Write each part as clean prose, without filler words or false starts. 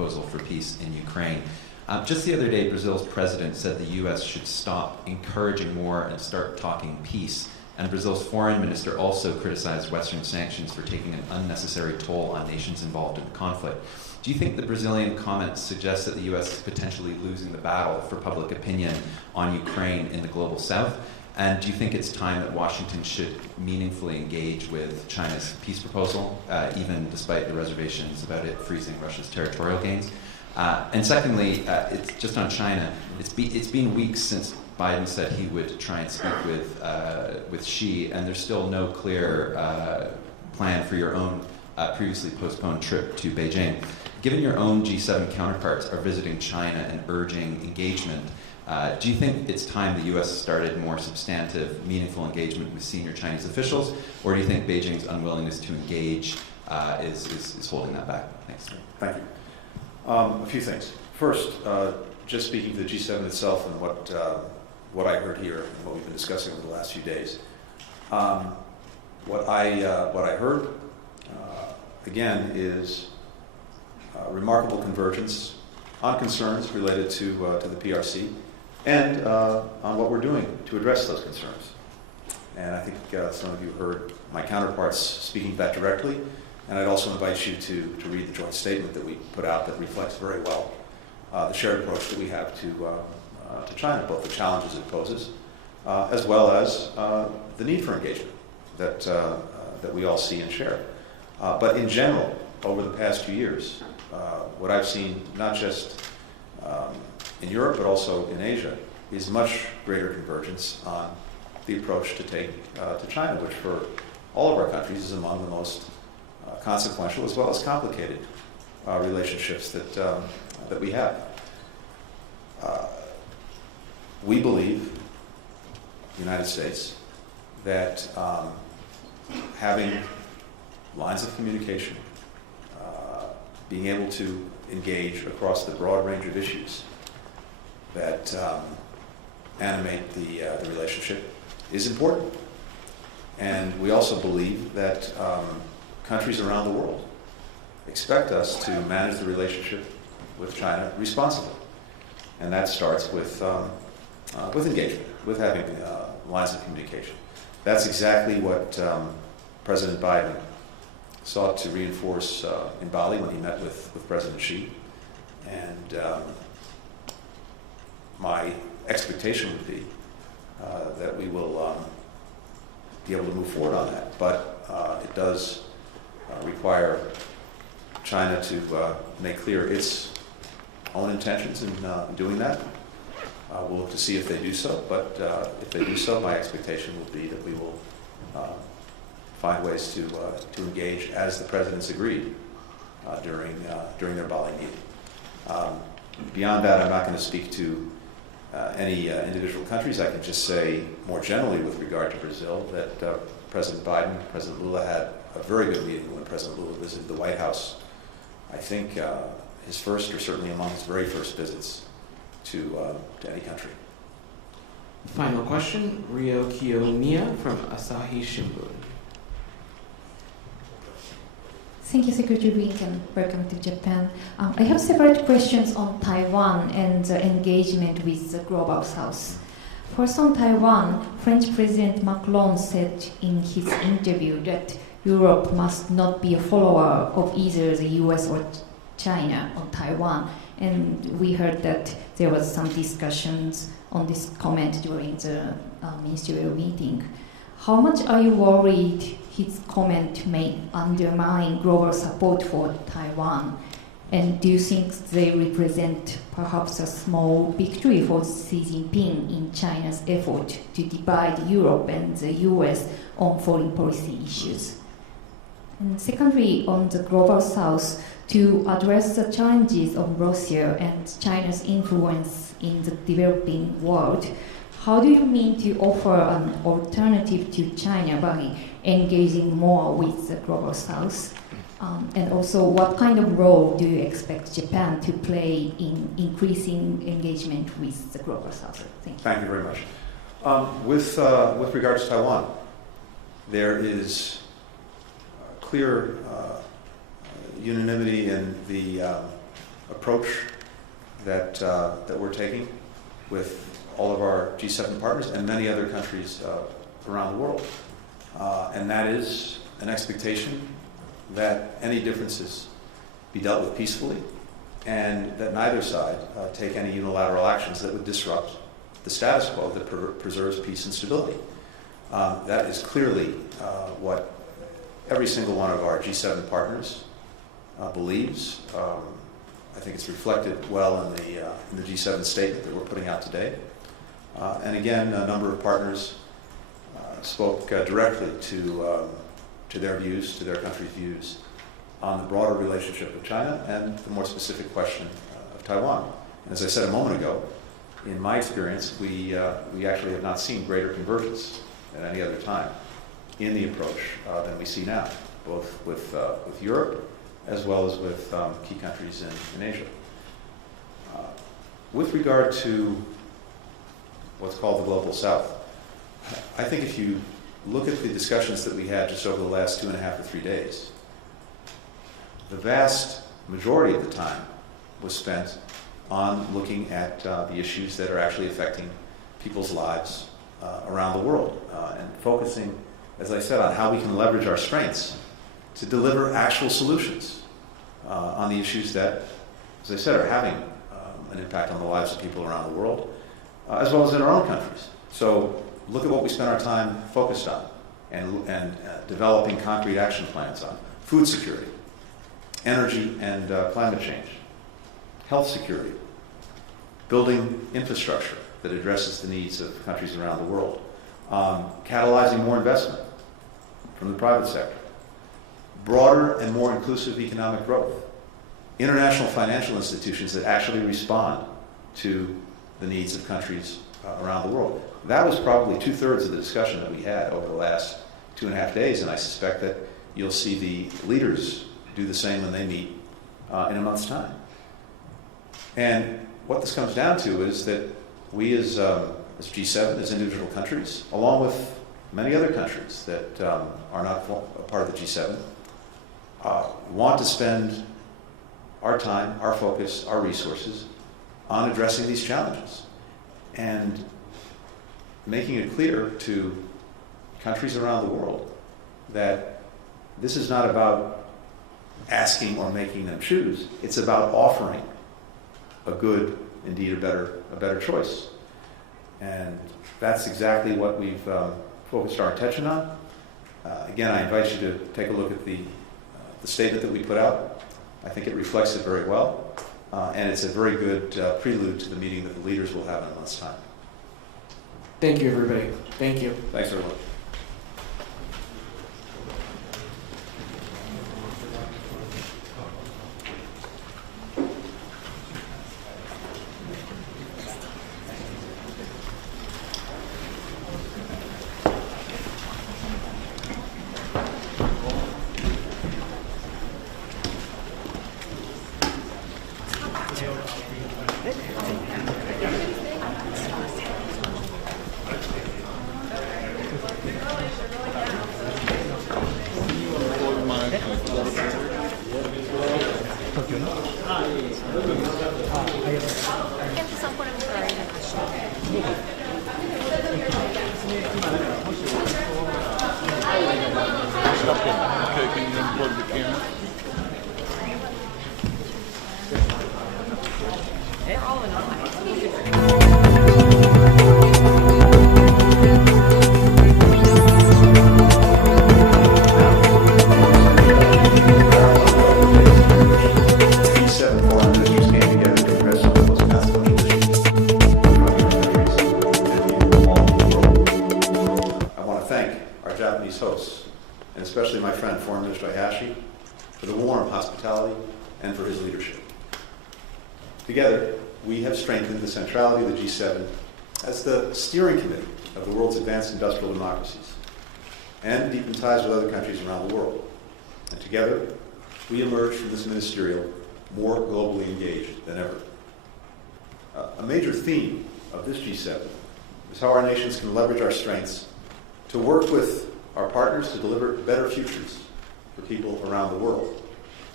proposal for peace in Ukraine. Just the other day, Brazil's president said the U.S. should stop encouraging war and start talking peace. And Brazil's foreign minister also criticized Western sanctions for taking an unnecessary toll on nations involved in the conflict. Do you think the Brazilian comments suggest that the U.S. is potentially losing the battle for public opinion on Ukraine in the global south? And do you think it's time that Washington should meaningfully engage with China's peace proposal, even despite the reservations about it freezing Russia's territorial gains? And secondly, it's just on China. It's been weeks since Biden said he would try and speak with Xi, and there's still no clear plan for your own previously postponed trip to Beijing. Given your own G7 counterparts are visiting China and urging engagement, do you think it's time the U.S. started more substantive, meaningful engagement with senior Chinese officials, or do you think Beijing's unwillingness to engage is holding that back? Thanks. Thank you. A few things. First, just speaking to the G7 itself and what I heard here and what we've been discussing over the last few days. What I heard again is remarkable convergence on concerns related to the PRC and on what we're doing to address those concerns. And I think some of you heard my counterparts speaking to that directly. And I'd also invite you to read the joint statement that we put out that reflects very well the shared approach that we have to China, both the challenges it poses, as well as the need for engagement that we all see and share. But in general, over the past few years, what I've seen, not just in Europe, but also in Asia, is much greater convergence on the approach to take to China, which for all of our countries is among the most consequential as well as complicated relationships that we have. We believe, the United States, that having lines of communication, being able to engage across the broad range of issues that animate the relationship is important. And we also believe that countries around the world expect us to manage the relationship with China responsibly. And that starts with engagement, with having lines of communication. That's exactly what President Biden sought to reinforce in Bali when he met with President Xi. And my expectation would be that we will be able to move forward on that. But it does require China to make clear its own intentions in doing that. We'll look to see if they do so, but if they do so, my expectation will be that we will find ways to engage as the presidents agreed during their Bali meeting. Beyond that, I'm not going to speak to any individual countries. I can just say more generally with regard to Brazil that President Biden, President Lula had a very good meeting when President Lula visited the White House. I think his first, or certainly among his very first visits to any country. Final question, Ryo Kiyomiya from Asahi Shimbun. Thank you, Secretary Blinken. Welcome to Japan. I have several questions on Taiwan and the engagement with the Global South. First on Taiwan, French President Macron said in his interview that Europe must not be a follower of either the US or China on Taiwan. And we heard that there was some discussions on this comment during the ministerial meeting. How much are you worried his comment may undermine global support for Taiwan? And do you think they represent perhaps a small victory for Xi Jinping in China's effort to divide Europe and the US on foreign policy issues? And secondly, on the Global South, to address the challenges of Russia and China's influence in the developing world, how do you mean to offer an alternative to China by engaging more with the Global South? And also, what kind of role do you expect Japan to play in increasing engagement with the Global South? Thank you. Thank you very much. With regards to Taiwan, there is clear unanimity in the approach that we're taking with all of our G7 partners and many other countries around the world. And that is an expectation that any differences be dealt with peacefully, and that neither side take any unilateral actions that would disrupt the status quo that preserves peace and stability. That is clearly what every single one of our G7 partners believes. I think it's reflected well in the G7 statement that we're putting out today. And again, a number of partners spoke directly to their views, to their country's views on the broader relationship with China and the more specific question of Taiwan. And as I said a moment ago, in my experience, we actually have not seen greater convergence at any other time in the approach than we see now, both with Europe as well as with key countries in Asia. With regard to what's called the Global South, I think if you look at the discussions that we had just over the last 2.5 to 3 days, the vast majority of the time was spent on looking at the issues that are actually affecting people's lives around the world, and focusing, as I said, on how we can leverage our strengths to deliver actual solutions on the issues that, as I said, are having an impact on the lives of people around the world, as well as in our own countries. So look at what we spend our time focused on and developing concrete action plans on: food security, energy and climate change, health security, building infrastructure that addresses the needs of countries around the world, catalyzing more investment from the private sector, broader and more inclusive economic growth, international financial institutions that actually respond to the needs of countries around the world. That was probably 2/3 of the discussion that we had over the last 2.5 days, and I suspect that you'll see the leaders do the same when they meet in a month's time. And what this comes down to is that we as G7, as individual countries, along with many other countries that are not a part of the G7, want to spend our time, our focus, our resources on addressing these challenges and making it clear to countries around the world that this is not about asking or making them choose. It's about offering a good, indeed a better choice. And that's exactly what we've focused our attention on. Again, I invite you to take a look at the statement that we put out. I think it reflects it very well. And it's a very good prelude to the meeting that the leaders will have in a month's time. Thank you, everybody. Thank you. Thanks, everyone. Together, we have strengthened the centrality of the G7 as the steering committee of the world's advanced industrial democracies and deepened ties with other countries around the world. And together, we emerge from this ministerial more globally engaged than ever. A major theme of this G7 is how our nations can leverage our strengths to work with our partners to deliver better futures for people around the world.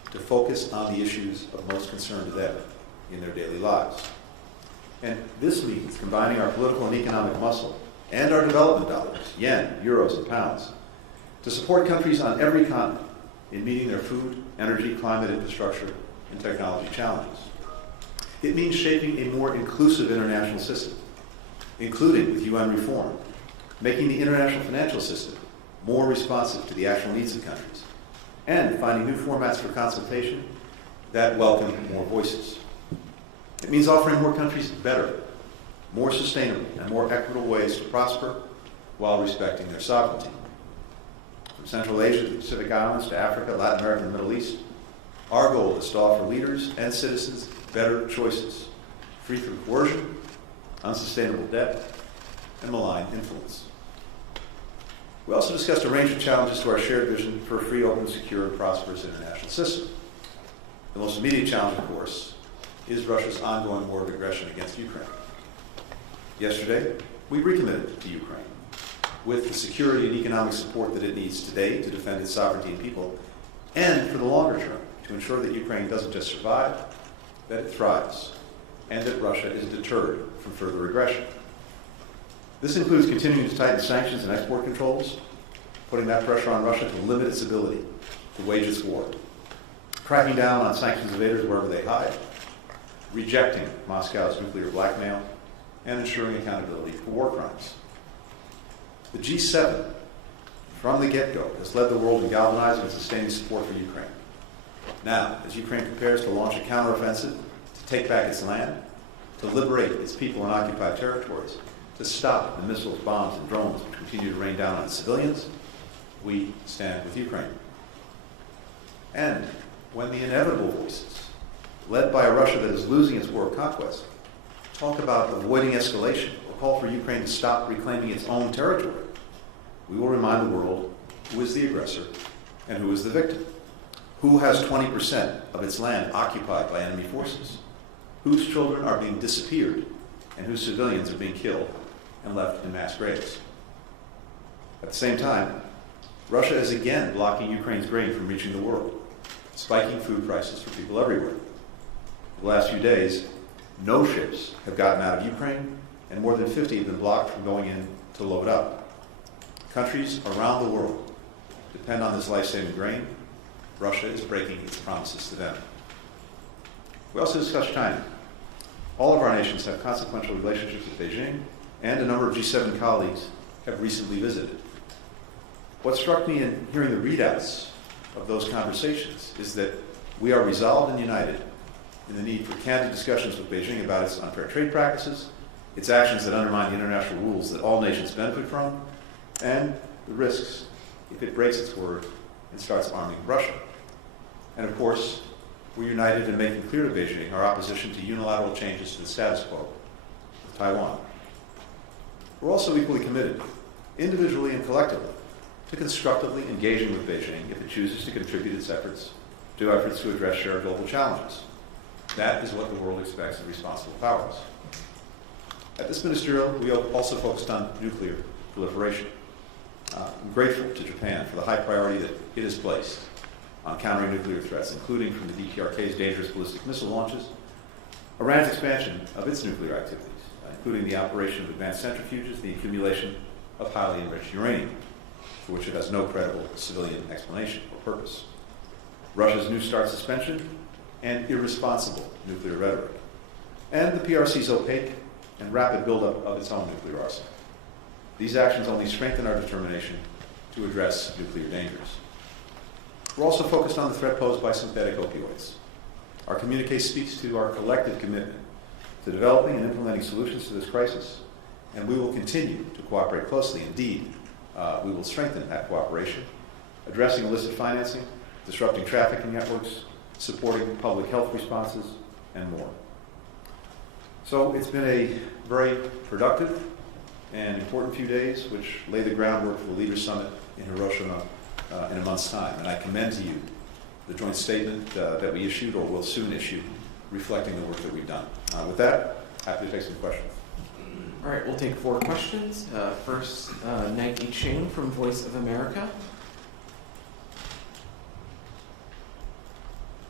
to focus on the issues of most concern to them in their daily lives. And this means combining our political and economic muscle and our development dollars, yen, euros, and pounds, to support countries on every continent in meeting their food, energy, climate, infrastructure, and technology challenges. It means shaping a more inclusive international system, including with UN reform, making the international financial system more responsive to the actual needs of countries, and finding new formats for consultation that welcome more voices. It means offering more countries better, more sustainable, and more equitable ways to prosper while respecting their sovereignty. From Central Asia to the Pacific Islands to Africa, Latin America, and the Middle East, our goal is to offer leaders and citizens better choices, free from coercion, unsustainable debt, and malign influence. We also discussed a range of challenges to our shared vision for a free, open, secure, and prosperous international system. The most immediate challenge, of course, is Russia's ongoing war of aggression against Ukraine. Yesterday, we recommitted to Ukraine with the security and economic support that it needs today to defend its sovereignty and people, and for the longer term, to ensure that Ukraine doesn't just survive, that it thrives, and that Russia is deterred from further aggression. This includes continuing to tighten sanctions and export controls, putting that pressure on Russia to limit its ability to wage its war, cracking down on sanctions evaders wherever they hide, rejecting Moscow's nuclear blackmail, and ensuring accountability for war crimes. The G7, from the get-go, has led the world in galvanizing and sustaining support for Ukraine. Now, as Ukraine prepares to launch a counteroffensive to take back its land, to liberate its people in occupied territories, to stop the missiles, bombs, and drones which continue to rain down on civilians, we stand with Ukraine. And when the inevitable voices, led by a Russia that is losing its war of conquest, talk about avoiding escalation or call for Ukraine to stop reclaiming its own territory, we will remind the world who is the aggressor and who is the victim, who has 20% of its land occupied by enemy forces, whose children are being disappeared, and whose civilians are being killed and left in mass graves. At the same time, Russia is again blocking Ukraine's grain from reaching the world, spiking food prices for people everywhere. The last few days, no ships have gotten out of Ukraine, and more than 50 have been blocked from going in to load up. Countries around the world depend on this life-saving grain. Russia is breaking its promises to them. We also discussed China. All of our nations have consequential relationships with Beijing, and a number of G7 colleagues have recently visited. What struck me in hearing the readouts of those conversations is that we are resolved and united in the need for candid discussions with Beijing about its unfair trade practices, its actions that undermine the international rules that all nations benefit from, and the risks if it breaks its word and starts arming Russia. And of course, we're united in making clear to Beijing our opposition to unilateral changes to the status quo of Taiwan. We're also equally committed, individually and collectively, to constructively engaging with Beijing if it chooses to contribute its efforts to address shared global challenges. That is what the world expects of responsible powers. At this ministerial, we also focused on nuclear proliferation. I'm grateful to Japan for the high priority that it has placed on countering nuclear threats, including from the DPRK's dangerous ballistic missile launches, Iran's expansion of its nuclear activities, including the operation of advanced centrifuges, the accumulation of highly enriched uranium, for which it has no credible civilian explanation or purpose, Russia's New START suspension, and irresponsible nuclear rhetoric, and the PRC's opaque and rapid buildup of its own nuclear arsenal. These actions only strengthen our determination to address nuclear dangers. We're also focused on the threat posed by synthetic opioids. Our communique speaks to our collective commitment to developing and implementing solutions to this crisis, and we will continue to cooperate closely. Indeed, we will strengthen that cooperation, addressing illicit financing, disrupting trafficking networks, supporting public health responses, and more. So it's been a very productive and important few days, which lay the groundwork for the Leaders' Summit in Hiroshima in a month's time. And I commend to you the joint statement that we issued or will soon issue, reflecting the work that we've done. With that, happy to take some questions. All right, we'll take 4 questions. First, Nike Ching from Voice of America.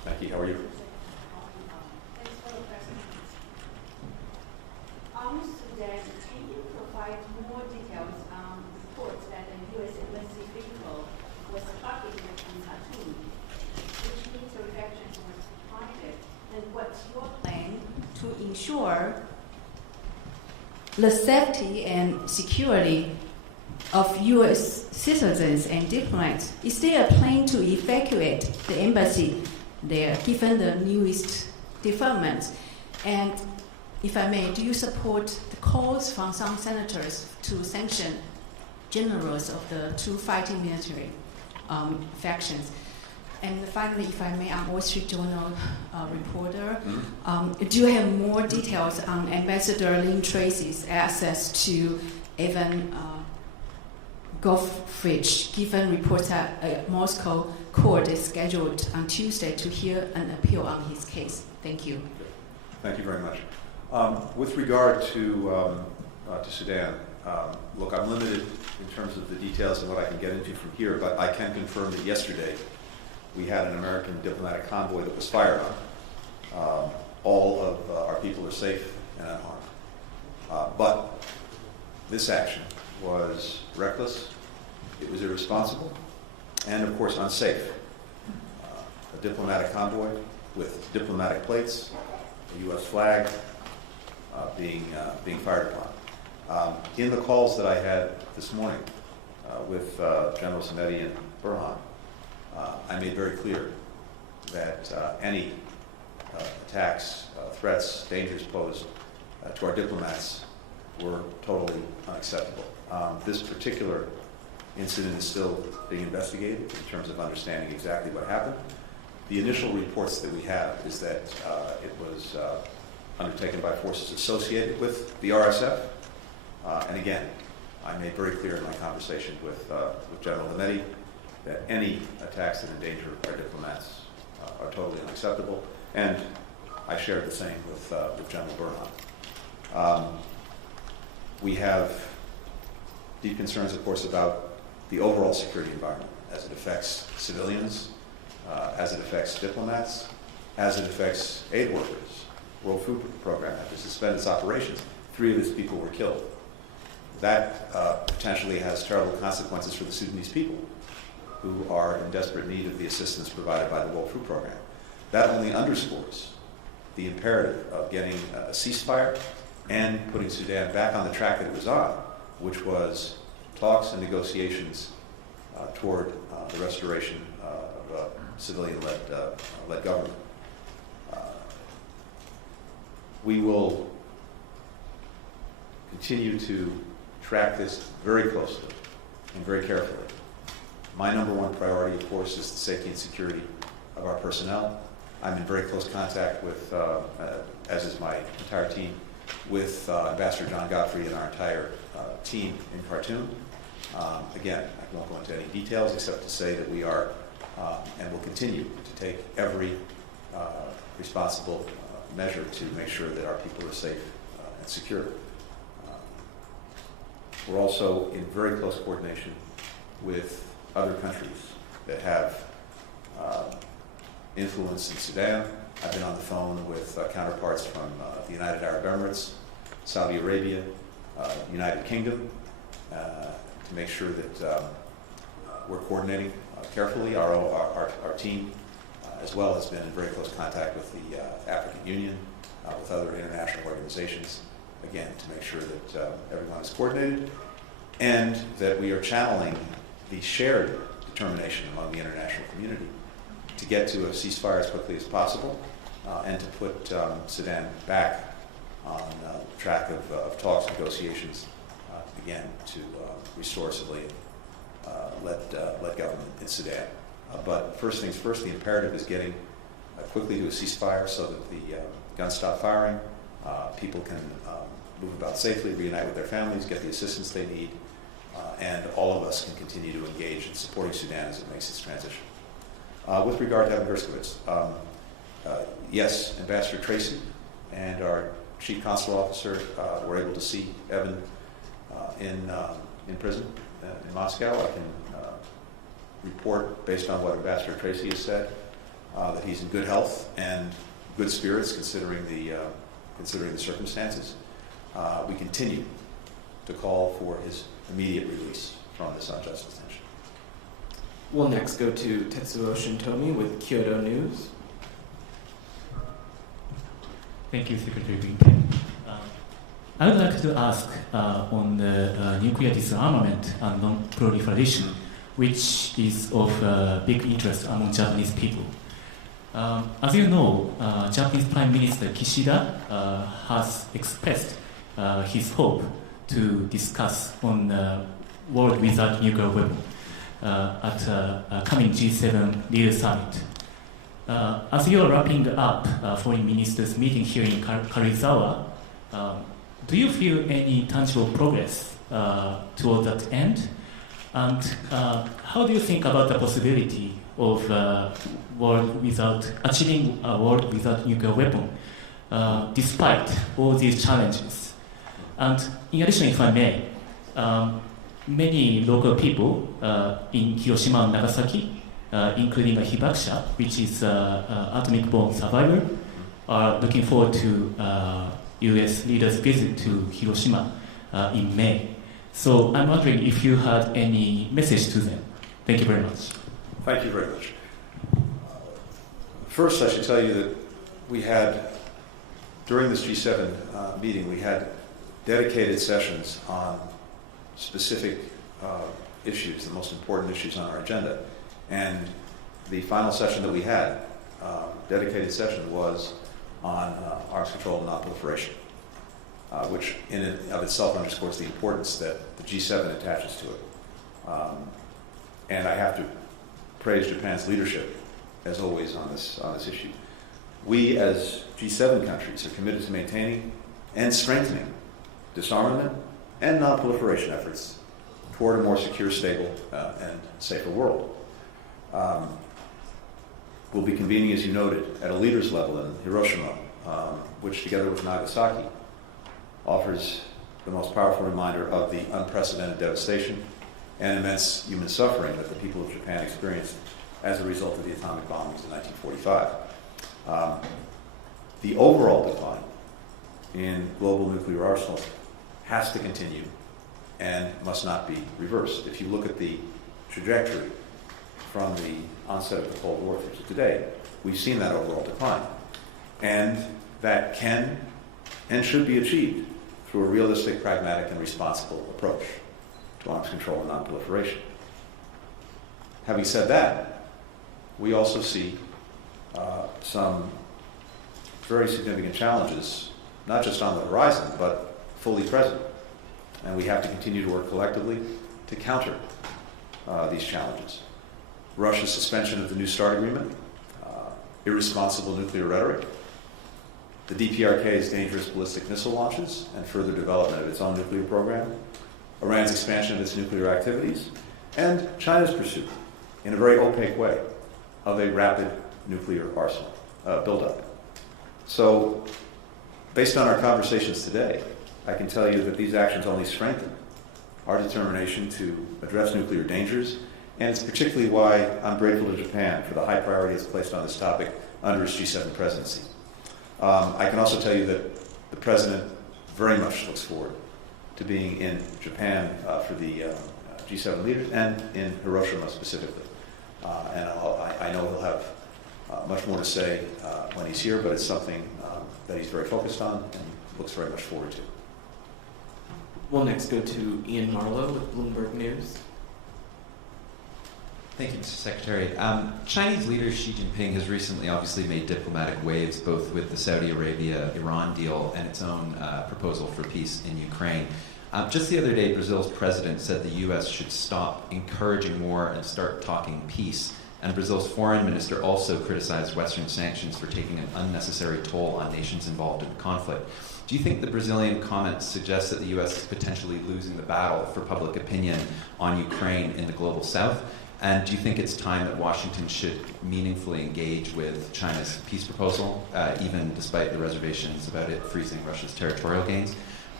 Thank you. How are you? Thanks for the presentation. Sudan, can you provide more details on reports that the U.S. embassy vehicle was targeted in Khartoum, which military actions were targeted, and what's your plan to ensure the safety and security of U.S. citizens and diplomats? Is there a plan to evacuate the embassy there, given the newest developments? And if I may, do you support the calls from some senators to sanction generals of the two fighting military factions? And finally, if I may, I'm a Wall Street Journal reporter. Do you have more details on Ambassador Lynn Tracy's access to Evan Goffridge, given reports that a Moscow court is scheduled on Tuesday to hear an appeal on his case? Thank you. Thank you very much. With regard to Sudan, look, I'm limited in terms of the details and what I can get into from here, but I can confirm that yesterday we had an American diplomatic convoy that was fired on. All of our people are safe and unharmed. But this action was reckless, it was irresponsible, and of course unsafe. A diplomatic convoy with diplomatic plates, a U.S. flag being fired upon. In the calls that I had this morning with General Samedi and Burhan, I made very clear that any attacks, threats, dangers posed to our diplomats were totally unacceptable. This particular incident is still being investigated in terms of understanding exactly what happened. The initial reports that we have is that it was undertaken by forces associated with the RSF. And again, I made very clear in my conversation with General Samedi that any attacks that endanger our diplomats are totally unacceptable, and I shared the same with General Burhan. We have deep concerns, of course, about the overall security environment as it affects civilians, as it affects diplomats, as it affects aid workers. World Food Program had to suspend its operations. 3 of its people were killed. That potentially has terrible consequences for the Sudanese people, who are in desperate need of the assistance provided by the World Food Program. That only underscores the imperative of getting a ceasefire and putting Sudan back on the track that it was on, which was talks and negotiations toward the restoration of a civilian-led government. We will continue to track this very closely and very carefully. My number one priority, of course, is the safety and security of our personnel. I'm in very close contact with, as is my entire team, with Ambassador John Godfrey and our entire team in Khartoum. Again, I won't go into any details except to say that we are and will continue to take every responsible measure to make sure that our people are safe and secure. We're also in very close coordination with other countries that have influence in Sudan. I've been on the phone with counterparts from the United Arab Emirates, Saudi Arabia, United Kingdom, to make sure that we're coordinating carefully. Our team, as well, has been in very close contact with the African Union, with other international organizations, again, to make sure that everyone is coordinated and that we are channeling the shared determination among the international community to get to a ceasefire as quickly as possible and to put Sudan back on the track of talks, negotiations, again, to restore civilian led government in Sudan. But first things first, the imperative is getting quickly to a ceasefire so that the guns stop firing, people can move about safely, reunite with their families, get the assistance they need, and all of us can continue to engage in supporting Sudan as it makes its transition. With regard to Evan Gershkovich, yes, Ambassador Tracy and our Chief Consular Officer were able to see Evan in prison in Moscow. I can report, based on what Ambassador Tracy has said, that he's in good health and good spirits considering the circumstances. We continue to call for his immediate release from this unjust detention. We'll next go to Tetsuo Shintomi with Kyoto News. Thank you, Secretary Blinken. I would like to ask on the nuclear disarmament and non-proliferation, which is of big interest among Japanese people. As you know, Japanese Prime Minister Kishida has expressed his hope to discuss on the world without nuclear weapon at a coming G7 leader summit. As you are wrapping up foreign ministers meeting here in Karizawa, do you feel any tangible progress toward that end? And how do you think about the possibility of achieving a world without nuclear weapon, despite all these challenges? And in addition, if I may, many local people in Hiroshima and Nagasaki, including a hibakusha, which is atomic bomb survivor, are looking forward to U.S. leaders' visit to Hiroshima in May. So I'm wondering if you had any message to them. Thank you very much. Thank you very much. First, I should tell you that we had, during this G7 meeting, we had dedicated sessions on specific issues, the most important issues on our agenda. And the final session that we had, dedicated session, was on arms control and non-proliferation, which in and of itself underscores the importance that the G7 attaches to it. And I have to praise Japan's leadership, as always, on this issue. We, as G7 countries, are committed to maintaining and strengthening disarmament and non-proliferation efforts toward a more secure, stable, and safer world. We'll be convening, as you noted, at a leaders level in Hiroshima, which, together with Nagasaki, offers the most powerful reminder of the unprecedented devastation and immense human suffering that the people of Japan experienced as a result of the atomic bombings in 1945. The overall decline in global nuclear arsenals has to continue and must not be reversed. If you look at the trajectory from the onset of the Cold War through to today, we've seen that overall decline. And that can and should be achieved through a realistic, pragmatic, and responsible approach to arms control and non-proliferation. Having said that, we also see some very significant challenges, not just on the horizon, but fully present. And we have to continue to work collectively to counter these challenges. Russia's suspension of the New START agreement, irresponsible nuclear rhetoric, the DPRK's dangerous ballistic missile launches and further development of its own nuclear program, Iran's expansion of its nuclear activities, and China's pursuit, in a very opaque way, of a rapid nuclear arsenal buildup. So, based on our conversations today, I can tell you that these actions only strengthen our determination to address nuclear dangers, and it's particularly why I'm grateful to Japan for the high priority it's placed on this topic under its G7 presidency. I can also tell you that the President very much looks forward to being in Japan for the G7 leaders and in Hiroshima specifically. And I know he'll have much more to say when he's here, but it's something that he's very focused on and looks very much forward to. We'll next go to Ian Marlowe with Bloomberg News. Thank you, Mr. Secretary. Chinese leader Xi Jinping has recently obviously made diplomatic waves, both with the Saudi Arabia-Iran deal and its own proposal for peace in Ukraine. Just the other day, Brazil's president said the U.S. should stop encouraging war and start talking peace. And Brazil's foreign minister also criticized Western sanctions for taking an unnecessary toll on nations involved in the conflict. Do you think the Brazilian comments suggest that the U.S. is potentially losing the battle for public opinion on Ukraine in the global south? And do you think it's time that Washington should meaningfully engage with China's peace proposal, even despite the reservations about it freezing Russia's territorial gains?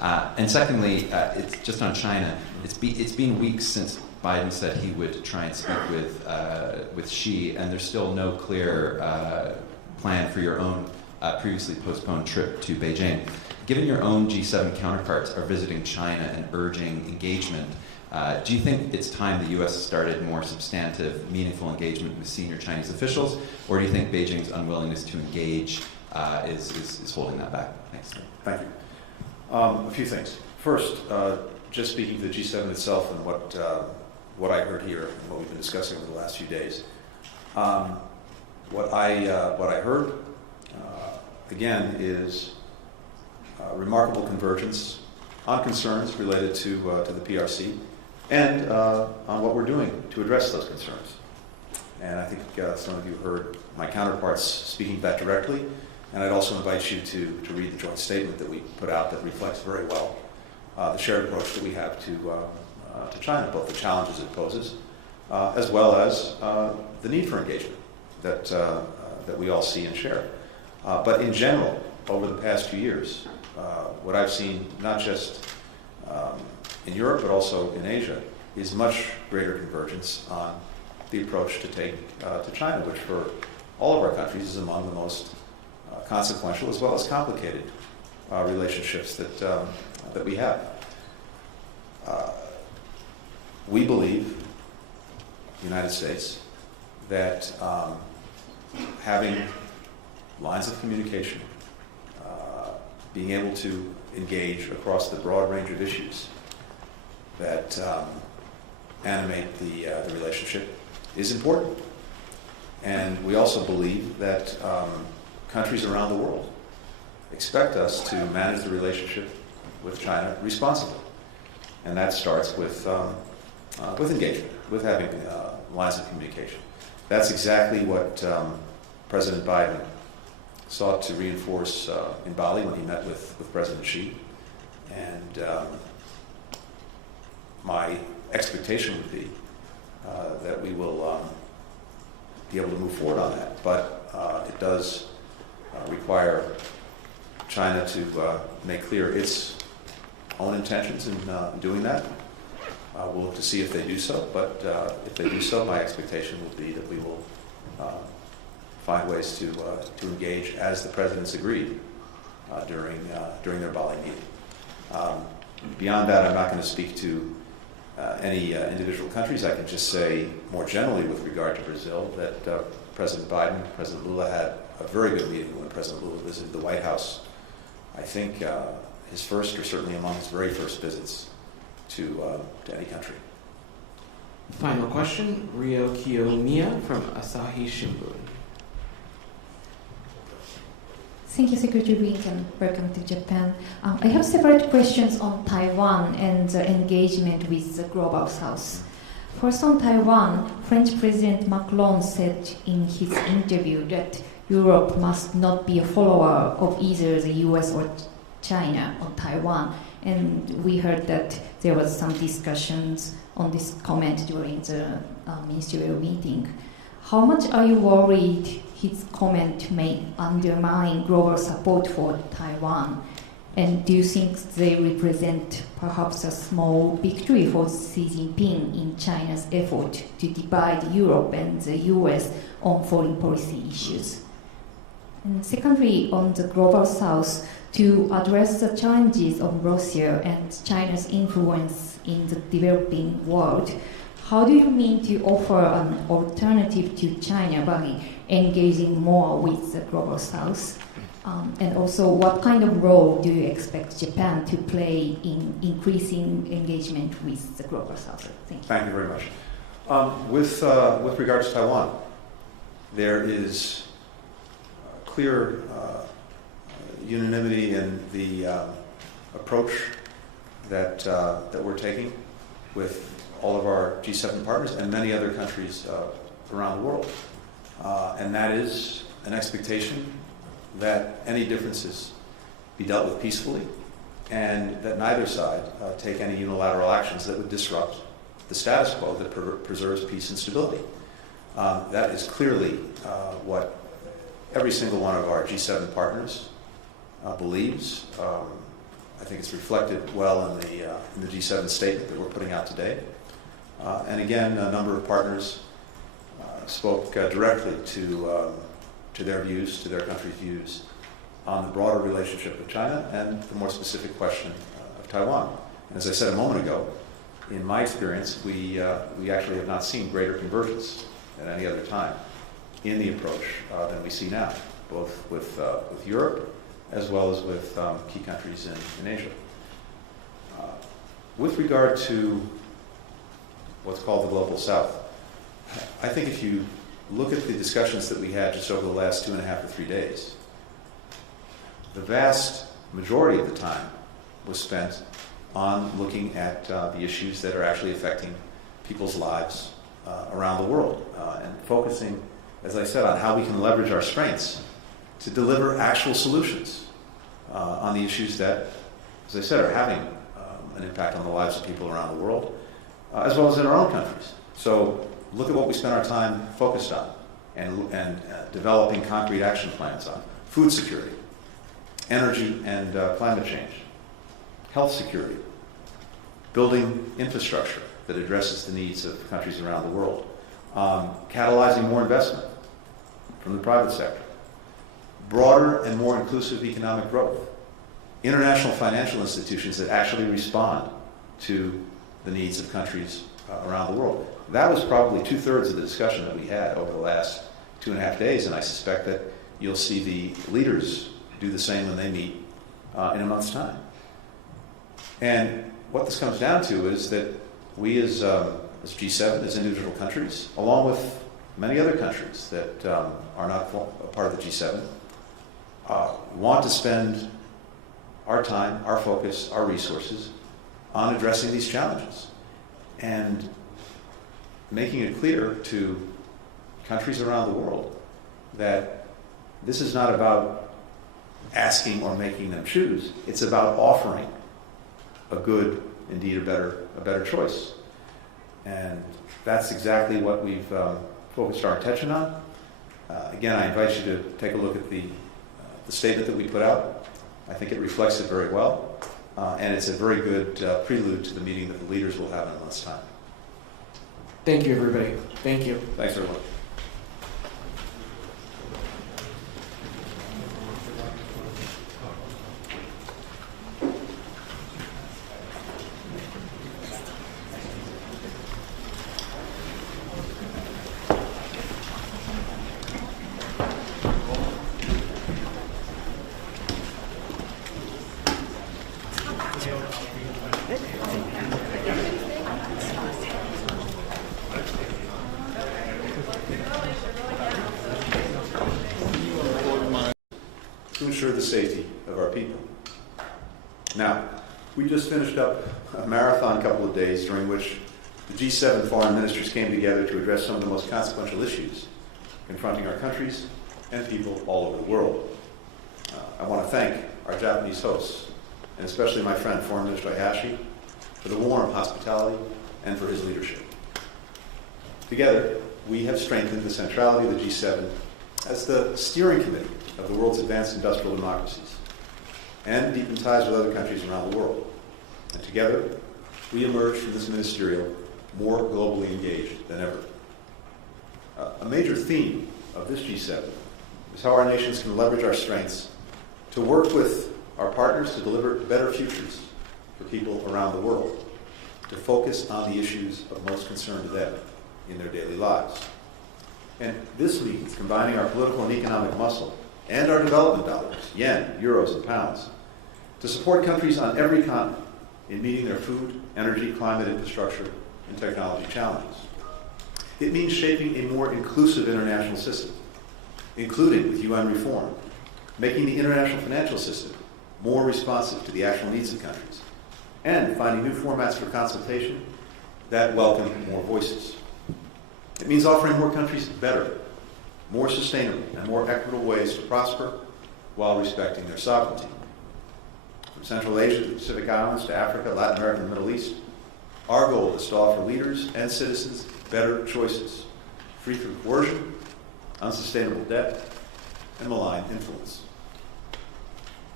And secondly, it's just on China. It's been weeks since Biden said he would try and speak with Xi, and there's still no clear plan for your own previously postponed trip to Beijing. Given your own G7 counterparts are visiting China and urging engagement, do you think it's time the U.S. started more substantive, meaningful engagement with senior Chinese officials, or do you think Beijing's unwillingness to engage is holding that back? Thanks. Thank you. A few things. First, just speaking to the G7 itself and what I heard here and what we've been discussing over the last few days. What I heard, again, is remarkable convergence on concerns related to the PRC and on what we're doing to address those concerns. And I think some of you heard my counterparts speaking to that directly, and I'd also invite you to read the joint statement that we put out that reflects very well the shared approach that we have to China, both the challenges it poses, as well as the need for engagement that we all see and share. But in general, over the past few years, what I've seen, not just in Europe, but also in Asia, is much greater convergence on the approach to take to China, which for all of our countries is among the most consequential as well as complicated relationships that we have. We believe, the United States, that having lines of communication, being able to engage across the broad range of issues that animate the relationship is important. And we also believe that countries around the world expect us to manage the relationship with China responsibly. And that starts with engagement, with having lines of communication. That's exactly what President Biden sought to reinforce in Bali when he met with President Xi. And my expectation would be that we will be able to move forward on that. But it does require China to make clear its own intentions in doing that. We'll look to see if they do so, but if they do so, my expectation will be that we will find ways to engage as the presidents agreed during their Bali meeting. Beyond that, I'm not going to speak to any individual countries. I can just say more generally with regard to Brazil that President Biden, President Lula had a very good meeting when President Lula visited the White House. I think his first, or certainly among his very first visits to any country. Final question, Ryo Kiyomiya from Asahi Shimbun. Thank you, Secretary Blinken. Welcome to Japan. I have several questions on Taiwan and engagement with the Global South. First, on Taiwan, French President Macron said in his interview that Europe must not be a follower of either the US or China on Taiwan. And we heard that there was some discussions on this comment during the ministerial meeting. How much are you worried his comment may undermine global support for Taiwan? And do you think they represent perhaps a small victory for Xi Jinping in China's effort to divide Europe and the US on foreign policy issues? And secondly, on the Global South, to address the challenges of Russia and China's influence in the developing world, how do you mean to offer an alternative to China by engaging more with the Global South? And also, what kind of role do you expect Japan to play in increasing engagement with the Global South? Thank you. Thank you very much. With regard to Taiwan, there is clear unanimity in the approach that we're taking with all of our G7 partners and many other countries around the world. And that is an expectation that any differences be dealt with peacefully and that neither side take any unilateral actions that would disrupt the status quo that preserves peace and stability. That is clearly what every single one of our G7 partners believes I think it's reflected well in the G7 statement that we're putting out today. And again, a number of partners spoke directly to their views, to their country's views on the broader relationship with China and the more specific question of Taiwan. And as I said a moment ago, in my experience, we actually have not seen greater convergence at any other time in the approach than we see now, both with Europe as well as with key countries in Asia. With regard to what's called the Global South, I think if you look at the discussions that we had just over the last 2.5 to 3 days, the vast majority of the time was spent on looking at the issues that are actually affecting people's lives around the world and focusing, as I said, on how we can leverage our strengths to deliver actual solutions on the issues that, as I said, are having an impact on the lives of people around the world, as well as in our own countries. So look at what we spend our time focused on and developing concrete action plans on: food security, energy and climate change, health security, building infrastructure that addresses the needs of countries around the world, catalyzing more investment from the private sector, broader and more inclusive economic growth, international financial institutions that actually respond to the needs of countries around the world. That was probably 2/3 of the discussion that we had over the last 2.5 days, and I suspect that you'll see the leaders do the same when they meet in a month's time. And what this comes down to is that we as G7, as individual countries, along with many other countries that are not a part of the G7, want to spend our time, our focus, our resources on addressing these challenges and making it clear to countries around the world that this is not about asking or making them choose. It's about offering a good, indeed a better choice. And that's exactly what we've focused our attention on. Again, I invite you to take a look at the statement that we put out. I think it reflects it very well, and it's a very good prelude to the meeting that the leaders will have in a month's time. Thank you, everybody. Thank you. Thanks, everyone. To ensure the safety of our people. Now, we just finished up a marathon couple of days during which the G7 foreign ministers came together to address some of the most consequential issues confronting our countries and people all over the world. I want to thank our Japanese hosts, and especially my friend, Foreign Minister Hayashi, for the warm hospitality and for his leadership. Together, we have strengthened the centrality of the G7 as the steering committee of the world's advanced industrial democracies and deepened ties with other countries around the world. And together, we emerge from this ministerial more globally engaged than ever. A major theme of this G7 is how our nations can leverage our strengths to work with our partners to deliver better futures for people around the world, to focus on the issues of most concern to them in their daily lives. And this means combining our political and economic muscle and our development dollars, yen, euros, and pounds, to support countries on every continent in meeting their food, energy, climate, infrastructure, and technology challenges. It means shaping a more inclusive international system, including with UN reform, making the international financial system more responsive to the actual needs of countries, and finding new formats for consultation that welcome more voices. It means offering more countries better, more sustainable, and more equitable ways to prosper while respecting their sovereignty. From Central Asia to the Pacific Islands to Africa, Latin America, and the Middle East, our goal is to offer leaders and citizens better choices, free from coercion, unsustainable debt, and malign influence.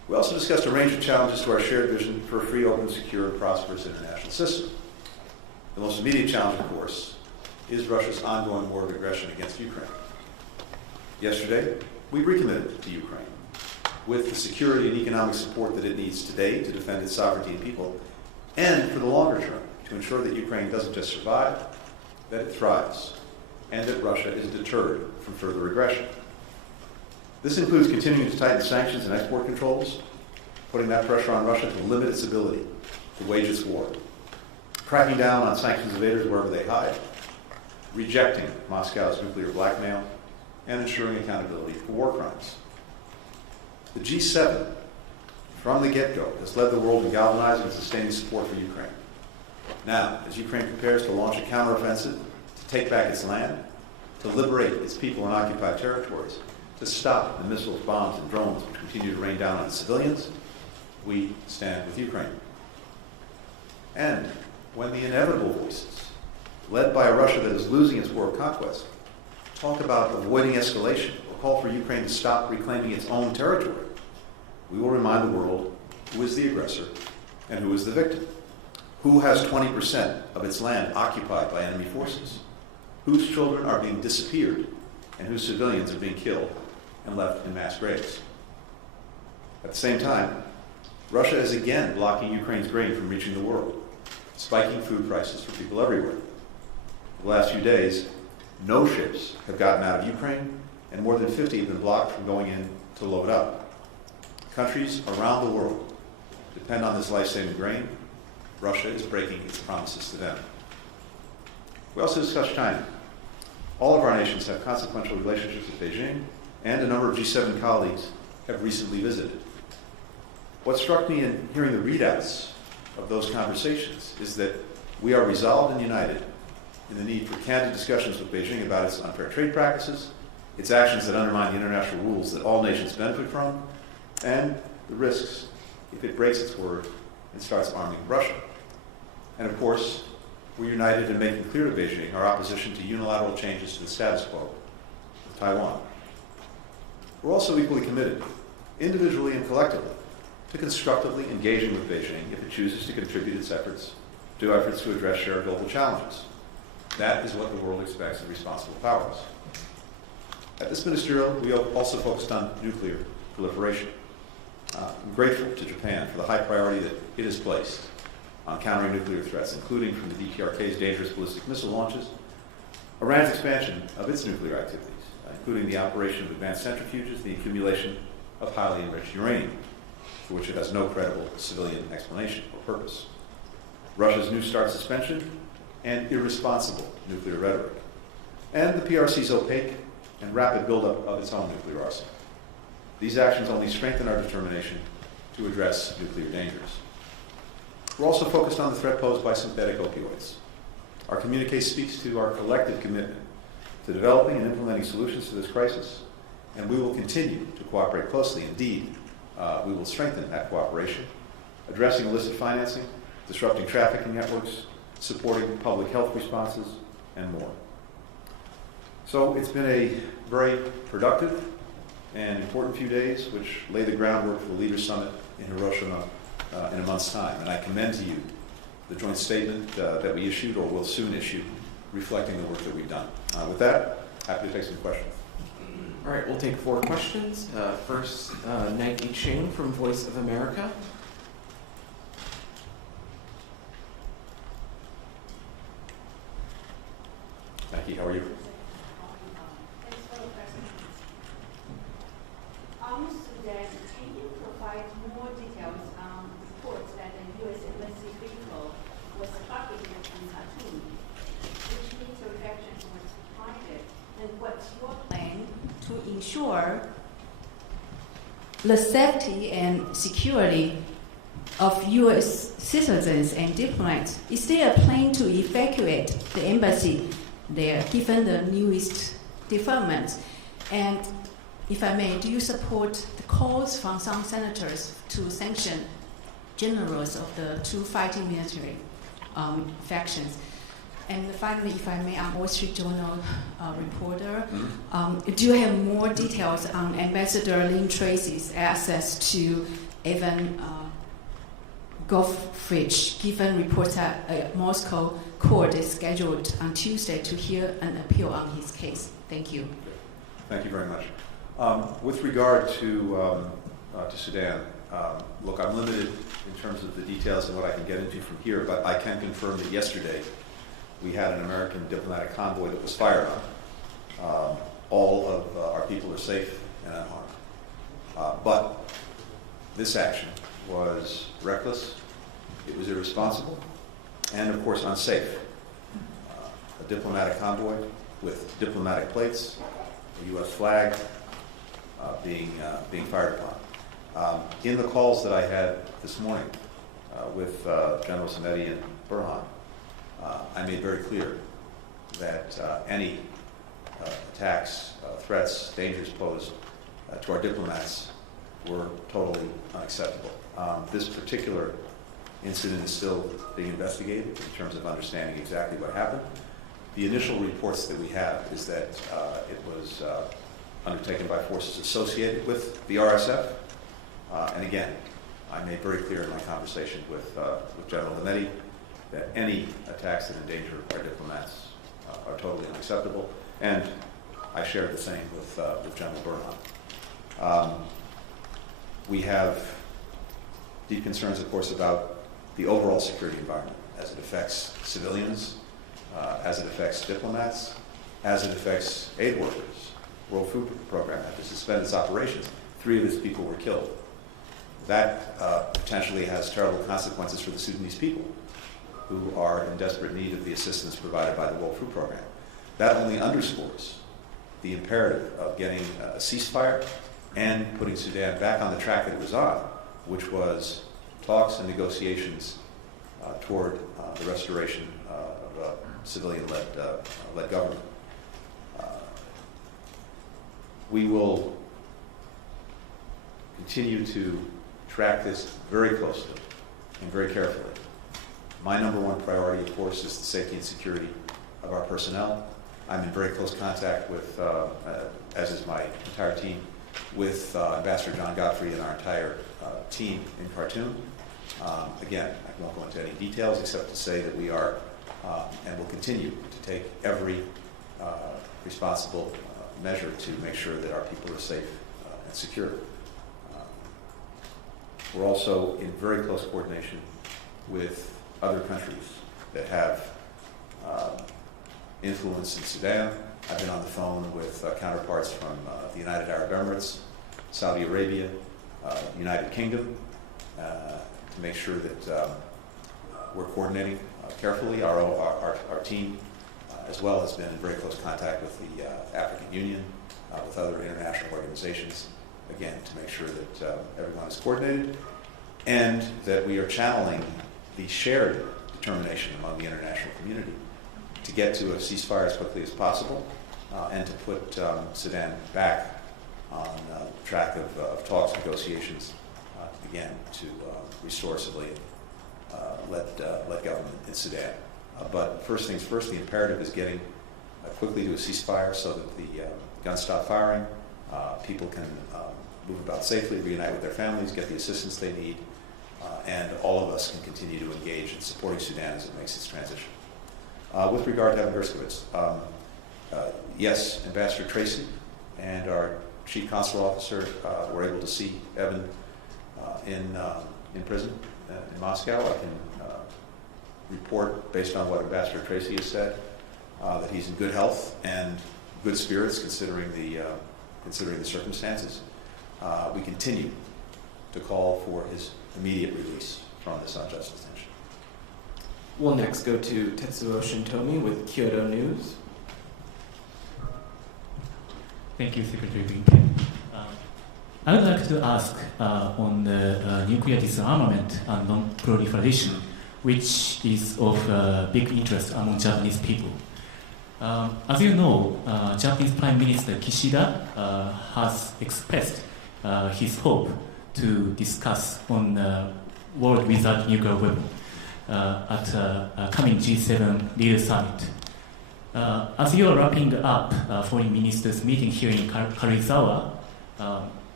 We also discussed a range of challenges to our shared vision for a free, open, secure, and prosperous international system. The most immediate challenge, of course, is Russia's ongoing war of aggression against Ukraine. Yesterday, we recommitted to Ukraine with the security and economic support that it needs today to defend its sovereignty and people, and for the longer term, to ensure that Ukraine doesn't just survive, that it thrives, and that Russia is deterred from further aggression. This includes continuing to tighten sanctions and export controls, putting that pressure on Russia to limit its ability to wage its war, cracking down on sanctions evaders wherever they hide, rejecting Moscow's nuclear blackmail, and ensuring accountability for war crimes. The G7, from the get-go, has led the world in galvanizing and sustaining support for Ukraine. Now, as Ukraine prepares to launch a counteroffensive, to take back its land, to liberate its people in occupied territories, to stop the missiles, bombs, and drones which continue to rain down on its civilians, we stand with Ukraine. And when the inevitable voices, led by a Russia that is losing its war of conquest, talk about avoiding escalation or call for Ukraine to stop reclaiming its own territory, we will remind the world who is the aggressor and who is the victim, who has 20% of its land occupied by enemy forces, whose children are being disappeared, and whose civilians are being killed and left in mass graves. At the same time, Russia is again blocking Ukraine's grain from reaching the world, spiking food prices for people everywhere. The last few days, no ships have gotten out of Ukraine, and more than 50 have been blocked from going in to load up. Countries around the world depend on this life-saving grain. Russia is breaking its promises to them. We also discussed China. All of our nations have consequential relationships with Beijing, and a number of G7 colleagues have recently visited. What struck me in hearing the readouts of those conversations is that we are resolved and united in the need for candid discussions with Beijing about its unfair trade practices, its actions that undermine the international rules that all nations benefit from, and the risks if it breaks its word and starts arming Russia. And of course, we're united in making clear to Beijing our opposition to unilateral changes to the status quo with Taiwan. We're also equally committed, individually and collectively, to constructively engaging with Beijing if it chooses to contribute its efforts to address shared global challenges. That is what the world expects of responsible powers. At this ministerial, we also focused on nuclear proliferation. I'm grateful to Japan for the high priority that it has placed on countering nuclear threats, including from the DPRK's dangerous ballistic missile launches, Iran's expansion of its nuclear activities, including the operation of advanced centrifuges, the accumulation of highly enriched uranium, for which it has no credible civilian explanation or purpose, Russia's New START suspension, and irresponsible nuclear rhetoric, and the PRC's opaque and rapid buildup of its own nuclear arsenal. These actions only strengthen our determination to address nuclear dangers. We're also focused on the threat posed by synthetic opioids. Our communique speaks to our collective commitment to developing and implementing solutions to this crisis, and we will continue to cooperate closely. Indeed, we will strengthen that cooperation, addressing illicit financing, disrupting trafficking networks, supporting public health responses, and more. So it's been a very productive and important few days, which lay the groundwork for the Leaders' Summit in Hiroshima in a month's time. And I commend to you the joint statement that we issued or will soon issue, reflecting the work that we've done. With that, happy to take some questions. All right, we'll take 4 questions. First, Nike Ching from Voice of America. Nike, how are you? Thanks for the presentation. Sudan, can you provide more details on reports that the U.S. embassy vehicle was targeted in Khartoum, which military actions was behind it, and what's your plan to ensure the safety and security of U.S. citizens and diplomats? Is there a plan to evacuate the embassy there, given the newest developments? And if I may, do you support the calls from some senators to sanction generals of the 2 fighting military factions? And finally, if I may, I'm a Wall Street Journal reporter. Do you have more details on Ambassador Lynn Tracy's access to Evan Goffridge, given reporter Moscow court is scheduled on Tuesday to hear an appeal on his case. Thank you. Thank you very much. With regard to Sudan, look, I'm limited in terms of the details and what I can get into from here, but I can confirm that yesterday we had an American diplomatic convoy that was fired on. All of our people are safe and unharmed. But this action was reckless, it was irresponsible, and of course unsafe. A diplomatic convoy with diplomatic plates, a U.S. flag being fired upon. In the calls that I had this morning with General Zanetti and Burhan, I made very clear that any attacks, threats, dangers posed to our diplomats were totally unacceptable. This particular incident is still being investigated in terms of understanding exactly what happened. The initial reports that we have is that it was undertaken by forces associated with the RSF. And again, I made very clear in my conversation with General Zanetti that any attacks that endanger our diplomats are totally unacceptable. And I shared the same with General Burhan. We have deep concerns, of course, about the overall security environment as it affects civilians, as it affects diplomats, as it affects aid workers. World Food Program had to suspend its operations. 3 of its people were killed. That potentially has terrible consequences for the Sudanese people, who are in desperate need of the assistance provided by the World Food Program. That only underscores the imperative of getting a ceasefire and putting Sudan back on the track that it was on, which was talks and negotiations toward the restoration of a civilian-led government. We will continue to track this very closely and very carefully. My number one priority, of course, is the safety and security of our personnel. I'm in very close contact with, as is my entire team, with Ambassador John Godfrey and our entire team in Khartoum. Again, I won't go into any details except to say that we are and will continue to take every responsible measure to make sure that our people are safe and secure. We're also in very close coordination with other countries that have influence in Sudan. I've been on the phone with counterparts from the United Arab Emirates, Saudi Arabia, United Kingdom, to make sure that we're coordinating carefully. Our team, as well, has been in very close contact with the African Union, with other international organizations, again, to make sure that everyone is coordinated and that we are channeling the shared determination among the international community to get to a ceasefire as quickly as possible and to put Sudan back on the track of talks, negotiations, again, to restore civilian-led government in Sudan. But first things first, the imperative is getting quickly to a ceasefire so that the guns stop firing, people can move about safely, reunite with their families, get the assistance they need, and all of us can continue to engage in supporting Sudan as it makes its transition. With regard to Evan Gershkovich, yes, Ambassador Tracy and our Chief Consular Officer were able to see Evan in prison in Moscow. I can report, based on what Ambassador Tracy has said, that he's in good health and good spirits considering the circumstances. We continue to call for his immediate release from this unjust detention. We'll next go to Tetsuo Shintomi with Kyoto News. Thank you, Secretary Blinken. I would like to ask on the nuclear disarmament and non-proliferation, which is of big interest among Japanese people. As you know, Japanese Prime Minister Kishida has expressed his hope to discuss on the world without nuclear weapon at a coming G7 leader summit. As you are wrapping up foreign ministers meeting here in Karizawa,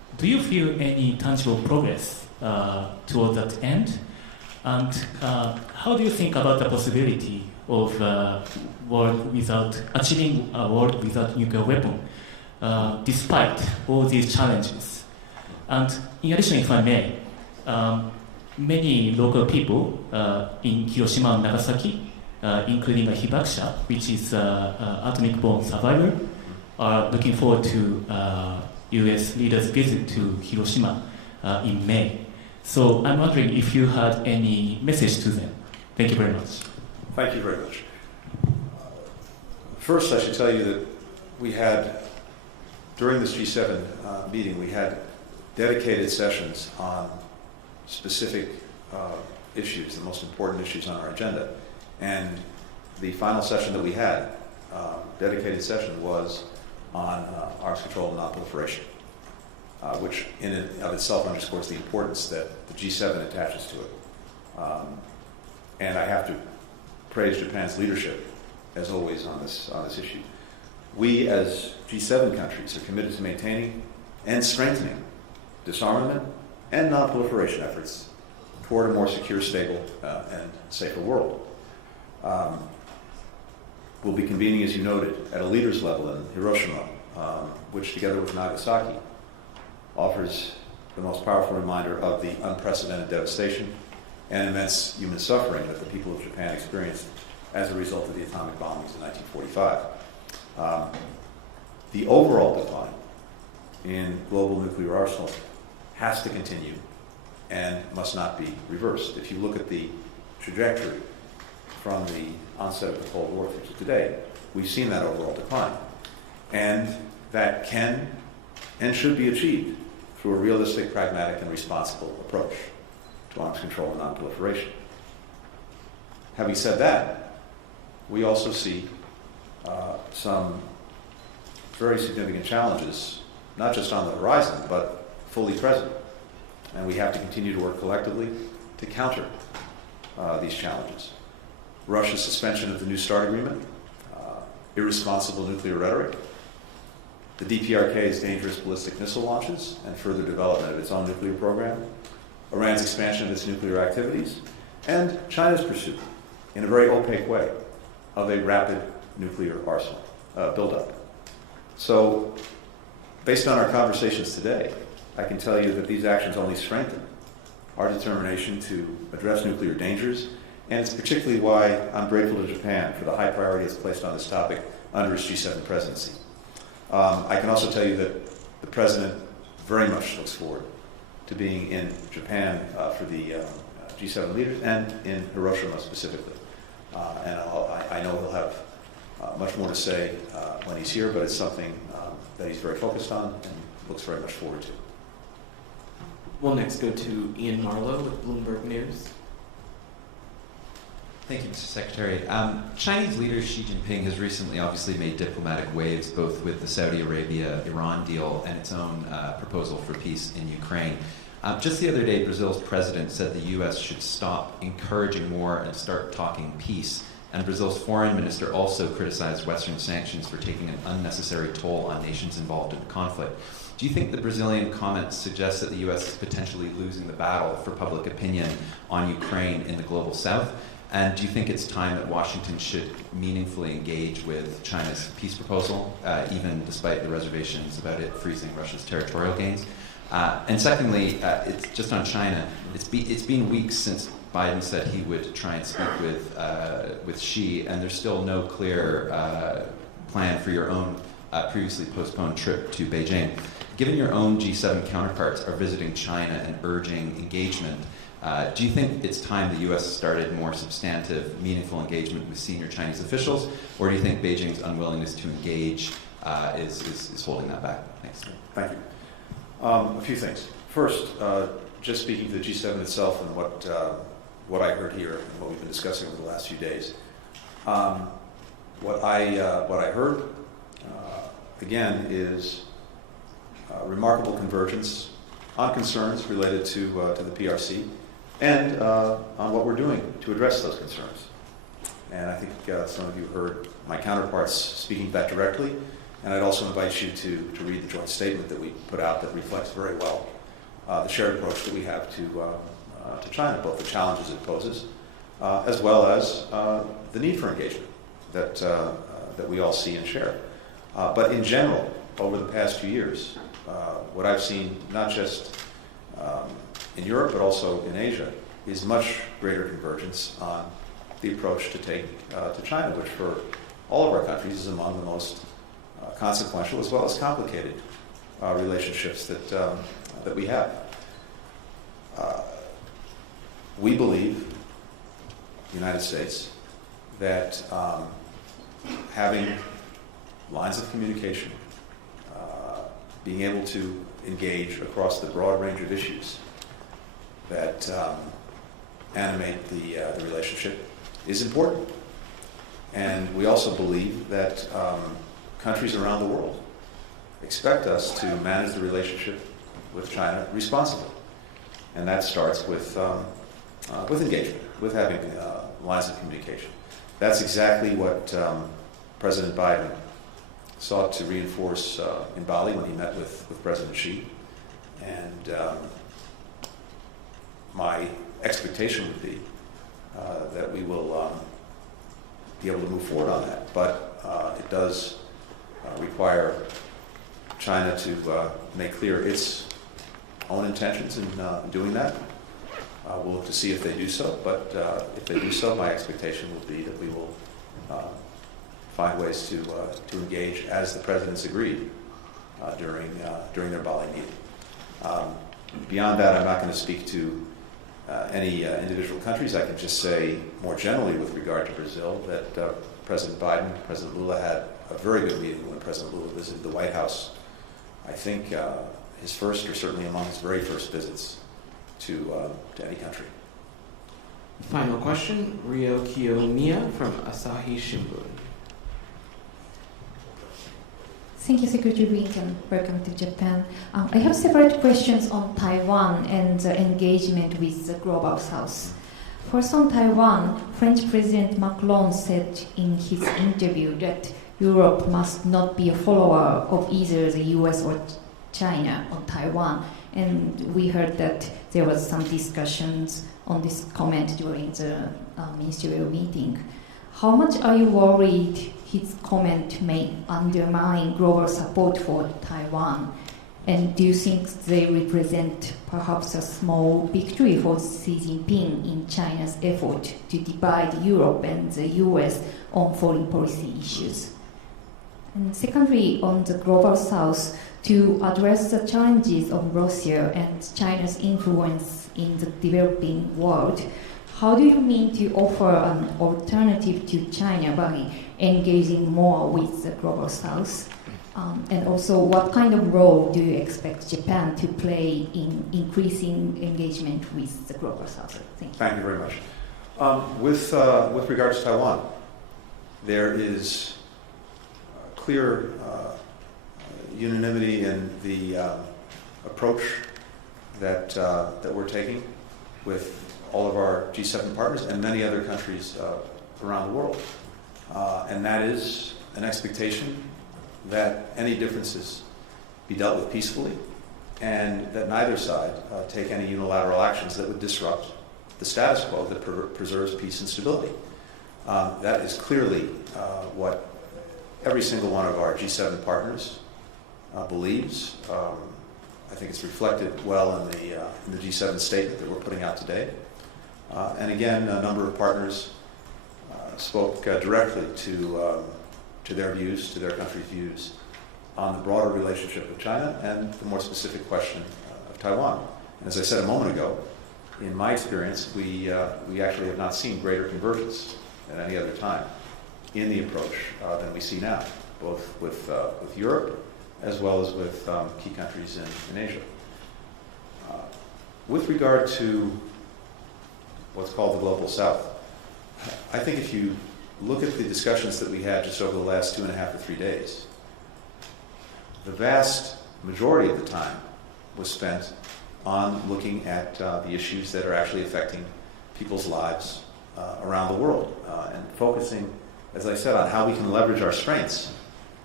do you feel any tangible progress toward that end? And how do you think about the possibility of achieving a world without nuclear weapon, despite all these challenges? And in addition, if I may, many local people in Hiroshima and Nagasaki, including a hibakusha, which is atomic bomb survivor, are looking forward to U.S. leaders' visit to Hiroshima in May. So I'm wondering if you had any message to them. Thank you very much. Thank you very much. First, I should tell you that we had, during this G7 meeting, we had dedicated sessions on specific issues, the most important issues on our agenda. And the final session that we had, dedicated session, was on arms control and non-proliferation, which in and of itself underscores the importance that the G7 attaches to it. And I have to praise Japan's leadership, as always, on this issue. We, as G7 countries, are committed to maintaining and strengthening disarmament and non-proliferation efforts toward a more secure, stable, and safer world. We'll be convening, as you noted, at a leaders level in Hiroshima, which, together with Nagasaki, offers the most powerful reminder of the unprecedented devastation and immense human suffering that the people of Japan experienced as a result of the atomic bombings in 1945. The overall decline in global nuclear arsenals has to continue and must not be reversed. If you look at the trajectory from the onset of the Cold War through to today, we've seen that overall decline. And that can and should be achieved through a realistic, pragmatic, and responsible approach to arms control and non-proliferation. Having said that, we also see some very significant challenges, not just on the horizon, but fully present. And we have to continue to work collectively to counter these challenges. Russia's suspension of the New START agreement, irresponsible nuclear rhetoric, the DPRK's dangerous ballistic missile launches and further development of its own nuclear program, Iran's expansion of its nuclear activities, and China's pursuit, in a very opaque way, of a rapid nuclear arsenal buildup. So, based on our conversations today, I can tell you that these actions only strengthen our determination to address nuclear dangers, and it's particularly why I'm grateful to Japan for the high priority it's placed on this topic under its G7 presidency. I can also tell you that the President very much looks forward to being in Japan for the G7 leaders and in Hiroshima specifically. And I know he'll have much more to say when he's here, but it's something that he's very focused on and looks very much forward to. We'll next go to Ian Marlowe with Bloomberg News. Thank you, Mr. Secretary. Chinese leader Xi Jinping has recently obviously made diplomatic waves, both with the Saudi Arabia-Iran deal and its own proposal for peace in Ukraine. Just the other day, Brazil's president said the U.S. should stop encouraging war and start talking peace. And Brazil's foreign minister also criticized Western sanctions for taking an unnecessary toll on nations involved in the conflict. Do you think the Brazilian comments suggest that the U.S. is potentially losing the battle for public opinion on Ukraine in the global south? And do you think it's time that Washington should meaningfully engage with China's peace proposal, even despite the reservations about it freezing Russia's territorial gains? And secondly, it's just on China. It's been weeks since Biden said he would try and speak with Xi, and there's still no clear plan for your own previously postponed trip to Beijing. Given your own G7 counterparts are visiting China and urging engagement, do you think it's time the U.S. started more substantive, meaningful engagement with senior Chinese officials, or do you think Beijing's unwillingness to engage is holding that back? Thanks. Thank you. A few things. First, just speaking to the G7 itself and what I heard here and what we've been discussing over the last few days. What I heard, again, is remarkable convergence on concerns related to the PRC and on what we're doing to address those concerns. And I think some of you heard my counterparts speaking to that directly, And I'd also invite you to read the joint statement that we put out that reflects very well the shared approach that we have to China, both the challenges it poses, as well as the need for engagement that we all see and share. But in general, over the past few years, what I've seen, not just in Europe but also in Asia, is much greater convergence on the approach to take to China, which for all of our countries is among the most consequential as well as complicated relationships that we have. We believe, the United States, that having lines of communication, being able to engage across the broad range of issues that animate the relationship is important. And we also believe that countries around the world expect us to manage the relationship with China responsibly. And that starts with engagement, with having lines of communication. That's exactly what President Biden sought to reinforce in Bali when he met with President Xi. And my expectation would be that we will be able to move forward on that. But it does require China to make clear its own intentions in doing that. We'll look to see if they do so, but if they do so, my expectation will be that we will find ways to engage as the presidents agreed during their Bali meeting. Beyond that, I'm not going to speak to any individual countries. I can just say more generally with regard to Brazil that President Biden, President Lula had a very good meeting when President Lula visited the White House. I think his first, or certainly among his very first visits to any country. Final question, Ryo Kiyomiya from Asahi Shimbun. Thank you, Secretary Blinken. Welcome to Japan. I have several questions on Taiwan and engagement with the Global South. First, on Taiwan, French President Macron said in his interview that Europe must not be a follower of either the US or China on Taiwan. And we heard that there was some discussions on this comment during the ministerial meeting. How much are you worried his comment may undermine global support for Taiwan? And do you think they represent perhaps a small victory for Xi Jinping in China's effort to divide Europe and the US on foreign policy issues? And secondly, on the Global South, to address the challenges of Russia and China's influence in the developing world, how do you mean to offer an alternative to China by engaging more with the Global South? And also, what kind of role do you expect Japan to play in increasing engagement with the Global South? Thank you. Thank you very much. With regards to Taiwan, there is clear unanimity in the approach that we're taking with all of our G7 partners and many other countries around the world. And that is an expectation that any differences be dealt with peacefully and that neither side take any unilateral actions that would disrupt the status quo that preserves peace and stability. That is clearly what every single one of our G7 partners believes. I think it's reflected well in the G7 statement that we're putting out today. And again, a number of partners spoke directly to their views, to their country's views on the broader relationship with China and the more specific question of Taiwan. And as I said a moment ago, in my experience, we actually have not seen greater convergence at any other time in the approach than we see now, both with Europe as well as with key countries in Asia. With regard to what's called the Global South, I think if you look at the discussions that we had just over the last 2.5 to 3 days, the vast majority of the time was spent on looking at the issues that are actually affecting people's lives around the world and focusing, as I said, on how we can leverage our strengths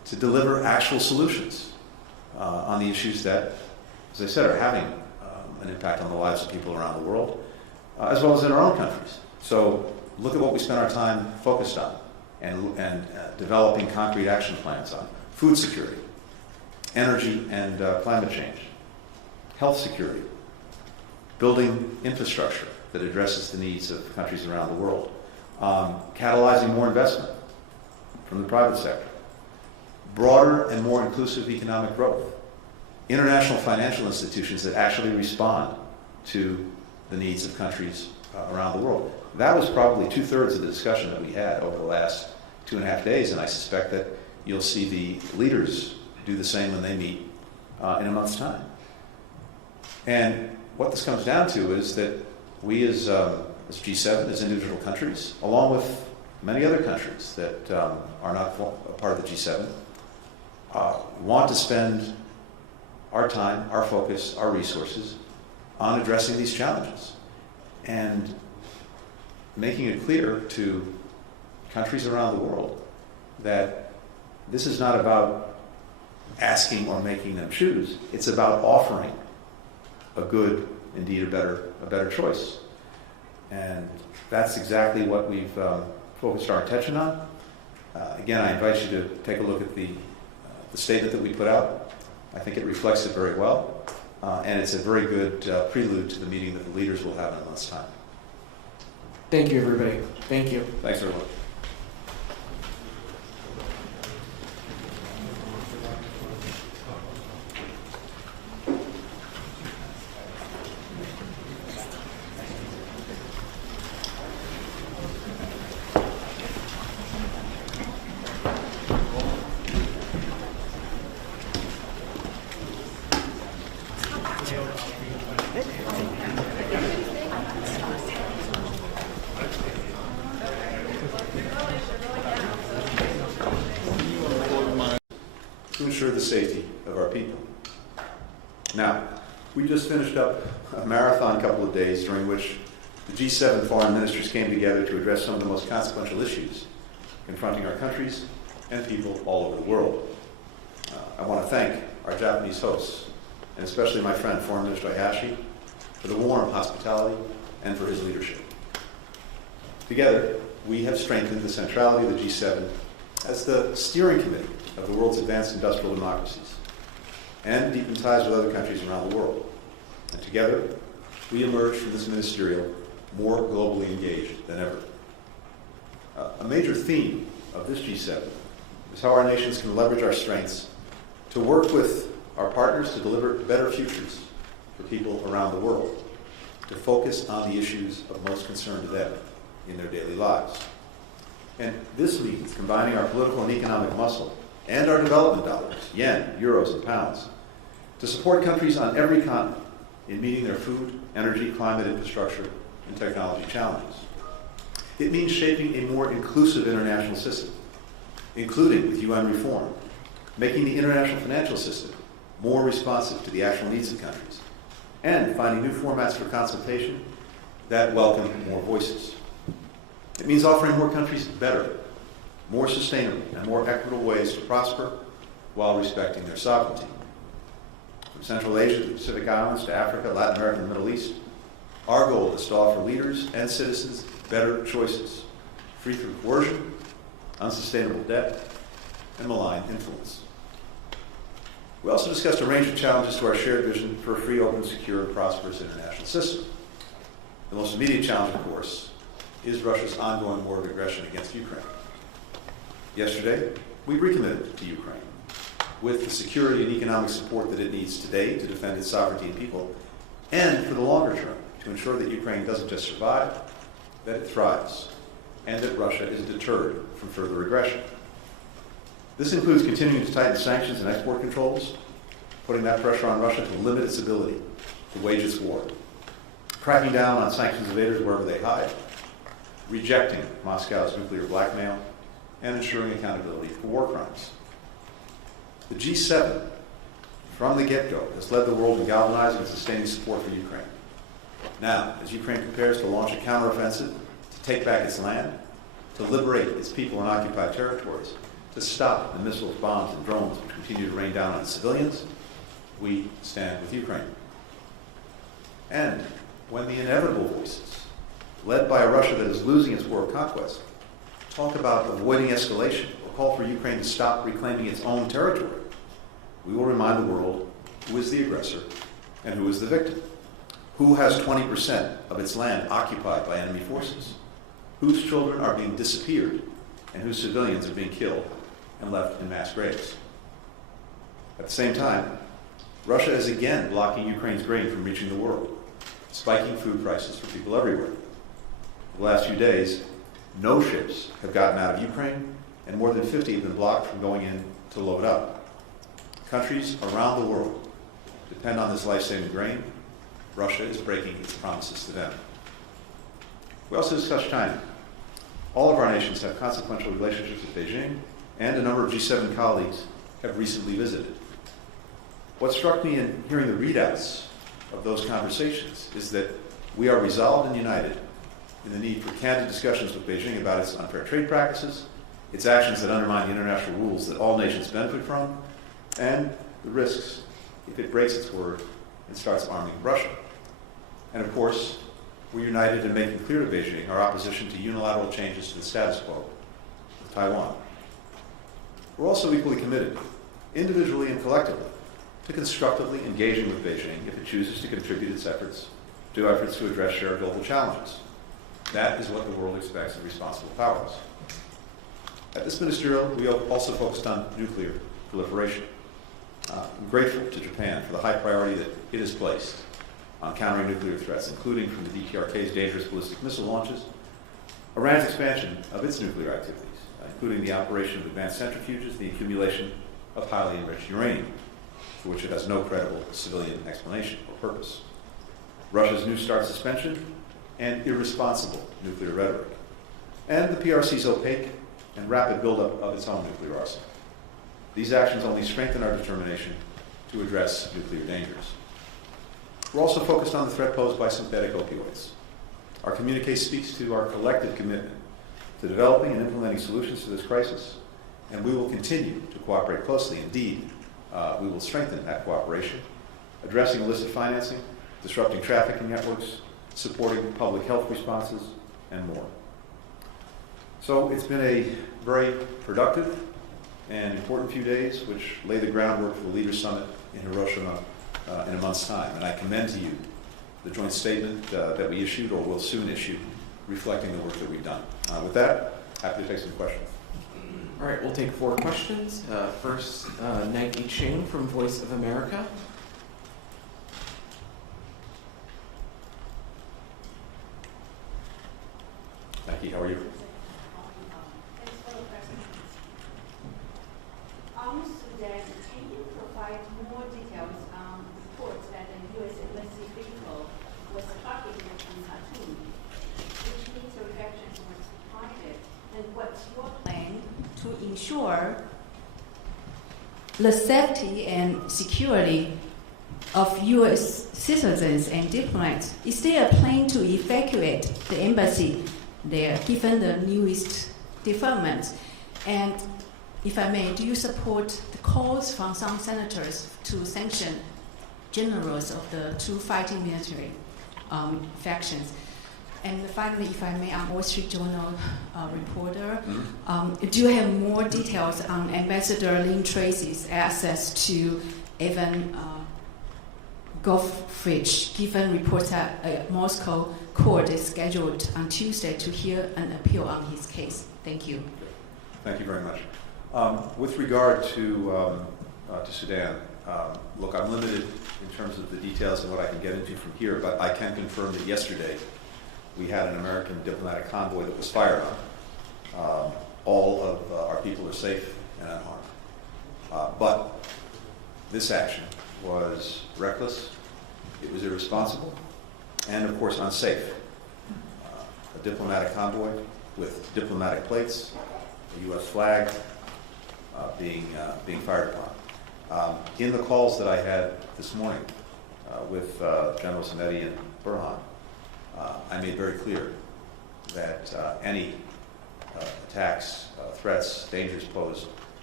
to deliver actual solutions on the issues that, as I said, are having an impact on the lives of people around the world, as well as in our own countries. So look at what we spend our time focused on and developing concrete action plans on: food security, energy and climate change, health security, building infrastructure that addresses the needs of countries around the world, catalyzing more investment from the private sector, broader and more inclusive economic growth, international financial institutions that actually respond to the needs of countries around the world. That was probably 2/3 of the discussion that we had over the last 2.5 days, and I suspect that you'll see the leaders do the same when they meet in a month's time. And what this comes down to is that we as G7, as individual countries, along with many other countries that are not a part of the G7, want to spend our time, our focus, our resources on addressing these challenges and making it clear to countries around the world that this is not about asking or making them choose. It's about offering a good, indeed a better choice. And that's exactly what we've focused our attention on. Again, I invite you to take a look at the statement that we put out. I think it reflects it very well, and it's a very good prelude to the meeting that the leaders will have in a month's time. Thank you, everybody. Thank you. Thanks, everyone. To ensure the safety of our people. Now, we just finished up a marathon couple of days during which the G7 foreign ministers came together to address some of the most consequential issues confronting our countries and people all over the world. I want to thank our Japanese hosts, and especially my friend, Foreign Minister Hayashi, for the warm hospitality and for his leadership. Together, we have strengthened the centrality of the G7 as the steering committee of the world's advanced industrial democracies and deepened ties with other countries around the world. And together, we emerge from this ministerial more globally engaged than ever. A major theme of this G7 is how our nations can leverage our strengths to work with our partners to deliver better futures for people around the world, to focus on the issues of most concern to them in their daily lives. And this means combining our political and economic muscle and our development dollars, yen, euros, and pounds, to support countries on every continent in meeting their food, energy, climate, infrastructure, and technology challenges. It means shaping a more inclusive international system, including with UN reform, making the international financial system more responsive to the actual needs of countries, and finding new formats for consultation that welcome more voices. It means offering more countries better, more sustainable, and more equitable ways to prosper while respecting their sovereignty. From Central Asia to the Pacific Islands to Africa, Latin America, and the Middle East, our goal is to offer leaders and citizens better choices, free from coercion, unsustainable debt, and malign influence. We also discussed a range of challenges to our shared vision for a free, open, secure, and prosperous international system. The most immediate challenge, of course, is Russia's ongoing war of aggression against Ukraine. Yesterday, we recommitted to Ukraine with the security and economic support that it needs today to defend its sovereignty and people, and for the longer term, to ensure that Ukraine doesn't just survive, that it thrives, and that Russia is deterred from further aggression. This includes continuing to tighten sanctions and export controls, putting that pressure on Russia to limit its ability to wage its war, cracking down on sanctions evaders wherever they hide, rejecting Moscow's nuclear blackmail, and ensuring accountability for war crimes. The G7, from the get-go, has led the world in galvanizing and sustaining support for Ukraine. Now, as Ukraine prepares to launch a counteroffensive to take back its land, to liberate its people in occupied territories, to stop the missiles, bombs, and drones which continue to rain down on civilians, we stand with Ukraine. And when the inevitable voices, led by a Russia that is losing its war of conquest, talk about avoiding escalation or call for Ukraine to stop reclaiming its own territory, we will remind the world who is the aggressor and who is the victim. Who has 20% of its land occupied by enemy forces? Whose children are being disappeared and whose civilians are being killed and left in mass graves? At the same time, Russia is again blocking Ukraine's grain from reaching the world, spiking food prices for people everywhere. The last few days, no ships have gotten out of Ukraine, and more than 50 have been blocked from going in to load up. Countries around the world depend on this life-saving grain. Russia is breaking its promises to them. We also discussed China. All of our nations have consequential relationships with Beijing, and a number of G7 colleagues have recently visited. What struck me in hearing the readouts of those conversations is that we are resolved and united in the need for candid discussions with Beijing about its unfair trade practices, its actions that undermine the international rules that all nations benefit from, and the risks if it breaks its word and starts arming Russia. And of course, we're united in making clear to Beijing our opposition to unilateral changes to the status quo with Taiwan. We're also equally committed, individually and collectively, to constructively engaging with Beijing if it chooses to contribute its efforts to address shared global challenges. That is what the world expects of responsible powers. At this ministerial, we also focused on nuclear proliferation. I'm grateful to Japan for the high priority that it has placed on countering nuclear threats, including from the DPRK's dangerous ballistic missile launches, Iran's expansion of its nuclear activities, including the operation of advanced centrifuges, the accumulation of highly enriched uranium, for which it has no credible civilian explanation or purpose, Russia's New START suspension, and irresponsible nuclear rhetoric, and the PRC's opaque and rapid buildup of its own nuclear arsenal. These actions only strengthen our determination to address nuclear dangers. We're also focused on the threat posed by synthetic opioids. Our communique speaks to our collective commitment to developing and implementing solutions to this crisis, and we will continue to cooperate closely. Indeed, we will strengthen that cooperation, addressing illicit financing, disrupting trafficking networks, supporting public health responses, and more. So it's been a very productive and important few days, which lay the groundwork for the Leaders' Summit in Hiroshima in a month's time. And I commend to you the joint statement that we issued or will soon issue, reflecting the work that we've done. With that, happy to take some questions. All right, we'll take 4 questions. First, Nike Ching from Voice of America. Nike, how are you? Thanks for the presentation. On Sudan, can you provide more details on reports that the U.S. embassy vehicle was targeted in Khartoum, which means the reactions were targeted, and what's your plan to ensure the safety and security of U.S. citizens and diplomats? Is there a plan to evacuate the embassy there, given the newest developments? And if I may, do you support the calls from some senators to sanction generals of the 2 fighting military factions? And finally, if I may, I'm Wall Street Journal reporter. Do you have more details on Ambassador Lynn Tracy's access to Evan Goffridge, given reports that a Moscow court is scheduled on Tuesday to hear an appeal on his case? Thank you. Thank you very much. With regard to Sudan, look, I'm limited in terms of the details and what I can get into from here, but I can confirm that yesterday we had an American diplomatic convoy that was fired on. All of our people are safe and unharmed. But this action was reckless, it was irresponsible, and of course unsafe. A diplomatic convoy with diplomatic plates, a U.S. flag being fired upon. In the calls that I had this morning with General Samedi and Burhan, I made very clear that any attacks, threats, dangers posed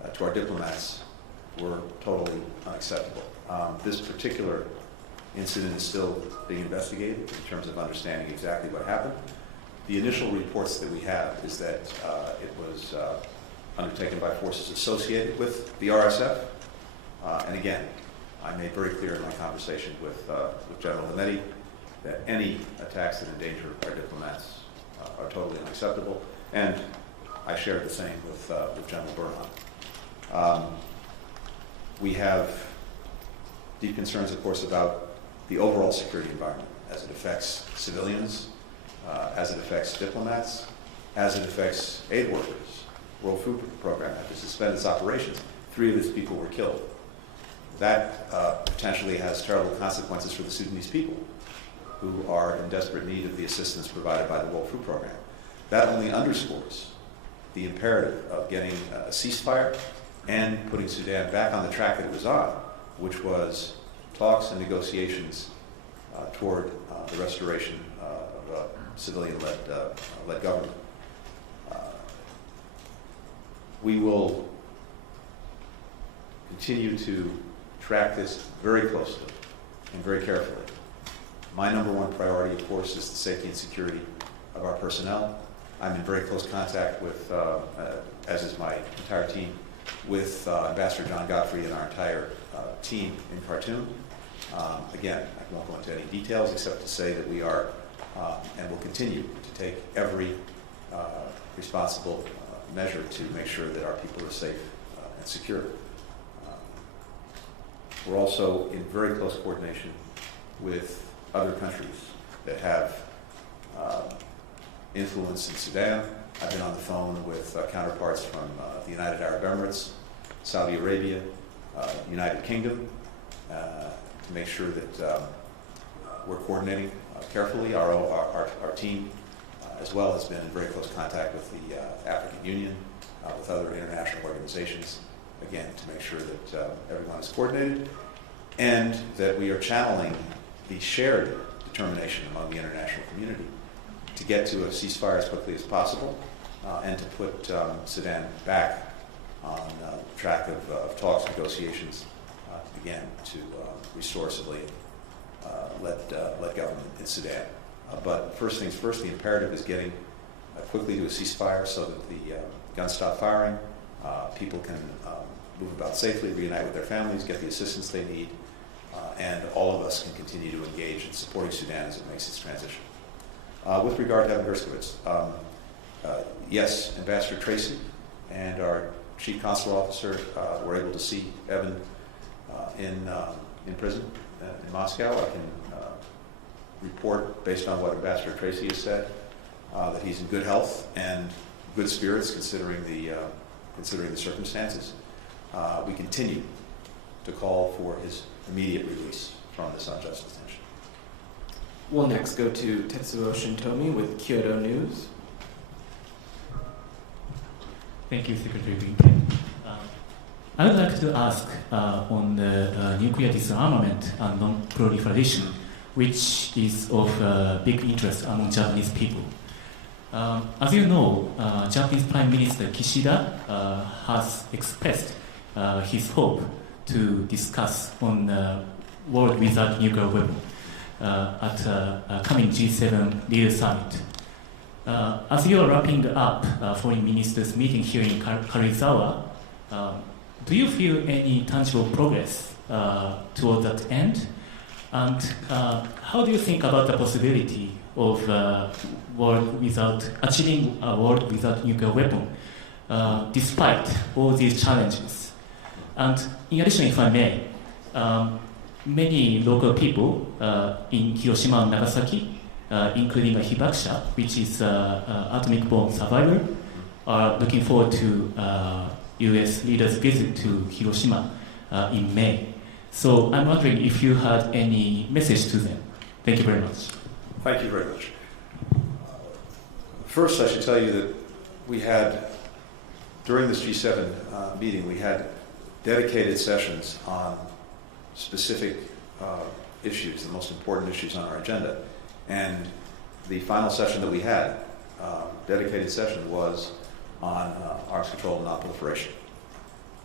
to our diplomats were totally unacceptable. This particular incident is still being investigated in terms of understanding exactly what happened. The initial reports that we have is that it was undertaken by forces associated with the RSF. And again, I made very clear in my conversation with General Lametti that any attacks that endanger our diplomats are totally unacceptable. And I shared the same with General Burhan. We have deep concerns, of course, about the overall security environment as it affects civilians, as it affects diplomats, as it affects aid workers. World Food Program had to suspend its operations. 3 of its people were killed. That potentially has terrible consequences for the Sudanese people, who are in desperate need of the assistance provided by the World Food Program. That only underscores the imperative of getting a ceasefire and putting Sudan back on the track that it was on, which was talks and negotiations toward the restoration of a civilian-led government. We will continue to track this very closely and very carefully. My number 1 priority, of course, is the safety and security of our personnel. I'm in very close contact with, as is my entire team, with Ambassador John Godfrey and our entire team in Khartoum. Again, I won't go into any details except to say that we are and will continue to take every responsible measure to make sure that our people are safe and secure. We're also in very close coordination with other countries that have influence in Sudan. I've been on the phone with counterparts from the United Arab Emirates, Saudi Arabia, United Kingdom, to make sure that we're coordinating carefully. Our team as well has been in very close contact with the African Union, with other international organizations, again, to make sure that everyone is coordinated and that we are channeling the shared determination among the international community to get to a ceasefire as quickly as possible and to put Sudan back on the track of talks, negotiations, again, to restore civilian-led government in Sudan. But first things first, the imperative is getting quickly to a ceasefire so that the guns stop firing, people can move about safely, reunite with their families, get the assistance they need, and all of us can continue to engage in supporting Sudan as it makes its transition. With regard to Evan Gershkovich, yes, Ambassador Tracy and our Chief Consular Officer were able to see Evan in prison in Moscow. I can report, based on what Ambassador Tracy has said, that he's in good health and good spirits considering the circumstances. We continue to call for his immediate release from this unjust detention. We'll next go to Tetsuo Shintomi with Kyoto News. Thank you, Secretary Blinken. I would like to ask on the nuclear disarmament and non-proliferation, which is of big interest among Japanese people. As you know, Japanese Prime Minister Kishida has expressed his hope to discuss on the world without nuclear weapon at a coming G7 leader summit. As you are wrapping up foreign ministers meeting here in Karizawa, do you feel any tangible progress toward that end? And how do you think about the possibility of achieving a world without nuclear weapon, despite all these challenges? And in addition, if I may, many local people in Hiroshima and Nagasaki, including a Hibakusha, which is atomic bomb survivor, are looking forward to U.S. leaders' visit to Hiroshima in May. So I'm wondering if you had any message to them. Thank you very much. Thank you very much. First, I should tell you that we had, during this G7 meeting, we had dedicated sessions on specific issues, the most important issues on our agenda. And the final session that we had, dedicated session, was on arms control and non-proliferation.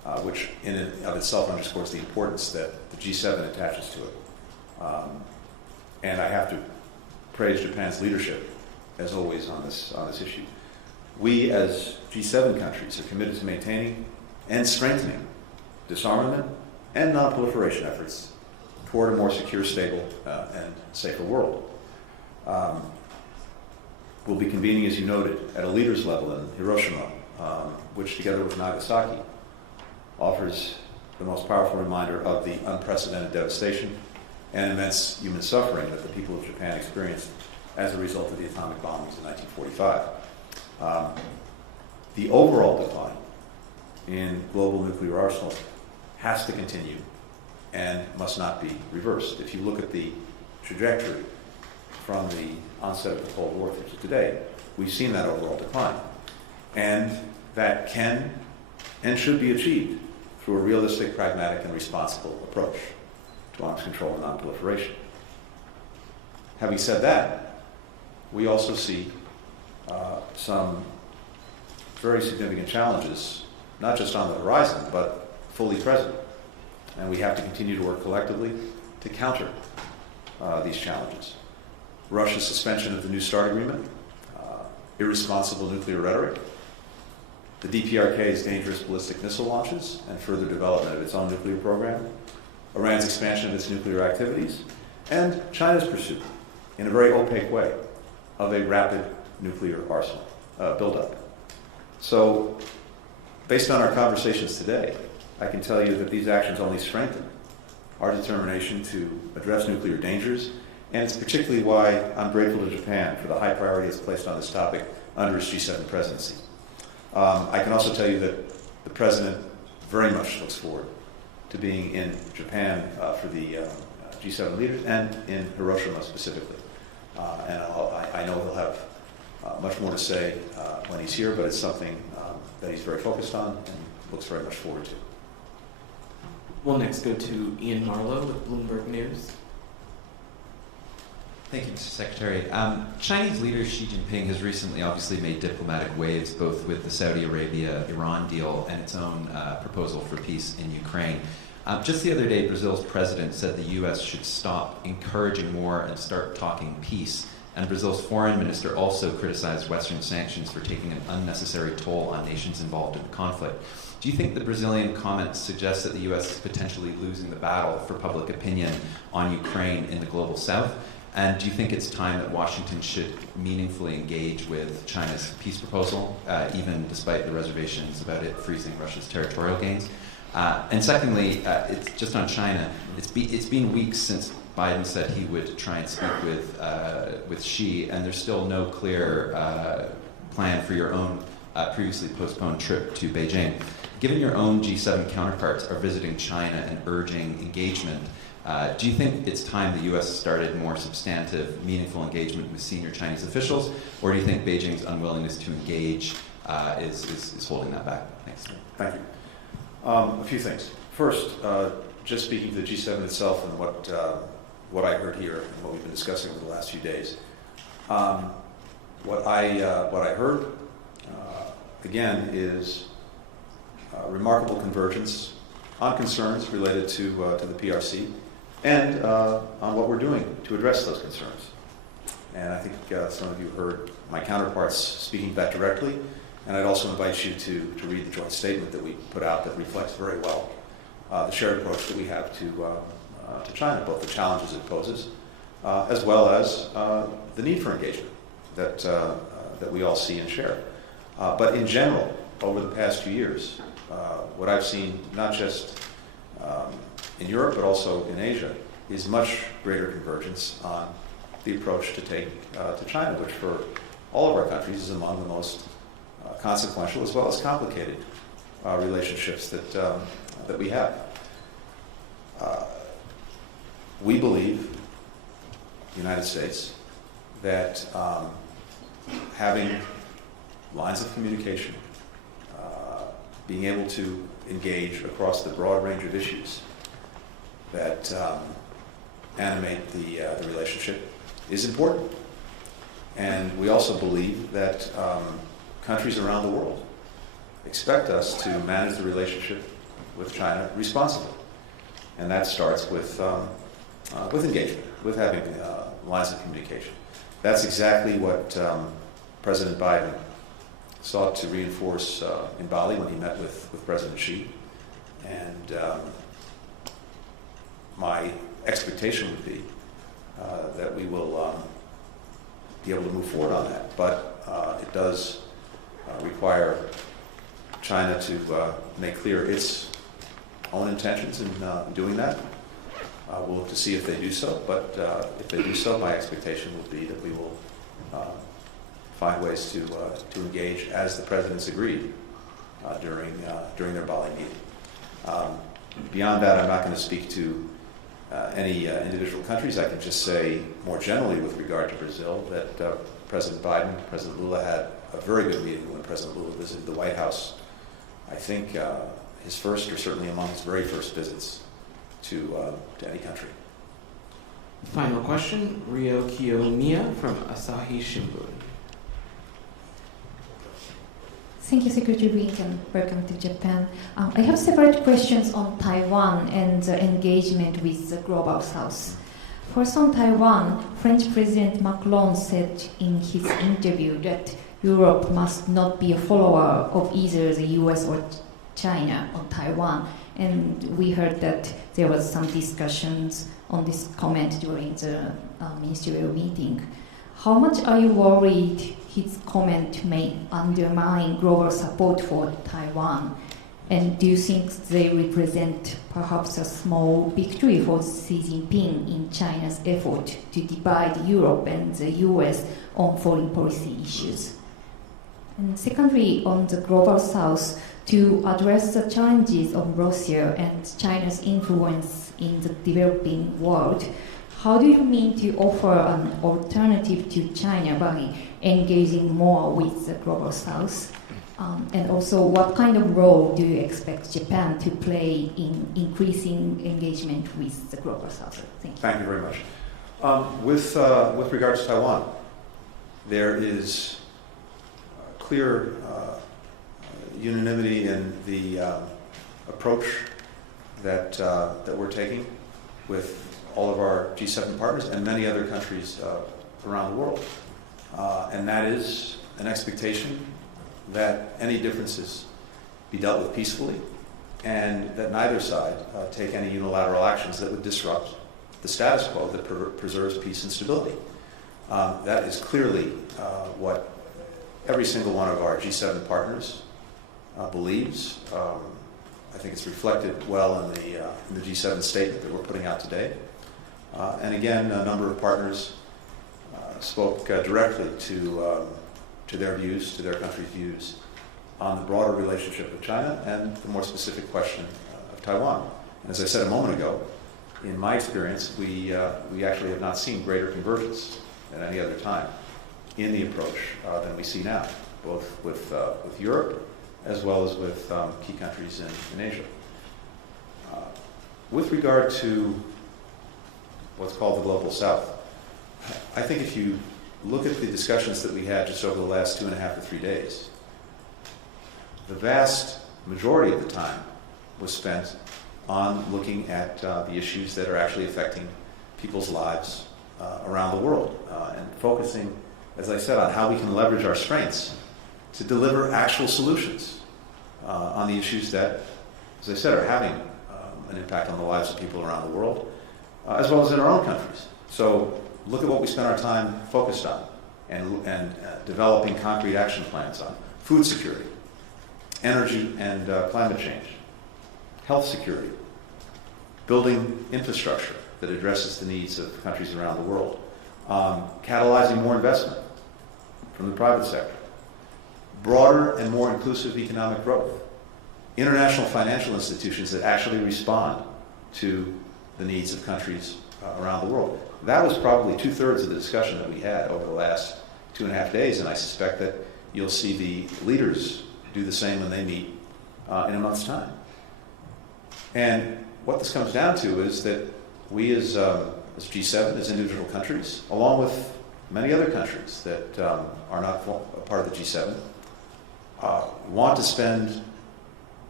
which in and of itself underscores the importance that the G7 attaches to it. And I have to praise Japan's leadership, as always, on this issue. We, as G7 countries, are committed to maintaining and strengthening disarmament and non-proliferation efforts toward a more secure, stable, and safer world. We'll be convening, as you noted, at a leaders level in Hiroshima, which, together with Nagasaki, offers the most powerful reminder of the unprecedented devastation and immense human suffering that the people of Japan experienced as a result of the atomic bombings in 1945. The overall decline in global nuclear arsenal has to continue and must not be reversed. If you look at the trajectory from the onset of the Cold War through to today, we've seen that overall decline. And that can and should be achieved through a realistic, pragmatic, and responsible approach to arms control and non-proliferation. Having said that, we also see some very significant challenges, not just on the horizon, but fully present. And we have to continue to work collectively to counter these challenges. Russia's suspension of the New START agreement, irresponsible nuclear rhetoric, the DPRK's dangerous ballistic missile launches and further development of its own nuclear program, Iran's expansion of its nuclear activities, and China's pursuit, in a very opaque way, of a rapid nuclear arsenal buildup. So, based on our conversations today, I can tell you that these actions only strengthen our determination to address nuclear dangers, and it's particularly why I'm grateful to Japan for the high priority it's placed on this topic under its G7 presidency. I can also tell you that the President very much looks forward to being in Japan for the G7 leaders and in Hiroshima specifically. And I know he'll have much more to say when he's here, but it's something that he's very focused on and looks very much forward to. We'll next go to Ian Marlowe with Bloomberg News. Thank you, Mr. Secretary. Chinese leader Xi Jinping has recently obviously made diplomatic waves, both with the Saudi Arabia-Iran deal and its own proposal for peace in Ukraine. Just the other day, Brazil's president said the U.S. should stop encouraging war and start talking peace. And Brazil's foreign minister also criticized Western sanctions for taking an unnecessary toll on nations involved in the conflict. Do you think the Brazilian comments suggest that the U.S. is potentially losing the battle for public opinion on Ukraine in the global south? And do you think it's time that Washington should meaningfully engage with China's peace proposal, even despite the reservations about it freezing Russia's territorial gains? And secondly, it's just on China. It's been weeks since Biden said he would try and speak with Xi, and there's still no clear plan for your own previously postponed trip to Beijing. Given your own G7 counterparts are visiting China and urging engagement, do you think it's time the U.S. started more substantive, meaningful engagement with senior Chinese officials, or do you think Beijing's unwillingness to engage is holding that back? Thanks. Thank you. A few things. First, just speaking to the G7 itself and what I heard here and what we've been discussing over the last few days. What I heard, again, is remarkable convergence on concerns related to the PRC and on what we're doing to address those concerns. And I think some of you heard my counterparts speaking to that directly, and I'd also invite you to read the joint statement that we put out that reflects very well the shared approach that we have to China, both the challenges it poses, as well as the need for engagement that we all see and share. But in general, over the past few years, what I've seen, not just in Europe, but also in Asia, is much greater convergence on the approach to take to China, which for all of our countries is among the most consequential as well as complicated relationships that we have. We believe, the United States, that having lines of communication, being able to engage across the broad range of issues that animate the relationship is important. And we also believe that countries around the world expect us to manage the relationship with China responsibly. And that starts with engagement, with having lines of communication. That's exactly what President Biden sought to reinforce in Bali when he met with President Xi. And my expectation would be that we will be able to move forward on that. But it does require China to make clear its own intentions in doing that. We'll look to see if they do so, but if they do so, my expectation will be that we will find ways to engage as the presidents agreed during their Bali meeting. Beyond that, I'm not going to speak to any individual countries. I can just say more generally with regard to Brazil that President Biden, President Lula had a very good meeting when President Lula visited the White House. I think his first, or certainly among his very first visits to any country. Final question, Ryo Kiyomiya from Asahi Shimbun. Thank you, Secretary Blinken. Welcome to Japan. I have several questions on Taiwan and engagement with the Global South. First, on Taiwan, French President Macron said in his interview that Europe must not be a follower of either the US or China on Taiwan. And we heard that there was some discussions on this comment during the ministerial meeting. How much are you worried his comment may undermine global support for Taiwan? And do you think they represent perhaps a small victory for Xi Jinping in China's effort to divide Europe and the US on foreign policy issues? And secondly, on the Global South, to address the challenges of Russia and China's influence in the developing world, how do you mean to offer an alternative to China by engaging more with the Global South? And also, what kind of role do you expect Japan to play in increasing engagement with the Global South? Thank you very much. With regards to Taiwan, there is clear unanimity in the approach that we're taking with all of our G7 partners and many other countries around the world. And that is an expectation that any differences be dealt with peacefully and that neither side take any unilateral actions that would disrupt the status quo that preserves peace and stability. That is clearly what every single one of our G7 partners believes. I think it's reflected well in the G7 statement that we're putting out today. And again, a number of partners spoke directly to their views, to their country's views on the broader relationship with China and the more specific question of Taiwan. And as I said a moment ago, in my experience, we actually have not seen greater convergence at any other time in the approach than we see now, both with Europe as well as with key countries in Asia. With regard to what's called the Global South, I think if you look at the discussions that we had just over the last 2.5 to 3 days, the vast majority of the time was spent on looking at the issues that are actually affecting people's lives around the world and focusing, as I said, on how we can leverage our strengths to deliver actual solutions on the issues that, as I said, are having an impact on the lives of people around the world, as well as in our own countries. So look at what we spend our time focused on and developing concrete action plans on: food security, energy and climate change, health security, building infrastructure that addresses the needs of countries around the world, catalyzing more investment from the private sector, broader and more inclusive economic growth, international financial institutions that actually respond to the needs of countries around the world. That was probably 2/3 of the discussion that we had over the last 2.5 days, and I suspect that you'll see the leaders do the same when they meet in a month's time. And what this comes down to is that we as G7, as individual countries, along with many other countries that are not a part of the G7, want to spend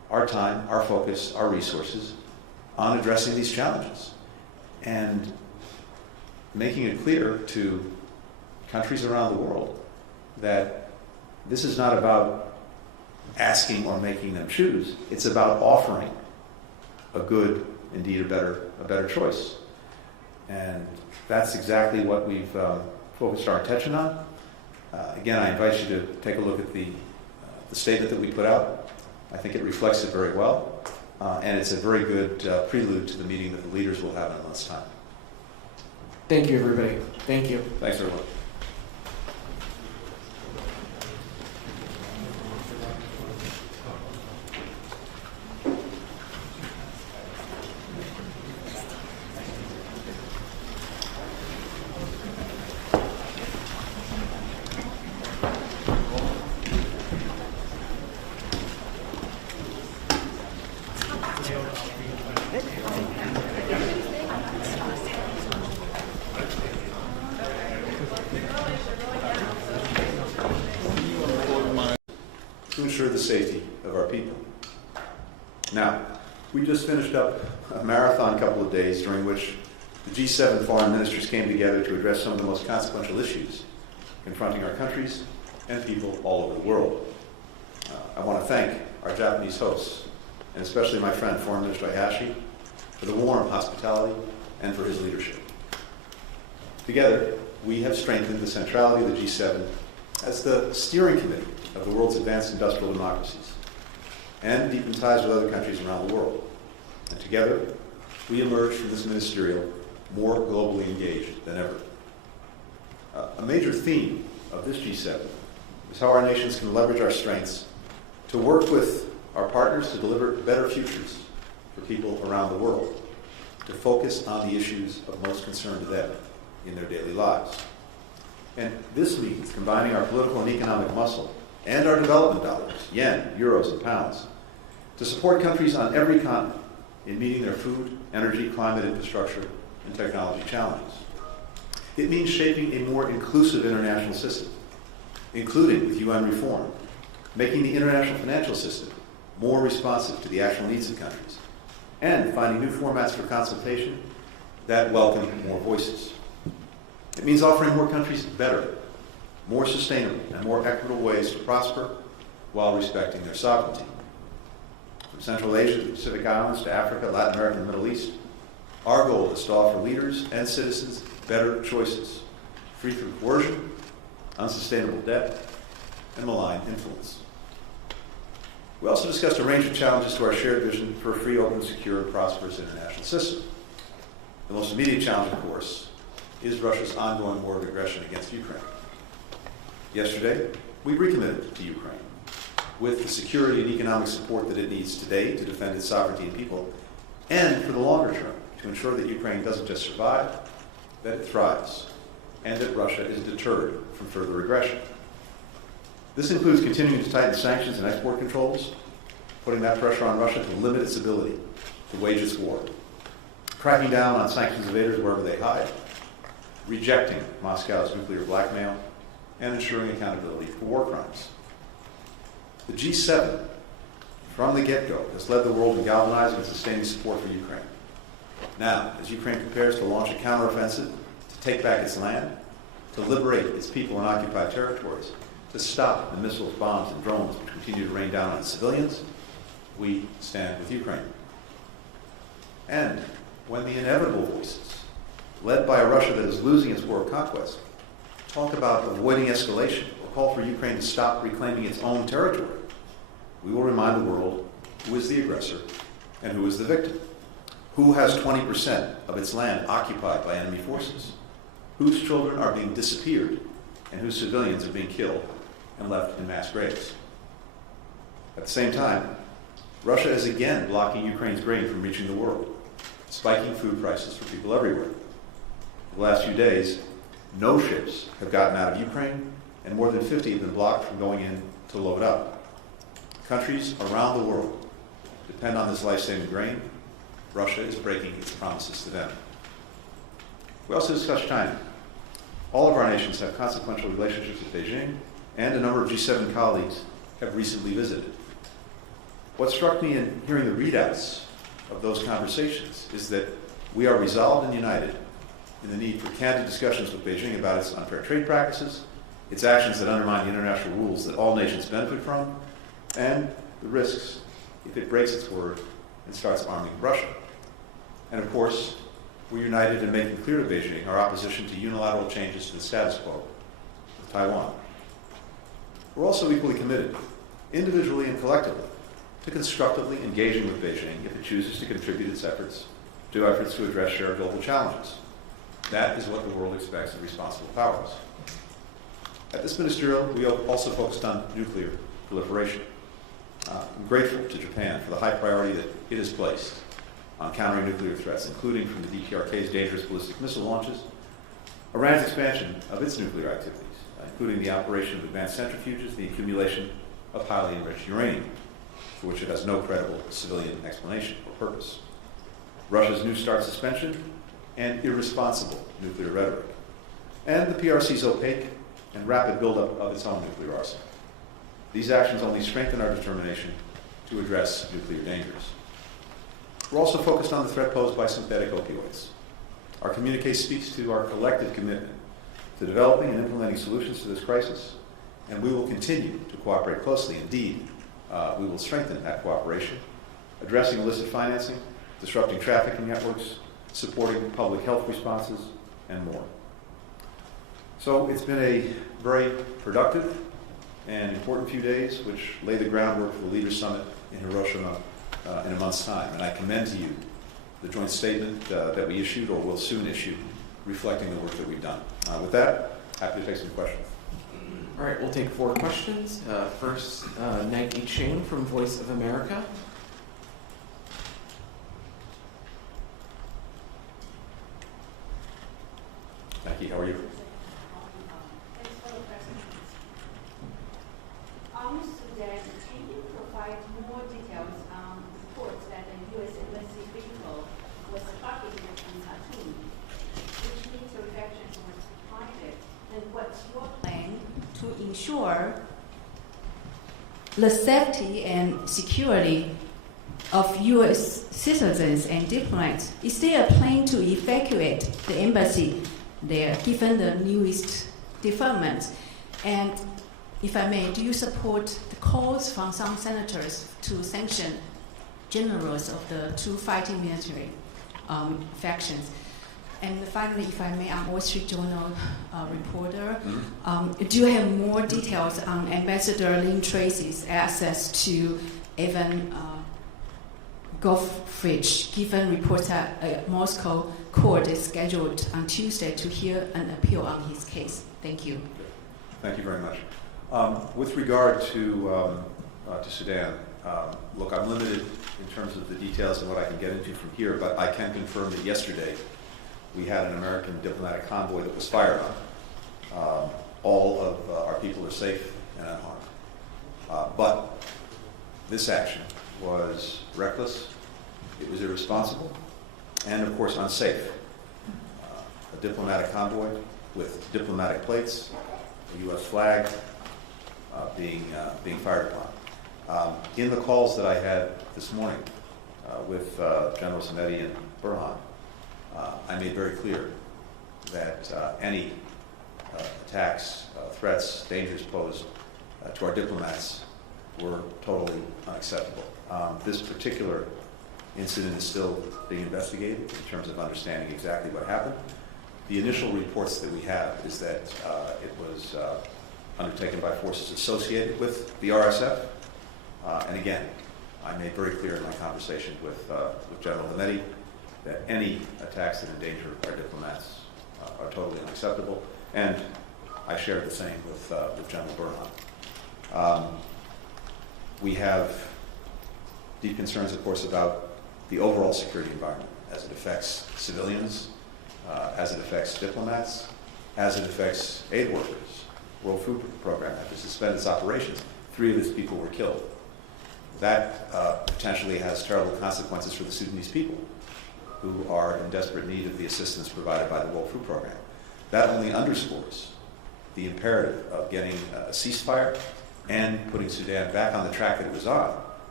our time, our focus, our resources on addressing these challenges and making it clear to countries around the world that this is not about asking or making them choose. It's about offering a good, indeed a better choice. And that's exactly what we've focused our attention on. Again, I invite you to take a look at the statement that we put out. I think it reflects it very well. And it's a very good prelude to the meeting that the leaders will have in a month's time. Thank you, everybody. Thank you. Thanks, everyone. To ensure the safety of our people. Now, we just finished up a marathon couple of days during which the G7 foreign ministers came together to address some of the most consequential issues confronting our countries and people all over the world. I want to thank our Japanese hosts, and especially my friend, Foreign Minister Hayashi, for the warm hospitality and for his leadership. Together, we have strengthened the centrality of the G7 as the steering committee of the world's advanced industrial democracies and deepened ties with other countries around the world. And together, we emerge from this ministerial more globally engaged than ever. A major theme of this G7 is how our nations can leverage our strengths to work with our partners to deliver better futures for people around the world, to focus on the issues of most concern to them in their daily lives. And this means combining our political and economic muscle and our development dollars, yen, euros, and pounds, to support countries on every continent in meeting their food, energy, climate, infrastructure, and technology challenges. It means shaping a more inclusive international system, including with UN reform, making the international financial system more responsive to the actual needs of countries, and finding new formats for consultation that welcome more voices. It means offering more countries better, more sustainable, and more equitable ways to prosper while respecting their sovereignty. From Central Asia to the Pacific Islands to Africa, Latin America, and the Middle East, our goal is to offer leaders and citizens better choices, free from coercion, unsustainable debt, and malign influence. We also discussed a range of challenges to our shared vision for a free, open, secure, and prosperous international system. The most immediate challenge, of course, is Russia's ongoing war of aggression against Ukraine. Yesterday, we recommitted to Ukraine with the security and economic support that it needs today to defend its sovereignty and people, and for the longer term, to ensure that Ukraine doesn't just survive, that it thrives, and that Russia is deterred from further aggression. This includes continuing to tighten sanctions and export controls, putting that pressure on Russia to limit its ability to wage its war, cracking down on sanctions evaders wherever they hide, rejecting Moscow's nuclear blackmail, and ensuring accountability for war crimes. The G7, from the get-go, has led the world in galvanizing and sustaining support for Ukraine. Now, as Ukraine prepares to launch a counteroffensive to take back its land, to liberate its people in occupied territories, to stop the missiles, bombs, and drones which continue to rain down on its civilians, we stand with Ukraine. And when the inevitable voices, led by a Russia that is losing its war of conquest, talk about avoiding escalation or call for Ukraine to stop reclaiming its own territory, we will remind the world who is the aggressor and who is the victim, who has 20% of its land occupied by enemy forces, whose children are being disappeared, and whose civilians are being killed and left in mass graves. At the same time, Russia is again blocking Ukraine's grain from reaching the world, spiking food prices for people everywhere. The last few days, no ships have gotten out of Ukraine, and more than 50 have been blocked from going in to load up. Countries around the world depend on this life-saving grain. Russia is breaking its promises to them. We also discussed China. All of our nations have consequential relationships with Beijing, and a number of G7 colleagues have recently visited. What struck me in hearing the readouts of those conversations is that we are resolved and united in the need for candid discussions with Beijing about its unfair trade practices, its actions that undermine the international rules that all nations benefit from, and the risks if it breaks its word and starts arming Russia. And of course, we're united in making clear to Beijing our opposition to unilateral changes to the status quo of Taiwan. We're also equally committed, individually and collectively, to constructively engaging with Beijing if it chooses to contribute its efforts to address shared global challenges. That is what the world expects of responsible powers. At this ministerial, we also focused on nuclear proliferation. I'm grateful to Japan for the high priority that it has placed on countering nuclear threats, including from the DPRK's dangerous ballistic missile launches, Iran's expansion of its nuclear activities, including the operation of advanced centrifuges, the accumulation of highly enriched uranium, for which it has no credible civilian explanation or purpose, Russia's New START suspension, and irresponsible nuclear rhetoric, and the PRC's opaque and rapid buildup of its own nuclear arsenal. These actions only strengthen our determination to address nuclear dangers. We're also focused on the threat posed by synthetic opioids. Our communique speaks to our collective commitment to developing and implementing solutions to this crisis, and we will continue to cooperate closely. Indeed, we will strengthen that cooperation, addressing illicit financing, disrupting trafficking networks, supporting public health responses, and more. So it's been a very productive and important few days, which lay the groundwork for the Leaders' Summit in Hiroshima in a month's time. And I commend to you the joint statement that we issued or will soon issue, reflecting the work that we've done. With that, happy to take some questions. All right, we'll take 4 questions. First, Nike Ching from Voice of America. Nike, how are you? Thanks for the presentation. Sudan, can you provide more details on reports that the U.S. embassy vehicle was targeted in Khartoum, which military factions were targeted, and what's your plan to ensure the safety and security of U.S. citizens and diplomats? Is there a plan to evacuate the embassy there, given the newest developments? And if I may, do you support the calls from some senators to sanction generals of the 2 fighting military factions? And finally, if I may, I'm Wall Street Journal reporter. Do you have more details on Ambassador Lynn Tracy's access to Evan Goffridge, given reports that a Moscow court is scheduled on Tuesday to hear an appeal on his case? Thank you. Thank you very much. With regard to Sudan, look, I'm limited in terms of the details and what I can get into from here, but I can confirm that yesterday we had an American diplomatic convoy that was fired on. All of our people are safe and unharmed. But this action was reckless, it was irresponsible, and of course unsafe. A diplomatic convoy with diplomatic plates, a U.S. flag being fired upon. In the calls that I had this morning with General Zanetti and Burhan, I made very clear that any attacks, threats, dangers posed to our diplomats were totally unacceptable. This particular incident is still being investigated in terms of understanding exactly what happened. The initial reports that we have is that it was undertaken by forces associated with the RSF. And again, I made very clear in my conversation with General Zanetti that any attacks that endanger our diplomats are totally unacceptable. And I shared the same with General Burhan. We have deep concerns, of course, about the overall security environment as it affects civilians, as it affects diplomats, as it affects aid workers. World Food Program had to suspend its operations. 3 of its people were killed. That potentially has terrible consequences for the Sudanese people, who are in desperate need of the assistance provided by the World Food Program. That only underscores the imperative of getting a ceasefire and putting Sudan back on the track that it was on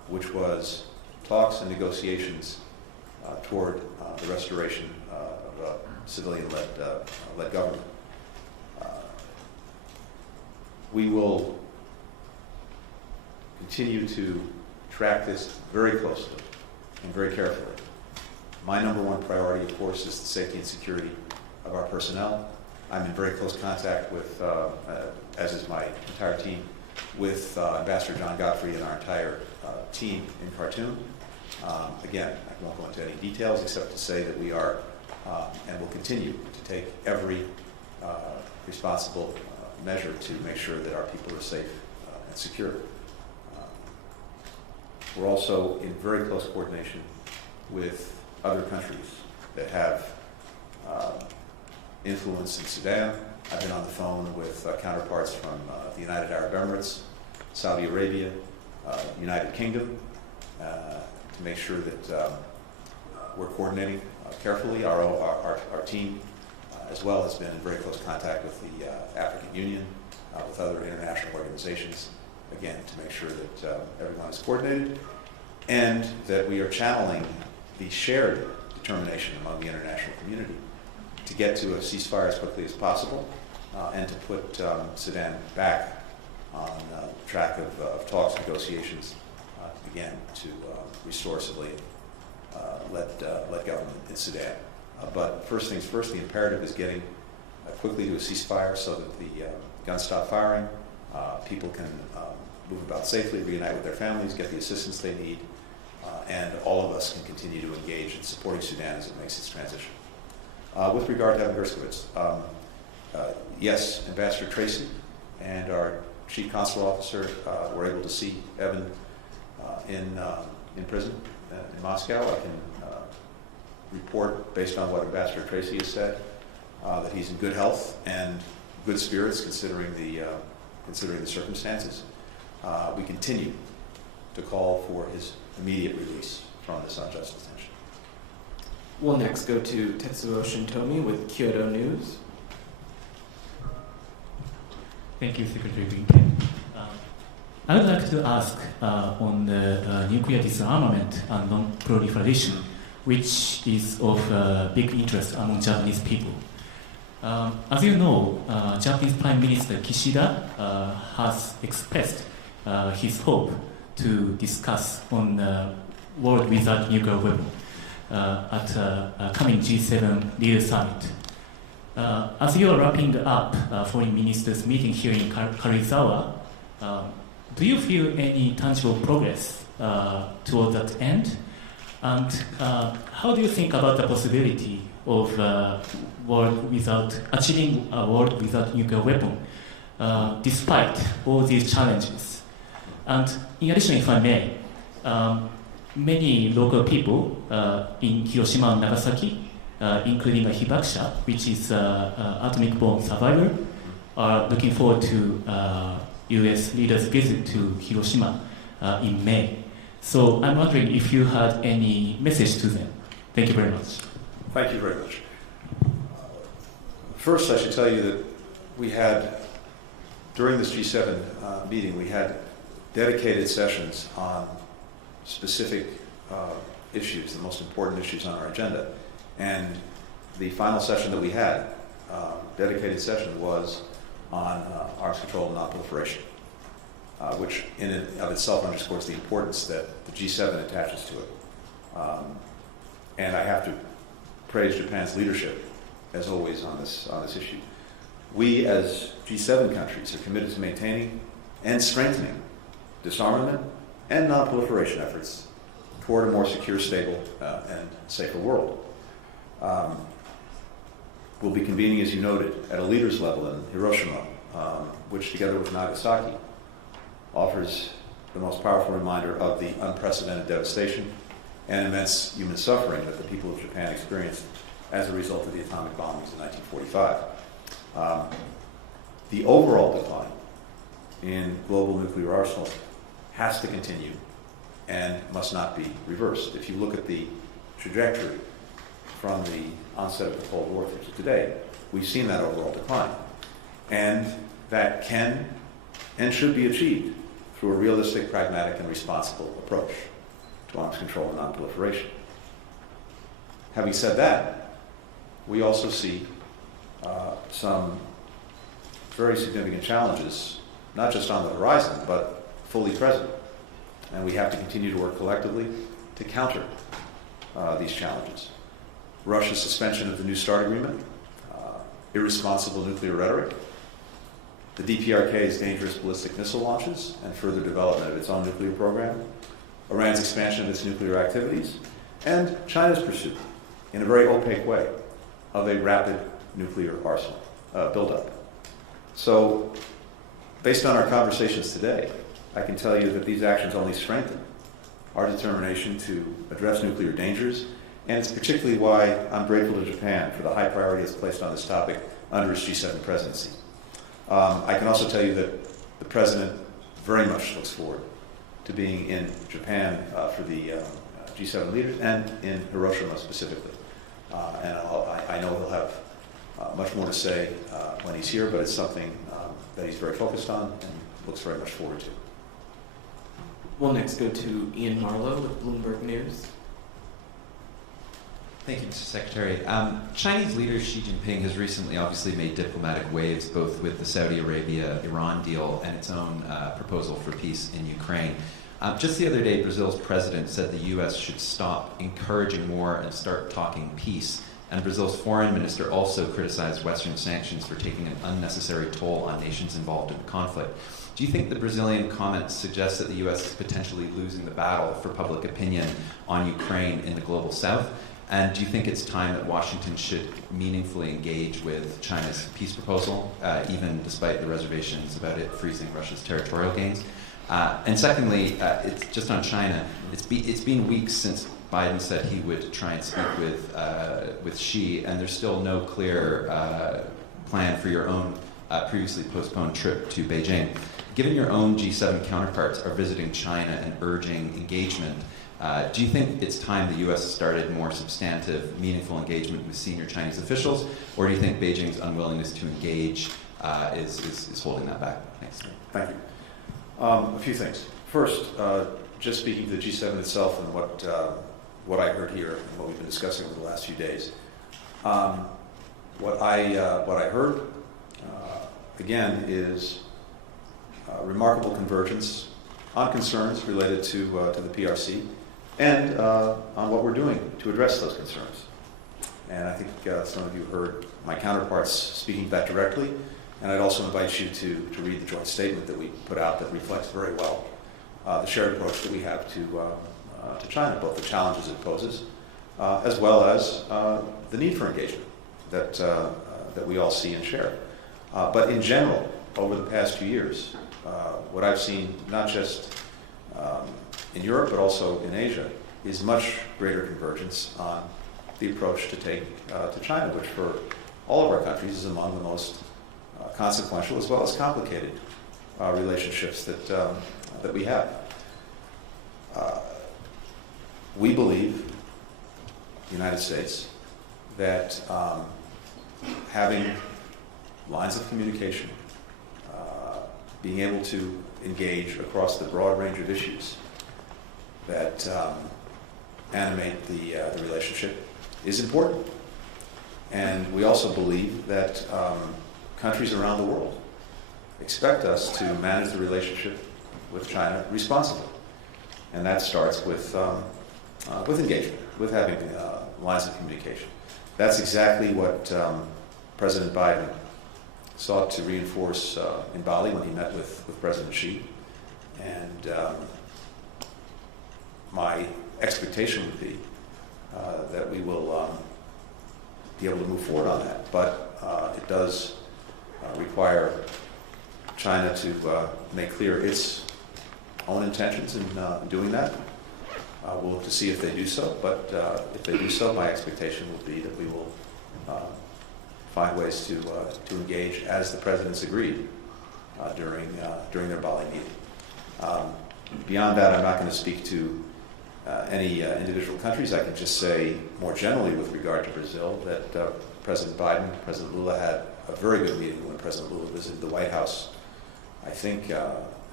which was talks and negotiations toward the restoration of a civilian-led government. We will continue to track this very closely and very carefully. My number one priority, of course, is the safety and security of our personnel. I'm in very close contact with, as is my entire team, with Ambassador John Godfrey and our entire team in Khartoum. Again, I won't go into any details except to say that we are and will continue to take every responsible measure to make sure that our people are safe and secure. We're also in very close coordination with other countries that have influence in Sudan. I've been on the phone with counterparts from the United Arab Emirates, Saudi Arabia, United Kingdom, to make sure that we're coordinating carefully. Our team, as well, has been in very close contact with the African Union, with other international organizations, again, to make sure that everyone is coordinated and that we are channeling the shared determination among the international community to get to a ceasefire as quickly as possible and to put Sudan back on the track of talks, negotiations, again, to restore civilian-led government in Sudan. But first things first, the imperative is getting quickly to a ceasefire so that the guns stop firing, people can move about safely, reunite with their families, get the assistance they need, and all of us can continue to engage in supporting Sudan as it makes its transition. With regard to Evan Gershkovich, yes, Ambassador Tracy and our Chief Consular Officer were able to see Evan in prison in Moscow. I can report, based on what Ambassador Tracy has said, that he's in good health and good spirits considering the circumstances. We continue to call for his immediate release from this unjust detention. We'll next go to Tetsuo Shintomi with Kyoto News. Thank you, Secretary Blinken. I would like to ask on the nuclear disarmament and non-proliferation, which is of big interest among Japanese people. As you know, Japanese Prime Minister Kishida has expressed his hope to discuss on world without nuclear weapon at a coming G7 leader summit. As you are wrapping up foreign ministers meeting here in Karizawa, do you feel any tangible progress toward that end? And how do you think about the possibility of achieving a world without nuclear weapon, despite all these challenges? And in addition, if I may, many local people in Hiroshima and Nagasaki, including a Hibakusha, which is atomic bomb survivor, are looking forward to U.S. leaders' visit to Hiroshima in May. So I'm wondering if you had any message to them. Thank you very much. Thank you very much. First, I should tell you that we had, during this G7 meeting, we had dedicated sessions on specific issues, the most important issues on our agenda. And the final session that we had, dedicated session, was on arms control and non-proliferation, which in and of itself underscores the importance that the G7 attaches to it. And I have to praise Japan's leadership, as always, on this issue. We, as G7 countries, are committed to maintaining and strengthening disarmament and non-proliferation efforts toward a more secure, stable, and safer world. We'll be convening, as you noted, at a leaders level in Hiroshima, which, together with Nagasaki, offers the most powerful reminder of the unprecedented devastation and immense human suffering that the people of Japan experienced as a result of the atomic bombings in 1945. The overall decline in global nuclear arsenals has to continue and must not be reversed. If you look at the trajectory from the onset of the Cold War through to today, we've seen that overall decline. And that can and should be achieved through through a realistic, pragmatic, and responsible approach to arms control and nonproliferation. Having said that, we also see some very significant challenges, not just on the horizon, but fully present. And we have to continue to work collectively to counter these challenges. Russia's suspension of the New START agreement, irresponsible nuclear rhetoric, the DPRK's dangerous ballistic missile launches and further development of its own nuclear program, Iran's expansion of its nuclear activities, and China's pursuit, in a very opaque way, of a rapid nuclear arsenal buildup. So, based on our conversations today, I can tell you that these actions only strengthen our determination to address nuclear dangers, and it's particularly why I'm grateful to Japan for the high priority it's placed on this topic under its G7 presidency. I can also tell you that the President very much looks forward to being in Japan for the G7 leaders and in Hiroshima specifically. And I know he'll have much more to say when he's here, but it's something that he's very focused on and looks very much forward to. We'll next go to Ian Marlowe with Bloomberg News. Thank you, Mr. Secretary. Chinese leader Xi Jinping has recently obviously made diplomatic waves both with the Saudi Arabia-Iran deal and its own proposal for peace in Ukraine. Just the other day, Brazil's president said the U.S. should stop encouraging war and start talking peace. And Brazil's foreign minister also criticized Western sanctions for taking an unnecessary toll on nations involved in the conflict. Do you think the Brazilian comment suggests that the U.S. is potentially losing the battle for public opinion on Ukraine in the global south? And do you think it's time that Washington should meaningfully engage with China's peace proposal, even despite the reservations about it freezing Russia's territorial gains? And secondly, it's just on China. It's been weeks since Biden said he would try and speak with Xi, and there's still no clear plan for your own previously postponed trip to Beijing. Given your own G7 counterparts are visiting China and urging engagement, do you think it's time the U.S. started more substantive, meaningful engagement with senior Chinese officials, or do you think Beijing's unwillingness to engage is holding that back? Thanks. Thank you. A few things. First, just speaking to the G7 itself and what I heard here and what we've been discussing over the last few days. What I heard again is remarkable convergence on concerns related to the PRC and on what we're doing to address those concerns. And I think some of you heard my counterparts speaking to that directly, and I'd also invite you to read the joint statement that we put out that reflects very well the shared approach that we have to China, both the challenges it poses, as well as the need for engagement that we all see and share. But in general, over the past few years, what I've seen, not just in Europe, but also in Asia, is much greater convergence on the approach to take to China, which for all of our countries is among the most consequential as well as complicated relationships that we have. We believe, the United States, that having lines of communication, being able to engage across the broad range of issues that animate the relationship is important. And we also believe that countries around the world expect us to manage the relationship with China responsibly. And that starts with engagement, with having lines of communication. That's exactly what President Biden sought to reinforce in Bali when he met with President Xi. And my expectation would be that we will be able to move forward on that. But it does require China to make clear its own intentions in doing that. We'll look to see if they do so, but if they do so, my expectation will be that we will find ways to engage as the presidents agreed during their Bali meeting. Beyond that, I'm not going to speak to any individual countries. I can just say more generally with regard to Brazil that President Biden, President Lula had a very good meeting when President Lula visited the White House, I think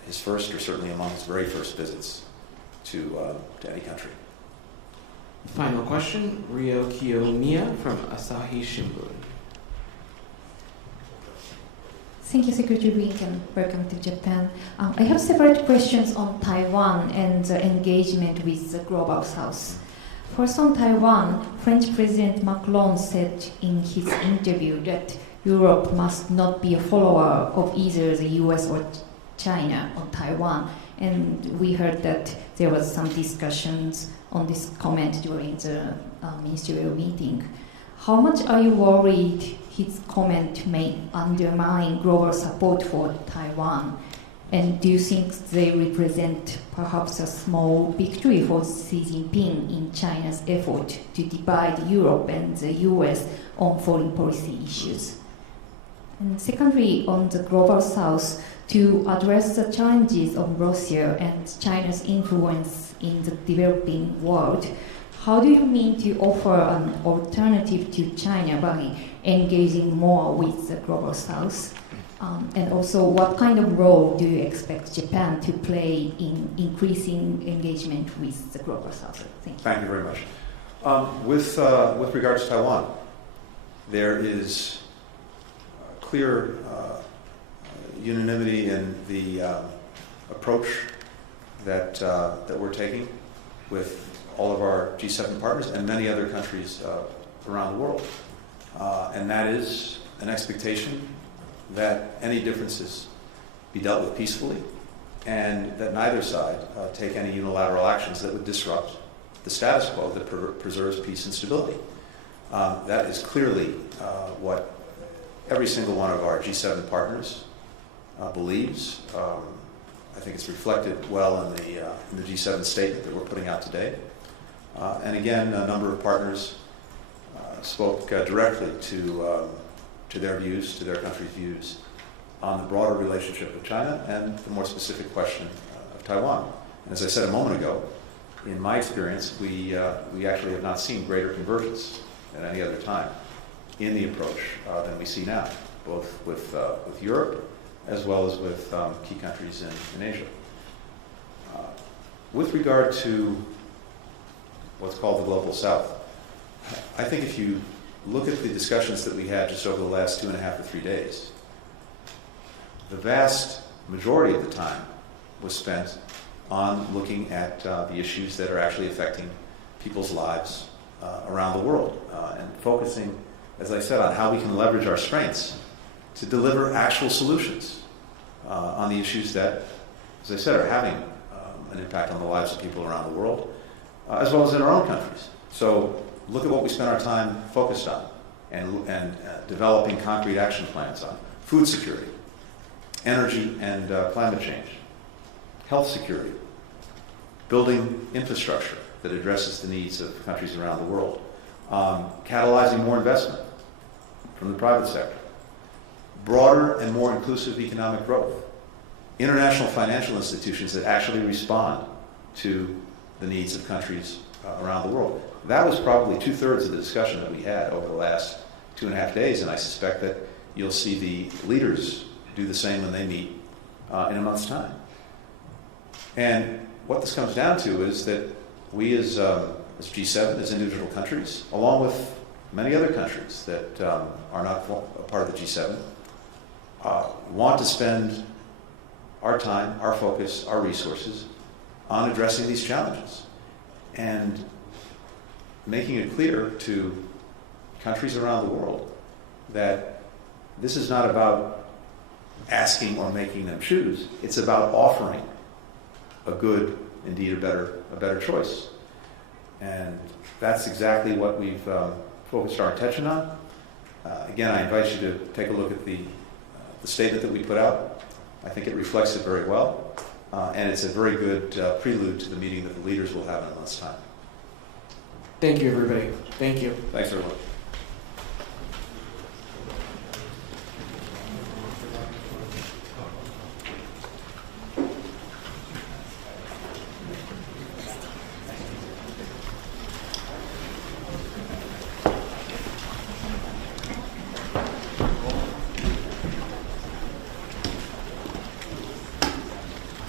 his first, or certainly among his very first visits to any country. Final question, Ryo Kiyomiya from Asahi Shimbun. Thank you, Secretary Blinken. Welcome to Japan. I have several questions on Taiwan and engagement with the Global South. First, on Taiwan, French President Macron said in his interview that Europe must not be a follower of either the US or China on Taiwan. And we heard that there was some discussions on this comment during the ministerial meeting. How much are you worried his comment may undermine global support for Taiwan? And do you think they represent perhaps a small victory for Xi Jinping in China's effort to divide Europe and the US on foreign policy issues? And secondly, on the Global South, to address the challenges of Russia and China's influence in the developing world, how do you mean to offer an alternative to China by engaging more with the Global South? And also, what kind of role do you expect Japan to play in increasing engagement with the Global South? Thank you. Thank you very much. With regards to Taiwan, there is clear unanimity in the approach that we're taking with all of our G7 partners and many other countries around the world. And that is an expectation that any differences be dealt with peacefully, and that neither side take any unilateral actions that would disrupt the status quo that preserves peace and stability. That is clearly what every single one of our G7 partners believes. I think it's reflected well in the G7 statement that we're putting out today. And again, a number of partners spoke directly to their views, to their country's views on the broader relationship with China and the more specific question of Taiwan. And as I said a moment ago, in my experience, we actually have not seen greater convergence at any other time in the approach than we see now, both with Europe as well as with key countries in Asia. With regard to what's called the Global South, I think if you look at the discussions that we had just over the last 2.5 to 3 days, the vast majority of the time was spent on looking at the issues that are actually affecting people's lives around the world, and focusing, as I said, on how we can leverage our strengths to deliver actual solutions on the issues that, as I said, are having an impact on the lives of people around the world, as well as in our own countries. So look at what we spend our time focused on and developing concrete action plans on: food security, energy and climate change, health security, building infrastructure that addresses the needs of countries around the world, catalyzing more investment from the private sector, broader and more inclusive economic growth, international financial institutions that actually respond to the needs of countries around the world. That was probably 2/3 of the discussion that we had over the last 2.5 days, and I suspect that you'll see the leaders do the same when they meet in a month's time. And what this comes down to is that we as G7, as individual countries, along with many other countries that are not a part of the G7, want to spend our time, our focus, our resources on addressing these challenges and making it clear to countries around the world that this is not about asking or making them choose. It's about offering a good, indeed a better choice. And that's exactly what we've focused our attention on. Again, I invite you to take a look at the statement that we put out. I think it reflects it very well, and it's a very good prelude to the meeting that the leaders will have in a month's time. Thank you, everybody. Thank you. Thanks, everyone.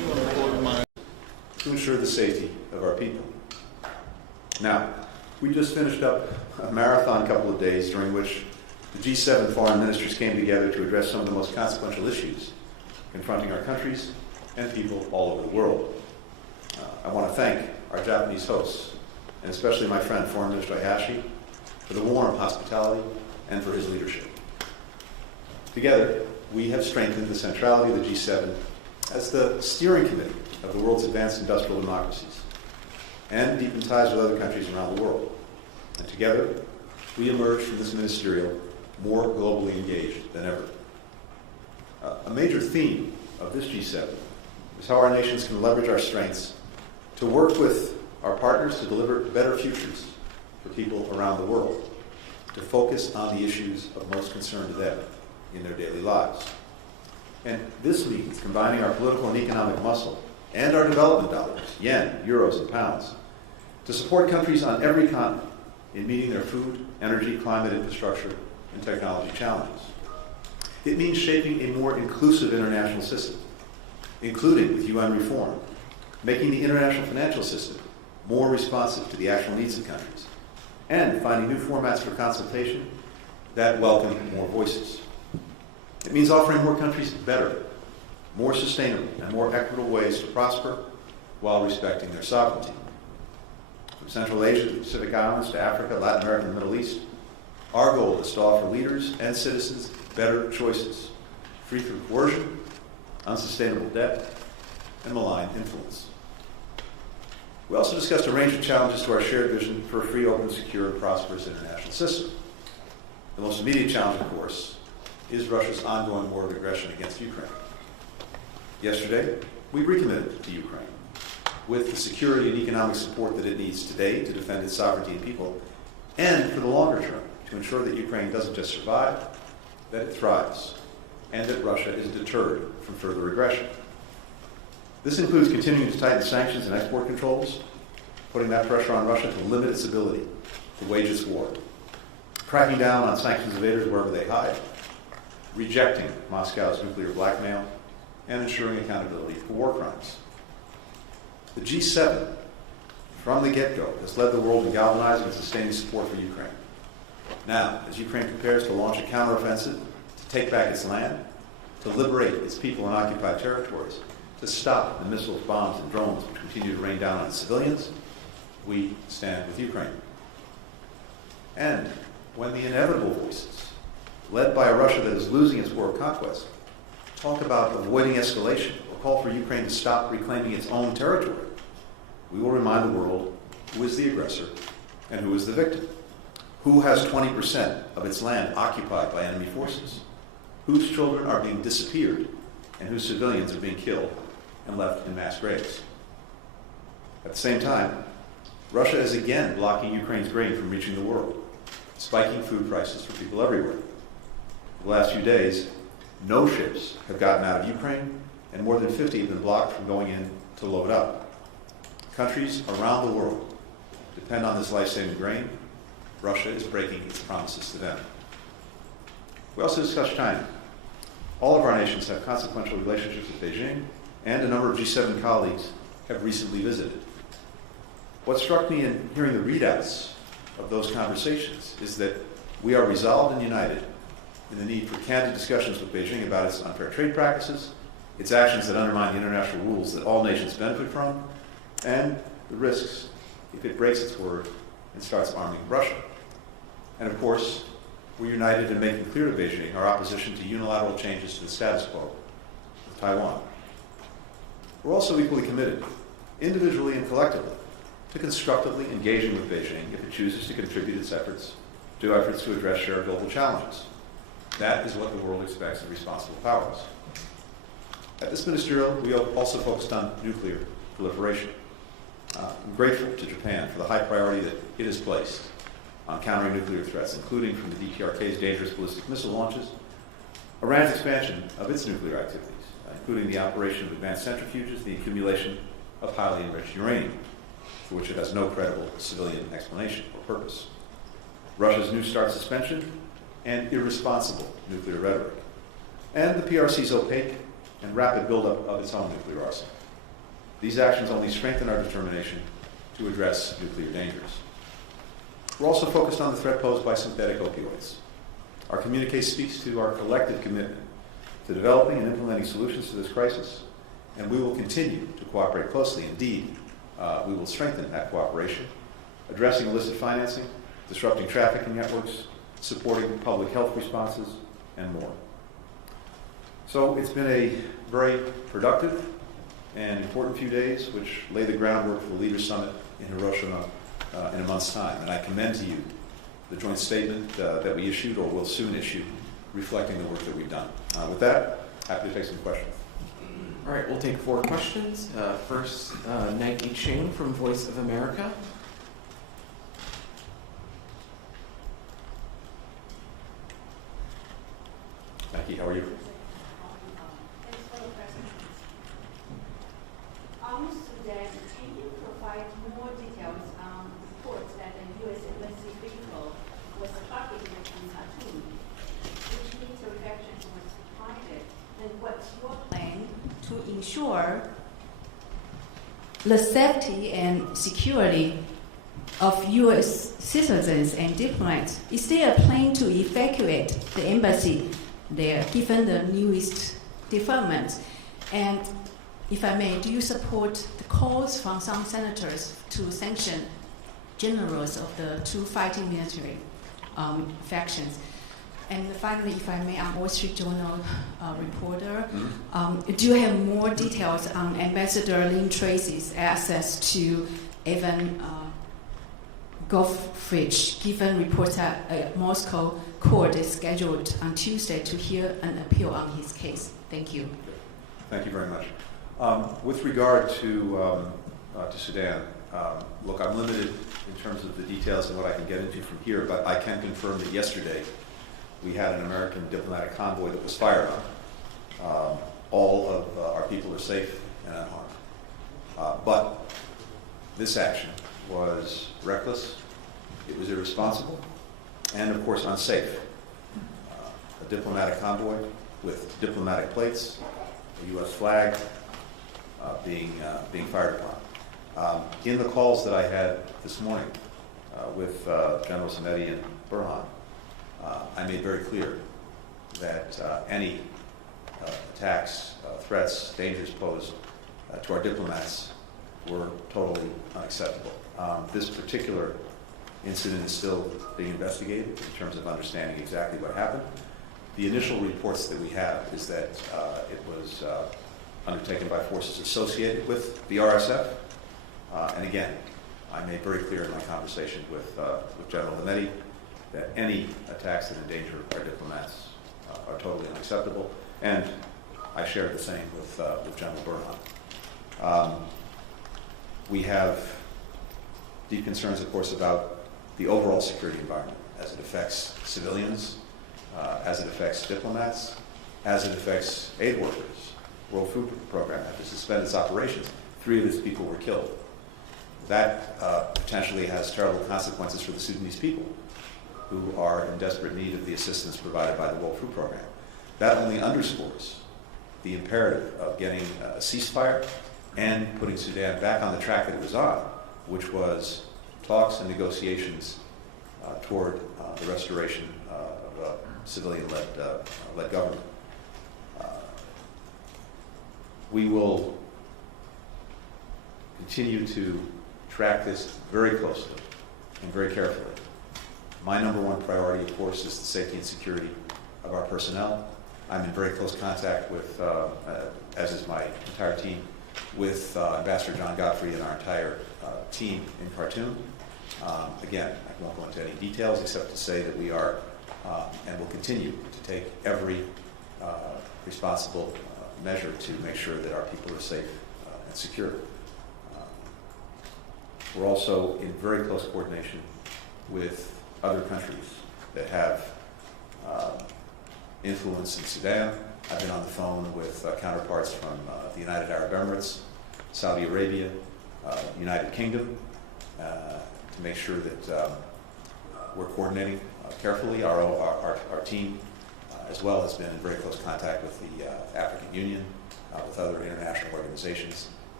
ensure the safety of our people. Now, we just finished up a marathon couple of days during which the G7 foreign ministers came together to address some of the most consequential issues confronting our countries and people all over the world. I want to thank our Japanese hosts, and especially my friend, Foreign Minister Hayashi, for the warm hospitality and for his leadership. Together, we have strengthened the centrality of the G7 as the steering committee of the world's advanced industrial democracies and deepened ties with other countries around the world. And together, we emerge from this ministerial more globally engaged than ever. A major theme of this G7 is how our nations can leverage our strengths to work with our partners to deliver better futures for people around the world, to focus on the issues of most concern to them in their daily lives. And this means combining our political and economic muscle and our development dollars, yen, euros, and pounds, to support countries on every continent in meeting their food, energy, climate, infrastructure, and technology challenges. It means shaping a more inclusive international system, including with UN reform, making the international financial system more responsive to the actual needs of countries, and finding new formats for consultation that welcome more voices. It means offering more countries better, more sustainable, and more equitable ways to prosper while respecting their sovereignty. From Central Asia to the Pacific Islands to Africa, Latin America, and the Middle East, our goal is to offer leaders and citizens better choices, free from coercion, unsustainable debt, and malign influence. We also discussed a range of challenges to our shared vision for a free, open, secure, and prosperous international system. The most immediate challenge, of course, is Russia's ongoing war of aggression against Ukraine. Yesterday, we recommitted to Ukraine with the security and economic support that it needs today to defend its sovereignty and people, and for the longer term, to ensure that Ukraine doesn't just survive, that it thrives, and that Russia is deterred from further aggression. This includes continuing to tighten sanctions and export controls, putting that pressure on Russia to limit its ability to wage its war, cracking down on sanctions evaders wherever they hide, rejecting Moscow's nuclear blackmail, and ensuring accountability for war crimes. The G7, from the get-go, has led the world in galvanizing and sustaining support for Ukraine. Now, as Ukraine prepares to launch a counteroffensive, to take back its land, to liberate its people in occupied territories, to stop the missiles, bombs, and drones which continue to rain down on civilians, we stand with Ukraine. And when the inevitable voices, led by a Russia that is losing its war of conquest, talk about avoiding escalation or call for Ukraine to stop reclaiming its own territory, we will remind the world who is the aggressor and who is the victim, who has 20% of its land occupied by enemy forces, whose children are being disappeared, and whose civilians are being killed and left in mass graves. At the same time, Russia is again blocking Ukraine's grain from reaching the world, spiking food prices for people everywhere. The last few days, no ships have gotten out of Ukraine, and more than 50 have been blocked from going in to load up. Countries around the world depend on this life-saving grain. Russia is breaking its promises to them. We also discussed China. All of our nations have consequential relationships with Beijing, and a number of G7 colleagues have recently visited. What struck me in hearing the readouts of those conversations is that we are resolved and united in the need for candid discussions with Beijing about its unfair trade practices, its actions that undermine the international rules that all nations benefit from, and the risks if it breaks its word and starts arming Russia. And of course, we're united in making clear to Beijing our opposition to unilateral changes to the status quo of Taiwan. We're also equally committed, individually and collectively, to constructively engaging with Beijing if it chooses to contribute its efforts to address shared global challenges. That is what the world expects of responsible powers. At this ministerial, we also focused on nuclear proliferation. I'm grateful to Japan for the high priority that it has placed on countering nuclear threats, including from the DPRK's dangerous ballistic missile launches, Iran's expansion of its nuclear activities, including the operation of advanced centrifuges, the accumulation of highly enriched uranium, for which it has no credible civilian explanation or purpose, Russia's New START suspension, and irresponsible nuclear rhetoric, and the PRC's opaque and rapid buildup of its own nuclear arsenal. These actions only strengthen our determination to address nuclear dangers. We're also focused on the threat posed by synthetic opioids. Our communique speaks to our collective commitment to developing and implementing solutions to this crisis, and we will continue to cooperate closely. Indeed, we will strengthen that cooperation, addressing illicit financing, disrupting trafficking networks, supporting public health responses, and more. So it's been a very productive and important few days, which lay the groundwork for the Leaders Summit in Hiroshima in a month's time. And I commend to you the joint statement that we issued or will soon issue, reflecting the work that we've done. With that, happy to take some questions. All right, we'll take 4 questions. First, Nike Ching from Voice of America. Nike, how are you? Thanks for the presentation. Sudan, can you provide more details on reports that the U.S. embassy vehicle was targeted in Khartoum, which means the reflections was targeted, and what's your plan to ensure the safety and security of U.S. citizens and diplomats? Is there a plan to evacuate the embassy there, given the newest developments? And if I may, do you support the calls from some senators to sanction generals of the 2 fighting military factions? And finally, if I may, I'm Wall Street Journal reporter. Do you have more details on Ambassador Lynn Tracy's access to Evan Goffridge, given reports that a Moscow court is scheduled on Tuesday to hear an appeal on his case? Thank you. Thank you very much. With regard to Sudan, look, I'm limited in terms of the details and what I can get into from here, but I can confirm that yesterday we had an American diplomatic convoy that was fired on. All of our people are safe and unharmed. But this action was reckless, it was irresponsible, and of course unsafe. A diplomatic convoy with diplomatic plates, a U.S. flag being fired upon. In the calls that I had this morning with General Samedi and Burhan, I made very clear that any attacks, threats, dangers posed to our diplomats were totally unacceptable. This particular incident is still being investigated in terms of understanding exactly what happened. The initial reports that we have is that it was undertaken by forces associated with the RSF. And again, I made very clear in my conversation with General Hamedi that any attacks that endanger our diplomats are totally unacceptable. And I shared the same with General Burhan. We have deep concerns, of course, about the overall security environment as it affects civilians, as it affects diplomats, as it affects aid workers. World Food Program had to suspend its operations. 3 of its people were killed. That potentially has terrible consequences for the Sudanese people, who are in desperate need of the assistance provided by the World Food Program. That only underscores the imperative of getting a ceasefire and putting Sudan back on the track that it was on, which was talks and negotiations toward the restoration of a civilian-led government. We will continue to track this very closely and very carefully. My number 1 priority, of course, is the safety and security of our personnel. I'm in very close contact with, as is my entire team, with Ambassador John Godfrey and our entire team in Khartoum. Again, I won't go into any details except to say that we are and will continue to take every responsible measure to make sure that our people are safe and secure. We're also in very close coordination with other countries that have influence in Sudan. I've been on the phone with counterparts from the United Arab Emirates, Saudi Arabia, United Kingdom, to make sure that we're coordinating carefully. Our team, as well, has been in very close contact with the African Union, with other international organizations,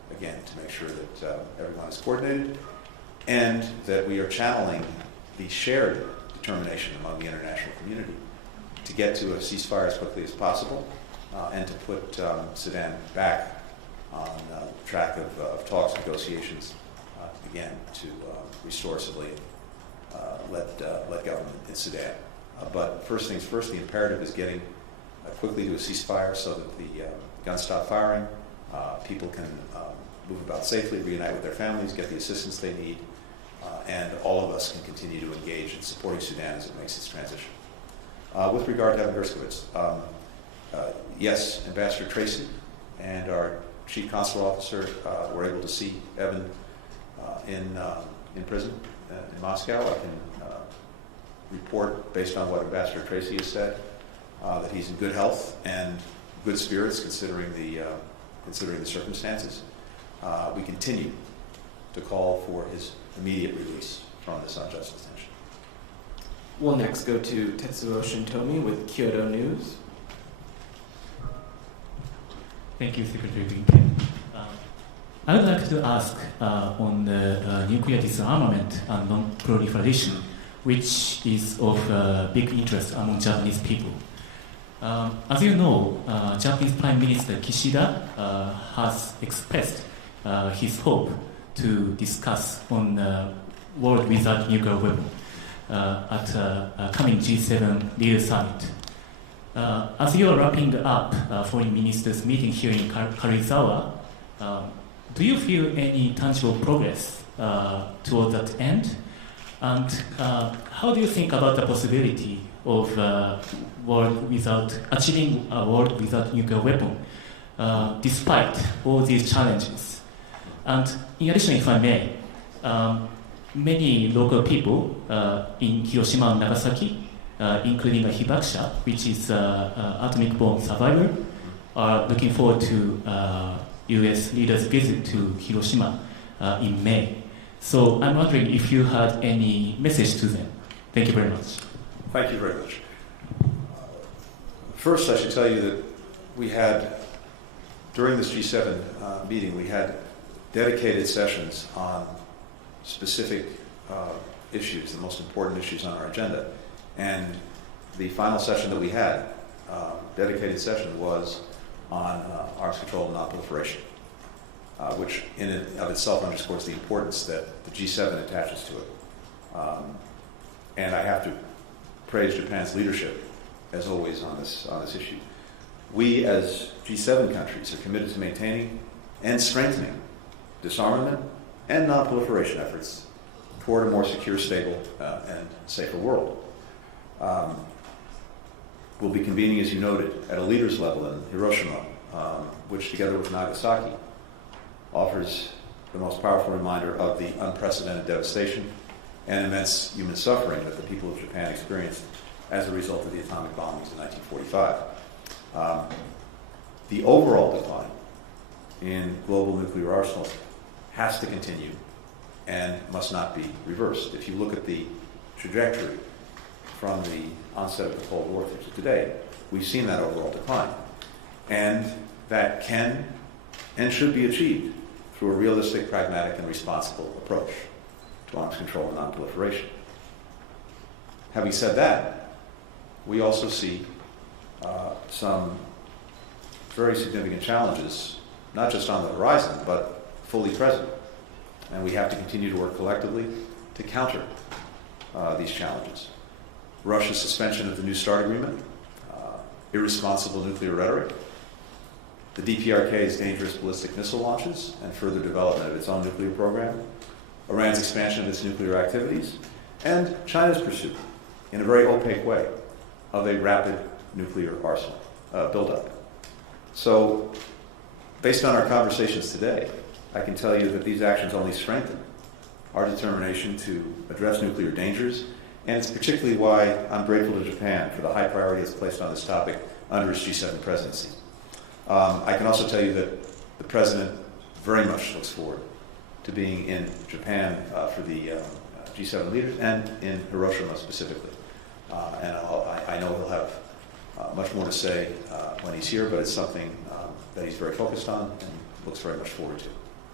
again, to make sure that everyone is coordinated and that we are channeling the shared determination among the international community to get to a ceasefire as quickly as possible and to put Sudan back on the track of talks, negotiations, again, to restore civilian, let government in Sudan. But first things first, the imperative is getting quickly to a ceasefire so that the guns stop firing, people can move about safely, reunite with their families, get the assistance they need, and all of us can continue to engage in supporting Sudan as it makes its transition. With regard to Evan Gershkovich, yes, Ambassador Tracy and our Chief Consular Officer were able to see Evan in prison in Moscow. I can report, based on what Ambassador Tracy has said, that he's in good health and good spirits considering the circumstances. We continue to call for his immediate release from this unjust detention. We'll next go to Tetsuo Shintomi with Kyoto News. Thank you, Secretary Blinken. I would like to ask on the nuclear disarmament and non-proliferation, which is of big interest among Japanese people. As you know, Japanese Prime Minister Kishida has expressed his hope to discuss on the world without nuclear weapon at a coming G7 leader summit. As you are wrapping up foreign ministers meeting here in Karizawa, do you feel any tangible progress toward that end? And how do you think about the possibility of achieving a world without nuclear weapon, despite all these challenges? And in addition, if I may, many local people in Hiroshima and Nagasaki, including a Hibakusha, which is atomic bomb survivor, are looking forward to U.S. leaders' visit to Hiroshima in May. So I'm wondering if you had any message to them. Thank you very much. Thank you very much. First, I should tell you that we had, during this G7 meeting, we had dedicated sessions on specific issues, the most important issues on our agenda. And the final session that we had, dedicated session, was on arms control and non-proliferation, which in and of itself underscores the importance that the G7 attaches to it. And I have to praise Japan's leadership, as always, on this issue. We, as G7 countries, are committed to maintaining and strengthening disarmament and non-proliferation efforts toward a more secure, stable, and safer world. We'll be convening, as you noted, at a leaders level in Hiroshima, which, together with Nagasaki, offers the most powerful reminder of the unprecedented devastation and immense human suffering that the people of Japan experienced as a result of the atomic bombings in 1945. The overall decline in global nuclear arsenals has to continue and must not be reversed. If you look at the trajectory from the onset of the Cold War through to today, we've seen that overall decline. And that can and should be achieved through a realistic, pragmatic, and responsible approach to arms control and non-proliferation. Having said that, we also see some very significant challenges, not just on the horizon, but fully present. And we have to continue to work collectively to counter these challenges. Russia's suspension of the New START agreement, irresponsible nuclear rhetoric, the DPRK's dangerous ballistic missile launches and further development of its own nuclear program, Iran's expansion of its nuclear activities, and China's pursuit, in a very opaque way, of a rapid nuclear arsenal buildup. So, based on our conversations today, I can tell you that these actions only strengthen our determination to address nuclear dangers, and it's particularly why I'm grateful to Japan for the high priority it's placed on this topic under its G7 presidency. I can also tell you that the President very much looks forward to being in Japan for the G7 leaders and in Hiroshima specifically. And I know he'll have much more to say when he's here, but it's something that he's very focused on and looks very much forward to.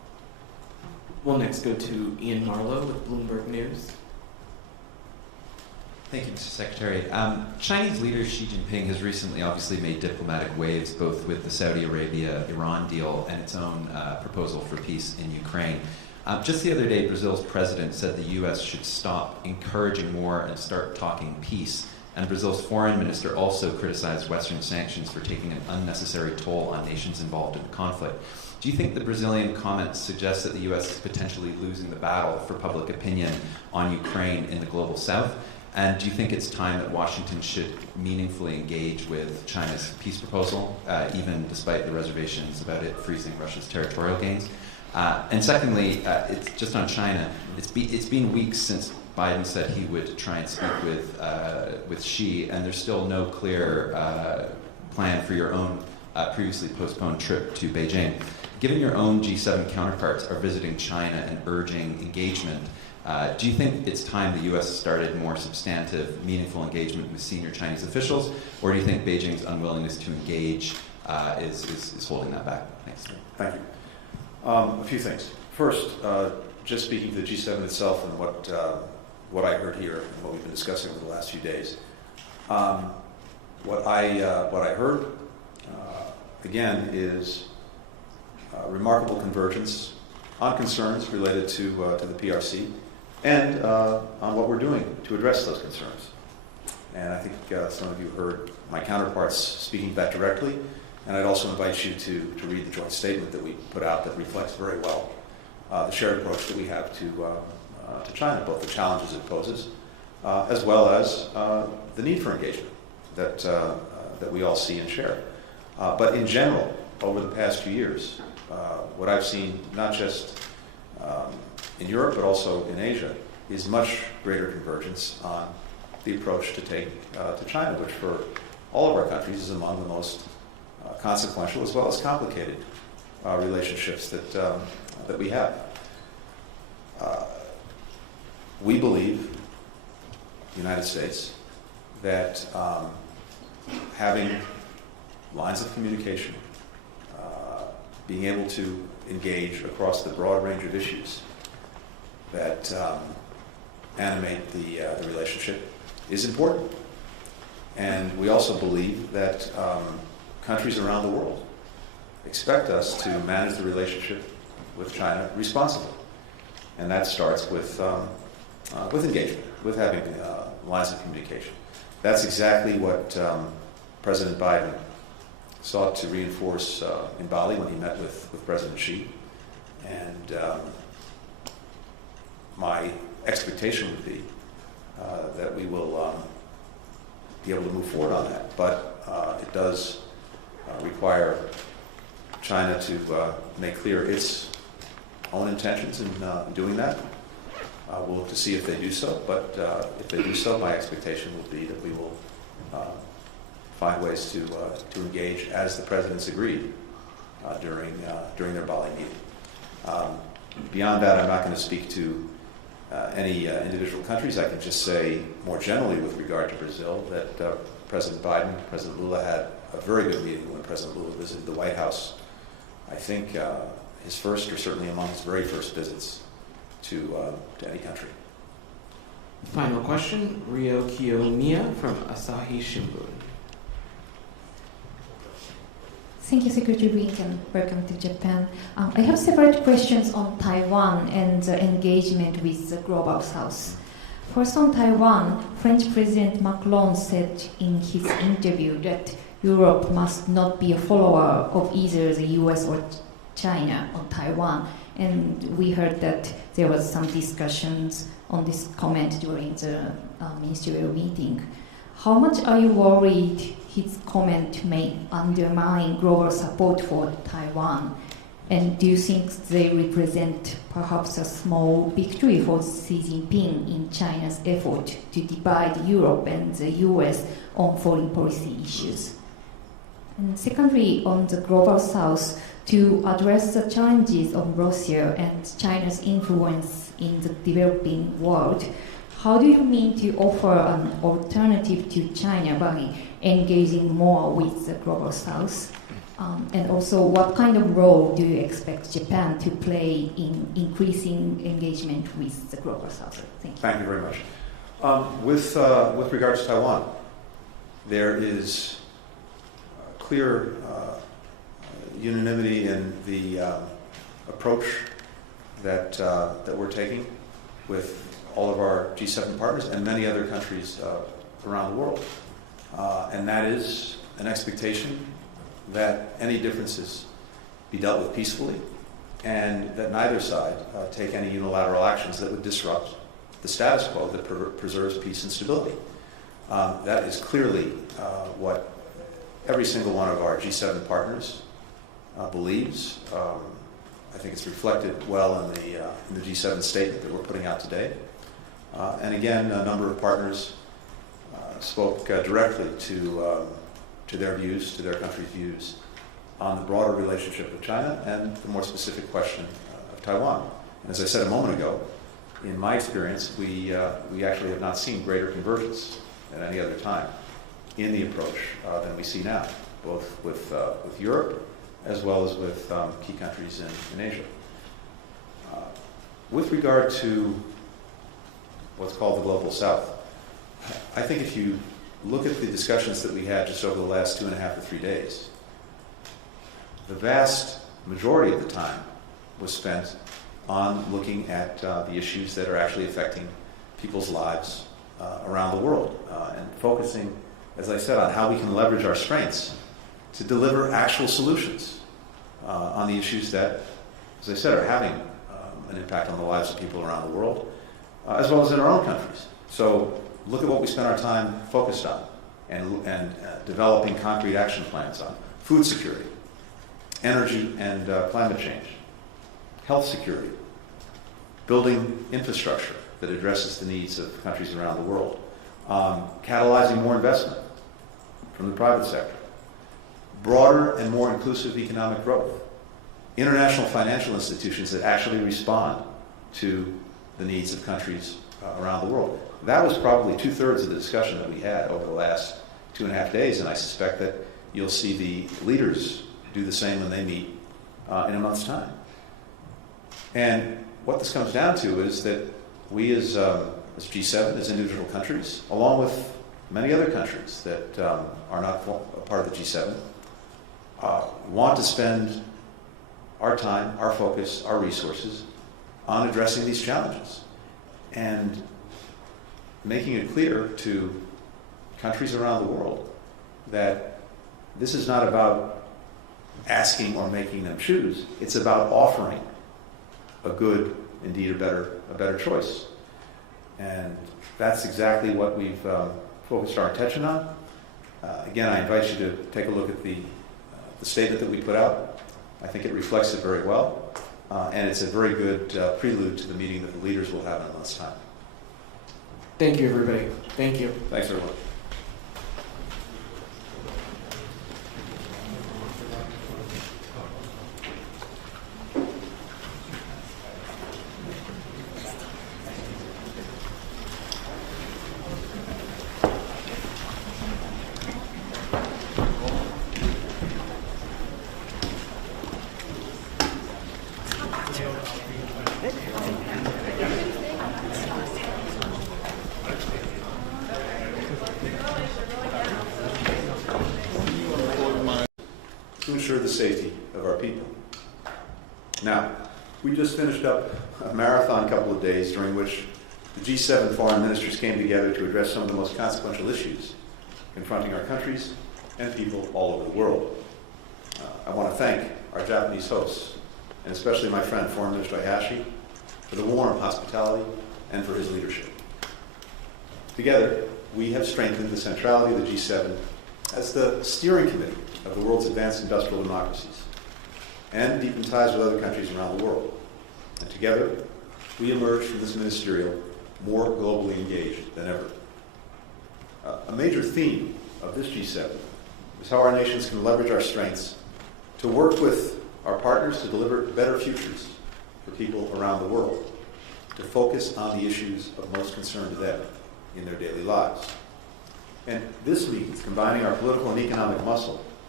We'll next go to Ian Marlowe with Bloomberg News. Thank you, Mr. Secretary. Chinese leader Xi Jinping has recently obviously made diplomatic waves both with the Saudi Arabia-Iran deal and its own proposal for peace in Ukraine. Just the other day, Brazil's president said the U.S. should stop encouraging war and start talking peace. And Brazil's foreign minister also criticized Western sanctions for taking an unnecessary toll on nations involved in the conflict. Do you think the Brazilian comments suggest that the U.S. is potentially losing the battle for public opinion on Ukraine in the global south? And do you think it's time that Washington should meaningfully engage with China's peace proposal, even despite the reservations about it freezing Russia's territorial gains? And secondly, it's just on China. It's been weeks since Biden said he would try and speak with Xi, and there's still no clear plan for your own previously postponed trip to Beijing. Given your own G7 counterparts are visiting China and urging engagement, do you think it's time the U.S. started more substantive, meaningful engagement with senior Chinese officials, or do you think Beijing's unwillingness to engage is holding that back? Thanks. Thank you. A few things. First, just speaking to the G7 itself and what I heard here and what we've been discussing over the last few days. What I heard, again, is remarkable convergence on concerns related to the PRC and on what we're doing to address those concerns. And I think some of you heard my counterparts speaking to that directly, and I'd also invite you to read the joint statement that we put out that reflects very well the shared approach that we have to China, both the challenges it poses, as well as the need for engagement that we all see and share. But in general, over the past few years, what I've seen, not just in Europe, but also in Asia, is much greater convergence on the approach to take to China, which for all of our countries is among the most consequential as well as complicated relationships that we have. We believe, the United States, that having lines of communication, being able to engage across the broad range of issues that animate the relationship is important. And we also believe that countries around the world expect us to manage the relationship with China responsibly. And that starts with engagement, with having lines of communication. That's exactly what President Biden sought to reinforce in Bali when he met with President Xi. And my expectation would be that we will be able to move forward on that. But it does require China to make clear its own intentions in doing that. We'll look to see if they do so, but if they do so, my expectation will be that we will find ways to engage as the presidents agreed during their Bali meeting. Beyond that, I'm not going to speak to any individual countries. I can just say more generally with regard to Brazil that President Biden, President Lula had a very good meeting when President Lula visited the White House. I think his first, or certainly among his very first visits to any country. Final question, Ryo Kiyomiya from Asahi Shimbun. Thank you, Secretary Blinken. Welcome to Japan. I have several questions on Taiwan and engagement with the Global South. First, on Taiwan, French President Macron said in his interview that Europe must not be a follower of either the US or China on Taiwan. And we heard that there was some discussions on this comment during the ministerial meeting. How much are you worried his comment may undermine global support for Taiwan? And do you think they represent perhaps a small victory for Xi Jinping in China's effort to divide Europe and the US on foreign policy issues? And secondly, on the Global South, to address the challenges of Russia and China's influence in the developing world, how do you mean to offer an alternative to China by engaging more with the Global South? And also, what kind of role do you expect Japan to play in increasing engagement with the Global South? Thank you. Thank you very much. With regards to Taiwan, there is clear unanimity in the approach that we're taking with all of our G7 partners and many other countries around the world. And that is an expectation that any differences be dealt with peacefully and that neither side take any unilateral actions that would disrupt the status quo that preserves peace and stability. That is clearly what every single one of our G7 partners believes. I think it's reflected well in the G7 statement that we're putting out today. And again, a number of partners spoke directly to their views, to their country's views on the broader relationship with China and the more specific question of Taiwan. And as I said a moment ago, in my experience, we actually have not seen greater convergence at any other time in the approach than we see now, both with Europe as well as with key countries in Asia. With regard to what's called the Global South, I think if you look at the discussions that we had just over the last 2.5 to 3 days, the vast majority of the time was spent on looking at the issues that are actually affecting people's lives around the world and focusing, as I said, on how we can leverage our strengths to deliver actual solutions on the issues that, as I said, are having an impact on the lives of people around the world, as well as in our own countries. So look at what we spend our time focused on and developing concrete action plans on: food security, energy and climate change, health security, building infrastructure that addresses the needs of countries around the world, catalyzing more investment from the private sector, broader and more inclusive economic growth, international financial institutions that actually respond to the needs of countries around the world. That was probably 2/3 of the discussion that we had over the last 2.5 days, and I suspect that you'll see the leaders do the same when they meet in a month's time. And what this comes down to is that we as G7, as individual countries, along with many other countries that are not a part of the G7, want to spend our time, our focus, our resources on addressing these challenges and making it clear to countries around the world that this is not about asking or making them choose. It's about offering a good, indeed a better choice. And that's exactly what we've focused our attention on. Again, I invite you to take a look at the statement that we put out. I think it reflects it very well. And it's a very good prelude to the meeting that the leaders will have in a month's time. Thank you, everybody. Thank you. Thanks, everyone. To ensure the safety of our people. Now, we just finished up a marathon couple of days during which the G7 foreign ministers came together to address some of the most consequential issues confronting our countries and people all over the world. I want to thank our Japanese hosts, and especially my friend, Foreign Minister Hayashi, for the warm hospitality and for his leadership. Together, we have strengthened the centrality of the G7 as the steering committee of the world's advanced industrial democracies and deepened ties with other countries around the world. And together, we emerge from this ministerial more globally engaged than ever. A major theme of this G7 is how our nations can leverage our strengths to work with our partners to deliver better futures for people around the world, to focus on the issues of most concern to them in their daily lives. And this means combining our political and economic muscle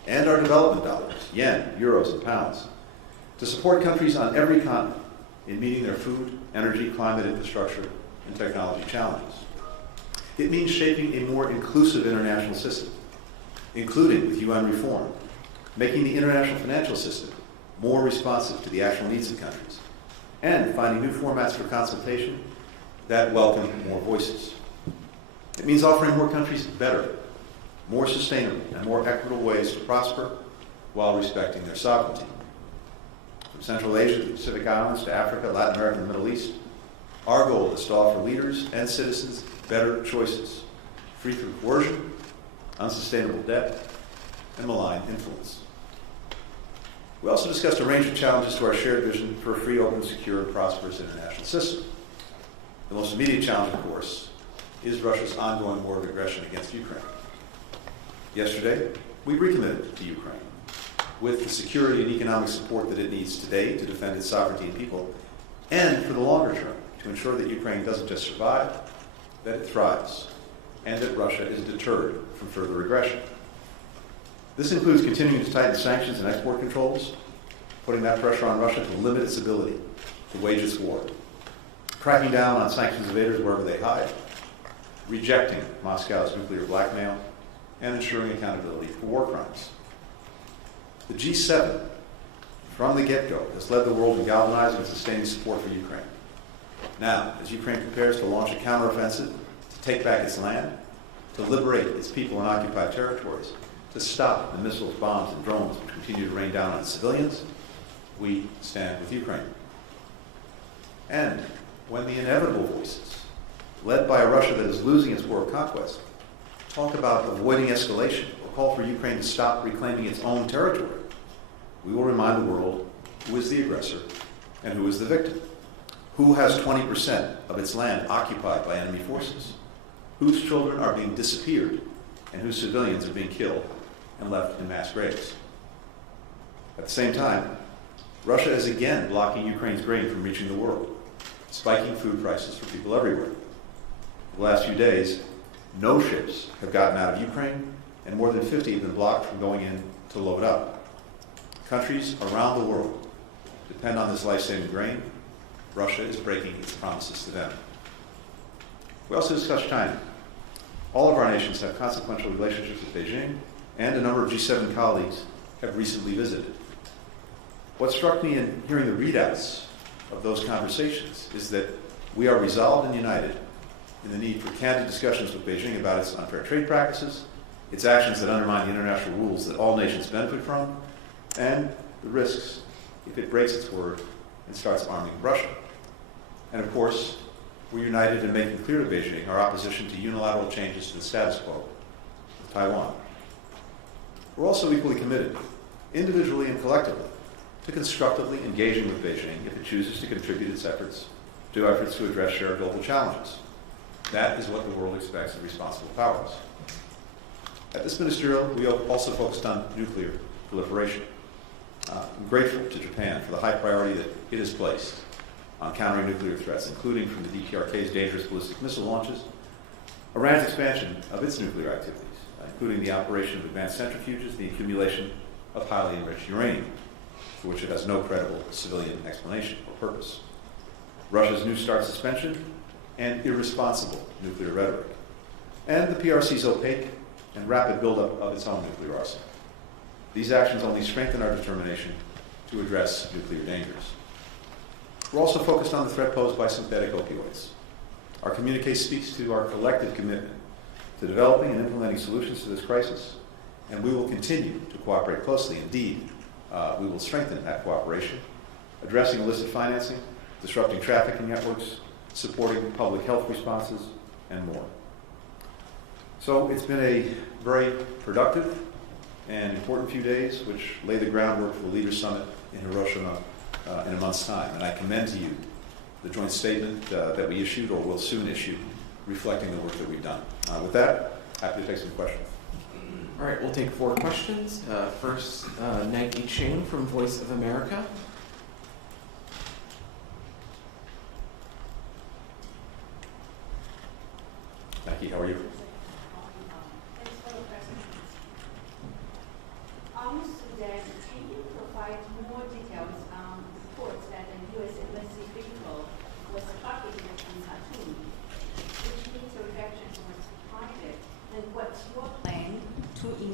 and our development dollars, yen, euros, and pounds, to support countries on every continent in meeting their food, energy, climate, infrastructure, and technology challenges. It means shaping a more inclusive international system, including with UN reform, making the international financial system more responsive to the actual needs of countries, and finding new formats for consultation that welcome more voices. It means offering more countries better, more sustainable, and more equitable ways to prosper while respecting their sovereignty. From Central Asia to the Pacific Islands to Africa, Latin America, and the Middle East, our goal is to offer leaders and citizens better choices, free from coercion, unsustainable debt, and malign influence. We also discussed a range of challenges to our shared vision for a free, open, secure, and prosperous international system. The most immediate challenge, of course, is Russia's ongoing war of aggression against Ukraine. Yesterday, we recommitted to Ukraine with the security and economic support that it needs today to defend its sovereignty and people, and for the longer term, to ensure that Ukraine doesn't just survive, that it thrives, and that Russia is deterred from further aggression. This includes continuing to tighten sanctions and export controls, putting that pressure on Russia to limit its ability to wage its war, cracking down on sanctions evaders wherever they hide, rejecting Moscow's nuclear blackmail, and ensuring accountability for war crimes. The G7, from the get-go, has led the world in galvanizing and sustaining support for Ukraine. Now, as Ukraine prepares to launch a counteroffensive, to take back its land, to liberate its people in occupied territories, to stop the missiles, bombs, and drones which continue to rain down on its civilians, we stand with Ukraine. And when the inevitable voices, led by a Russia that is losing its war of conquest, talk about avoiding escalation or call for Ukraine to stop reclaiming its own territory, we will remind the world who is the aggressor and who is the victim, who has 20% of its land occupied by enemy forces, whose children are being disappeared, and whose civilians are being killed and left in mass graves. At the same time, Russia is again blocking Ukraine's grain from reaching the world, spiking food prices for people everywhere. The last few days, no ships have gotten out of Ukraine, and more than 50 have been blocked from going in to load up. Countries around the world depend on this life-saving grain. Russia is breaking its promises to them. We also discussed China. All of our nations have consequential relationships with Beijing, and a number of G7 colleagues have recently visited. What struck me in hearing the readouts of those conversations is that we are resolved and united in the need for candid discussions with Beijing about its unfair trade practices, its actions that undermine the international rules that all nations benefit from, and the risks if it breaks its word and starts arming Russia. And of course, we're united in making clear to Beijing our opposition to unilateral changes to the status quo of Taiwan. We're also equally committed, individually and collectively, to constructively engaging with Beijing if it chooses to contribute its efforts to address shared global challenges. That is what the world expects of responsible powers. At this ministerial, we also focused on nuclear proliferation. I'm grateful to Japan for the high priority that it has placed on countering nuclear threats, including from the DPRK's dangerous ballistic missile launches, Iran's expansion of its nuclear activities, including the operation of advanced centrifuges, the accumulation of highly enriched uranium, for which it has no credible civilian explanation or purpose, Russia's New START suspension, and irresponsible nuclear rhetoric, and the PRC's opaque and rapid buildup of its own nuclear arsenal. These actions only strengthen our determination to address nuclear dangers. We're also focused on the threat posed by synthetic opioids. Our communique speaks to our collective commitment to developing and implementing solutions to this crisis, and we will continue to cooperate closely. Indeed, we will strengthen that cooperation, addressing illicit financing, disrupting trafficking networks, supporting public health responses, and more. So it's been a very productive and important few days, which lay the groundwork for the Leaders' Summit in Hiroshima in a month's time. And I commend to you the joint statement that we issued or will soon issue, reflecting the work that we've done. With that, happy to take some questions. All right, we'll take 4 questions. First, Nike Ching from Voice of America. Nike, how are you? Thanks for the presentation.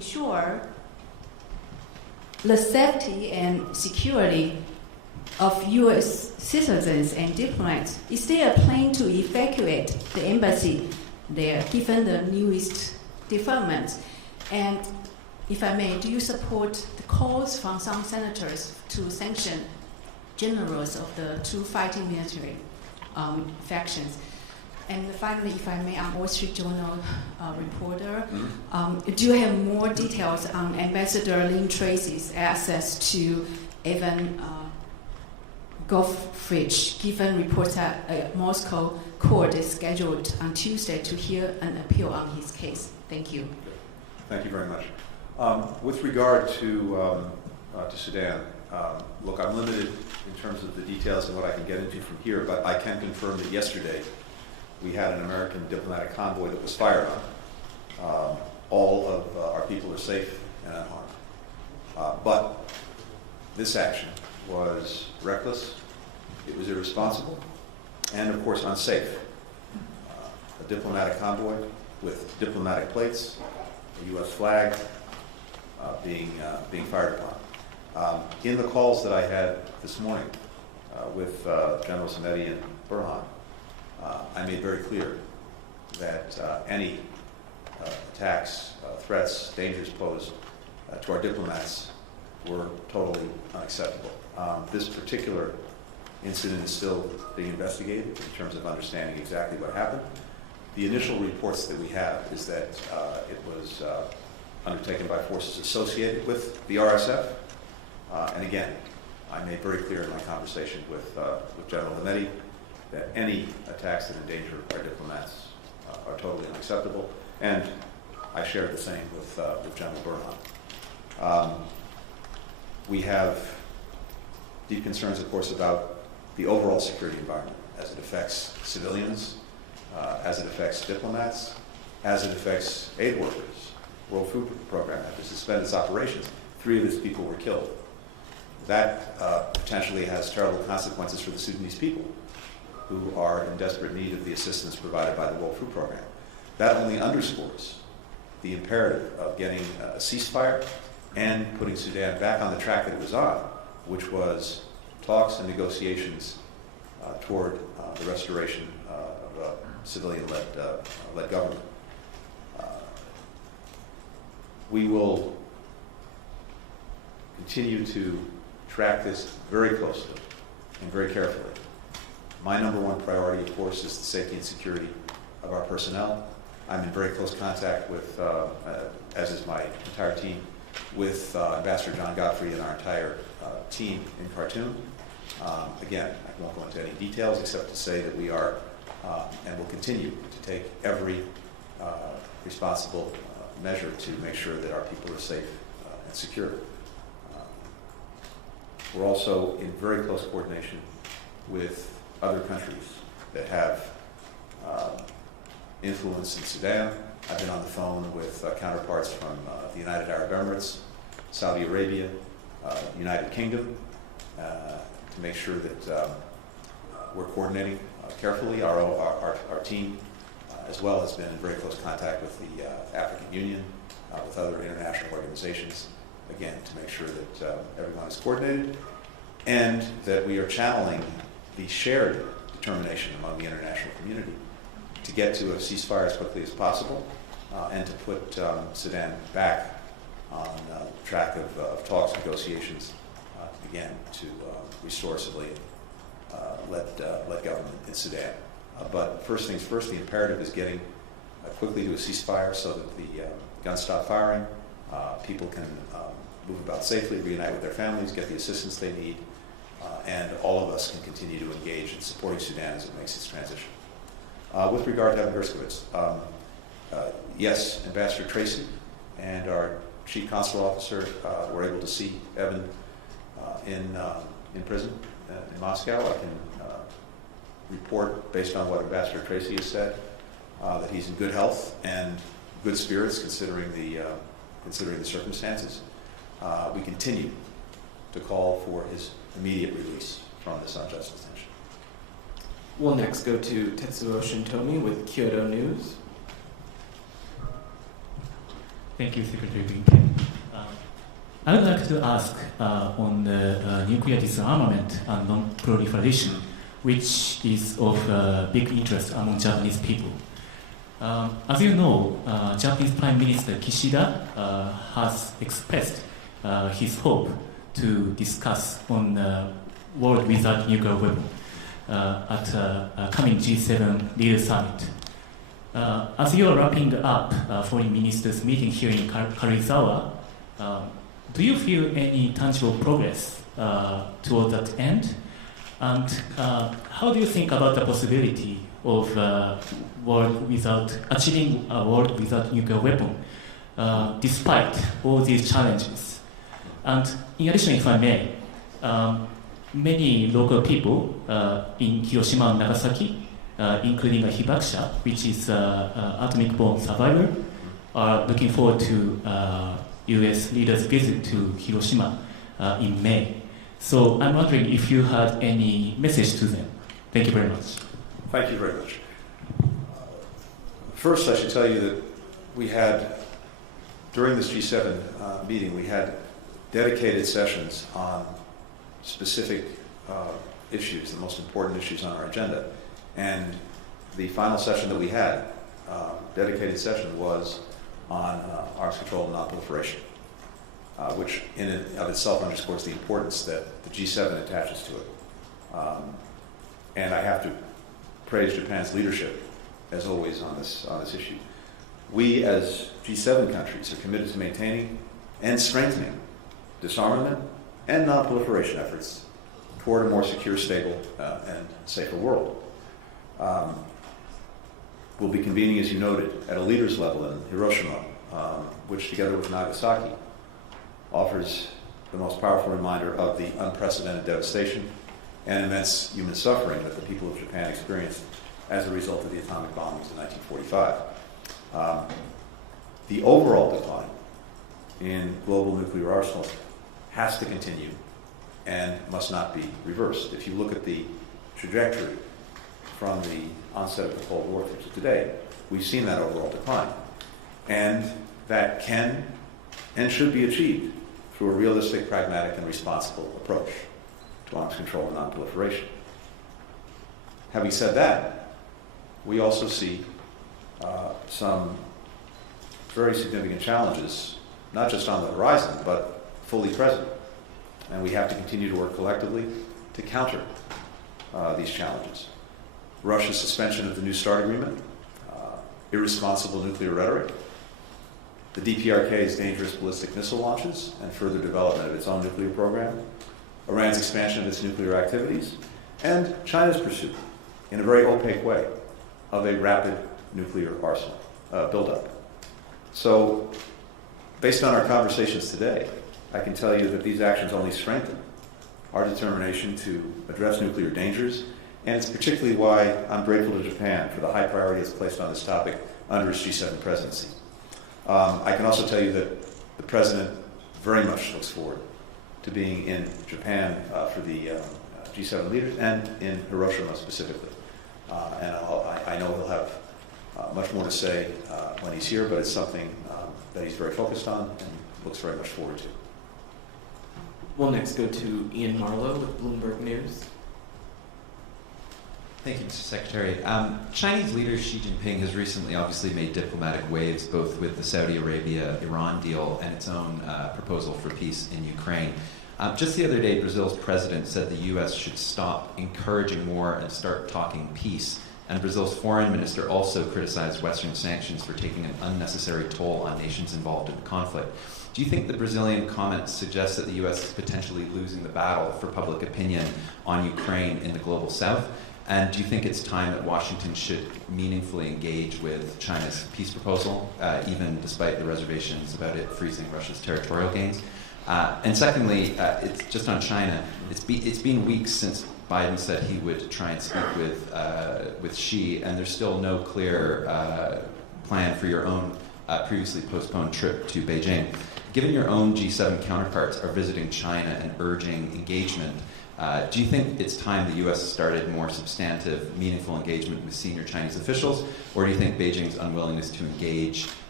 ensure the safety and security of U.S. citizens and diplomats? Is there a plan to evacuate the embassy there, given the newest developments? And if I may, do you support the calls from some senators to sanction generals of the two fighting military factions? And finally, if I may, I'm a Wall Street Journal reporter. Do you have more details on Ambassador Lynn Tracy's access to Evan Goffridge, given reports that a Moscow court is scheduled on Tuesday to hear an appeal on his case? Thank you. Thank you very much. With regard to Sudan, look, I'm limited in terms of the details and what I can get into from here, but I can confirm that yesterday we had an American diplomatic convoy that was fired on. All of our people are safe and unharmed. But this action was reckless, it was irresponsible, and of course unsafe. A diplomatic convoy with diplomatic plates, a U.S. flag being fired upon. In the calls that I had this morning with General Samedi and Burhan, I made very clear that any attacks, threats, dangers posed to our diplomats were totally unacceptable. This particular incident is still being investigated in terms of understanding exactly what happened. The initial reports that we have is that it was undertaken by forces associated with the RSF. And again, I made very clear in my conversation with General Hamedi that any attacks that endanger our diplomats are totally unacceptable. And I shared the same with General Burhan. We have deep concerns, of course, about the overall security environment as it affects civilians, as it affects diplomats, as it affects aid workers. World Food Program had to suspend its operations. 3 of its people were killed. That potentially has terrible consequences for the Sudanese people, who are in desperate need of the assistance provided by the World Food Program. That only underscores the imperative of getting a ceasefire and putting Sudan back on the track that it was on, which was talks and negotiations toward the restoration of a civilian-led government. We will continue to track this very closely and very carefully. My number one priority, of course, is the safety and security of our personnel. I'm in very close contact with, as is my entire team, with Ambassador John Godfrey and our entire team in Khartoum. Again, I won't go into any details except to say that we are and will continue to take every responsible measure to make sure that our people are safe and secure. We're also in very close coordination with other countries that have influence in Sudan. I've been on the phone with counterparts from the United Arab Emirates, Saudi Arabia, United Kingdom, to make sure that we're coordinating carefully. Our team, as well, has been in very close contact with the African Union, with other international organizations, again, to make sure that everyone is coordinated and that we are channeling the shared determination among the international community to get to a ceasefire as quickly as possible and to put Sudan back on the track of talks, negotiations, again, to restore civilian-led government in Sudan. But first things first, the imperative is getting quickly to a ceasefire so that the guns stop firing, people can move about safely, reunite with their families, get the assistance they need, and all of us can continue to engage in supporting Sudan as it makes its transition. With regard to Evan Gershkovich, yes, Ambassador Tracy and our Chief Consular Officer were able to see Evan in prison in Moscow. I can report, based on what Ambassador Tracy has said, that he's in good health and good spirits considering the circumstances. We continue to call for his immediate release from this unjust detention. We'll next go to Tetsuo Shintomi with Kyoto News. Thank you, Secretary Blinken. I would like to ask on the nuclear disarmament and non-proliferation, which is of big interest among Japanese people. As you know, Japanese Prime Minister Kishida has expressed his hope to discuss on world without nuclear weapon at a coming G7 leader summit. As you are wrapping up foreign ministers meeting here in Karuizawa, do you feel any tangible progress toward that end? And how do you think about the possibility of achieving a world without nuclear weapon, despite all these challenges? And in addition, if I may, many local people in Hiroshima and Nagasaki, including a hibakusha, which is atomic bomb survivor, are looking forward to U.S. leaders' visit to Hiroshima in May. So I'm wondering if you had any message to them. Thank you very much. Thank you very much. First, I should tell you that we had, during this G7 meeting, we had dedicated sessions on specific issues, the most important issues on our agenda. And the final session that we had, dedicated session, was on arms control and non-proliferation, which in and of itself underscores the importance that the G7 attaches to it. And I have to praise Japan's leadership, as always, on this issue. We, as G7 countries, are committed to maintaining and strengthening disarmament and non-proliferation efforts toward a more secure, stable, and safer world. We'll be convening, as you noted, at a leaders level in Hiroshima, which, together with Nagasaki, offers the most powerful reminder of the unprecedented devastation and immense human suffering that the people of Japan experienced as a result of the atomic bombings in 1945. The overall decline in global nuclear arsenals has to continue and must not be reversed. If you look at the trajectory from the onset of the Cold War through to today, we've seen that overall decline. And that can and should be achieved through a realistic, pragmatic, and responsible approach to arms control and non-proliferation. Having said that, we also see some very significant challenges, not just on the horizon, but fully present. And we have to continue to work collectively to counter these challenges. Russia's suspension of the New START agreement, irresponsible nuclear rhetoric, the DPRK's dangerous ballistic missile launches and further development of its own nuclear program, Iran's expansion of its nuclear activities, and China's pursuit, in a very opaque way, of a rapid nuclear arsenal buildup. So, based on our conversations today, I can tell you that these actions only strengthen our determination to address nuclear dangers, and it's particularly why I'm grateful to Japan for the high priority it's placed on this topic under its G7 presidency. I can also tell you that the President very much looks forward to being in Japan for the G7 leaders and in Hiroshima specifically. And I know he'll have much more to say when he's here, but it's something that he's very focused on and looks very much forward to. We'll next go to Ian Marlowe with Bloomberg News. Thank you, Mr. Secretary. Chinese leader Xi Jinping has recently obviously made diplomatic waves, both with the Saudi Arabia-Iran deal and its own proposal for peace in Ukraine. Just the other day, Brazil's president said the U.S. should stop encouraging war and start talking peace. And Brazil's foreign minister also criticized Western sanctions for taking an unnecessary toll on nations involved in the conflict. Do you think the Brazilian comments suggest that the U.S. is potentially losing the battle for public opinion on Ukraine in the global south? And do you think it's time that Washington should meaningfully engage with China's peace proposal, even despite the reservations about it freezing Russia's territorial gains? And secondly, it's just on China. It's been weeks since Biden said he would try and speak with Xi, and there's still no clear plan for your own previously postponed trip to Beijing. Given your own G7 counterparts are visiting China and urging engagement, do you think it's time the U.S. started more substantive, meaningful engagement with senior Chinese officials, or do you think Beijing's unwillingness to engage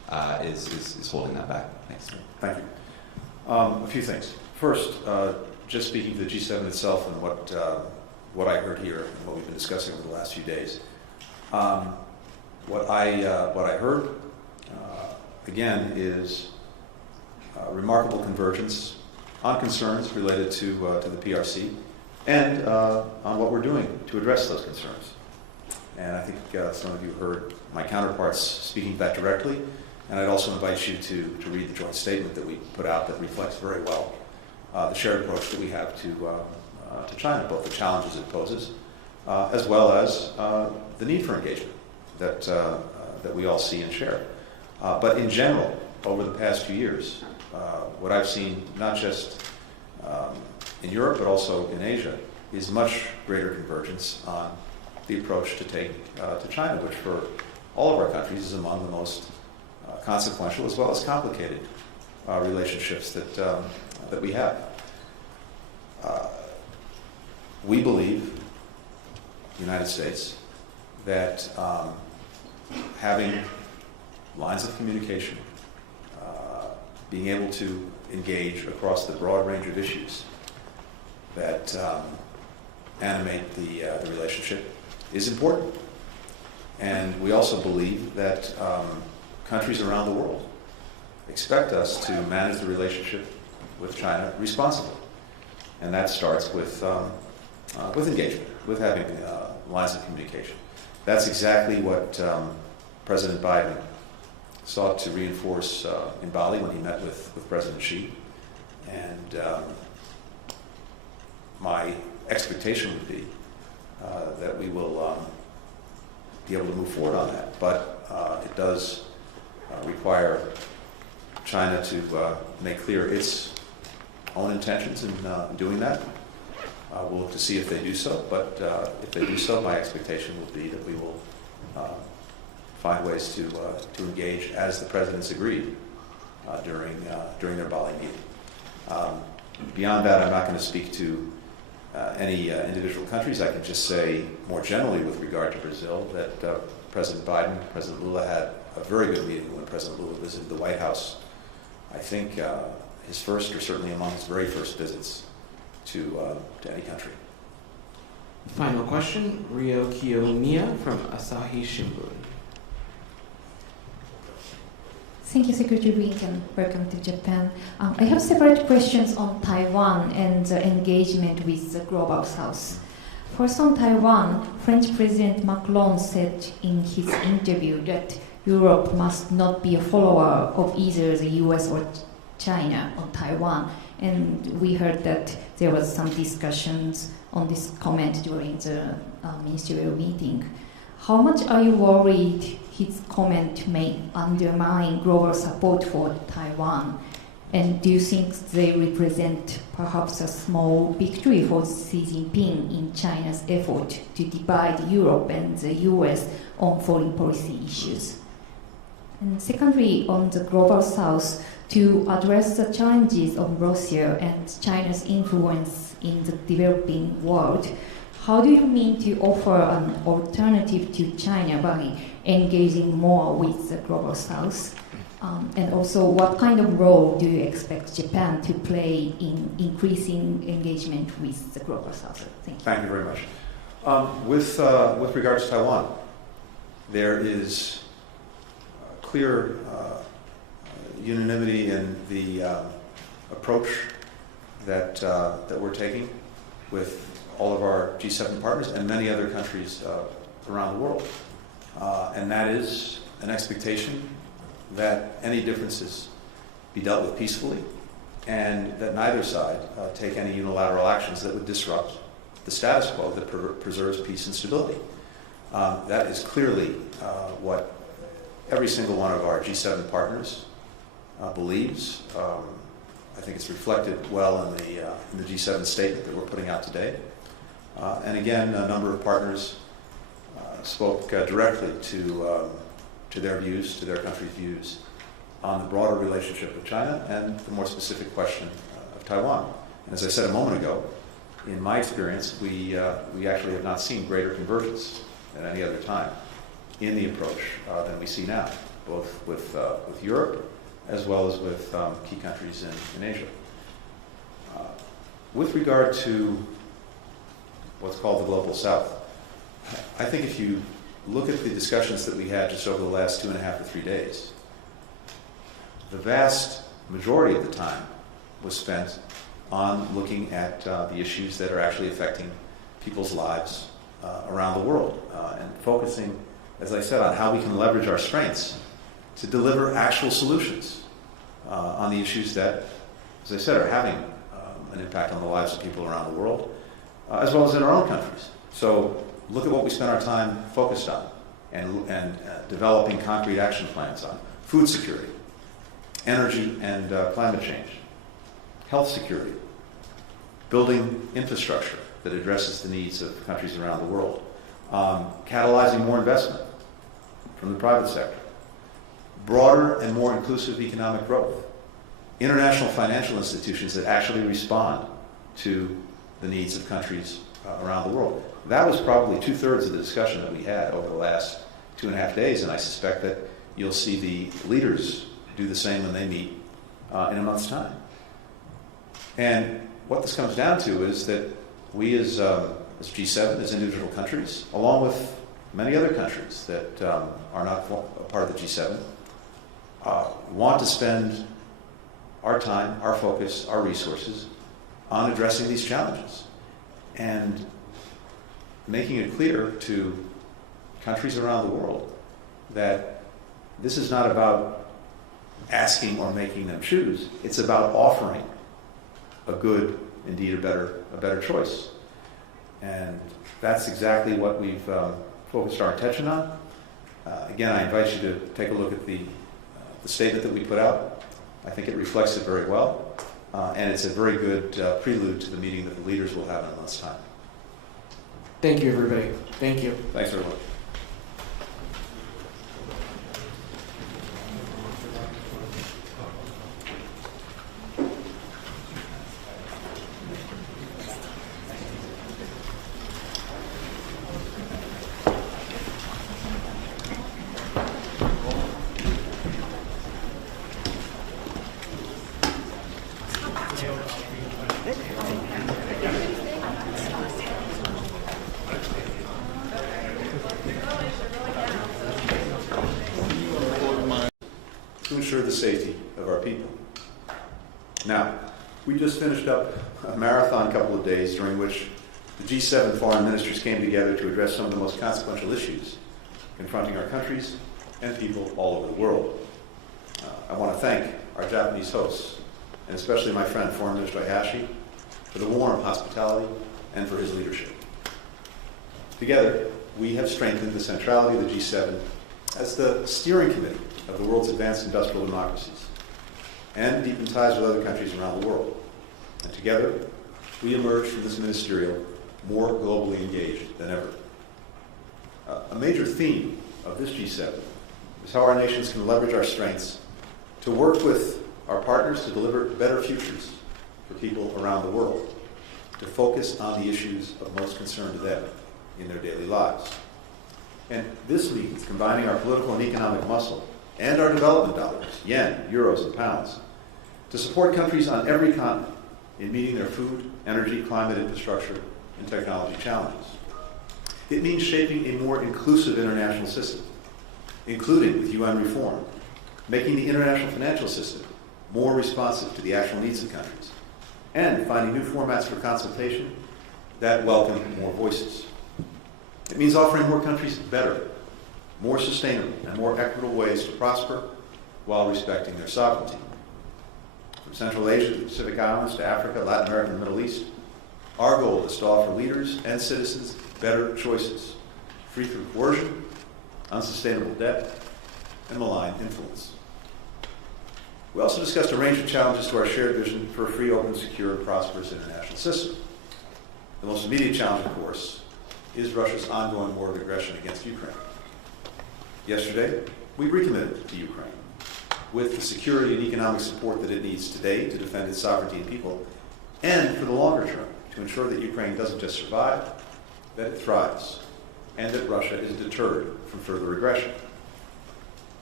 is holding that back. Thanks. Thank you. A few things. First, just speaking to the G7 itself and what I heard here and what we've been discussing over the last few days. What I heard, again, is remarkable convergence on concerns related to the PRC and on what we're doing to address those concerns. And I think some of you heard my counterparts speaking to that directly, and I'd also invite you to read the joint statement that we put out that reflects very well the shared approach that we have to China, both the challenges it poses, as well as the need for engagement that we all see and share. But in general, over the past few years, what I've seen, not just in Europe, but also in Asia, is much greater convergence on the approach to take to China, which for all of our countries is among the most consequential as well as complicated relationships that we have. We believe, the United States, that having lines of communication, being able to engage across the broad range of issues that animate the relationship is important. And we also believe that countries around the world expect us to manage the relationship with China responsibly. And that starts with engagement, with having lines of communication. That's exactly what President Biden sought to reinforce in Bali when he met with President Xi. And my expectation would be that we will be able to move forward on that. But it does require China to make clear its own intentions in doing that. We'll look to see if they do so, but if they do so, my expectation will be that we will find ways to engage as the presidents agreed during their Bali meeting. Beyond that, I'm not going to speak to any individual countries. I can just say more generally with regard to Brazil that President Biden, President Lula had a very good meeting when President Lula visited the White House. I think his first, or certainly among his very first visits to any country. Final question, Ryo Kiyomiya from Asahi Shimbun. Thank you, Secretary Blinken. Welcome to Japan. I have several questions on Taiwan and engagement with the Global South. First on Taiwan, French President Macron said in his interview that Europe must not be a follower of either the US or China on Taiwan. And we heard that there was some discussions on this comment during the ministerial meeting. How much are you worried his comment may undermine global support for Taiwan? And do you think they represent perhaps a small victory for Xi Jinping in China's effort to divide Europe and the US on foreign policy issues? And secondly, on the Global South, to address the challenges of Russia and China's influence in the developing world, how do you mean to offer an alternative to China by engaging more with the Global South? And also, what kind of role do you expect Japan to play in increasing engagement with the Global South? Thank you. Thank you very much. With regards to Taiwan, there is clear unanimity in the approach that we're taking with all of our G7 partners and many other countries around the world. And that is an expectation that any differences be dealt with peacefully and that neither side take any unilateral actions that would disrupt the status quo that preserves peace and stability. That is clearly what every single one of our G7 partners believes. I think it's reflected well in the G7 statement that we're putting out today. And again, a number of partners spoke directly to their views, to their country's views on the broader relationship with China and the more specific question of Taiwan. And as I said a moment ago, in my experience, we actually have not seen greater convergence at any other time in the approach than we see now. both with Europe as well as with key countries in Asia. With regard to what's called the Global South, I think if you look at the discussions that we had just over the last 2.5 to 3 days, the vast majority of the time was spent on looking at the issues that are actually affecting people's lives around the world and focusing, as I said, on how we can leverage our strengths to deliver actual solutions on the issues that, as I said, are having an impact on the lives of people around the world, as well as in our own countries. So look at what we spend our time focused on and developing concrete action plans on: food security, energy and climate change, health security, building infrastructure that addresses the needs of countries around the world, catalyzing more investment from the private sector, broader and more inclusive economic growth, international financial institutions that actually respond to the needs of countries around the world. That was probably 2/3 of the discussion that we had over the last 2.5 days, and I suspect that you'll see the leaders do the same when they meet in a month's time. And what this comes down to is that we as G7, as individual countries, along with many other countries that are not a part of the G7, want to spend our time, our focus, our resources on addressing these challenges and making it clear to countries around the world that this is not about asking or making them choose. It's about offering a good, indeed a better choice. And that's exactly what we've focused our attention on. Again, I invite you to take a look at the statement that we put out. I think it reflects it very well, and it's a very good prelude to the meeting that the leaders will have in a month's time. Thank you, everybody. Thank you. Thanks, everyone. To ensure the safety of our people. Now, we just finished up a marathon couple of days during which the G7 foreign ministers came together to address some of the most consequential issues confronting our countries and people all over the world. I want to thank our Japanese hosts, and especially my friend, Foreign Minister Hayashi, for the warm hospitality and for his leadership. Together, we have strengthened the centrality of the G7 as the steering committee of the world's advanced industrial democracies and deepened ties with other countries around the world. And together, we emerge from this ministerial more globally engaged than ever. A major theme of this G7 is how our nations can leverage our strengths to work with our partners to deliver better futures for people around the world, to focus on the issues of most concern to them in their daily lives. And this means combining our political and economic muscle and our development dollars, yen, euros, and pounds, to support countries on every continent in meeting their food, energy, climate, infrastructure, and technology challenges. It means shaping a more inclusive international system, including with UN reform, making the international financial system more responsive to the actual needs of countries, and finding new formats for consultation that welcome more voices. It means offering more countries better, more sustainable, and more equitable ways to prosper while respecting their sovereignty. From Central Asia to the Pacific Islands to Africa, Latin America, and the Middle East, our goal is to offer leaders and citizens better choices, free from coercion, unsustainable debt, and malign influence. We also discussed a range of challenges to our shared vision for a free, open, secure, and prosperous international system. The most immediate challenge, of course, is Russia's ongoing war of aggression against Ukraine. Yesterday, we recommitted to Ukraine with the security and economic support that it needs today to defend its sovereignty and people, and for the longer term, to ensure that Ukraine doesn't just survive, that it thrives, and that Russia is deterred from further aggression.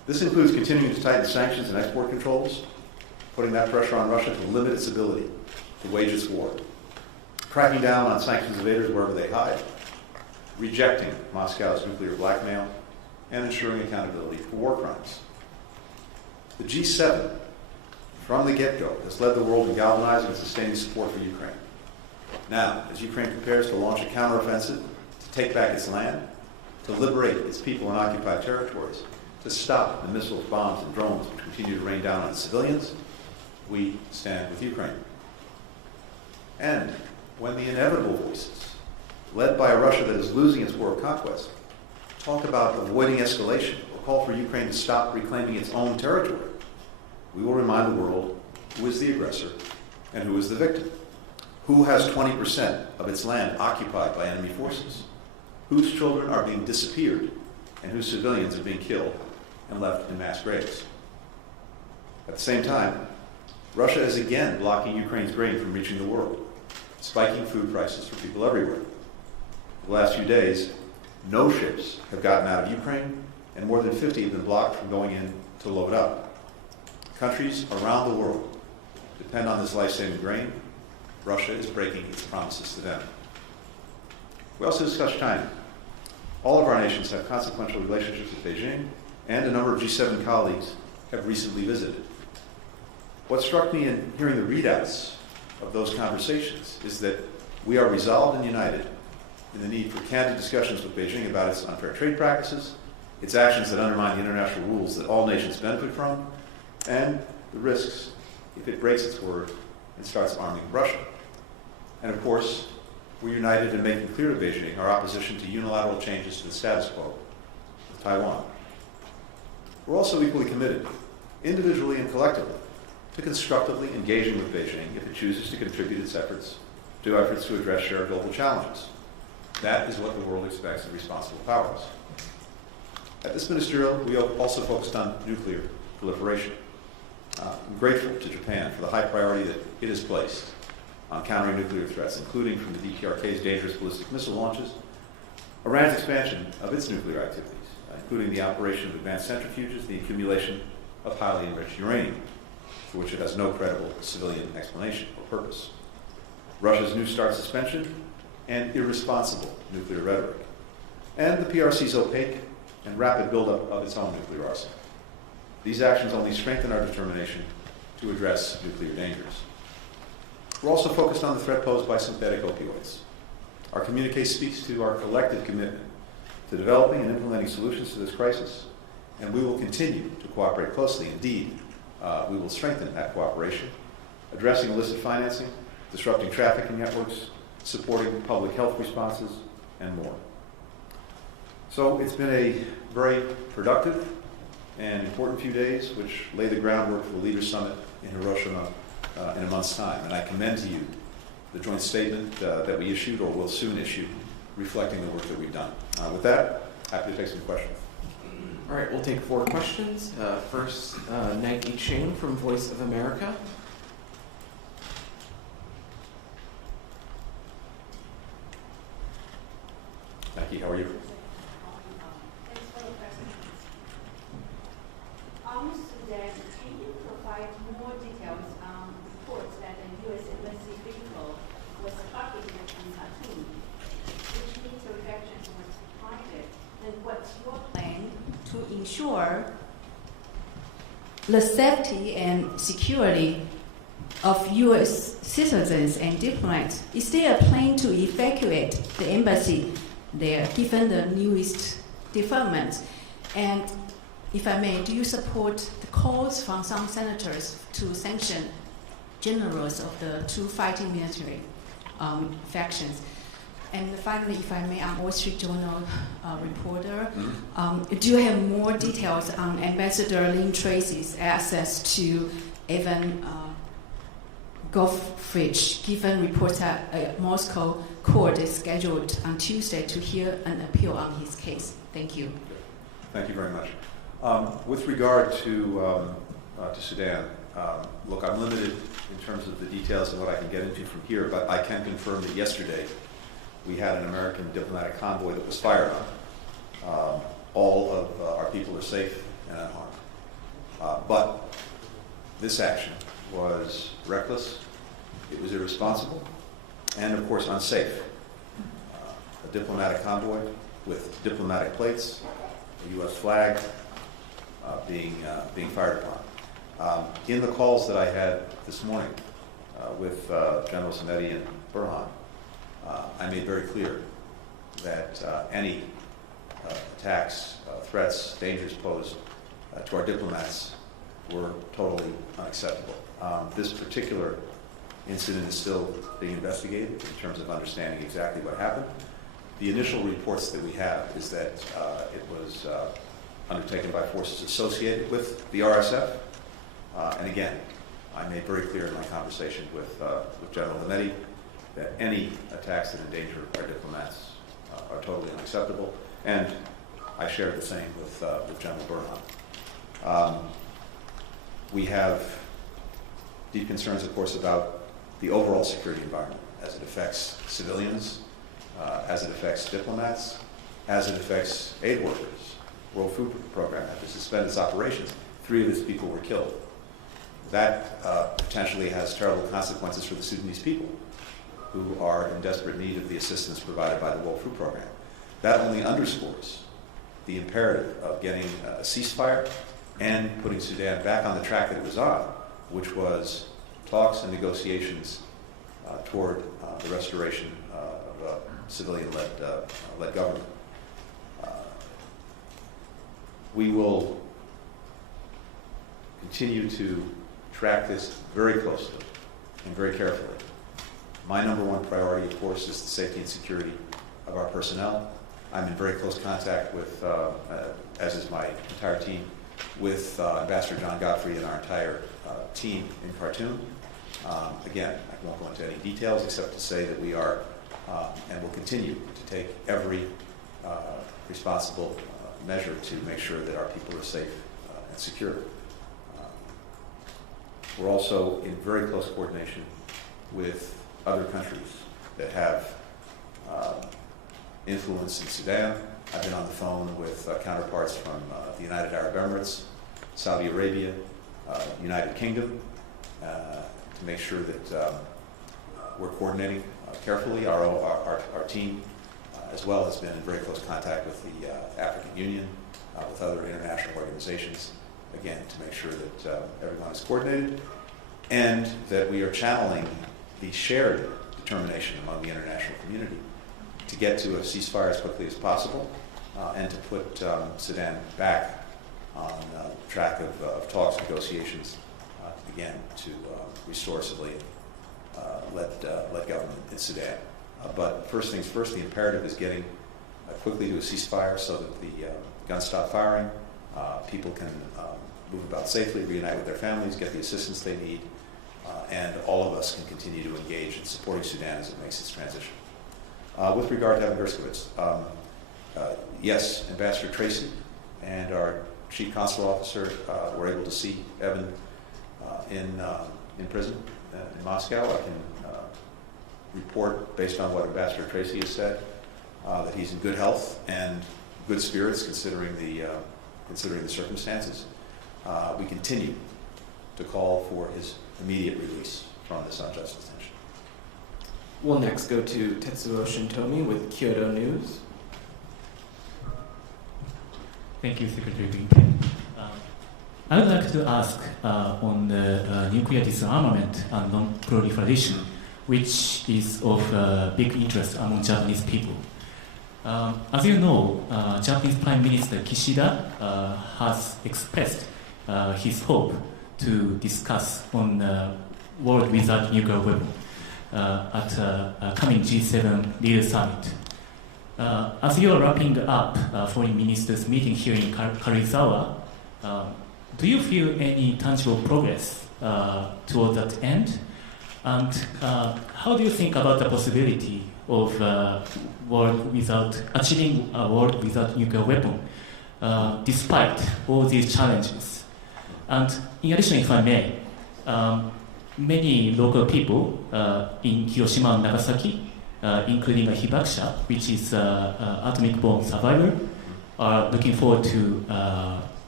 This includes continuing to tighten sanctions and export controls, putting that pressure on Russia to limit its ability to wage its war, cracking down on sanctions evaders wherever they hide, rejecting Moscow's nuclear blackmail, and ensuring accountability for war crimes. The G7, from the get-go, has led the world in galvanizing and sustaining support for Ukraine. Now, as Ukraine prepares to launch a counteroffensive, to take back its land, to liberate its people in occupied territories, to stop the missiles, bombs, and drones which continue to rain down on its civilians, we stand with Ukraine. And when the inevitable voices, led by a Russia that is losing its war of conquest, talk about avoiding escalation or call for Ukraine to stop reclaiming its own territory, we will remind the world who is the aggressor and who is the victim, who has 20% of its land occupied by enemy forces, whose children are being disappeared, and whose civilians are being killed and left in mass graves. At the same time, Russia is again blocking Ukraine's grain from reaching the world, spiking food prices for people everywhere. The last few days, no ships have gotten out of Ukraine, and more than 50 have been blocked from going in to load up. Countries around the world depend on this life-saving grain. Russia is breaking its promises to them. We also discussed China. All of our nations have consequential relationships with Beijing, and a number of G7 colleagues have recently visited. What struck me in hearing the readouts of those conversations is that we are resolved and united in the need for candid discussions with Beijing about its unfair trade practices, its actions that undermine the international rules that all nations benefit from, and the risks if it breaks its word and starts arming Russia. And of course, we're united in making clear to Beijing our opposition to unilateral changes to the status quo with Taiwan. We're also equally committed, individually and collectively, to constructively engaging with Beijing if it chooses to contribute its efforts to address shared global challenges. That is what the world expects of responsible powers. At this ministerial, we also focused on nuclear proliferation. I'm grateful to Japan for the high priority that it has placed on countering nuclear threats, including from the DPRK's dangerous ballistic missile launches, Iran's expansion of its nuclear activities, including the operation of advanced centrifuges, the accumulation of highly enriched uranium, for which it has no credible civilian explanation or purpose, Russia's New START suspension, and irresponsible nuclear rhetoric, and the PRC's opaque and rapid buildup of its own nuclear arsenal. These actions only strengthen our determination to address nuclear dangers. We're also focused on the threat posed by synthetic opioids. Our communique speaks to our collective commitment to developing and implementing solutions to this crisis, and we will continue to cooperate closely. Indeed, we will strengthen that cooperation, addressing illicit financing, disrupting trafficking networks, supporting public health responses, and more. So it's been a very productive and important few days, which lay the groundwork for the Leaders' Summit in Hiroshima in a month's time. And I commend to you the joint statement that we issued or will soon issue, reflecting the work that we've done. With that, happy to take some questions. All right, we'll take 4 questions. First, Nike Ching from Voice of America. Nike, how are you? Thanks for the presentation. Sudan, can you provide more details on reports that the U.S. embassy vehicle was targeted in Khartoum, which military actions were targeted, and what's your plan to ensure the safety and security of U.S. citizens and diplomats? Is there a plan to evacuate the embassy there, given the newest developments? And if I may, do you support the calls from some senators to sanction generals of the 2 fighting military factions? And finally, if I may, I'm a Wall Street Journal reporter. Do you have more details on Ambassador Lynn Tracy's access to Evan Goffridge, given reports that a Moscow court is scheduled on Tuesday to hear an appeal on his case? Thank you. Thank you very much. With regard to Sudan, look, I'm limited in terms of the details of what I can get into from here, but I can confirm that yesterday we had an American diplomatic convoy that was fired on. All of our people are safe and unharmed. But this action was reckless, it was irresponsible, and of course unsafe. A diplomatic convoy with diplomatic plates, a U.S. flag being fired upon. In the calls that I had this morning with General Zanetti and Burhan, I made very clear that any attacks, threats, dangers posed to our diplomats were totally unacceptable. This particular incident is still being investigated in terms of understanding exactly what happened. The initial reports that we have is that it was undertaken by forces associated with the RSF. And again, I made very clear in my conversation with General Zanetti that any attacks that endanger our diplomats are totally unacceptable. And I shared the same with General Burhan. We have deep concerns, of course, about the overall security environment as it affects civilians, as it affects diplomats, as it affects aid workers. World Food Program had to suspend its operations. 3 of its people were killed. That potentially has terrible consequences for the Sudanese people, who are in desperate need of the assistance provided by the World Food Program. That only underscores the imperative of getting a ceasefire and putting Sudan back on the track that it was on, which was talks and negotiations toward the restoration of a civilian-led government. We will continue to track this very closely and very carefully. My number one priority, of course, is the safety and security of our personnel. I'm in very close contact with, as is my entire team, with Ambassador John Godfrey and our entire team in Khartoum. Again, I won't go into any details except to say that we are and will continue to take every responsible measure to make sure that our people are safe and secure. We're also in very close coordination with other countries that have influence in Sudan. I've been on the phone with counterparts from the United Arab Emirates, Saudi Arabia, United Kingdom, to make sure that we're coordinating carefully. Our team, as well, has been in very close contact with the African Union, with other international organizations, again, to make sure that everyone is coordinated and that we are channeling the shared determination among the international community to get to a ceasefire as quickly as possible and to put Sudan back on the track of talks, negotiations, again, to restore civilian-led government in Sudan. But first things first, the imperative is getting quickly to a ceasefire so that the guns stop firing, people can move about safely, reunite with their families, get the assistance they need, and all of us can continue to engage in supporting Sudan as it makes its transition. With regard to Evan Gershkovich, yes, Ambassador Tracy and our Chief Consular Officer were able to see Evan in prison in Moscow. I can report, based on what Ambassador Tracy has said, that he's in good health and good spirits considering the circumstances. We continue to call for his immediate release from this unjust detention. We'll next go to Tetsuo Shintomi with Kyoto News. Thank you, Secretary Blinken. I would like to ask on the nuclear disarmament and non-proliferation, which is of big interest among Japanese people. As you know, Japanese Prime Minister Kishida has expressed his hope to discuss on the world without nuclear weapon at a coming G7 leader summit. As you are wrapping up foreign ministers meeting here in Karizawa, do you feel any tangible progress toward that end? And how do you think about the possibility of achieving a world without nuclear weapon, despite all these challenges? And in addition, if I may, many local people in Hiroshima and Nagasaki, including a Hibakusha, which is atomic bomb survivor, are looking forward to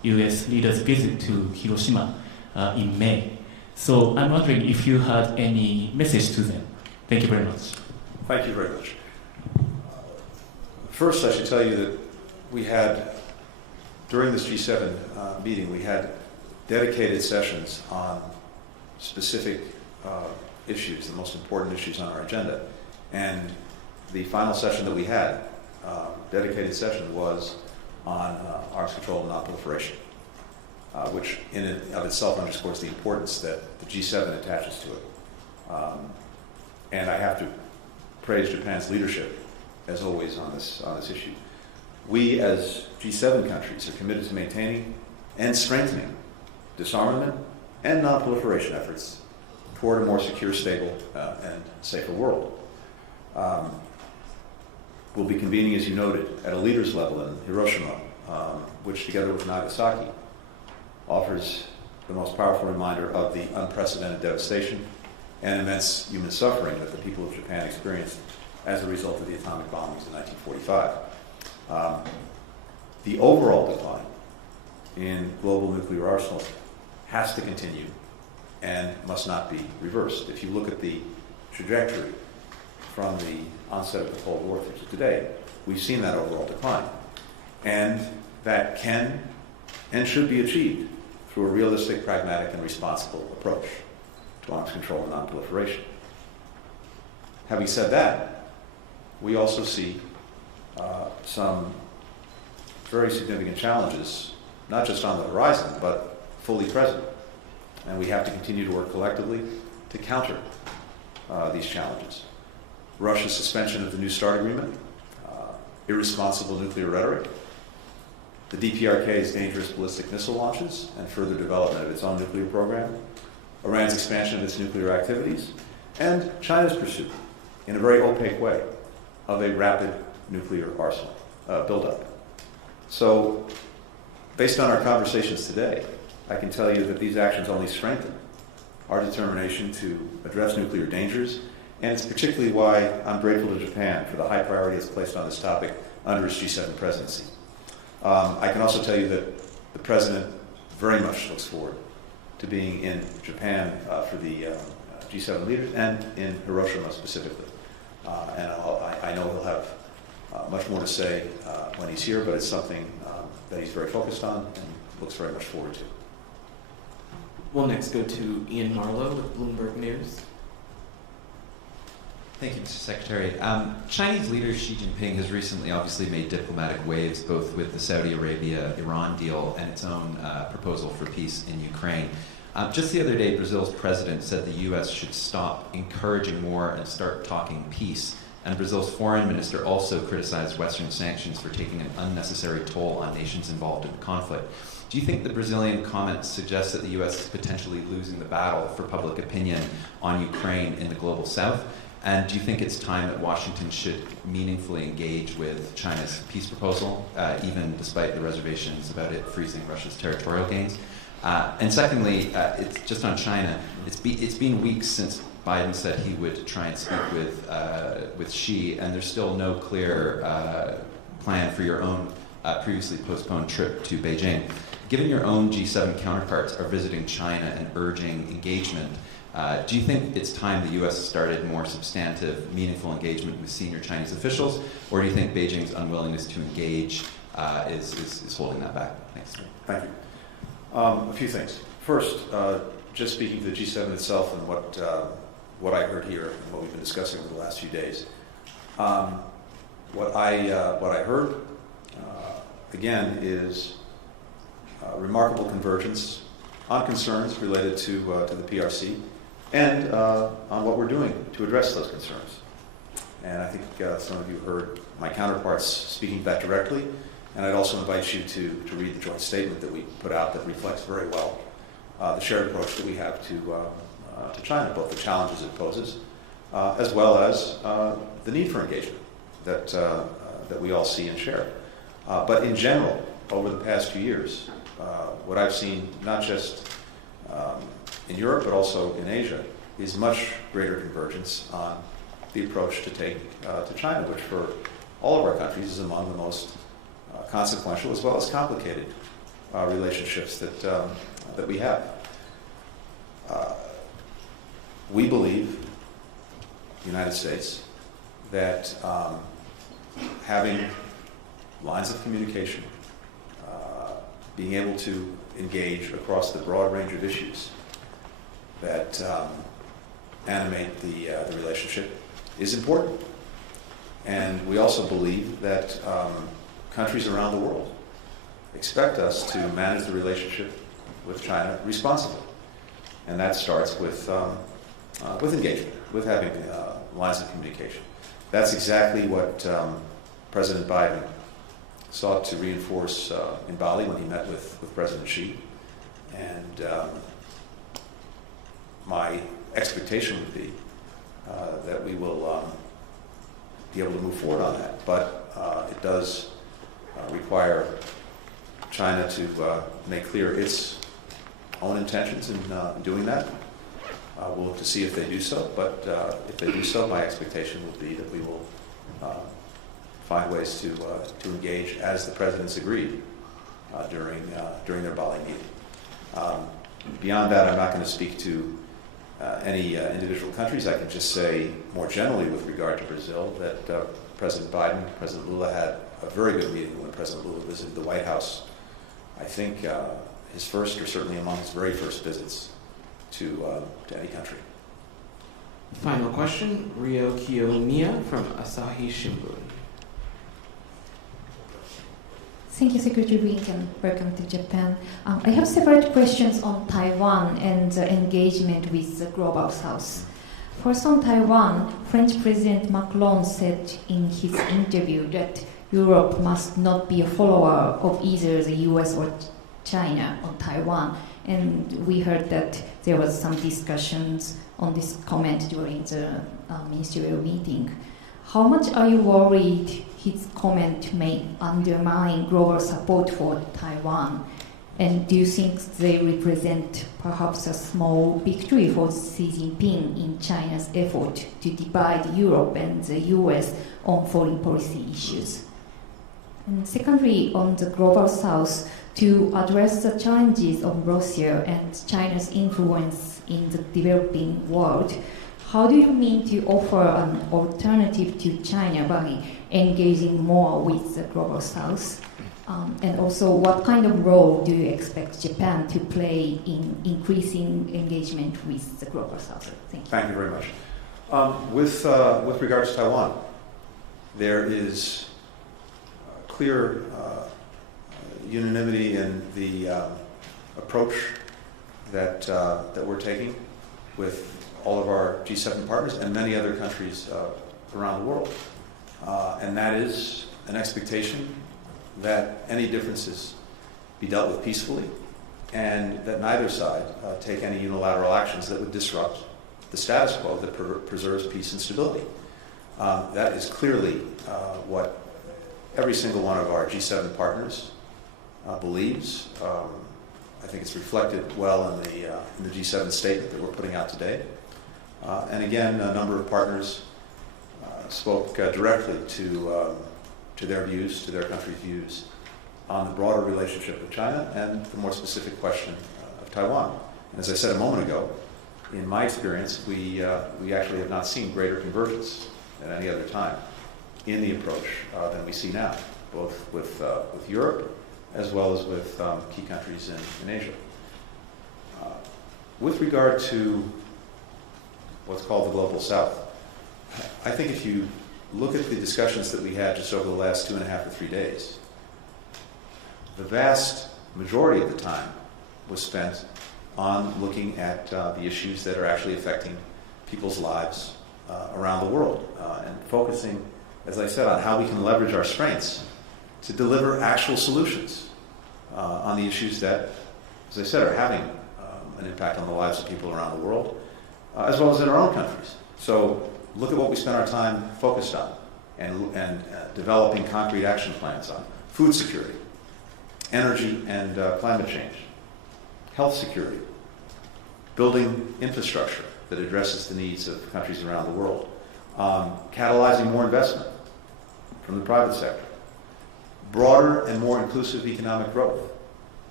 U.S. leaders' visit to Hiroshima in May. So I'm wondering if you had any message to them. Thank you very much. Thank you very much. First, I should tell you that we had, during this G7 meeting, we had dedicated sessions on specific issues, the most important issues on our agenda. And the final session that we had, dedicated session, was on arms control and non-proliferation, which in and of itself underscores the importance that the G7 attaches to it. And I have to praise Japan's leadership, as always, on this issue. We, as G7 countries, are committed to maintaining and strengthening disarmament and non-proliferation efforts toward a more secure, stable, and safer world. We'll be convening, as you noted, at a leaders level in Hiroshima, which, together with Nagasaki, offers the most powerful reminder of the unprecedented devastation and immense human suffering that the people of Japan experienced as a result of the atomic bombings in 1945. The overall decline in global nuclear arsenals has to continue and must not be reversed. If you look at the trajectory from the onset of the Cold War through to today, we've seen that overall decline. And that can and should be achieved through a realistic, pragmatic, and responsible approach to arms control and non-proliferation. Having said that, we also see some very significant challenges, not just on the horizon, but fully present. And we have to continue to work collectively to counter these challenges. Russia's suspension of the New START agreement, irresponsible nuclear rhetoric, the DPRK's dangerous ballistic missile launches and further development of its own nuclear program, Iran's expansion of its nuclear activities, and China's pursuit, in a very opaque way, of a rapid nuclear arsenal buildup. So, based on our conversations today, I can tell you that these actions only strengthen our determination to address nuclear dangers, and it's particularly why I'm grateful to Japan for the high priority it's placed on this topic under its G7 presidency. I can also tell you that the President very much looks forward to being in Japan for the G7 leaders and in Hiroshima specifically. And I know he'll have much more to say when he's here, but it's something that he's very focused on and looks very much forward to. We'll next go to Ian Marlowe with Bloomberg News. Thank you, Mr. Secretary. Chinese leader Xi Jinping has recently obviously made diplomatic waves, both with the Saudi Arabia-Iran deal and its own proposal for peace in Ukraine. Just the other day, Brazil's president said the U.S. should stop encouraging war and start talking peace. And Brazil's foreign minister also criticized Western sanctions for taking an unnecessary toll on nations involved in the conflict. Do you think the Brazilian comments suggest that the U.S. is potentially losing the battle for public opinion on Ukraine in the global south? And do you think it's time that Washington should meaningfully engage with China's peace proposal, even despite the reservations about it freezing Russia's territorial gains? And secondly, it's just on China. It's been weeks since Biden said he would try and speak with Xi, and there's still no clear plan for your own previously postponed trip to Beijing. Given your own G7 counterparts are visiting China and urging engagement, do you think it's time the U.S. started more substantive, meaningful engagement with senior Chinese officials, or do you think Beijing's unwillingness to engage is holding that back? Thanks. Thank you. A few things. First, just speaking to the G7 itself and what I heard here and what we've been discussing over the last few days. What I heard again is remarkable convergence on concerns related to the PRC and on what we're doing to address those concerns. And I think some of you heard my counterparts speaking to that directly, and I'd also invite you to read the joint statement that we put out that reflects very well the shared approach that we have to China, both the challenges it poses, as well as the need for engagement that we all see and share. But in general, over the past few years, what I've seen, not just in Europe, but also in Asia, is much greater convergence on the approach to take to China, which for all of our countries is among the most consequential as well as complicated relationships that we have. We believe, the United States, that having lines of communication, being able to engage across the broad range of issues that animate the relationship is important. And we also believe that countries around the world expect us to manage the relationship with China responsibly. And that starts with engagement, with having lines of communication. That's exactly what President Biden sought to reinforce in Bali when he met with President Xi. And my expectation would be that we will be able to move forward on that. But it does require China to make clear its own intentions in doing that. We'll look to see if they do so, but if they do so, my expectation will be that we will find ways to engage as the presidents agreed during their Bali meeting. Beyond that, I'm not going to speak to any individual countries. I can just say more generally with regard to Brazil that President Biden, President Lula had a very good meeting when President Lula visited the White House. I think his first, or certainly among his very first visits to any country. Final question, Ryo Kiyomiya from Asahi Shimbun. Thank you, Secretary Blinken. Welcome to Japan. I have several questions on Taiwan and engagement with the Global South. First, on Taiwan, French President Macron said in his interview that Europe must not be a follower of either the US or China on Taiwan. And we heard that there was some discussions on this comment during the ministerial meeting. How much are you worried his comment may undermine global support for Taiwan? And do you think they represent perhaps a small victory for Xi Jinping in China's effort to divide Europe and the US on foreign policy issues? And secondly, on the Global South, to address the challenges of Russia and China's influence in the developing world, how do you mean to offer an alternative to China by engaging more with the Global South? And also, what kind of role do you expect Japan to play in increasing engagement with the Global South? Thank you. Thank you very much. With regards to Taiwan, there is clear unanimity in the approach that we're taking with all of our G7 partners and many other countries around the world. And that is an expectation that any differences be dealt with peacefully and that neither side take any unilateral actions that would disrupt the status quo that preserves peace and stability. That is clearly what every single one of our G7 partners believes. I think it's reflected well in the G7 statement that we're putting out today. And again, a number of partners spoke directly to their views, to their country's views on the broader relationship with China and the more specific question of Taiwan. And as I said a moment ago, in my experience, we actually have not seen greater convergence at any other time in the approach than we see now, both with Europe as well as with key countries in Asia. With regard to what's called the Global South, I think if you look at the discussions that we had just over the last 2.5 to 3 days, the vast majority of the time was spent on looking at the issues that are actually affecting people's lives around the world and focusing, as I said, on how we can leverage our strengths to deliver actual solutions on the issues that, as I said, are having an impact on the lives of people around the world, as well as in our own countries. So look at what we spend our time focused on and developing concrete action plans on: food security, energy and climate change, health security, building infrastructure that addresses the needs of countries around the world, catalyzing more investment from the private sector, broader and more inclusive economic growth,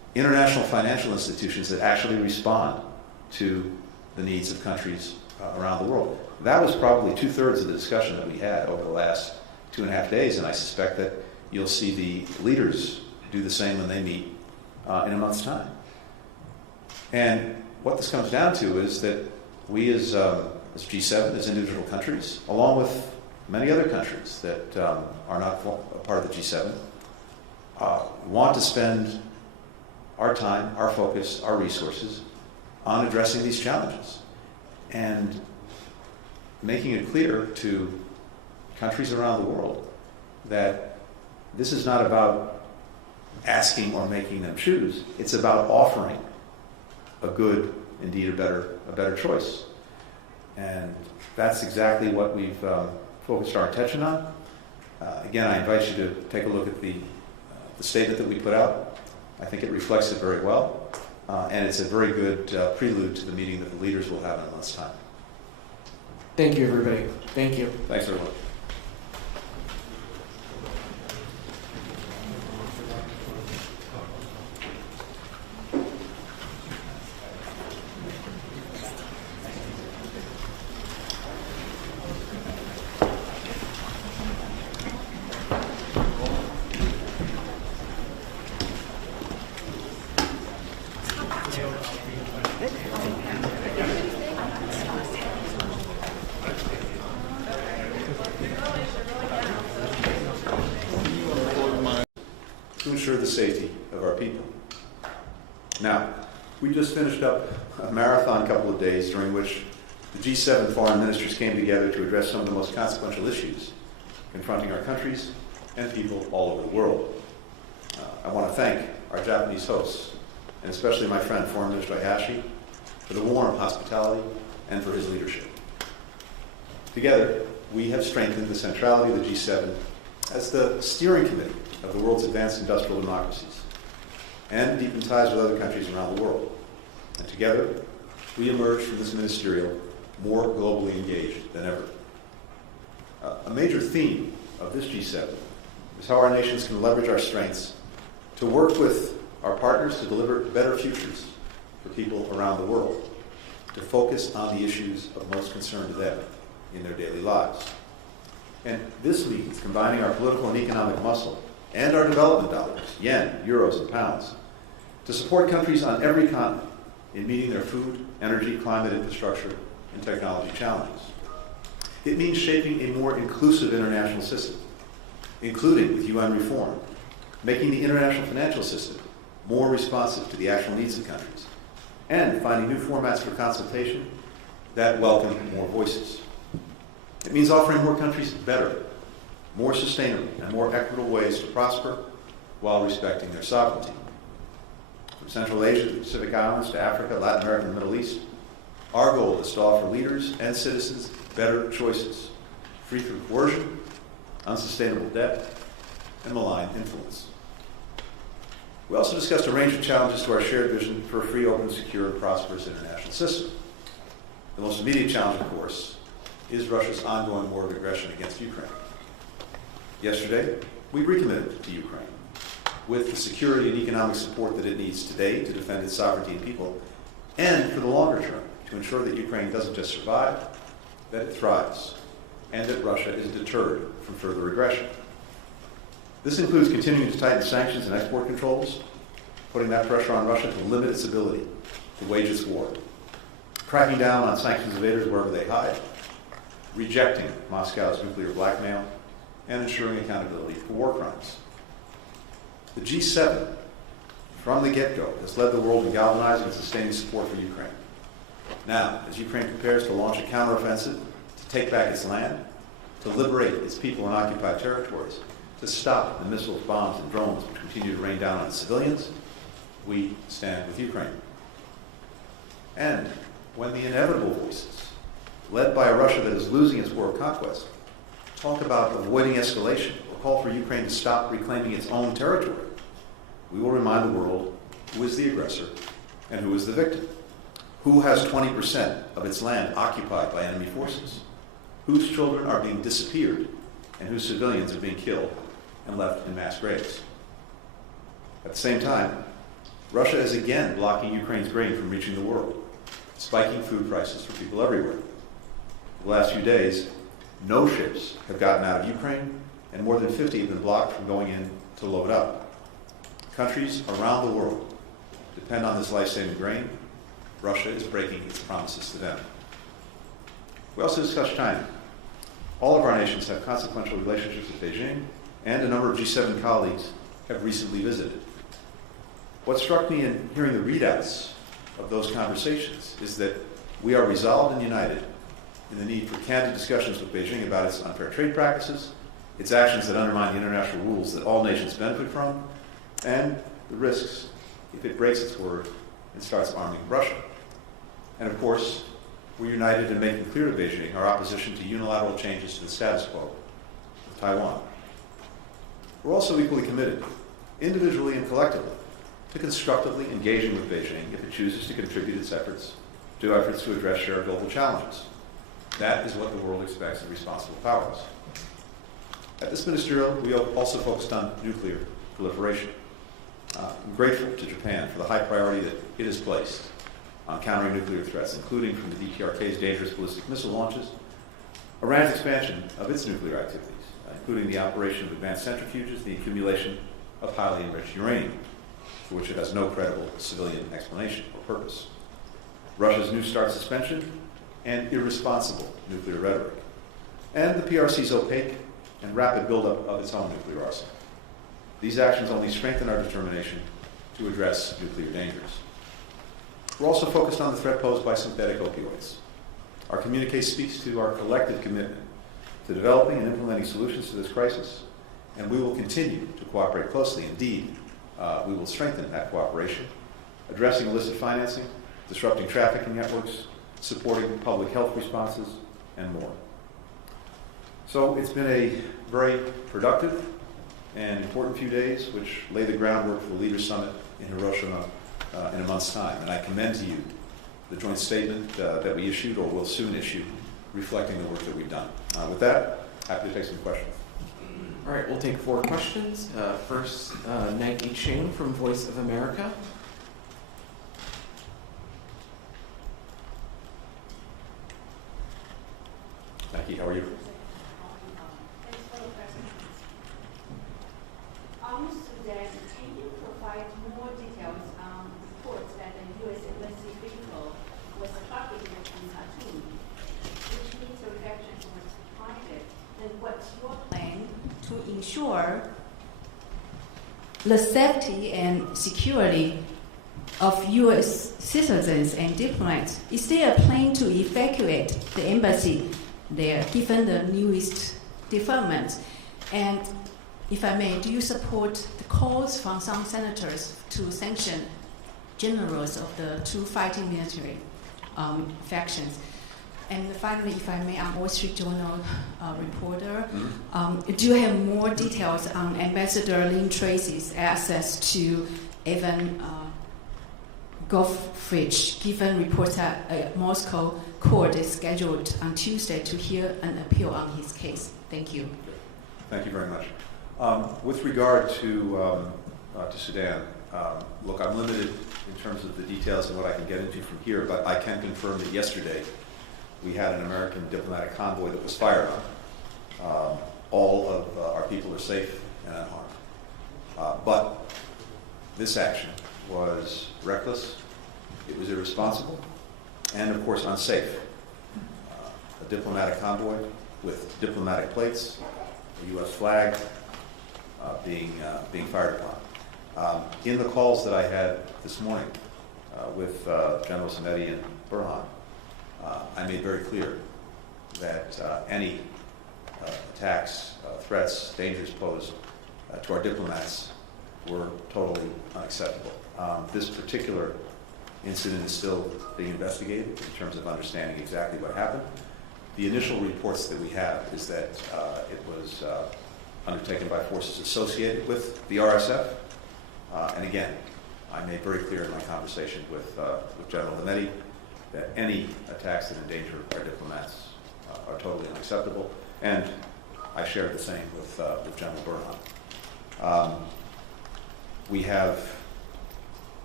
international financial institutions that actually respond to the needs of countries around the world. That was probably 2/3 of the discussion that we had over the last 2.5 days, and I suspect that you'll see the leaders do the same when they meet in a month's time. And what this comes down to is that we as G7, as individual countries, along with many other countries that are not a part of the G7, want to spend our time, our focus, our resources on addressing these challenges and making it clear to countries around the world that this is not about asking or making them choose. It's about offering a good, indeed a better choice. And that's exactly what we've focused our attention on. Again, I invite you to take a look at the statement that we put out. I think it reflects it very well, and it's a very good prelude to the meeting that the leaders will have in a month's time. Thank you, everybody. Thank you. Thanks, everyone. To ensure the safety of our people. Now, we just finished up a marathon couple of days during which the G7 foreign ministers came together to address some of the most consequential issues confronting our countries and people all over the world. I want to thank our Japanese hosts, and especially my friend, Foreign Minister Hayashi, for the warm hospitality and for his leadership. Together, we have strengthened the centrality of the G7 as the steering committee of the world's advanced industrial democracies and deepened ties with other countries around the world. And together, we emerge from this ministerial more globally engaged than ever. A major theme of this G7 is how our nations can leverage our strengths to work with our partners to deliver better futures for people around the world, to focus on the issues of most concern to them in their daily lives. And this means combining our political and economic muscle and our development dollars, yen, euros, and pounds, to support countries on every continent in meeting their food, energy, climate, infrastructure, and technology challenges. It means shaping a more inclusive international system, including with UN reform, making the international financial system more responsive to the actual needs of countries, and finding new formats for consultation that welcome more voices. It means offering more countries better, more sustainable, and more equitable ways to prosper while respecting their sovereignty. From Central Asia to the Pacific Islands to Africa, Latin America, and the Middle East, our goal is to offer leaders and citizens better choices, free from coercion, unsustainable debt, and malign influence. We also discussed a range of challenges to our shared vision for a free, open, secure, and prosperous international system. The most immediate challenge, of course, is Russia's ongoing war of aggression against Ukraine. Yesterday, we recommitted to Ukraine with the security and economic support that it needs today to defend its sovereignty and people, and for the longer term, to ensure that Ukraine doesn't just survive, that it thrives, and that Russia is deterred from further aggression. This includes continuing to tighten sanctions and export controls, putting that pressure on Russia to limit its ability to wage its war, cracking down on sanctions evaders wherever they hide, rejecting Moscow's nuclear blackmail, and ensuring accountability for war crimes. The G7, from the get-go, has led the world in galvanizing and sustaining support for Ukraine. Now, as Ukraine prepares to launch a counteroffensive, to take back its land, to liberate its people in occupied territories, to stop the missiles, bombs, and drones which continue to rain down on civilians, we stand with Ukraine. And when the inevitable voices, led by a Russia that is losing its war of conquest, talk about avoiding escalation or call for Ukraine to stop reclaiming its own territory, we will remind the world who is the aggressor and who is the victim, who has 20% of its land occupied by enemy forces, whose children are being disappeared, and whose civilians are being killed and left in mass graves. At the same time, Russia is again blocking Ukraine's grain from reaching the world, spiking food prices for people everywhere. The last few days, no ships have gotten out of Ukraine, and more than 50 have been blocked from going in to load up. Countries around the world depend on this life-saving grain. Russia is breaking its promises to them. We also discussed China. All of our nations have consequential relationships with Beijing, and a number of G7 colleagues have recently visited. What struck me in hearing the readouts of those conversations is that we are resolved and united in the need for candid discussions with Beijing about its unfair trade practices, its actions that undermine the international rules that all nations benefit from, and the risks if it breaks its word and starts arming Russia. And of course, we're united in making clear to Beijing our opposition to unilateral changes to the status quo of Taiwan. We're also equally committed, individually and collectively, to constructively engaging with Beijing if it chooses to contribute its efforts to address shared global challenges. That is what the world expects of responsible powers. At this ministerial, we also focused on nuclear proliferation. I'm grateful to Japan for the high priority that it has placed on countering nuclear threats, including from the DPRK's dangerous ballistic missile launches, Iran's expansion of its nuclear activities, including the operation of advanced centrifuges, the accumulation of highly enriched uranium, for which it has no credible civilian explanation or purpose, Russia's New START suspension, and irresponsible nuclear rhetoric, and the PRC's opaque and rapid buildup of its own nuclear arsenal. These actions only strengthen our determination to address nuclear dangers. We're also focused on the threat posed by synthetic opioids. Our communique speaks to our collective commitment to developing and implementing solutions to this crisis, and we will continue to cooperate closely. Indeed, we will strengthen that cooperation, addressing illicit financing, disrupting trafficking networks, supporting public health responses, and more. So it's been a very productive and important few days, which lay the groundwork for the Leaders' Summit in Hiroshima in a month's time. And I commend to you the joint statement that we issued or will soon issue, reflecting the work that we've done. With that, happy to take some questions. All right, we'll take 4 questions. First, Nike Ching from Voice of America. Nike, how are you? Thanks for the presentation. On Sudan, can you provide more details on reports that the U.S. embassy vehicle was struck in Khartoum, which means the reactions were targeted? And what's your plan to ensure the safety and security of U.S. citizens and diplomats? Is there a plan to evacuate the embassy there, given the newest developments? And if I may, do you support the calls from some senators to sanction generals of the 2 fighting military factions? And finally, if I may, I'm Wall Street Journal reporter. Do you have more details on Ambassador Lynn Tracy's access to Evan Goffridge, given reports that a Moscow court is scheduled on Tuesday to hear an appeal on his case? Thank you. Thank you very much. With regard to Sudan, look, I'm limited in terms of the details and what I can get into from here, but I can confirm that yesterday we had an American diplomatic convoy that was fired on. All of our people are safe and unharmed. But this action was reckless, it was irresponsible, and of course unsafe. A diplomatic convoy with diplomatic plates, a U.S. flag being fired upon. In the calls that I had this morning with General Samedi and Burhan, I made very clear that any attacks, threats, dangers posed to our diplomats were totally unacceptable. This particular incident is still being investigated in terms of understanding exactly what happened. The initial reports that we have is that it was undertaken by forces associated with the RSF. And again, I made very clear in my conversation with General Samedi that any attacks that endanger our diplomats are totally unacceptable. And I shared the same with General Burhan. We have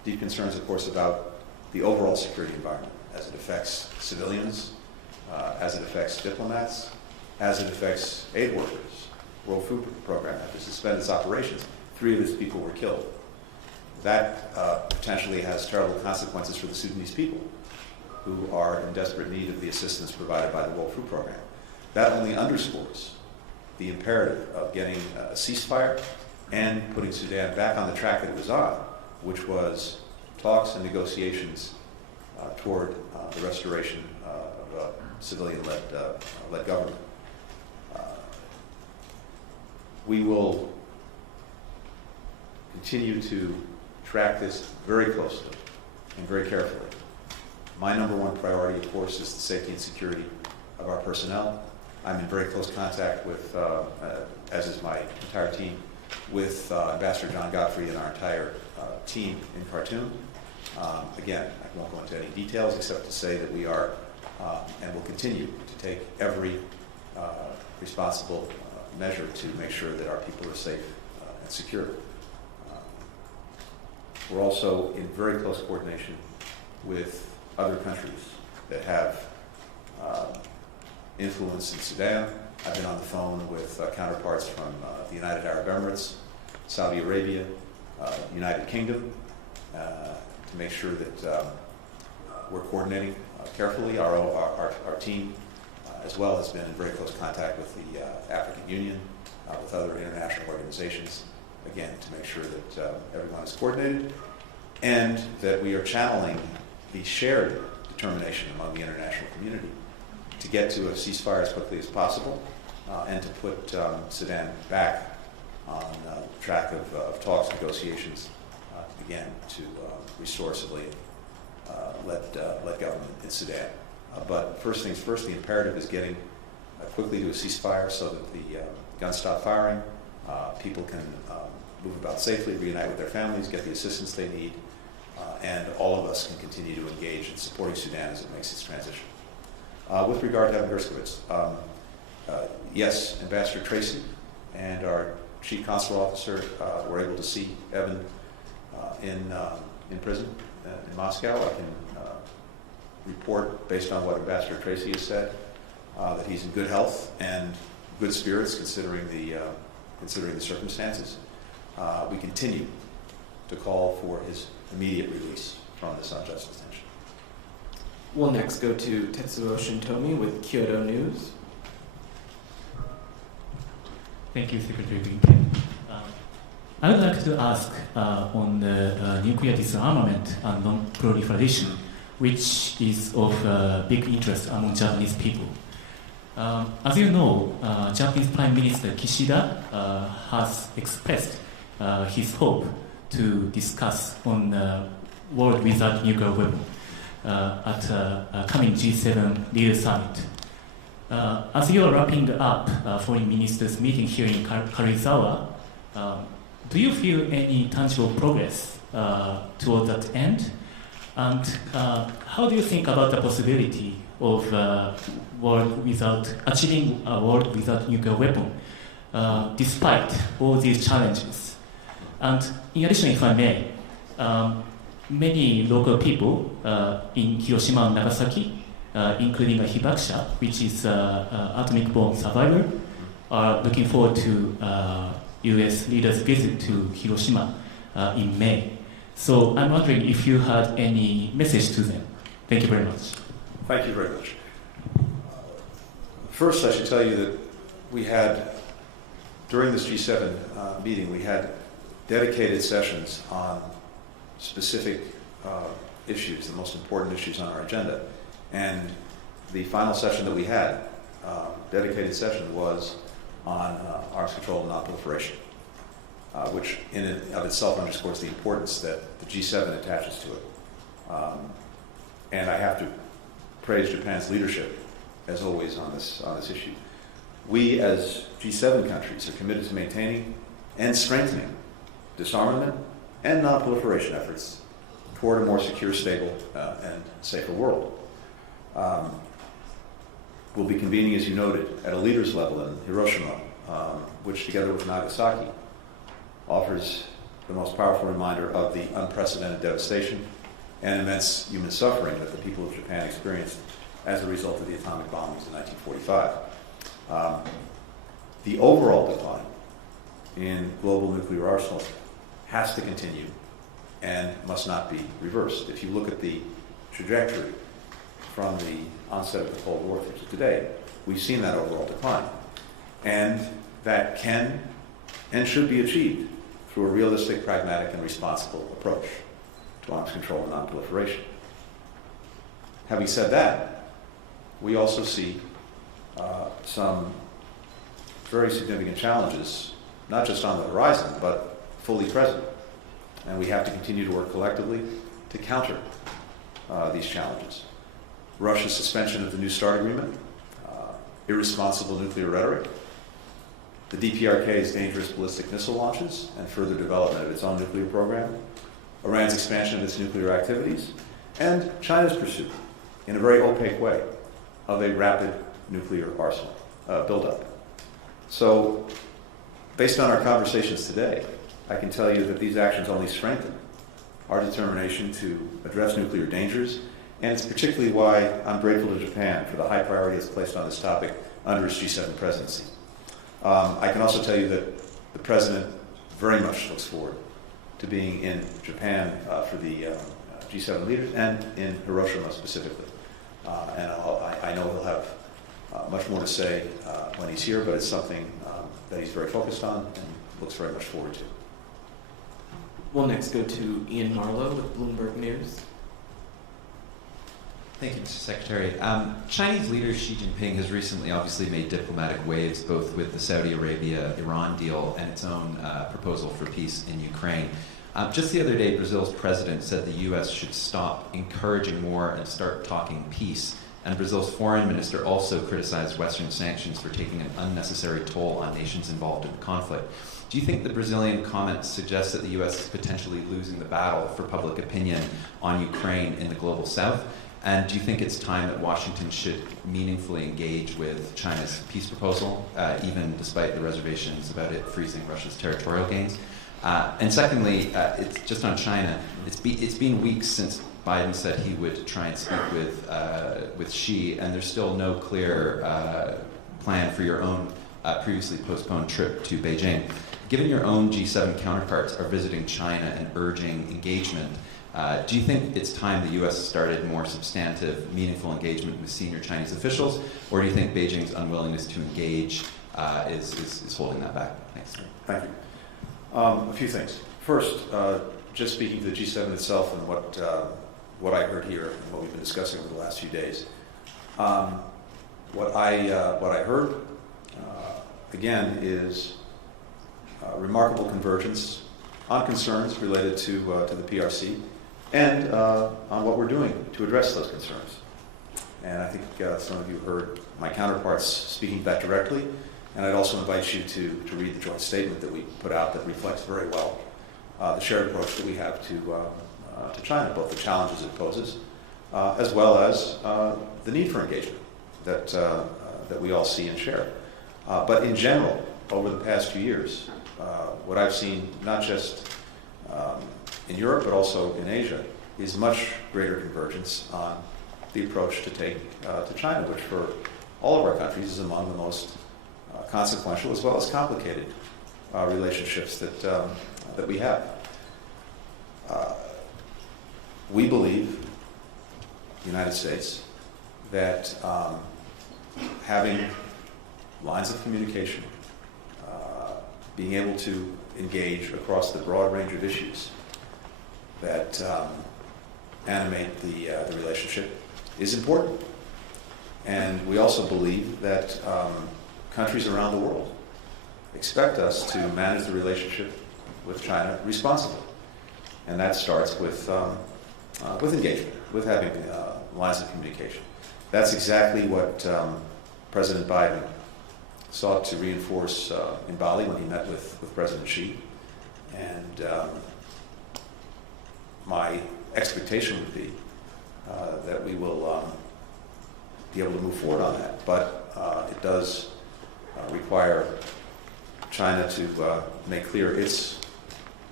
deep concerns, of course, about the overall security environment as it affects civilians, as it affects diplomats, as it affects aid workers. World Food Program had to suspend its operations. 3 of its people were killed. That potentially has terrible consequences for the Sudanese people, who are in desperate need of the assistance provided by the World Food Program. That only underscores the imperative of getting a ceasefire and putting Sudan back on the track that it was on, which was talks and negotiations toward the restoration of a civilian-led government. We will continue to track this very closely and very carefully. My number 1 priority, of course, is the safety and security of our personnel. I'm in very close contact with, as is my entire team, with Ambassador John Godfrey and our entire team in Khartoum. Again, I won't go into any details except to say that we are and will continue to take every responsible measure to make sure that our people are safe and secure. We're also in very close coordination with other countries that have influence in Sudan. I've been on the phone with counterparts from the United Arab Emirates, Saudi Arabia, United Kingdom, to make sure that we're coordinating carefully. Our team, as well, has been in very close contact with the African Union, with other international organizations, again, to make sure that everyone is coordinated and that we are channeling the shared determination among the international community to get to a ceasefire as quickly as possible and to put Sudan back on the track of talks, negotiations, again, to restore civilian-led government in Sudan. But first things first, the imperative is getting quickly to a ceasefire so that the guns stop firing, people can move about safely, reunite with their families, get the assistance they need, and all of us can continue to engage in supporting Sudan as it makes its transition. With regard to Evan Gershkovich, yes, Ambassador Tracy and our Chief Consular Officer were able to see Evan in prison in Moscow. I can report, based on what Ambassador Tracy has said, that he's in good health and good spirits considering the circumstances. We continue to call for his immediate release from this unjust detention. We'll next go to Tetsuo Shintomi with Kyoto News. Thank you, Secretary Blinken. I would like to ask on the nuclear disarmament and non-proliferation, which is of big interest among Japanese people. As you know, Japanese Prime Minister Kishida has expressed his hope to discuss on the world without nuclear weapon at a coming G7 leader summit. As you are wrapping up foreign ministers meeting here in Karizawa, do you feel any tangible progress toward that end? And how do you think about the possibility of achieving a world without nuclear weapon, despite all these challenges? And in addition, if I may, many local people in Hiroshima and Nagasaki, including a Hibakusha, which is atomic bomb survivor, are looking forward to U.S. leaders' visit to Hiroshima in May. So I'm wondering if you had any message to them. Thank you very much. Thank you very much. First, I should tell you that we had, during this G7 meeting, we had dedicated sessions on specific issues, the most important issues on our agenda. And the final session that we had, dedicated session, was on arms control and non-proliferation, which in and of itself underscores the importance that the G7 attaches to it. And I have to praise Japan's leadership, as always, on this issue. We, as G7 countries, are committed to maintaining and strengthening disarmament and non-proliferation efforts toward a more secure, stable, and safer world. We'll be convening, as you noted, at a leaders level in Hiroshima, which, together with Nagasaki, offers the most powerful reminder of the unprecedented devastation and immense human suffering that the people of Japan experienced as a result of the atomic bombings in 1945. The overall decline in global nuclear arsenals has to continue and must not be reversed. If you look at the trajectory from the onset of the Cold War through to today, we've seen that overall decline. And that can and should be achieved through a realistic, pragmatic, and responsible approach to arms control and non-proliferation. Having said that, we also see some very significant challenges, not just on the horizon, but fully present. And we have to continue to work collectively to counter these challenges. Russia's suspension of the New START agreement, irresponsible nuclear rhetoric, the DPRK's dangerous ballistic missile launches and further development of its own nuclear program, Iran's expansion of its nuclear activities, and China's pursuit, in a very opaque way, of a rapid nuclear arsenal buildup. So, based on our conversations today, I can tell you that these actions only strengthen our determination to address nuclear dangers, and it's particularly why I'm grateful to Japan for the high priority it's placed on this topic under its G7 presidency. I can also tell you that the President very much looks forward to being in Japan for the G7 leaders and in Hiroshima specifically. And I know he'll have much more to say when he's here, but it's something that he's very focused on and looks very much forward to. We'll next go to Ian Marlowe with Bloomberg News. Thank you, Mr. Secretary. Chinese leader Xi Jinping has recently obviously made diplomatic waves, both with the Saudi Arabia-Iran deal and its own proposal for peace in Ukraine. Just the other day, Brazil's president said the U.S. should stop encouraging war and start talking peace. And Brazil's foreign minister also criticized Western sanctions for taking an unnecessary toll on nations involved in the conflict. Do you think the Brazilian comments suggest that the U.S. is potentially losing the battle for public opinion on Ukraine in the global south? And do you think it's time that Washington should meaningfully engage with China's peace proposal, even despite the reservations about it freezing Russia's territorial gains? And secondly, it's just on China. It's been weeks since Biden said he would try and speak with Xi, and there's still no clear plan for your own previously postponed trip to Beijing. Given your own G7 counterparts are visiting China and urging engagement, do you think it's time the U.S. started more substantive, meaningful engagement with senior Chinese officials, or do you think Beijing's unwillingness to engage is holding that back? Thanks. Thank you. A few things. First, just speaking to the G7 itself and what I heard here and what we've been discussing over the last few days. What I heard again is remarkable convergence on concerns related to the PRC and on what we're doing to address those concerns. And I think some of you heard my counterparts speaking to that directly. And I'd also invite you to read the joint statement that we put out that reflects very well the shared approach that we have to China, both the challenges it poses, as well as the need for engagement that we all see and share. But in general, over the past few years, what I've seen, not just in Europe, but also in Asia, is much greater convergence on the approach to take to China, which for all of our countries is among the most consequential as well as complicated relationships that we have. We believe, the United States, that having lines of communication, being able to engage across the broad range of issues that animate the relationship is important. And we also believe that countries around the world expect us to manage the relationship with China responsibly. And that starts with engagement, with having lines of communication. That's exactly what President Biden sought to reinforce in Bali when he met with President Xi. And my expectation would be that we will be able to move forward on that. But it does require China to make clear its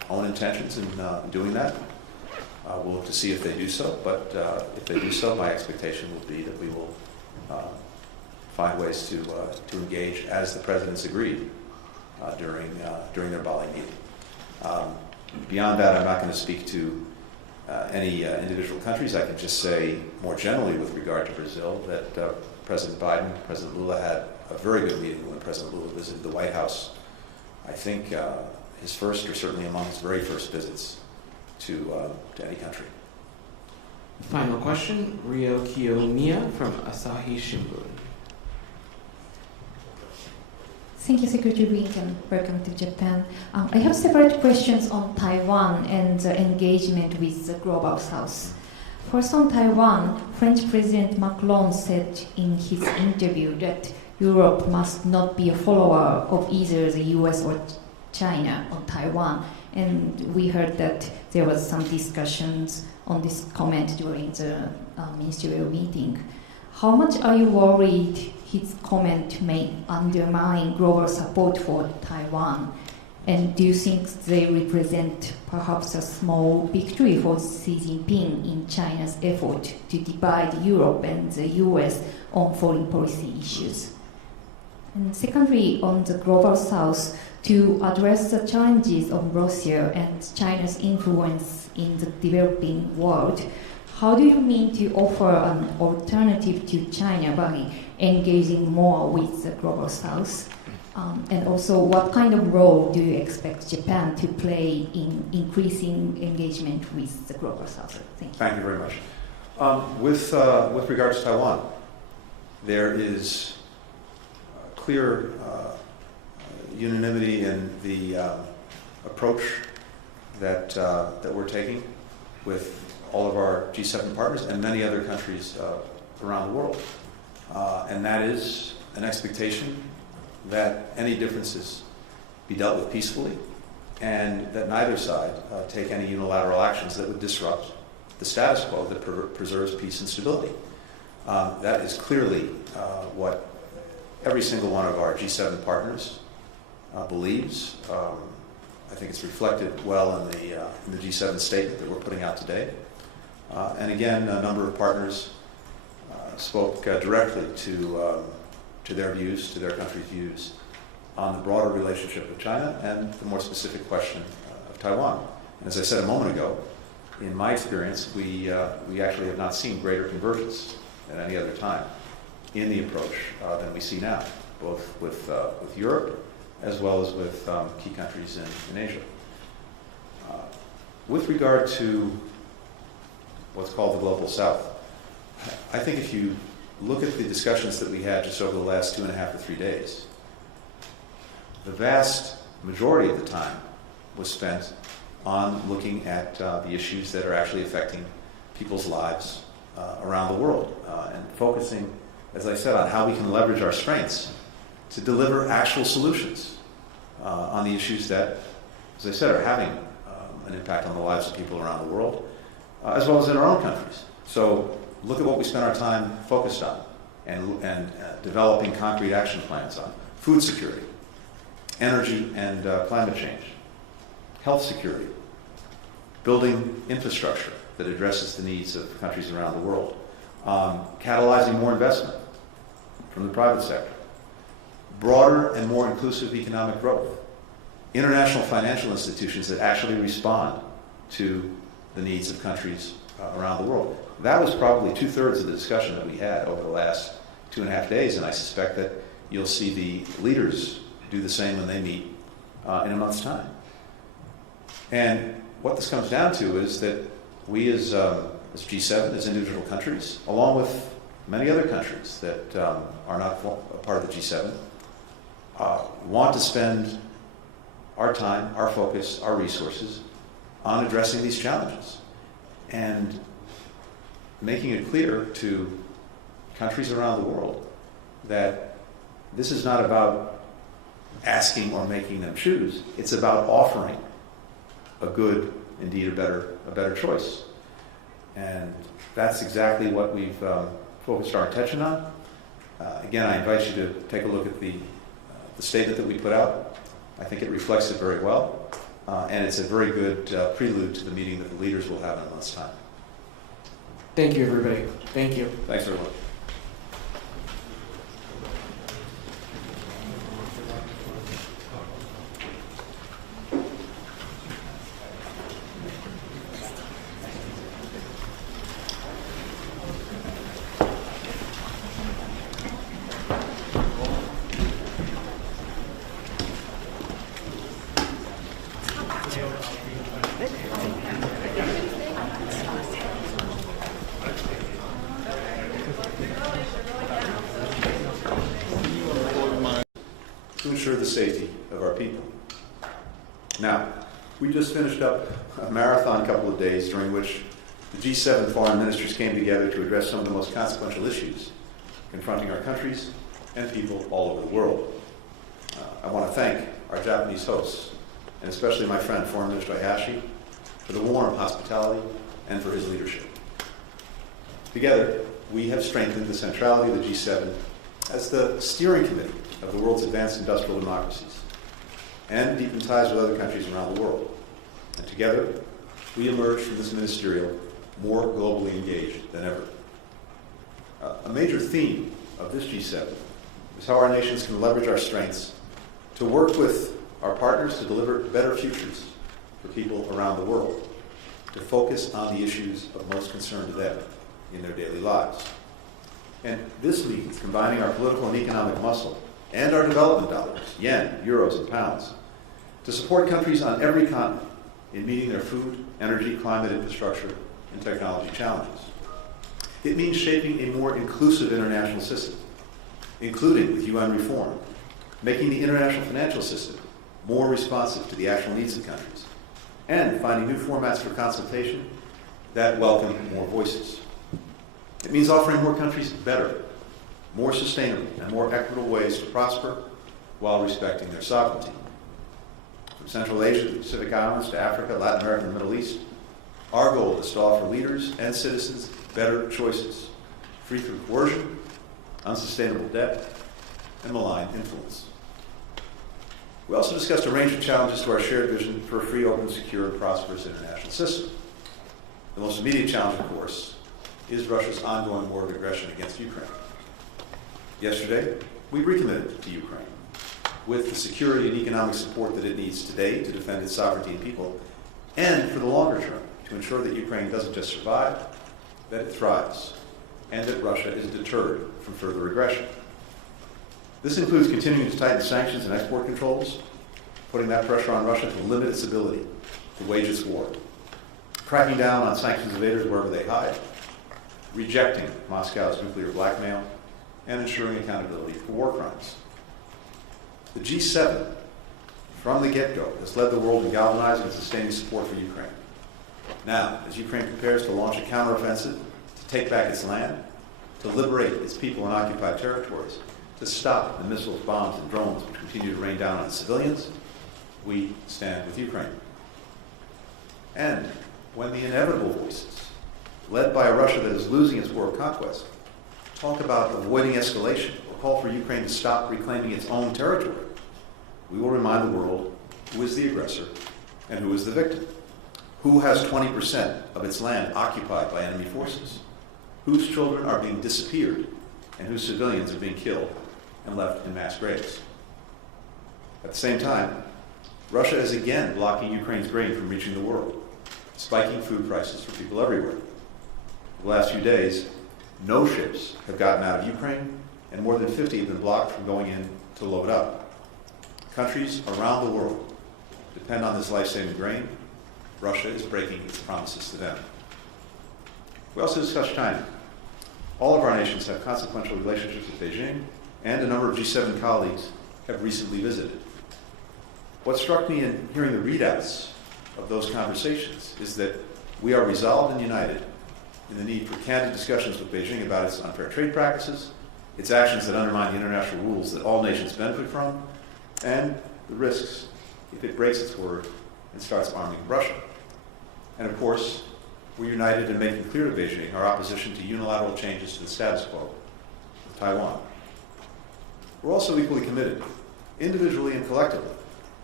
own intentions in doing that. We'll look to see if they do so, but if they do so, my expectation will be that we will find ways to engage as the presidents agreed during their Bali meeting. Beyond that, I'm not going to speak to any individual countries. I can just say more generally with regard to Brazil that President Biden, President Lula had a very good meeting when President Lula visited the White House. I think his first, or certainly among his very first visits to any country. Final question, Ryo Kiyomiya from Asahi Shimbun. Thank you, Secretary Blinken. Welcome to Japan. I have several questions on Taiwan and engagement with the Global South. First, on Taiwan, French President Macron said in his interview that Europe must not be a follower of either the US or China on Taiwan. And we heard that there was some discussions on this comment during the ministerial meeting. How much are you worried his comment may undermine global support for Taiwan? And do you think they represent perhaps a small victory for Xi Jinping in China's effort to divide Europe and the US on foreign policy issues? And secondly, on the Global South, to address the challenges of Russia and China's influence in the developing world, how do you mean to offer an alternative to China by engaging more with the Global South? And also, what kind of role do you expect Japan to play in increasing engagement with the Global South? Thank you. Thank you very much. With regard to Taiwan, there is clear unanimity in the approach that we're taking with all of our G7 partners and many other countries around the world. And that is an expectation that any differences be dealt with peacefully and that neither side take any unilateral actions that would disrupt the status quo that preserves peace and stability. That is clearly what every single one of our G7 partners believes. I think it's reflected well in the G7 statement that we're putting out today. And again, a number of partners spoke directly to their views, to their country's views on the broader relationship with China and the more specific question of Taiwan. And as I said a moment ago, in my experience, we actually have not seen greater convergence at any other time in the approach than we see now, both with Europe as well as with key countries in Asia. With regard to what's called the Global South, I think if you look at the discussions that we had just over the last 2.5 to 3 days, the vast majority of the time was spent on looking at the issues that are actually affecting people's lives around the world and focusing, as I said, on how we can leverage our strengths to deliver actual solutions on the issues that, as I said, are having an impact on the lives of people around the world, as well as in our own countries. So look at what we spend our time focused on and developing concrete action plans on: food security, energy and climate change, health security, building infrastructure that addresses the needs of countries around the world, catalyzing more investment from the private sector, broader and more inclusive economic growth, international financial institutions that actually respond to the needs of countries around the world. That was probably 2/3 of the discussion that we had over the last 2.5 days, and I suspect that you'll see the leaders do the same when they meet in a month's time. And what this comes down to is that we as G7, as individual countries, along with many other countries that are not a part of the G7, want to spend our time, our focus, our resources on addressing these challenges and making it clear to countries around the world that this is not about asking or making them choose. It's about offering a good, indeed a better choice. And that's exactly what we've focused our attention on. Again, I invite you to take a look at the statement that we put out. I think it reflects it very well. and it's a very good prelude to the meeting that the leaders will have in a month's time. Thank you, everybody. Thank you. Thanks, everyone. To ensure the safety of our people. Now, we just finished up a marathon couple of days during which the G7 foreign ministers came together to address some of the most consequential issues confronting our countries and people all over the world. I want to thank our Japanese hosts, and especially my friend, Foreign Minister Hayashi, for the warm hospitality and for his leadership. Together, we have strengthened the centrality of the G7 as the steering committee of the world's advanced industrial democracies and deepened ties with other countries around the world. And together, we emerge from this ministerial more globally engaged than ever. A major theme of this G7 is how our nations can leverage our strengths to work with our partners to deliver better futures for people around the world, to focus on the issues of most concern to them in their daily lives. And this means combining our political and economic muscle and our development dollars, yen, euros, and pounds, to support countries on every continent in meeting their food, energy, climate, infrastructure, and technology challenges. It means shaping a more inclusive international system, including with UN reform, making the international financial system more responsive to the actual needs of countries, and finding new formats for consultation that welcome more voices. It means offering more countries better, more sustainable, and more equitable ways to prosper while respecting their sovereignty. From Central Asia to the Pacific Islands to Africa, Latin America, and the Middle East, our goal is to offer leaders and citizens better choices, free from coercion, unsustainable debt, and malign influence. We also discussed a range of challenges to our shared vision for a free, open, secure, and prosperous international system. The most immediate challenge, of course, is Russia's ongoing war of aggression against Ukraine. Yesterday, we recommitted to Ukraine with the security and economic support that it needs today to defend its sovereignty and people, and for the longer term, to ensure that Ukraine doesn't just survive, that it thrives, and that Russia is deterred from further aggression. This includes continuing to tighten sanctions and export controls, putting that pressure on Russia to limit its ability to wage its war, cracking down on sanctions evaders wherever they hide, rejecting Moscow's nuclear blackmail, and ensuring accountability for war crimes. The G7, from the get-go, has led the world in galvanizing and sustaining support for Ukraine. Now, as Ukraine prepares to launch a counteroffensive, to take back its land, to liberate its people in occupied territories, to stop the missiles, bombs, and drones which continue to rain down on civilians, we stand with Ukraine. And when the inevitable voices, led by a Russia that is losing its war of conquest, talk about avoiding escalation or call for Ukraine to stop reclaiming its own territory, we will remind the world who is the aggressor and who is the victim, who has 20% of its land occupied by enemy forces, whose children are being disappeared, and whose civilians are being killed and left in mass graves. At the same time, Russia is again blocking Ukraine's grain from reaching the world, spiking food prices for people everywhere. The last few days, no ships have gotten out of Ukraine, and more than 50 have been blocked from going in to load up. Countries around the world depend on this life-saving grain. Russia is breaking its promises to them. We also discussed China. All of our nations have consequential relationships with Beijing, and a number of G7 colleagues have recently visited. What struck me in hearing the readouts of those conversations is that we are resolved and united in the need for candid discussions with Beijing about its unfair trade practices, its actions that undermine the international rules that all nations benefit from, and the risks if it breaks its word and starts arming Russia. And of course, we're united in making clear to Beijing our opposition to unilateral changes to the status quo of Taiwan. We're also equally committed, individually and collectively,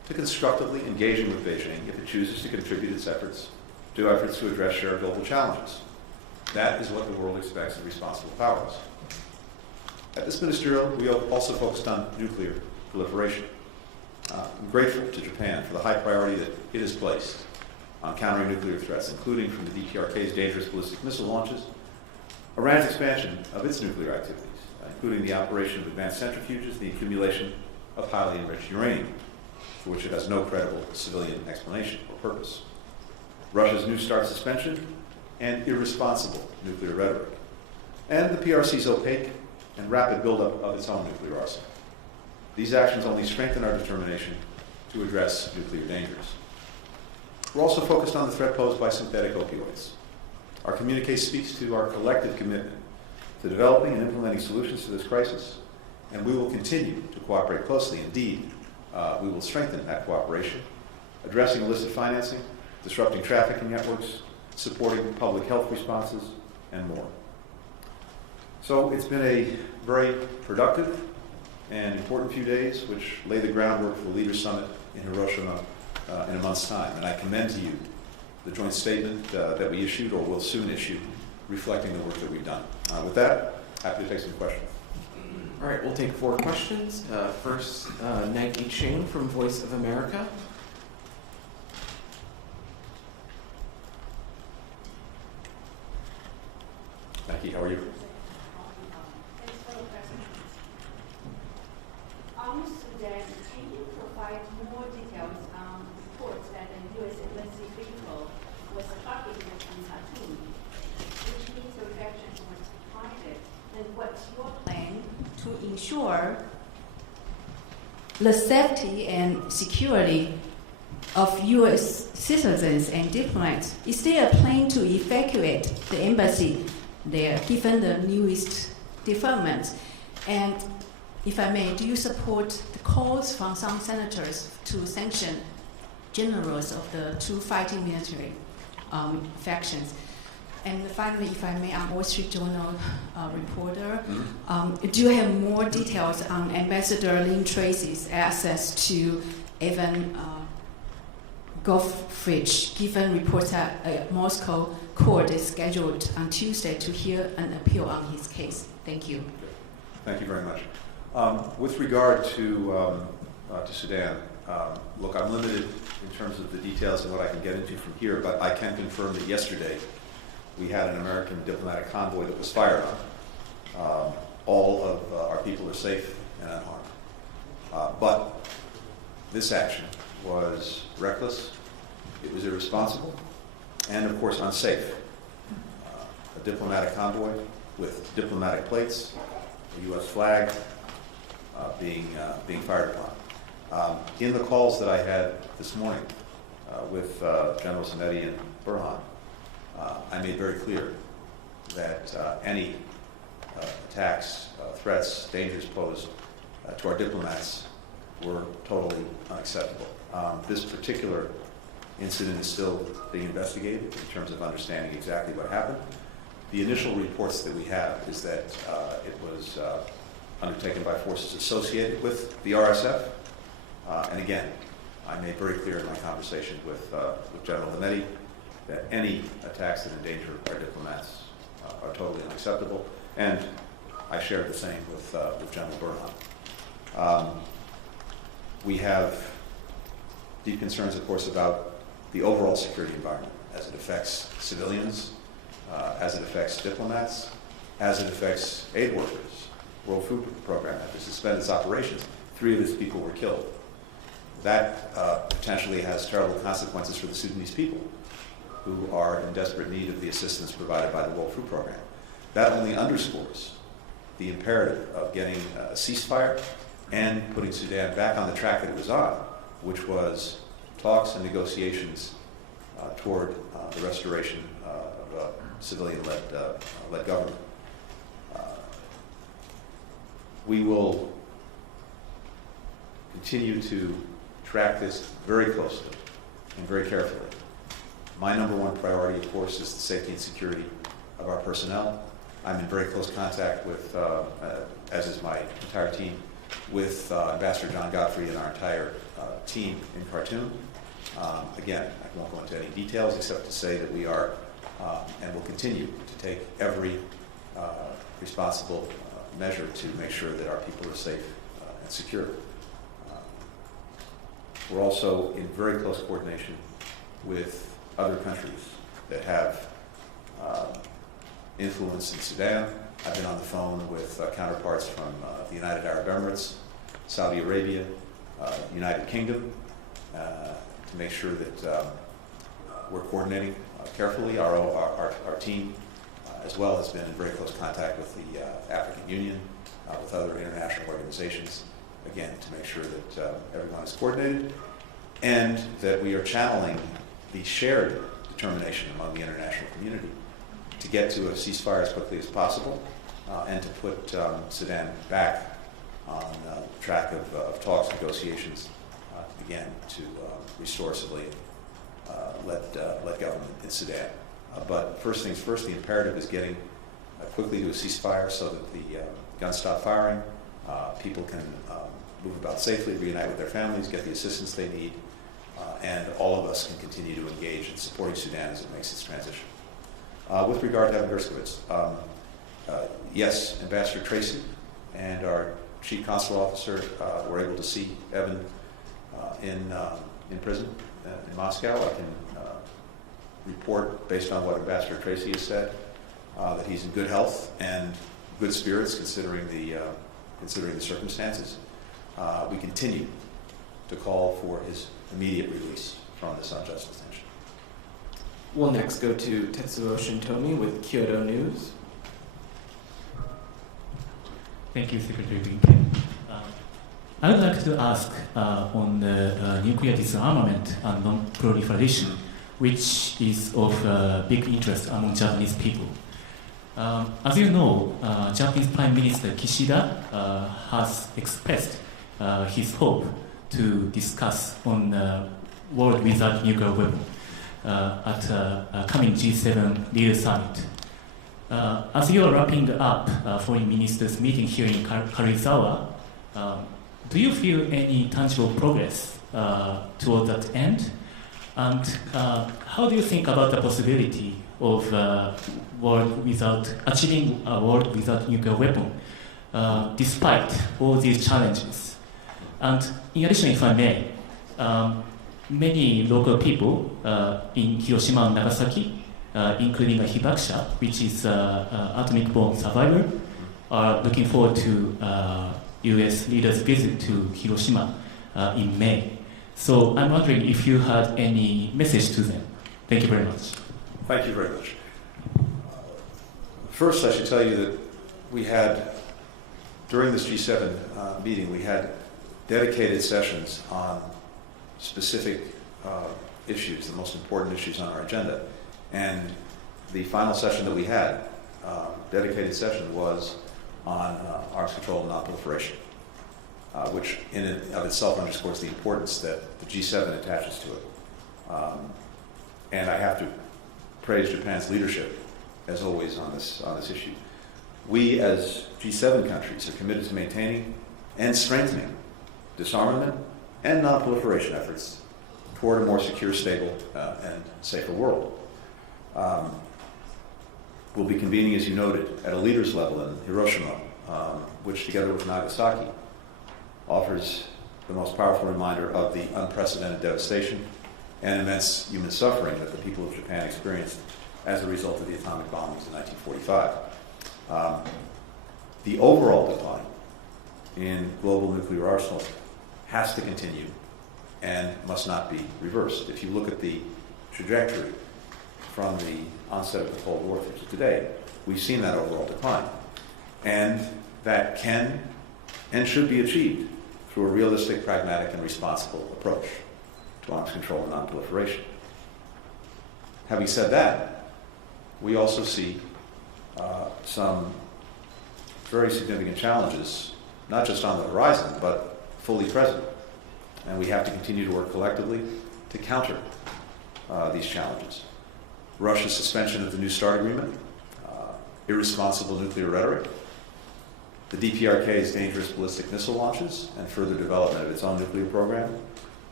to constructively engaging with Beijing if it chooses to contribute its efforts to address shared global challenges. That is what the world expects of responsible powers. At this ministerial, we also focused on nuclear proliferation. I'm grateful to Japan for the high priority that it has placed on countering nuclear threats, including from the DPRK's dangerous ballistic missile launches, Iran's expansion of its nuclear activities, including the operation of advanced centrifuges, the accumulation of highly enriched uranium, for which it has no credible civilian explanation or purpose, Russia's New START suspension, and irresponsible nuclear rhetoric, and the PRC's opaque and rapid buildup of its own nuclear arsenal. These actions only strengthen our determination to address nuclear dangers. We're also focused on the threat posed by synthetic opioids. Our communique speaks to our collective commitment to developing and implementing solutions to this crisis, and we will continue to cooperate closely. Indeed, we will strengthen that cooperation, addressing illicit financing, disrupting trafficking networks, supporting public health responses, and more. So it's been a very productive and important few days, which lay the groundwork for the Leaders' Summit in Hiroshima in a month's time. And I commend to you the joint statement that we issued or will soon issue, reflecting the work that we've done. With that, happy to take some questions. All right, we'll take 4 questions. First, Nike Ching from Voice of America. Nike, how are you? Thanks for the presentation. Sudan, can you provide more details on reports that a U.S. embassy vehicle was targeted in Khartoum, which means the reactions were targeted, and what's your plan to ensure the safety and security of U.S. citizens and diplomats? Is there a plan to evacuate the embassy there, given the newest developments? And if I may, do you support the calls from some senators to sanction generals of the 2 fighting military factions? And finally, if I may, I'm Wall Street Journal reporter. Do you have more details on Ambassador Lynn Tracy's access to Evan Goffridge, given reports that a Moscow court is scheduled on Tuesday to hear an appeal on his case? Thank you. Thank you very much. With regard to Sudan, look, I'm limited in terms of the details and what I can get into from here, but I can confirm that yesterday we had an American diplomatic convoy that was fired on. All of our people are safe and unharmed. But this action was reckless, it was irresponsible, and of course unsafe. A diplomatic convoy with diplomatic plates, a U.S. flag being fired upon. In the calls that I had this morning with General Zanetti and Burhan, I made very clear that any attacks, threats, dangers posed to our diplomats were totally unacceptable. This particular incident is still being investigated in terms of understanding exactly what happened. The initial reports that we have is that it was undertaken by forces associated with the RSF. And again, I made very clear in my conversation with General Zanetti that any attacks that endanger our diplomats are totally unacceptable. And I shared the same with General Burhan. We have deep concerns, of course, about the overall security environment as it affects civilians, as it affects diplomats, as it affects aid workers. World Food Program had to suspend its operations. 3 of its people were killed. That potentially has terrible consequences for the Sudanese people, who are in desperate need of the assistance provided by the World Food Program. That only underscores the imperative of getting a ceasefire and putting Sudan back on the track that it was on, which was talks and negotiations toward the restoration of a civilian-led government. We will continue to track this very closely and very carefully. My number 1 priority, of course, is the safety and security of our personnel. I'm in very close contact with, as is my entire team, with Ambassador John Godfrey and our entire team in Khartoum. Again, I won't go into any details except to say that we are and will continue to take every responsible measure to make sure that our people are safe and secure. We're also in very close coordination with other countries that have influence in Sudan. I've been on the phone with counterparts from the United Arab Emirates, Saudi Arabia, United Kingdom, to make sure that we're coordinating carefully. Our team, as well, has been in very close contact with the African Union, with other international organizations, again, to make sure that everyone is coordinated and that we are channeling the shared determination among the international community to get to a ceasefire as quickly as possible and to put Sudan back on the track of talks, negotiations, again, to restore civilian led government in Sudan. But first things first, the imperative is getting quickly to a ceasefire so that the guns stop firing, people can move about safely, reunite with their families, get the assistance they need, and all of us can continue to engage in supporting Sudan as it makes its transition. With regard to Evan Gershkovich, yes, Ambassador Tracy and our Chief Consular Officer were able to see Evan in prison in Moscow. I can report, based on what Ambassador Tracy has said, that he's in good health and good spirits considering the circumstances. We continue to call for his immediate release from this unjust detention. We'll next go to Tetsuo Shintomi with Kyoto News. Thank you, Secretary Blinken. I would like to ask on the nuclear disarmament and non-proliferation, which is of big interest among Japanese people. As you know, Japanese Prime Minister Kishida has expressed his hope to discuss on world without nuclear weapon at a coming G7 leader summit. As you are wrapping up foreign ministers meeting here in Karizawa, do you feel any tangible progress toward that end? And how do you think about the possibility of achieving a world without nuclear weapon, despite all these challenges? And in addition, if I may, many local people in Hiroshima and Nagasaki, including a Hibakusha, which is atomic bomb survivor, are looking forward to U.S. leaders' visit to Hiroshima in May. So I'm wondering if you had any message to them. Thank you very much. Thank you very much. First, I should tell you that we had, during this G7 meeting, we had dedicated sessions on specific issues, the most important issues on our agenda. And the final session that we had, dedicated session, was on arms control and non-proliferation, which in and of itself underscores the importance that the G7 attaches to it. And I have to praise Japan's leadership, as always, on this issue. We, as G7 countries, are committed to maintaining and strengthening disarmament and non-proliferation efforts toward a more secure, stable, and safer world. We'll be convening, as you noted, at a leaders level in Hiroshima, which, together with Nagasaki, offers the most powerful reminder of the unprecedented devastation and immense human suffering that the people of Japan experienced as a result of the atomic bombings in 1945. The overall decline in global nuclear arsenals has to continue and must not be reversed. If you look at the trajectory from the onset of the Cold War through to today, we've seen that overall decline. And that can and should be achieved through a realistic, pragmatic, and responsible approach to arms control and non-proliferation. Having said that, we also see some very significant challenges, not just on the horizon, but fully present. And we have to continue to work collectively to counter these challenges. Russia's suspension of the New START agreement, irresponsible nuclear rhetoric, the DPRK's dangerous ballistic missile launches and further development of its own nuclear program,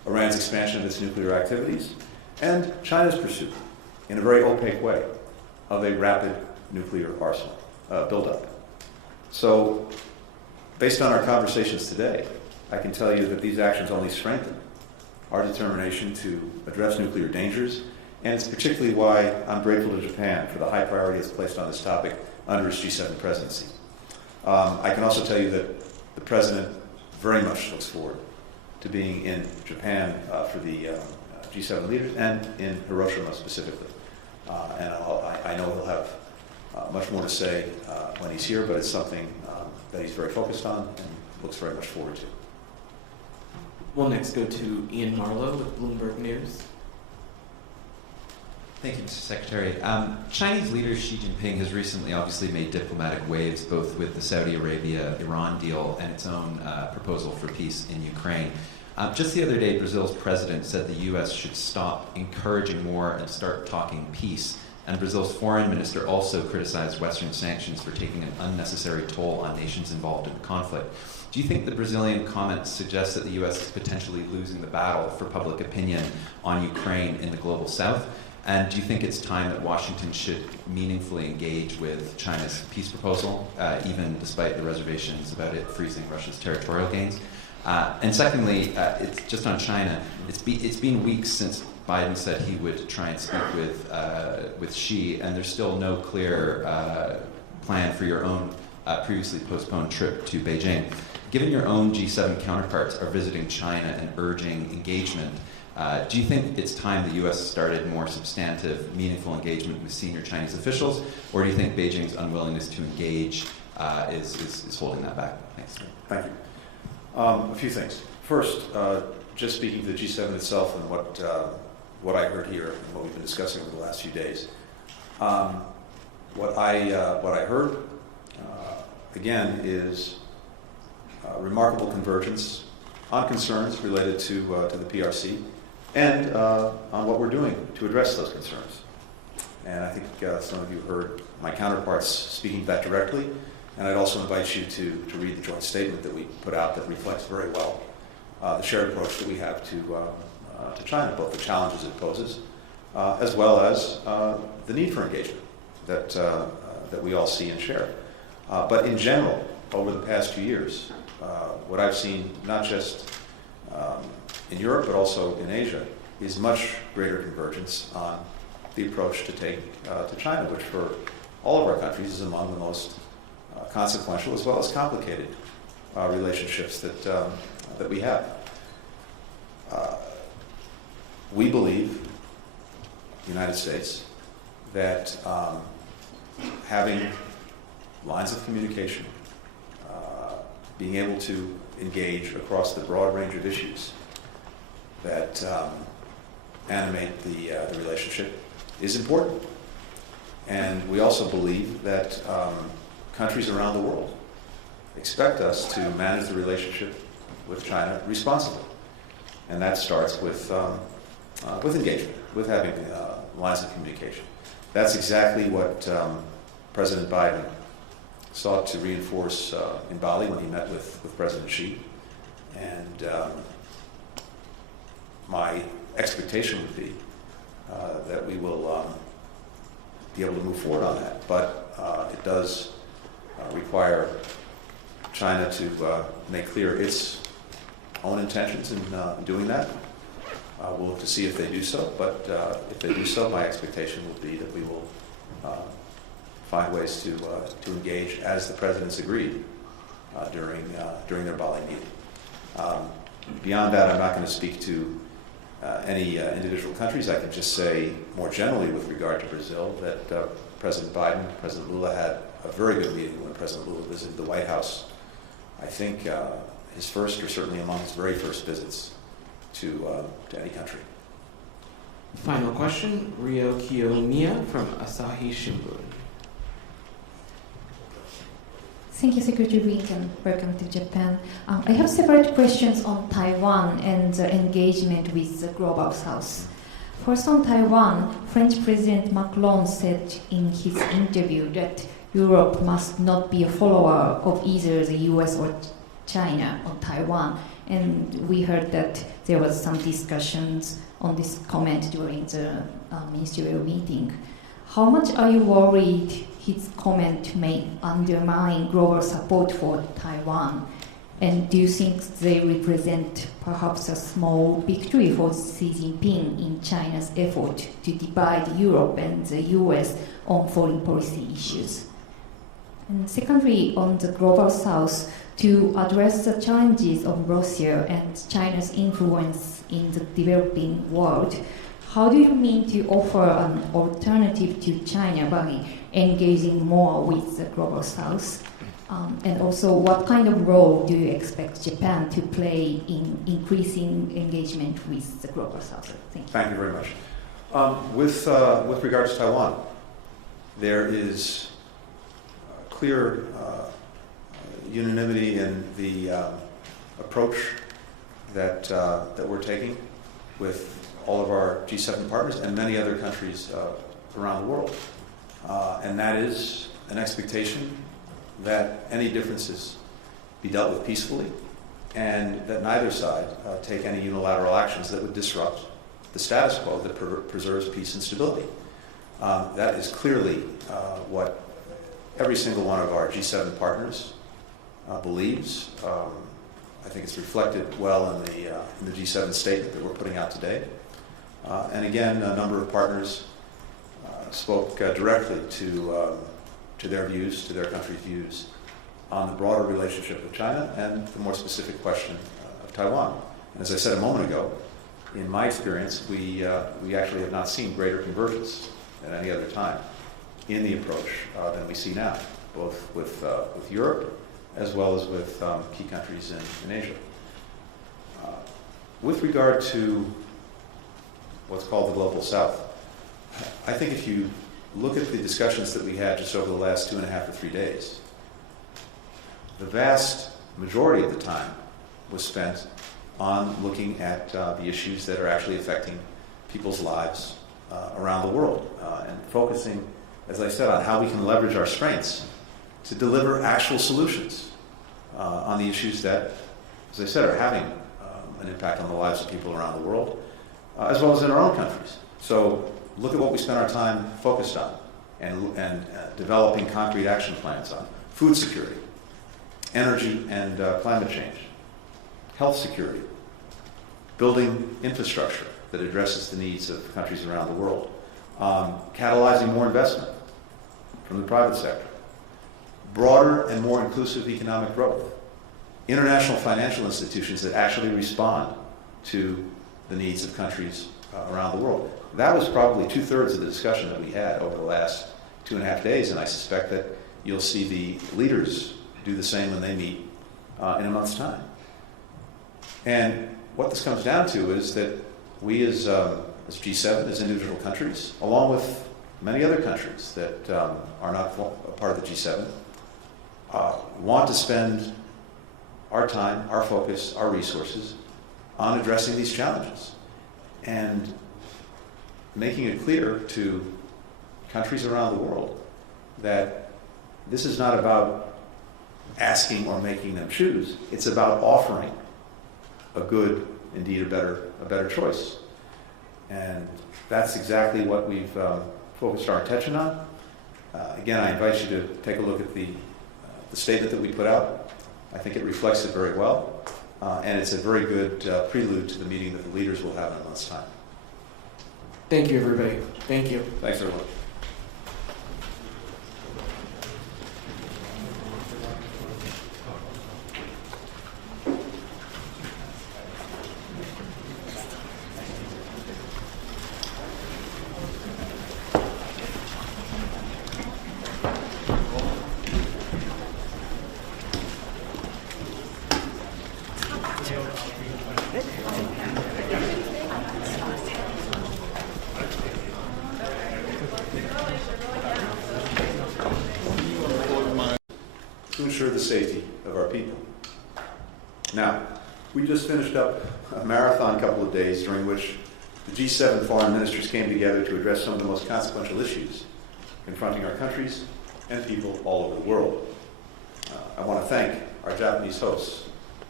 Iran's expansion of its nuclear activities, and China's pursuit, in a very opaque way, of a rapid nuclear arsenal buildup. So, based on our conversations today, I can tell you that these actions only strengthen our determination to address nuclear dangers, and it's particularly why I'm grateful to Japan for the high priority it's placed on this topic under its G7 presidency. I can also tell you that the President very much looks forward to being in Japan for the G7 leaders and in Hiroshima specifically. And I know he'll have much more to say when he's here, but it's something that he's very focused on and looks very much forward to. We'll next go to Ian Marlowe with Bloomberg News. Thank you, Mr. Secretary. Chinese leader Xi Jinping has recently obviously made diplomatic waves, both with the Saudi Arabia-Iran deal and its own proposal for peace in Ukraine. Just the other day, Brazil's president said the U.S. should stop encouraging war and start talking peace. And Brazil's foreign minister also criticized Western sanctions for taking an unnecessary toll on nations involved in the conflict. Do you think the Brazilian comments suggest that the U.S. is potentially losing the battle for public opinion on Ukraine in the global south? And do you think it's time that Washington should meaningfully engage with China's peace proposal, even despite the reservations about it freezing Russia's territorial gains? And secondly, it's just on China. It's been weeks since Biden said he would try and speak with Xi, and there's still no clear plan for your own previously postponed trip to Beijing. Given your own G7 counterparts are visiting China and urging engagement, do you think it's time the U.S. started more substantive, meaningful engagement with senior Chinese officials, or do you think Beijing's unwillingness to engage is holding that back? Thanks. Thank you. A few things. First, just speaking to the G7 itself and what I heard here and what we've been discussing over the last few days. What I heard again is remarkable convergence on concerns related to the PRC and on what we're doing to address those concerns. And I think some of you heard my counterparts speaking to that directly, and I'd also invite you to read the joint statement that we put out that reflects very well the shared approach that we have to China, both the challenges it poses, as well as the need for engagement that we all see and share. But in general, over the past few years, what I've seen, not just in Europe but also in Asia, is much greater convergence on the approach to take to China, which for all of our countries is among the most consequential as well as complicated relationships that we have. We believe, the United States, that having lines of communication, being able to engage across the broad range of issues that animate the relationship is important. And we also believe that countries around the world expect us to manage the relationship with China responsibly. And that starts with engagement, with having lines of communication. That's exactly what President Biden sought to reinforce in Bali when he met with President Xi. And my expectation would be that we will be able to move forward on that. But it does require China to make clear its own intentions in doing that. We'll look to see if they do so, but if they do so, my expectation will be that we will find ways to engage as the presidents agreed during their Bali meeting. Beyond that, I'm not going to speak to any individual countries. I can just say more generally with regard to Brazil that President Biden, President Lula had a very good meeting when President Lula visited the White House. I think his first, or certainly among his very first visits to any country. Final question, Ryo Kiyomiya from Asahi Shimbun. Thank you, Secretary Blinken. Welcome to Japan. I have several questions on Taiwan and engagement with the Global South. First, on Taiwan, French President Macron said in his interview that Europe must not be a follower of either the US or China on Taiwan, And we heard that there was some discussions on this comment during the ministerial meeting. How much are you worried his comment may undermine global support for Taiwan? And do you think they represent perhaps a small victory for Xi Jinping in China's effort to divide Europe and the US on foreign policy issues? And secondly, on the global south, to address the challenges of Russia and China's influence in the developing world, how do you mean to offer an alternative to China by engaging more with the global south? And also, what kind of role do you expect Japan to play in increasing engagement with the global south? Thank you. Thank you very much. With regards to Taiwan, there is clear unanimity in the approach that we're taking with all of our G7 partners and many other countries around the world. And that is an expectation that any differences be dealt with peacefully and that neither side take any unilateral actions that would disrupt the status quo that preserves peace and stability. That is clearly what every single one of our G7 partners believes. I think it's reflected well in the G7 statement that we're putting out today. And again, a number of partners spoke directly to their views, to their country's views on the broader relationship with China and the more specific question of Taiwan. And as I said a moment ago, in my experience, we actually have not seen greater convergence at any other time in the approach than we see now, both with Europe as well as with key countries in Asia. With regard to what's called the Global South, I think if you look at the discussions that we had just over the last 2.5 to 3 days, the vast majority of the time was spent on looking at the issues that are actually affecting people's lives around the world and focusing, as I said, on how we can leverage our strengths to deliver actual solutions on the issues that, as I said, are having an impact on the lives of people around the world, as well as in our own countries. So look at what we spend our time focused on and developing concrete action plans on: food security, energy and climate change, health security, building infrastructure that addresses the needs of countries around the world, catalyzing more investment from the private sector, broader and more inclusive economic growth, international financial institutions that actually respond to the needs of countries around the world. That was probably 2/3 of the discussion that we had over the last 2.5 days, and I suspect that you'll see the leaders do the same when they meet in a month's time. And what this comes down to is that we as G7, as individual countries, along with many other countries that are not a part of the G7, want to spend our time, our focus, our resources on addressing these challenges and making it clear to countries around the world that this is not about asking or making them choose. It's about offering a good, indeed a better choice. And that's exactly what we've focused our attention on. Again, I invite you to take a look at the statement that we put out. I think it reflects it very well. And it's a very good prelude to the meeting that the leaders will have in a month's time. Thank you, everybody. Thank you. Thanks, everyone. To ensure the safety of our people. Now, we just finished up a marathon couple of days during which the G7 foreign ministers came together to address some of the most consequential issues confronting our countries and people all over the world. I want to thank our Japanese hosts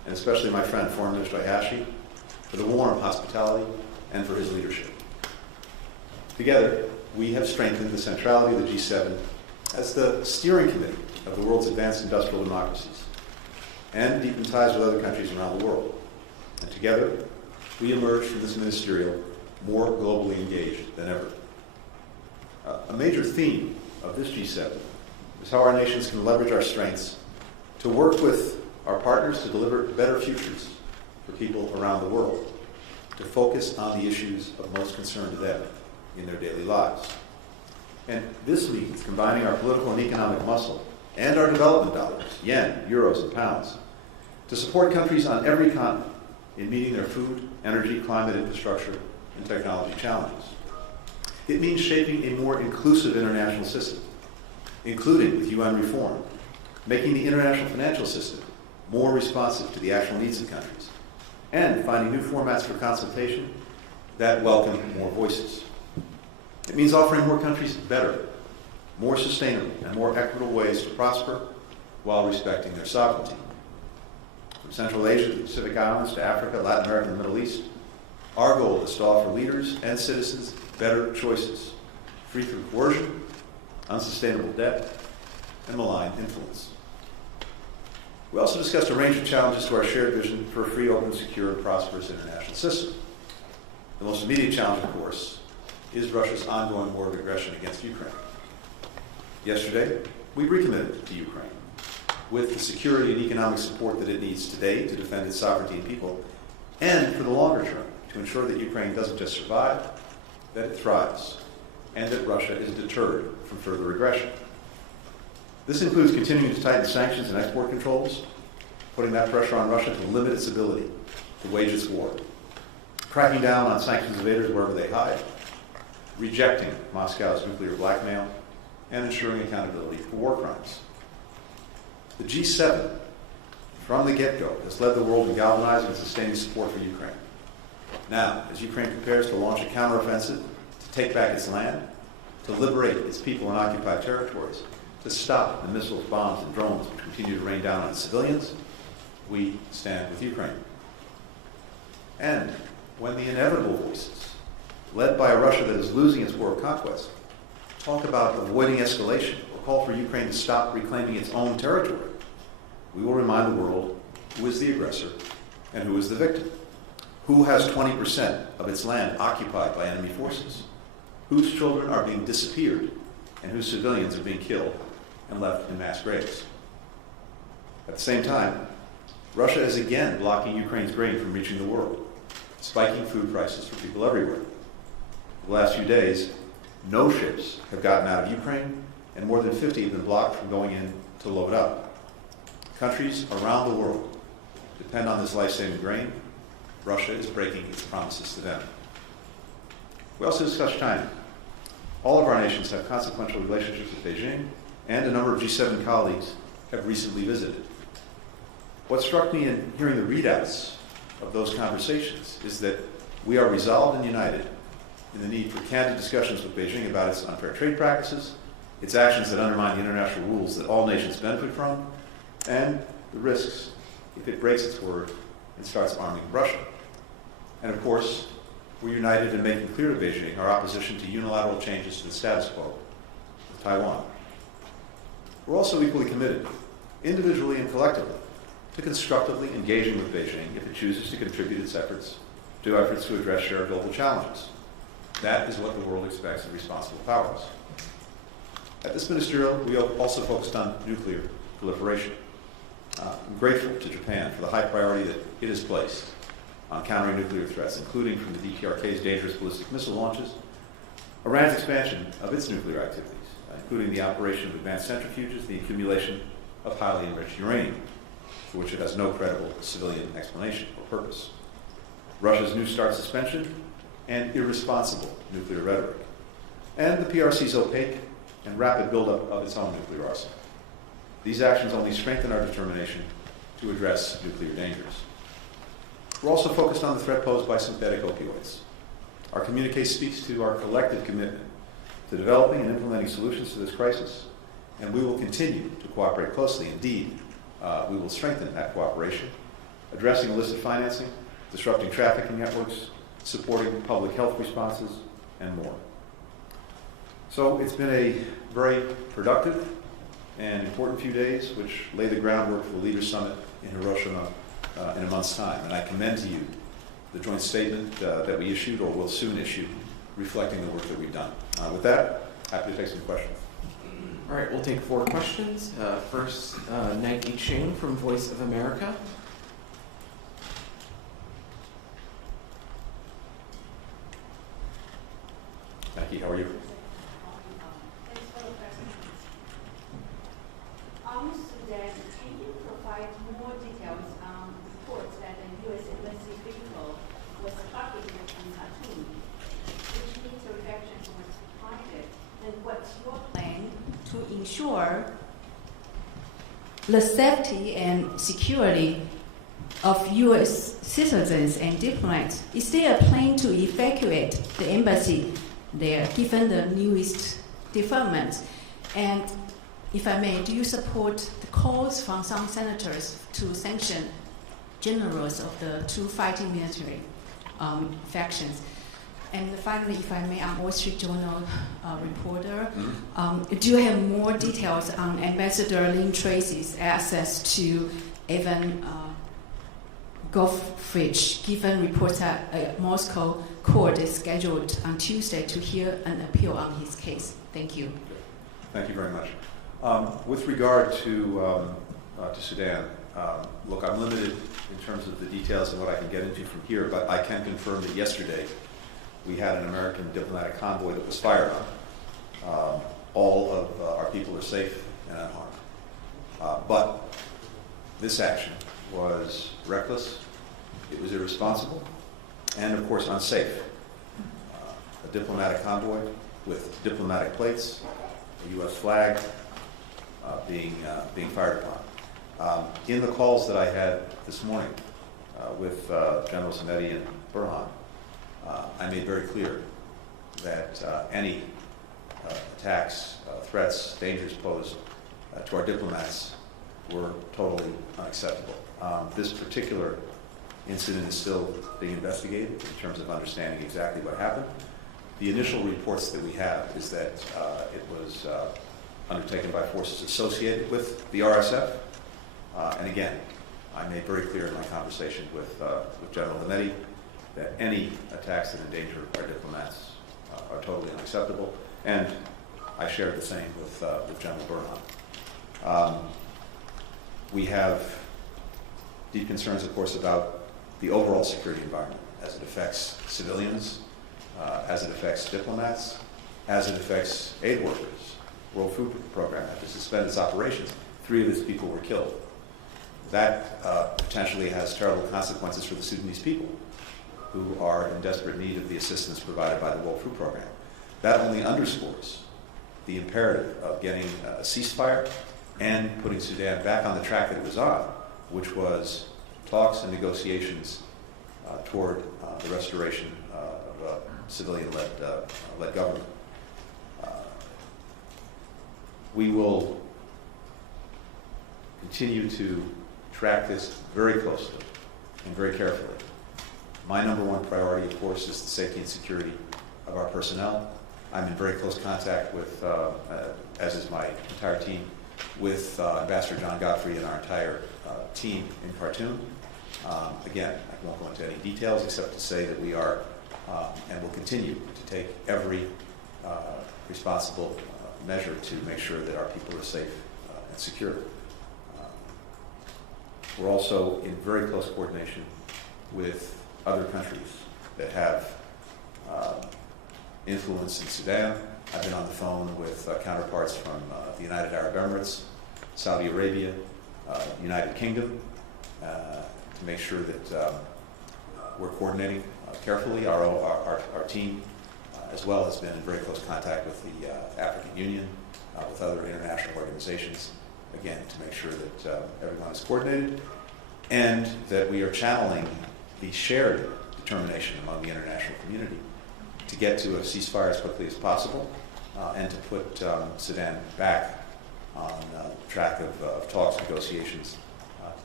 and especially my friend, Foreign Minister Hayashi, for the warm hospitality and for his leadership. Together, we have strengthened the centrality of the G7 as the steering committee of the world's advanced industrial democracies and deepened ties with other countries around the world. And together, we emerge from this ministerial more globally engaged than ever. A major theme of this G7 is how our nations can leverage our strengths to work with our partners to deliver better futures for people around the world, to focus on the issues of most concern to them in their daily lives. And this means combining our political and economic muscle and our development dollars, yen, euros, and pounds, to support countries on every continent in meeting their food, energy, climate, infrastructure, and technology challenges. It means shaping a more inclusive international system, including with UN reform, making the international financial system more responsive to the actual needs of countries, and finding new formats for consultation that welcome more voices. It means offering more countries better, more sustainable, and more equitable ways to prosper while respecting their sovereignty. From Central Asia to the Pacific Islands to Africa, Latin America, and the Middle East, our goal is to offer leaders and citizens better choices, free from coercion, unsustainable debt, and malign influence. We also discussed a range of challenges to our shared vision for a free, open, secure, and prosperous international system. The most immediate challenge, of course, is Russia's ongoing war of aggression against Ukraine. Yesterday, we recommitted to Ukraine with the security and economic support that it needs today to defend its sovereignty and people, and for the longer term, to ensure that Ukraine doesn't just survive, that it thrives, and that Russia is deterred from further aggression. This includes continuing to tighten sanctions and export controls, putting that pressure on Russia to limit its ability to wage its war, cracking down on sanctions evaders wherever they hide, rejecting Moscow's nuclear blackmail, and ensuring accountability for war crimes. The G7, from the get-go, has led the world in galvanizing and sustaining support for Ukraine. Now, as Ukraine prepares to launch a counteroffensive, to take back its land, to liberate its people in occupied territories, to stop the missiles, bombs, and drones which continue to rain down on civilians, we stand with Ukraine. And when the inevitable voices, led by a Russia that is losing its war of conquest, talk about avoiding escalation or call for Ukraine to stop reclaiming its own territory, we will remind the world who is the aggressor and who is the victim, who has 20% of its land occupied by enemy forces, whose children are being disappeared, and whose civilians are being killed and left in mass graves. At the same time, Russia is again blocking Ukraine's grain from reaching the world, spiking food prices for people everywhere. The last few days, no ships have gotten out of Ukraine, and more than 50 have been blocked from going in to load up. Countries around the world depend on this life-saving grain. Russia is breaking its promises to them. We also discussed China. All of our nations have consequential relationships with Beijing, and a number of G7 colleagues have recently visited. What struck me in hearing the readouts of those conversations is that we are resolved and united in the need for candid discussions with Beijing about its unfair trade practices, its actions that undermine the international rules that all nations benefit from, and the risks if it breaks its word and starts arming Russia. And of course, we're united in making clear to Beijing our opposition to unilateral changes to the status quo of Taiwan. We're also equally committed, individually and collectively, to constructively engaging with Beijing if it chooses to contribute its efforts to address shared global challenges. That is what the world expects of responsible powers. At this ministerial, we also focused on nuclear proliferation. I'm grateful to Japan for the high priority that it has placed on countering nuclear threats, including from the DPRK's dangerous ballistic missile launches, Iran's expansion of its nuclear activities, including the operation of advanced centrifuges, the accumulation of highly enriched uranium, for which it has no credible civilian explanation or purpose, Russia's New START suspension, and irresponsible nuclear rhetoric, and the PRC's opaque and rapid buildup of its own nuclear arsenal. These actions only strengthen our determination to address nuclear dangers. We're also focused on the threat posed by synthetic opioids. Our communique speaks to our collective commitment to developing and implementing solutions to this crisis, and we will continue to cooperate closely. Indeed, we will strengthen that cooperation addressing illicit financing, disrupting trafficking networks, supporting public health responses, and more. So it's been a very productive and important few days, which lay the groundwork for the Leaders Summit in Hiroshima in a month's time. And I commend to you the joint statement that we issued or will soon issue, reflecting the work that we've done. With that, happy to take some questions. All right, we'll take 4 questions. First, Nike Ching from Voice of America. Nike, how are you? Thanks for the presentation. Sudan, can you provide more details on reports that the U.S. embassy vehicle was targeted in Khartoum, which means the reflections was targeted, and what's your plan to ensure the safety and security of U.S. citizens and diplomats? Is there a plan to evacuate the embassy there, given the newest developments? And if I may, do you support the calls from some senators to sanction generals of the 2 fighting military factions? And finally, if I may, I'm Wall Street Journal reporter. Do you have more details on Ambassador Lynn Tracy's access to Evan Goffridge, given reports that a Moscow court is scheduled on Tuesday to hear an appeal on his case? Thank you. Thank you very much. With regard to Sudan, look, I'm limited in terms of the details and what I can get into from here, but I can confirm that yesterday we had an American diplomatic convoy that was fired on. All of our people are safe and unharmed. But this action was reckless, it was irresponsible, and of course unsafe. A diplomatic convoy with diplomatic plates, a U.S. flag being fired upon. In the calls that I had this morning with General Samedi and Burhan, I made very clear that any attacks, threats, dangers posed to our diplomats were totally unacceptable. This particular incident is still being investigated in terms of understanding exactly what happened. The initial reports that we have is that it was undertaken by forces associated with the RSF. And again, I made very clear in my conversation with General Samedi that any attacks that endanger our diplomats are totally unacceptable. And I shared the same with General Burhan. We have deep concerns, of course, about the overall security environment as it affects civilians, as it affects diplomats, as it affects aid workers. World Food Program had to suspend its operations. 3 of its people were killed. That potentially has terrible consequences for the Sudanese people, who are in desperate need of the assistance provided by the World Food Program. That only underscores the imperative of getting a ceasefire and putting Sudan back on the track that it was on, which was talks and negotiations toward the restoration of a civilian-led government. We will continue to track this very closely and very carefully. My number 1 priority, of course, is the safety and security of our personnel. I'm in very close contact with, as is my entire team, with Ambassador John Godfrey and our entire team in Khartoum. Again, I won't go into any details except to say that we are and will continue to take every responsible measure to make sure that our people are safe and secure. We're also in very close coordination with other countries that have influence in Sudan. I've been on the phone with counterparts from the United Arab Emirates, Saudi Arabia, United Kingdom, to make sure that we're coordinating carefully. Our team, as well, has been in very close contact with the African Union, with other international organizations, again, to make sure that everyone is coordinated and that we are channeling the shared determination among the international community to get to a ceasefire as quickly as possible and to put Sudan back on the track of talks, negotiations, to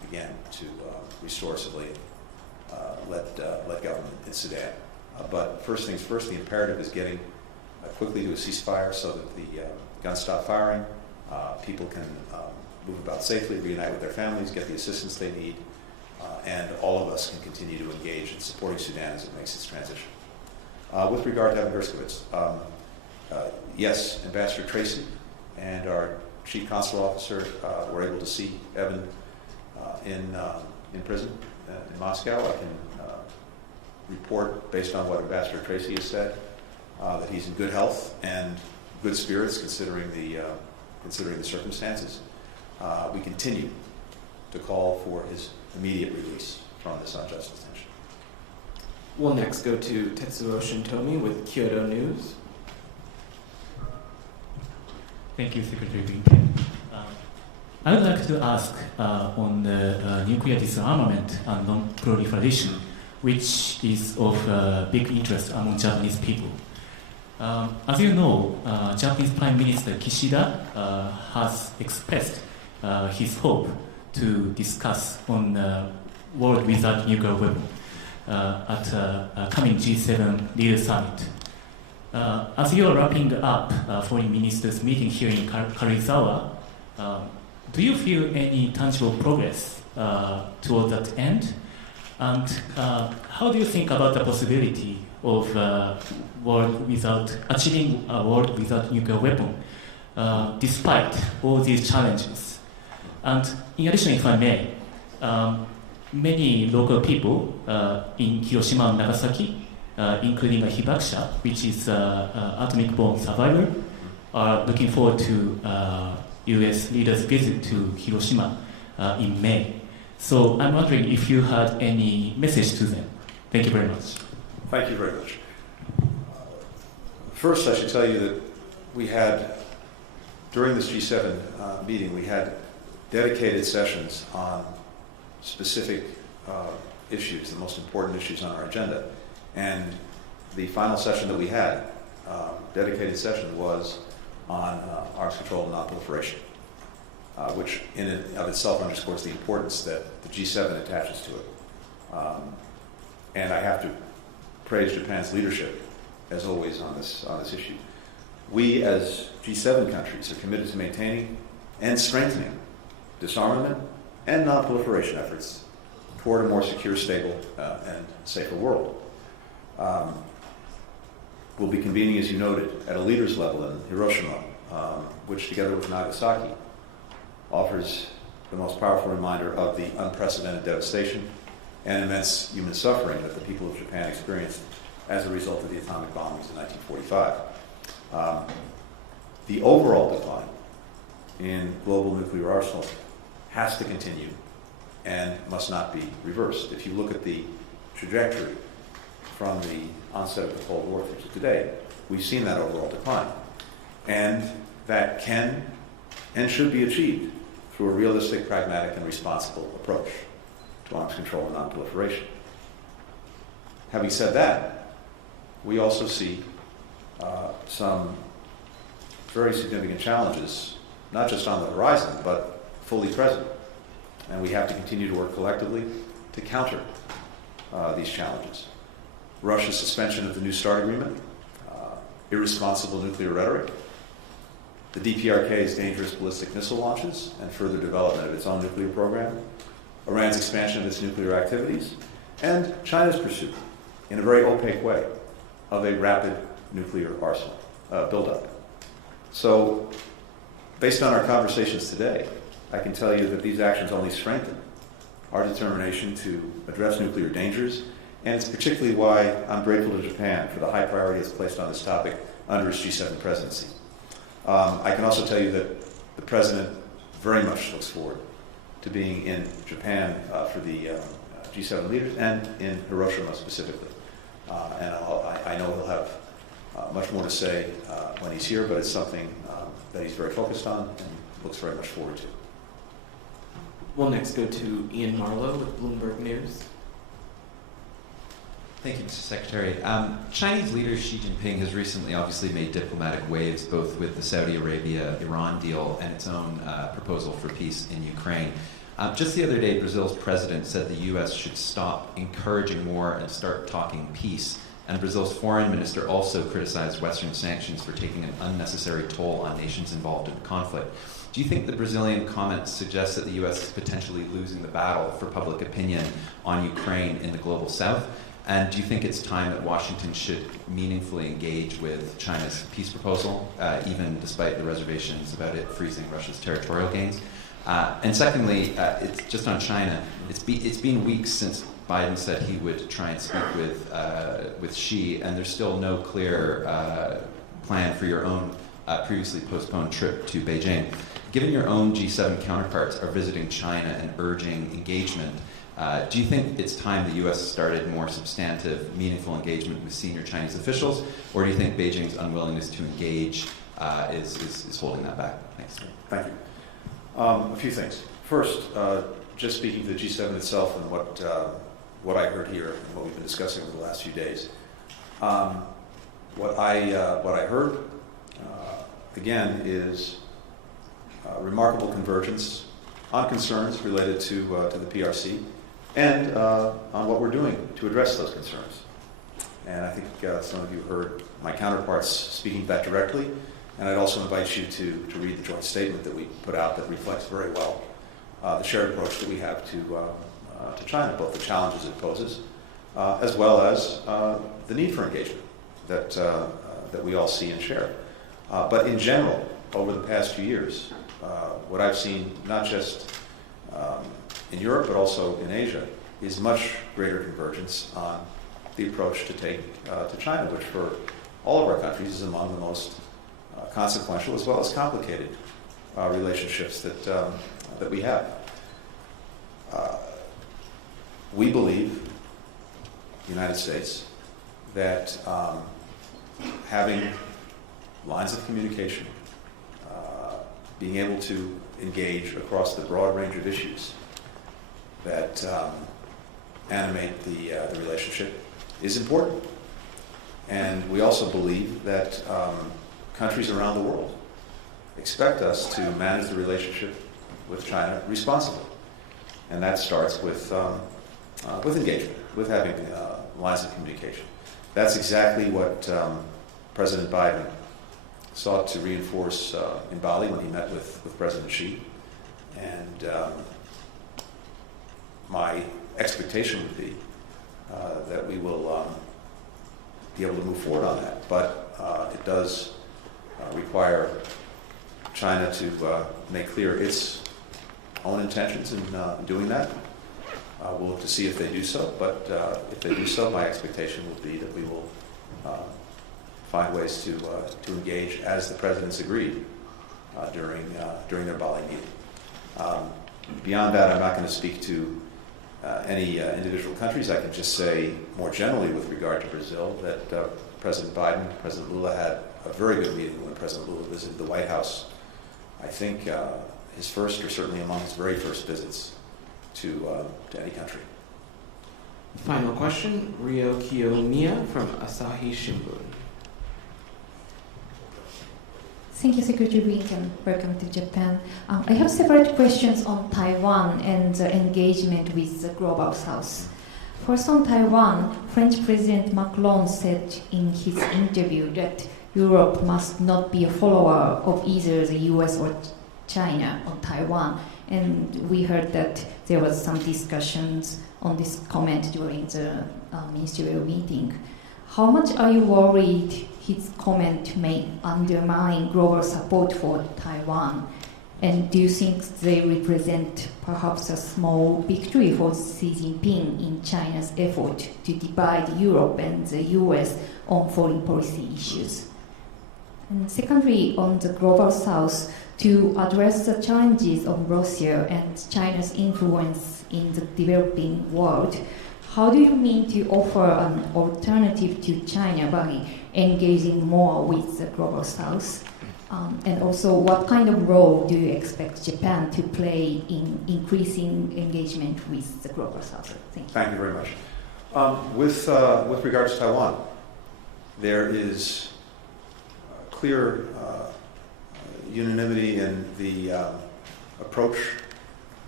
began to restore civilian led government in Sudan. But first things first, the imperative is getting quickly to a ceasefire so that the guns stop firing, people can move about safely, reunite with their families, get the assistance they need, and all of us can continue to engage in supporting Sudan as it makes its transition. With regard to Evan Gershkovich, yes, Ambassador Tracy and our Chief Consular Officer were able to see Evan in prison in Moscow. I can report, based on what Ambassador Tracy has said, that he's in good health and good spirits considering the circumstances. We continue to call for his immediate release from this unjust detention. We'll next go to Tetsuo Shintomi with Kyoto News. Thank you, Secretary Blinken. I would like to ask on the nuclear disarmament and non-proliferation, which is of big interest among Japanese people. As you know, Japanese Prime Minister Kishida has expressed his hope to discuss on a world without nuclear weapon at a coming G7 leader summit. As you are wrapping up foreign ministers meeting here in Karizawa, do you feel any tangible progress toward that end? And how do you think about the possibility of achieving a world without nuclear weapon, despite all these challenges? And in addition, if I may, many local people in Hiroshima and Nagasaki, including a Hibakusha, which is atomic bomb survivor, are looking forward to U.S. leaders' visit to Hiroshima in May. So I'm wondering if you had any message to them. Thank you very much. Thank you very much. First, I should tell you that we had, during this G7 meeting, we had dedicated sessions on specific issues, the most important issues on our agenda. And the final session that we had, dedicated session, was on arms control and non-proliferation, which in and of itself underscores the importance that the G7 attaches to it. And I have to praise Japan's leadership, as always, on this issue. We, as G7 countries, are committed to maintaining and strengthening disarmament and non-proliferation efforts toward a more secure, stable, and safer world. We'll be convening, as you noted, at a leaders level in Hiroshima, which, together with Nagasaki, offers the most powerful reminder of the unprecedented devastation and immense human suffering that the people of Japan experienced as a result of the atomic bombings in 1945. The overall decline in global nuclear arsenal has to continue and must not be reversed. If you look at the trajectory from the onset of the Cold War through to today, we've seen that overall decline. And that can and should be achieved through a realistic, pragmatic, and responsible approach to arms control and non-proliferation. Having said that, we also see some very significant challenges, not just on the horizon, but fully present. And we have to continue to work collectively to counter these challenges. Russia's suspension of the New START agreement, irresponsible nuclear rhetoric, the DPRK's dangerous ballistic missile launches and further development of its own nuclear program, Iran's expansion of its nuclear activities, and China's pursuit, in a very opaque way, of a rapid nuclear arsenal buildup. So, based on our conversations today, I can tell you that these actions only strengthen our determination to address nuclear dangers, and it's particularly why I'm grateful to Japan for the high priority it's placed on this topic under its G7 presidency. I can also tell you that the President very much looks forward to being in Japan for the G7 leaders and in Hiroshima specifically. And I know he'll have much more to say when he's here, but it's something that he's very focused on and looks very much forward to. We'll next go to Ian Marlowe with Bloomberg News. Thank you, Mr. Secretary. Chinese leader Xi Jinping has recently obviously made diplomatic waves, both with the Saudi Arabia-Iran deal and its own proposal for peace in Ukraine. Just the other day, Brazil's president said the U.S. should stop encouraging war and start talking peace. And Brazil's foreign minister also criticized Western sanctions for taking an unnecessary toll on nations involved in the conflict. Do you think the Brazilian comments suggest that the U.S. is potentially losing the battle for public opinion on Ukraine in the global south? And do you think it's time that Washington should meaningfully engage with China's peace proposal, even despite the reservations about it freezing Russia's territorial gains? And secondly, it's just on China. It's been weeks since Biden said he would try and speak with Xi, and there's still no clear plan for your own previously postponed trip to Beijing. Given your own G7 counterparts are visiting China and urging engagement, do you think it's time the U.S. started more substantive, meaningful engagement with senior Chinese officials, or do you think Beijing's unwillingness to engage is holding that back? Thanks. Thank you. A few things. First, just speaking to the G7 itself and what I heard here and what we've been discussing over the last few days. What I heard, again, is remarkable convergence on concerns related to the PRC and on what we're doing to address those concerns. And I think some of you heard my counterparts speaking to that directly, and I'd also invite you to read the joint statement that we put out that reflects very well the shared approach that we have to China, both the challenges it poses, as well as the need for engagement that we all see and share. But in general, over the past few years, what I've seen, not just in Europe, but also in Asia, is much greater convergence on the approach to take to China, which for all of our countries is among the most consequential as well as complicated relationships that we have. We believe, the United States, that having lines of communication, being able to engage across the broad range of issues that animate the relationship is important. And we also believe that countries around the world expect us to manage the relationship with China responsibly. And that starts with engagement, with having lines of communication. That's exactly what President Biden sought to reinforce in Bali when he met with President Xi. And my expectation would be that we will be able to move forward on that. But it does require China to make clear its own intentions in doing that. We'll look to see if they do so, but if they do so, my expectation will be that we will find ways to engage as the presidents agreed during their Bali meeting. Beyond that, I'm not going to speak to any individual countries. I can just say more generally with regard to Brazil that President Biden, President Lula had a very good meeting when President Lula visited the White House. I think his first, or certainly among his very first visits to any country. Final question, Ryo Kiyomiya from Asahi Shimbun. Thank you, Secretary Blinken. Welcome to Japan. I have several questions on Taiwan and engagement with the Global South. First on Taiwan, French President Macron said in his interview that Europe must not be a follower of either the US or China on Taiwan. And we heard that there was some discussions on this comment during the ministerial meeting. How much are you worried his comment may undermine global support for Taiwan? And do you think they represent perhaps a small victory for Xi Jinping in China's effort to divide Europe and the US on foreign policy issues? And secondly, on the Global South, to address the challenges of Russia and China's influence in the developing world, how do you mean to offer an alternative to China by engaging more with the Global South? And also, what kind of role do you expect Japan to play in increasing engagement with the Global South? Thank you. Thank you very much. With regards to Taiwan, there is clear unanimity in the approach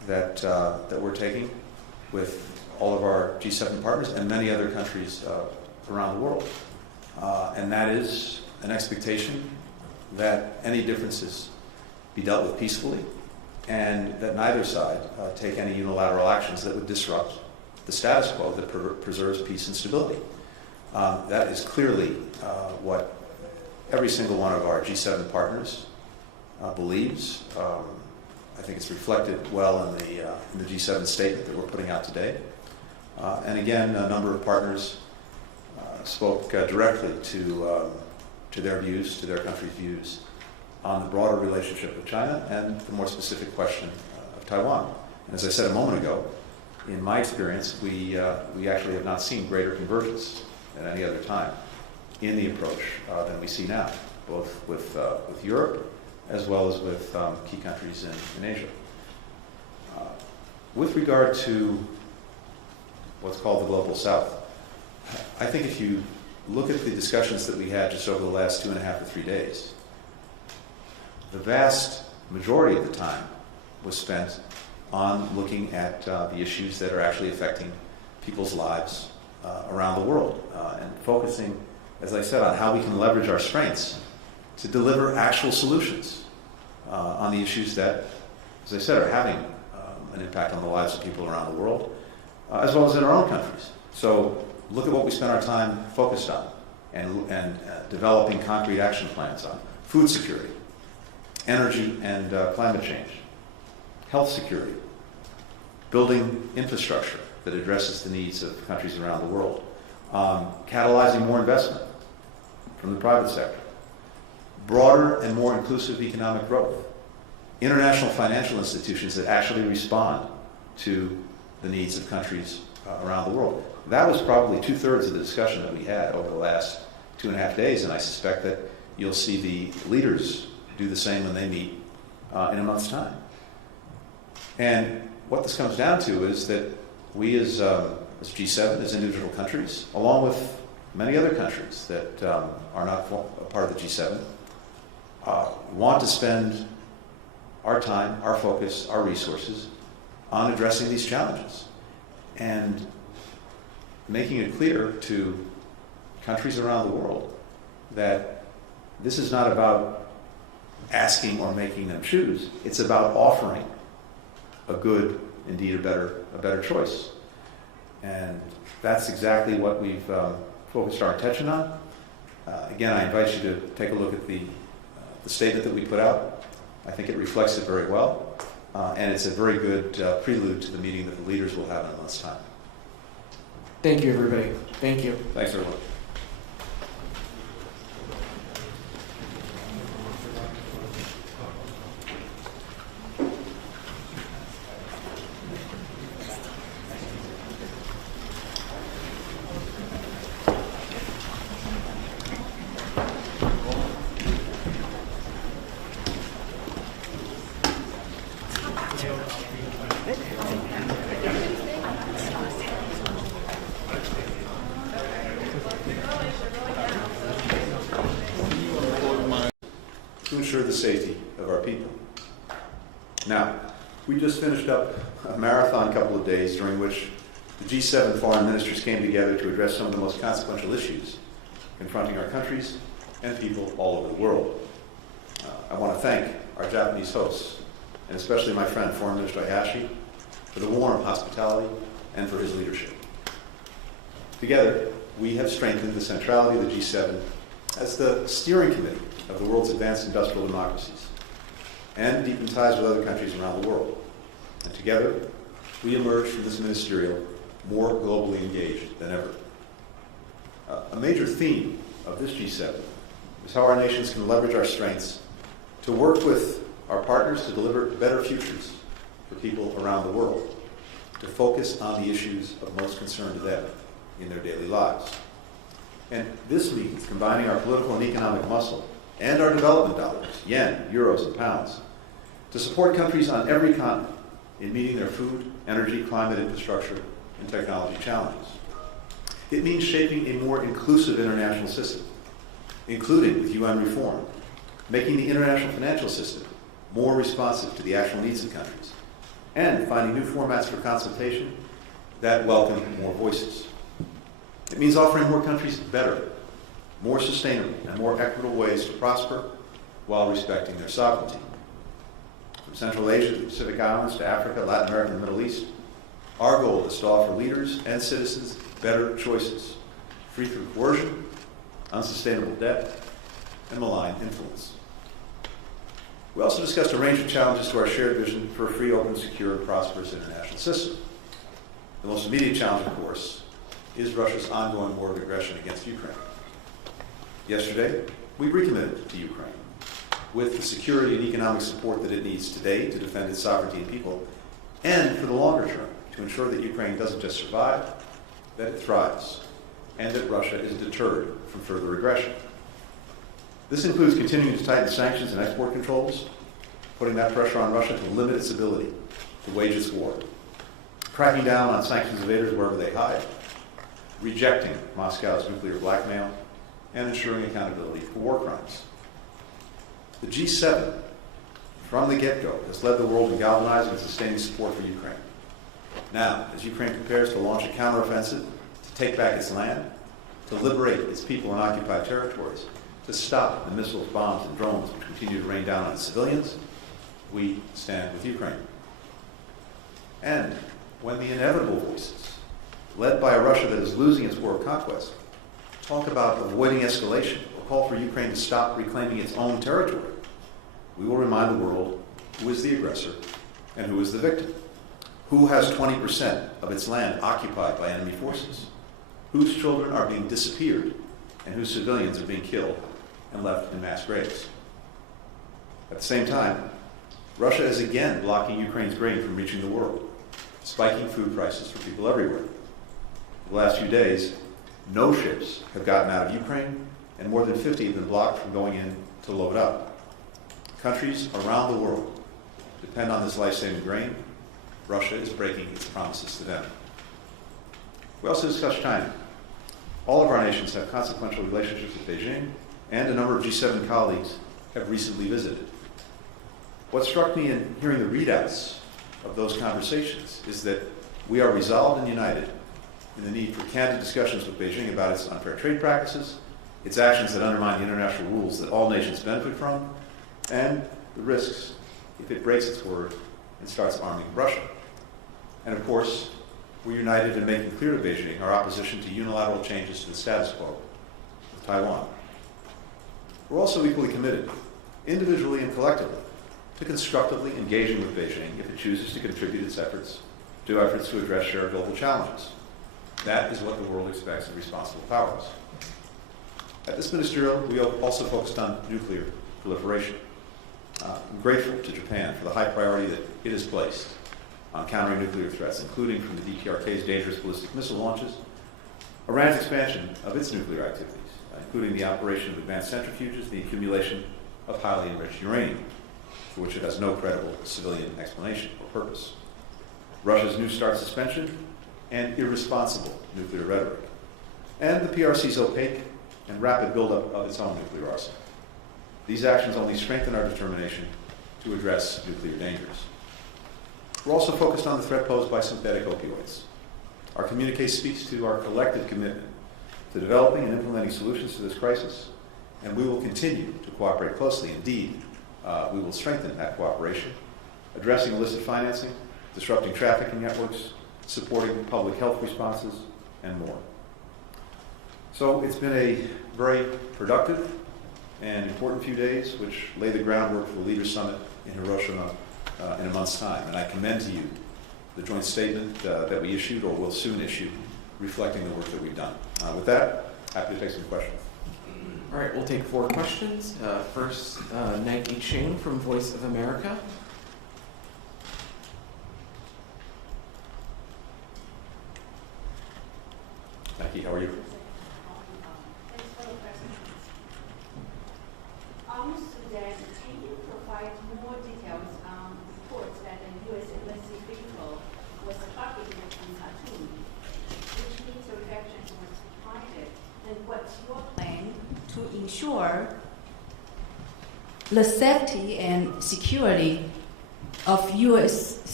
that we're taking with all of our G7 partners and many other countries around the world. And that is an expectation that any differences be dealt with peacefully, and that neither side take any unilateral actions that would disrupt the status quo that preserves peace and stability. That is clearly what every single one of our G7 partners believes. I think it's reflected well in the G7 statement that we're putting out today. And again, a number of partners spoke directly to their views, to their country's views on the broader relationship with China and the more specific question of Taiwan. And as I said a moment ago, in my experience, we actually have not seen greater convergence at any other time in the approach than we see now, both with Europe as well as with key countries in Asia. With regard to what's called the Global South, I think if you look at the discussions that we had just over the last 2.5 to 3 days, the vast majority of the time was spent on looking at the issues that are actually affecting people's lives around the world and focusing, as I said, on how we can leverage our strengths to deliver actual solutions on the issues that, as I said, are having an impact on the lives of people around the world, as well as in our own countries. So look at what we spend our time focused on and developing concrete action plans on: food security, energy and climate change, health security, building infrastructure that addresses the needs of countries around the world, catalyzing more investment from the private sector, broader and more inclusive economic growth, international financial institutions that actually respond to the needs of countries around the world. That was probably 2/3 of the discussion that we had over the last 2.5 days, and I suspect that you'll see the leaders do the same when they meet in a month's time. And what this comes down to is that we as G7, as individual countries, along with many other countries that are not a part of the G7, want to spend our time, our focus, our resources on addressing these challenges and making it clear to countries around the world that this is not about asking or making them choose. It's about offering a good, indeed a better choice. And that's exactly what we've focused our attention on. Again, I invite you to take a look at the statement that we put out. I think it reflects it very well. And it's a very good prelude to the meeting that the leaders will have in a month's time. Thank you, everybody. Thank you. Thanks, everyone. To ensure the safety of our people. Now, we just finished up a marathon couple of days during which the G7 foreign ministers came together to address some of the most consequential issues confronting our countries and people all over the world. I want to thank our Japanese hosts, and especially my friend, Foreign Minister Hayashi, for the warm hospitality and for his leadership. Together, we have strengthened the centrality of the G7 as the steering committee of the world's advanced industrial democracies and deepened ties with other countries around the world. And together, we emerge from this ministerial more globally engaged than ever. A major theme of this G7 is how our nations can leverage our strengths to work with our partners to deliver better futures for people around the world, to focus on the issues of most concern to them in their daily lives. And this means combining our political and economic muscle and our development dollars, yen, euros, and pounds, to support countries on every continent in meeting their food, energy, climate, infrastructure, and technology challenges. It means shaping a more inclusive international system, including with UN reform, making the international financial system more responsive to the actual needs of countries, and finding new formats for consultation that welcome more voices. It means offering more countries better, more sustainable, and more equitable ways to prosper while respecting their sovereignty. From Central Asia to the Pacific Islands to Africa, Latin America, and the Middle East, our goal is to offer leaders and citizens better choices, free from coercion, unsustainable debt, and malign influence. We also discussed a range of challenges to our shared vision for a free, open, secure, and prosperous international system. The most immediate challenge, of course, is Russia's ongoing war of aggression against Ukraine. Yesterday, we recommitted to Ukraine with the security and economic support that it needs today to defend its sovereignty and people, and for the longer term, to ensure that Ukraine doesn't just survive, that it thrives, and that Russia is deterred from further aggression. This includes continuing to tighten sanctions and export controls, putting that pressure on Russia to limit its ability to wage its war, cracking down on sanctions evaders wherever they hide, rejecting Moscow's nuclear blackmail, and ensuring accountability for war crimes. The G7, from the get-go, has led the world in galvanizing and sustaining support for Ukraine. Now, as Ukraine prepares to launch a counteroffensive, to take back its land, to liberate its people in occupied territories, to stop the missiles, bombs, and drones which continue to rain down on its civilians, we stand with Ukraine. And when the inevitable voices, led by a Russia that is losing its war of conquest, talk about avoiding escalation or call for Ukraine to stop reclaiming its own territory, we will remind the world who is the aggressor and who is the victim, who has 20% of its land occupied by enemy forces, whose children are being disappeared, and whose civilians are being killed and left in mass graves. At the same time, Russia is again blocking Ukraine's grain from reaching the world, spiking food prices for people everywhere. The last few days, no ships have gotten out of Ukraine, and more than 50 have been blocked from going in to load up. Countries around the world depend on this life-saving grain. Russia is breaking its promises to them. We also discussed China. All of our nations have consequential relationships with Beijing, and a number of G7 colleagues have recently visited. What struck me in hearing the readouts of those conversations is that we are resolved and united in the need for candid discussions with Beijing about its unfair trade practices, its actions that undermine the international rules that all nations benefit from, and the risks if it breaks its word and starts arming Russia. And of course, we're united in making clear to Beijing our opposition to unilateral changes to the status quo of Taiwan. We're also equally committed, individually and collectively, to constructively engaging with Beijing if it chooses to contribute its efforts to address shared global challenges. That is what the world expects of responsible powers. At this ministerial, we also focused on nuclear proliferation. I'm grateful to Japan for the high priority that it has placed on countering nuclear threats, including from the DPRK's dangerous ballistic missile launches, Iran's expansion of its nuclear activities, including the operation of advanced centrifuges, the accumulation of highly enriched uranium, for which it has no credible civilian explanation or purpose, Russia's New START suspension, and irresponsible nuclear rhetoric, and the PRC's opaque and rapid buildup of its own nuclear arsenal. These actions only strengthen our determination to address nuclear dangers. We're also focused on the threat posed by synthetic opioids. Our communique speaks to our collective commitment to developing and implementing solutions to this crisis, and we will continue to cooperate closely. Indeed, we will strengthen that cooperation, addressing illicit financing, disrupting trafficking networks, supporting public health responses, and more. So it's been a very productive and important few days, which lay the groundwork for the Leaders' Summit in Hiroshima in a month's time. And I commend to you the joint statement that we issued or will soon issue, reflecting the work that we've done. With that, happy to take some questions. All right, we'll take 4 questions. First, Nike Ching from Voice of America. Nike, how are you? Thanks for the presentation. On Sudan, can you provide more details on reports that a U.S. embassy vehicle was targeted in Khartoum, which military actions were behind it, and what's your plan to ensure the safety and security of U.S.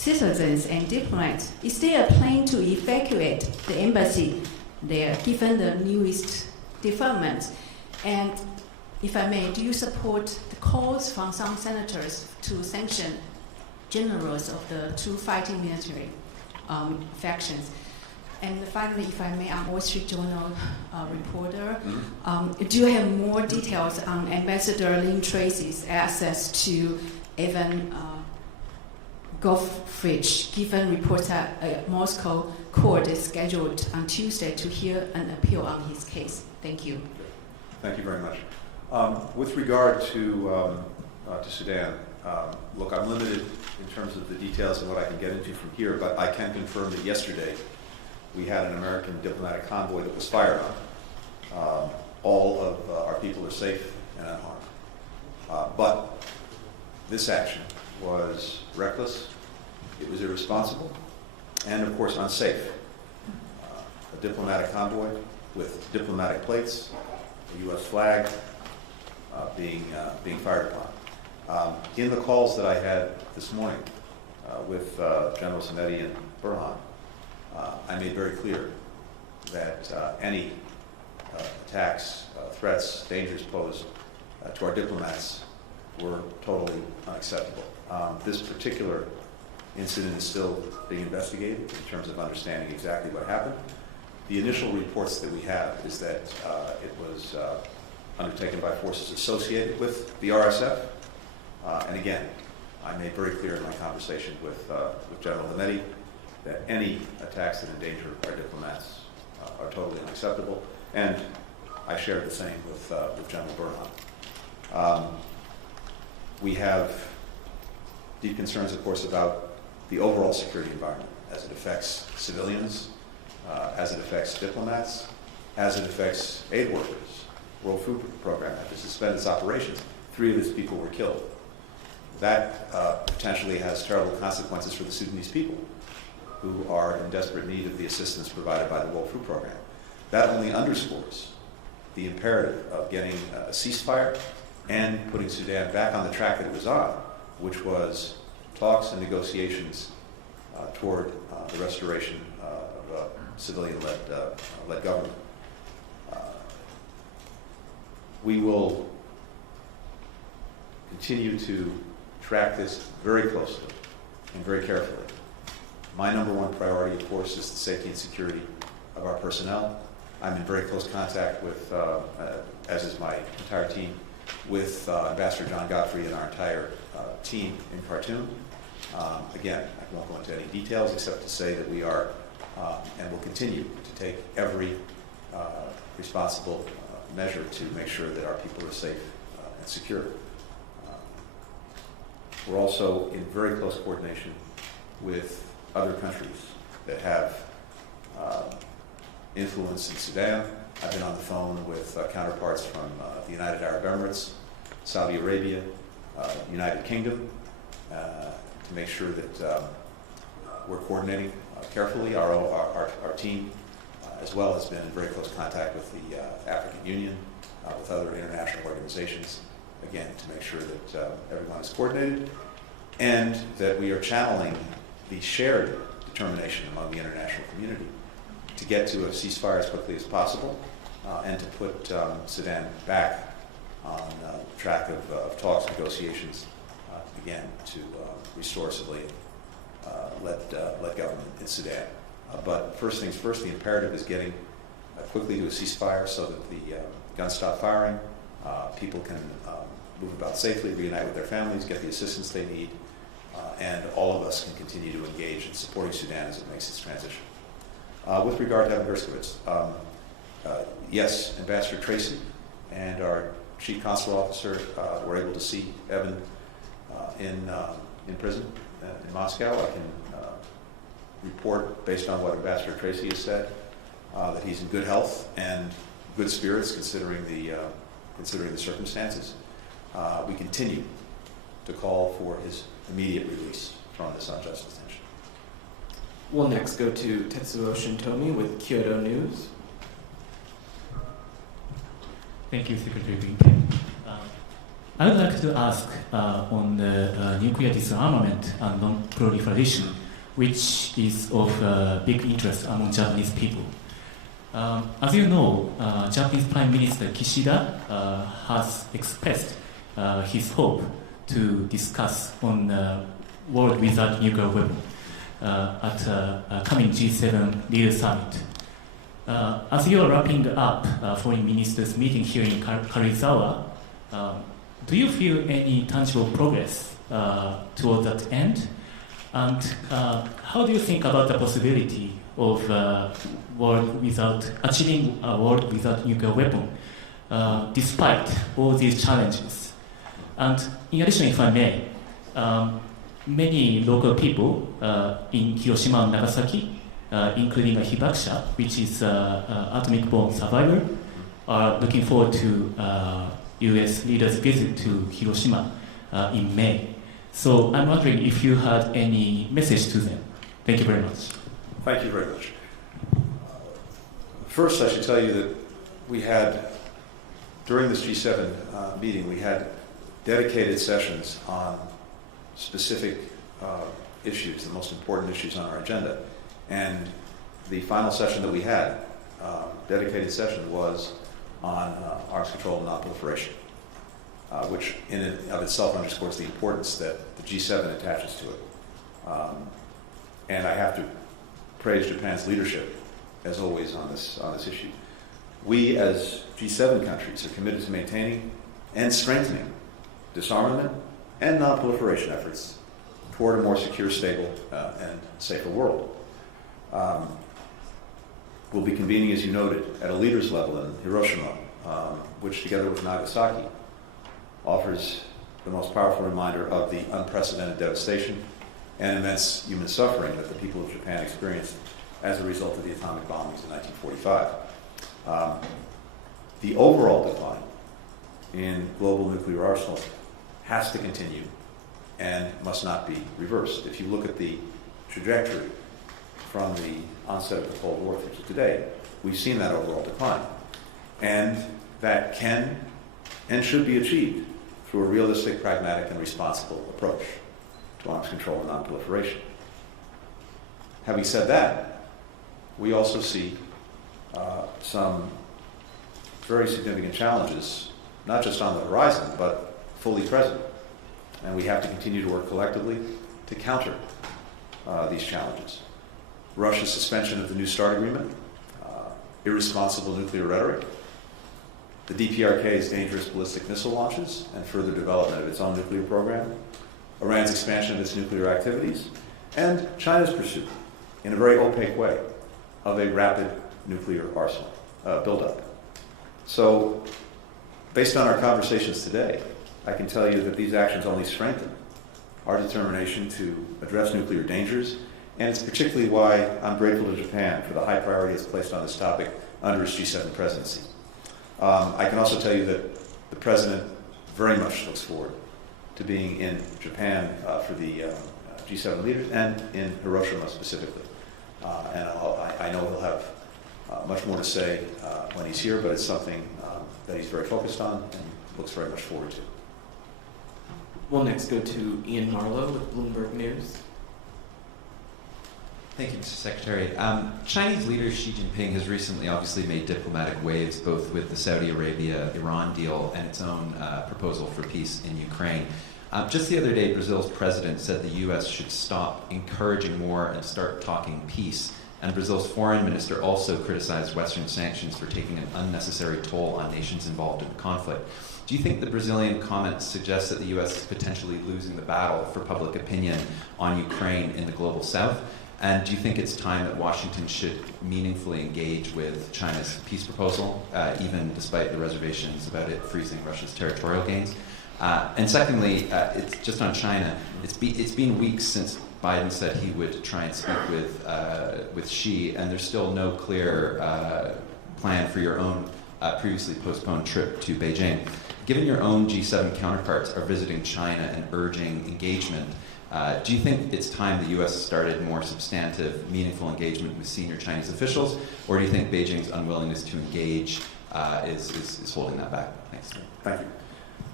citizens and diplomats. Is there a plan to evacuate the embassy there, given the newest developments? And if I may, do you support the calls from some senators to sanction generals of the two fighting military factions? And finally, if I may, I'm Wall Street Journal reporter. Do you have more details on Ambassador Lynn Tracy's access to Evan Goffridge, given reports that a Moscow court is scheduled on Tuesday to hear an appeal on his case? Thank you. Thank you very much. With regard to Sudan, look, I'm limited in terms of the details of what I can get into from here, but I can confirm that yesterday we had an American diplomatic convoy that was fired on. All of our people are safe and unharmed. But this action was reckless, it was irresponsible, and of course unsafe. A diplomatic convoy with diplomatic plates, a U.S. flag being fired upon. In the calls that I had this morning with General Samedi and Burhan, I made very clear that any attacks, threats, dangers posed to our diplomats were totally unacceptable. This particular incident is still being investigated in terms of understanding exactly what happened. The initial reports that we have is that it was undertaken by forces associated with the RSF. And again, I made very clear in my conversation with General Samedi that any attacks that endanger our diplomats are totally unacceptable, and I shared the same with General Burhan. We have deep concerns, of course, about the overall security environment as it affects civilians, as it affects diplomats, as it affects aid workers. World Food Program had to suspend its operations. 3 of its people were killed. That potentially has terrible consequences for the Sudanese people, who are in desperate need of the assistance provided by the World Food Program. That only underscores the imperative of getting a ceasefire and putting Sudan back on the track that it was on, which was talks and negotiations toward the restoration of a civilian-led government. We will continue to track this very closely and very carefully. My number one priority, of course, is the safety and security of our personnel. I'm in very close contact with, as is my entire team, with Ambassador John Godfrey and our entire team in Khartoum. Again, I won't go into any details except to say that we are and will continue to take every responsible measure to make sure that our people are safe and secure. We're also in very close coordination with other countries that have influence in Sudan. I've been on the phone with counterparts from the United Arab Emirates, Saudi Arabia, United Kingdom, to make sure that we're coordinating carefully. Our team, as well, has been in very close contact with the African Union, with other international organizations, again, to make sure that everyone is coordinated and that we are channeling the shared determination among the international community to get to a ceasefire as quickly as possible and to put Sudan back on the track of talks, negotiations, again, to restore civilian-led government in Sudan. But first things first, the imperative is getting quickly to a ceasefire so that the guns stop firing, people can move about safely, reunite with their families, get the assistance they need, and all of us can continue to engage in supporting Sudan as it makes its transition. With regard to Evan Gershkovich, yes, Ambassador Tracy and our Chief Consular Officer were able to see Evan in prison in Moscow. I can report, based on what Ambassador Tracy has said, that he's in good health and good spirits considering the circumstances. We continue to call for his immediate release from this unjust detention. We'll next go to Tetsuo Shintomi with Kyoto News. Thank you, Secretary Blinken. I would like to ask on the nuclear disarmament and non-proliferation, which is of big interest among Japanese people. As you know, Japanese Prime Minister Kishida has expressed his hope to discuss on world without nuclear weapon at a coming G7 leader summit. As you are wrapping up foreign ministers meeting here in Karuizawa, do you feel any tangible progress toward that end? And how do you think about the possibility of achieving a world without nuclear weapon, despite all these challenges? And in addition, if I may, many local people in Hiroshima and Nagasaki, including a hibakusha, which is atomic bomb survivor, are looking forward to U.S. leaders' visit to Hiroshima in May. So I'm wondering if you had any message to them. Thank you very much. Thank you very much. First, I should tell you that we had, during this G7 meeting, we had dedicated sessions on specific issues, the most important issues on our agenda. And the final session that we had, dedicated session, was on arms control and non-proliferation, which in and of itself underscores the importance that the G7 attaches to it. And I have to praise Japan's leadership, as always, on this issue. We, as G7 countries, are committed to maintaining and strengthening disarmament and non-proliferation efforts toward a more secure, stable, and safer world. We'll be convening, as you noted, at a leaders level in Hiroshima, which, together with Nagasaki, offers the most powerful reminder of the unprecedented devastation and immense human suffering that the people of Japan experienced as a result of the atomic bombings in 1945. The overall decline in global nuclear arsenals has to continue and must not be reversed. If you look at the trajectory from the onset of the Cold War through to today, we've seen that overall decline. And that can and should be achieved through a realistic, pragmatic, and responsible approach to arms control and non-proliferation. Having said that, we also see some very significant challenges, not just on the horizon, but fully present. And we have to continue to work collectively to counter these challenges. Russia's suspension of the New START agreement, irresponsible nuclear rhetoric, the DPRK's dangerous ballistic missile launches and further development of its own nuclear program, Iran's expansion of its nuclear activities, and China's pursuit, in a very opaque way, of a rapid nuclear arsenal buildup. So, based on our conversations today, I can tell you that these actions only strengthen our determination to address nuclear dangers, and it's particularly why I'm grateful to Japan for the high priority it's placed on this topic under its G7 presidency. I can also tell you that the President very much looks forward to being in Japan for the G7 leaders and in Hiroshima specifically. And I know he'll have much more to say when he's here, but it's something that he's very focused on and looks very much forward to. We'll next go to Ian Marlowe with Bloomberg News. Thank you, Mr. Secretary. Chinese leader Xi Jinping has recently obviously made diplomatic waves, both with the Saudi Arabia-Iran deal and its own proposal for peace in Ukraine. Just the other day, Brazil's president said the U.S. should stop encouraging war and start talking peace. And Brazil's foreign minister also criticized Western sanctions for taking an unnecessary toll on nations involved in the conflict. Do you think the Brazilian comments suggest that the U.S. is potentially losing the battle for public opinion on Ukraine in the global south? And do you think it's time that Washington should meaningfully engage with China's peace proposal, even despite the reservations about it freezing Russia's territorial gains? And secondly, it's just on China. It's been weeks since Biden said he would try and speak with Xi, and there's still no clear plan for your own previously postponed trip to Beijing. Given your own G7 counterparts are visiting China and urging engagement, do you think it's time the U.S. started more substantive, meaningful engagement with senior Chinese officials, or do you think Beijing's unwillingness to engage is holding that back? Thanks. Thank you.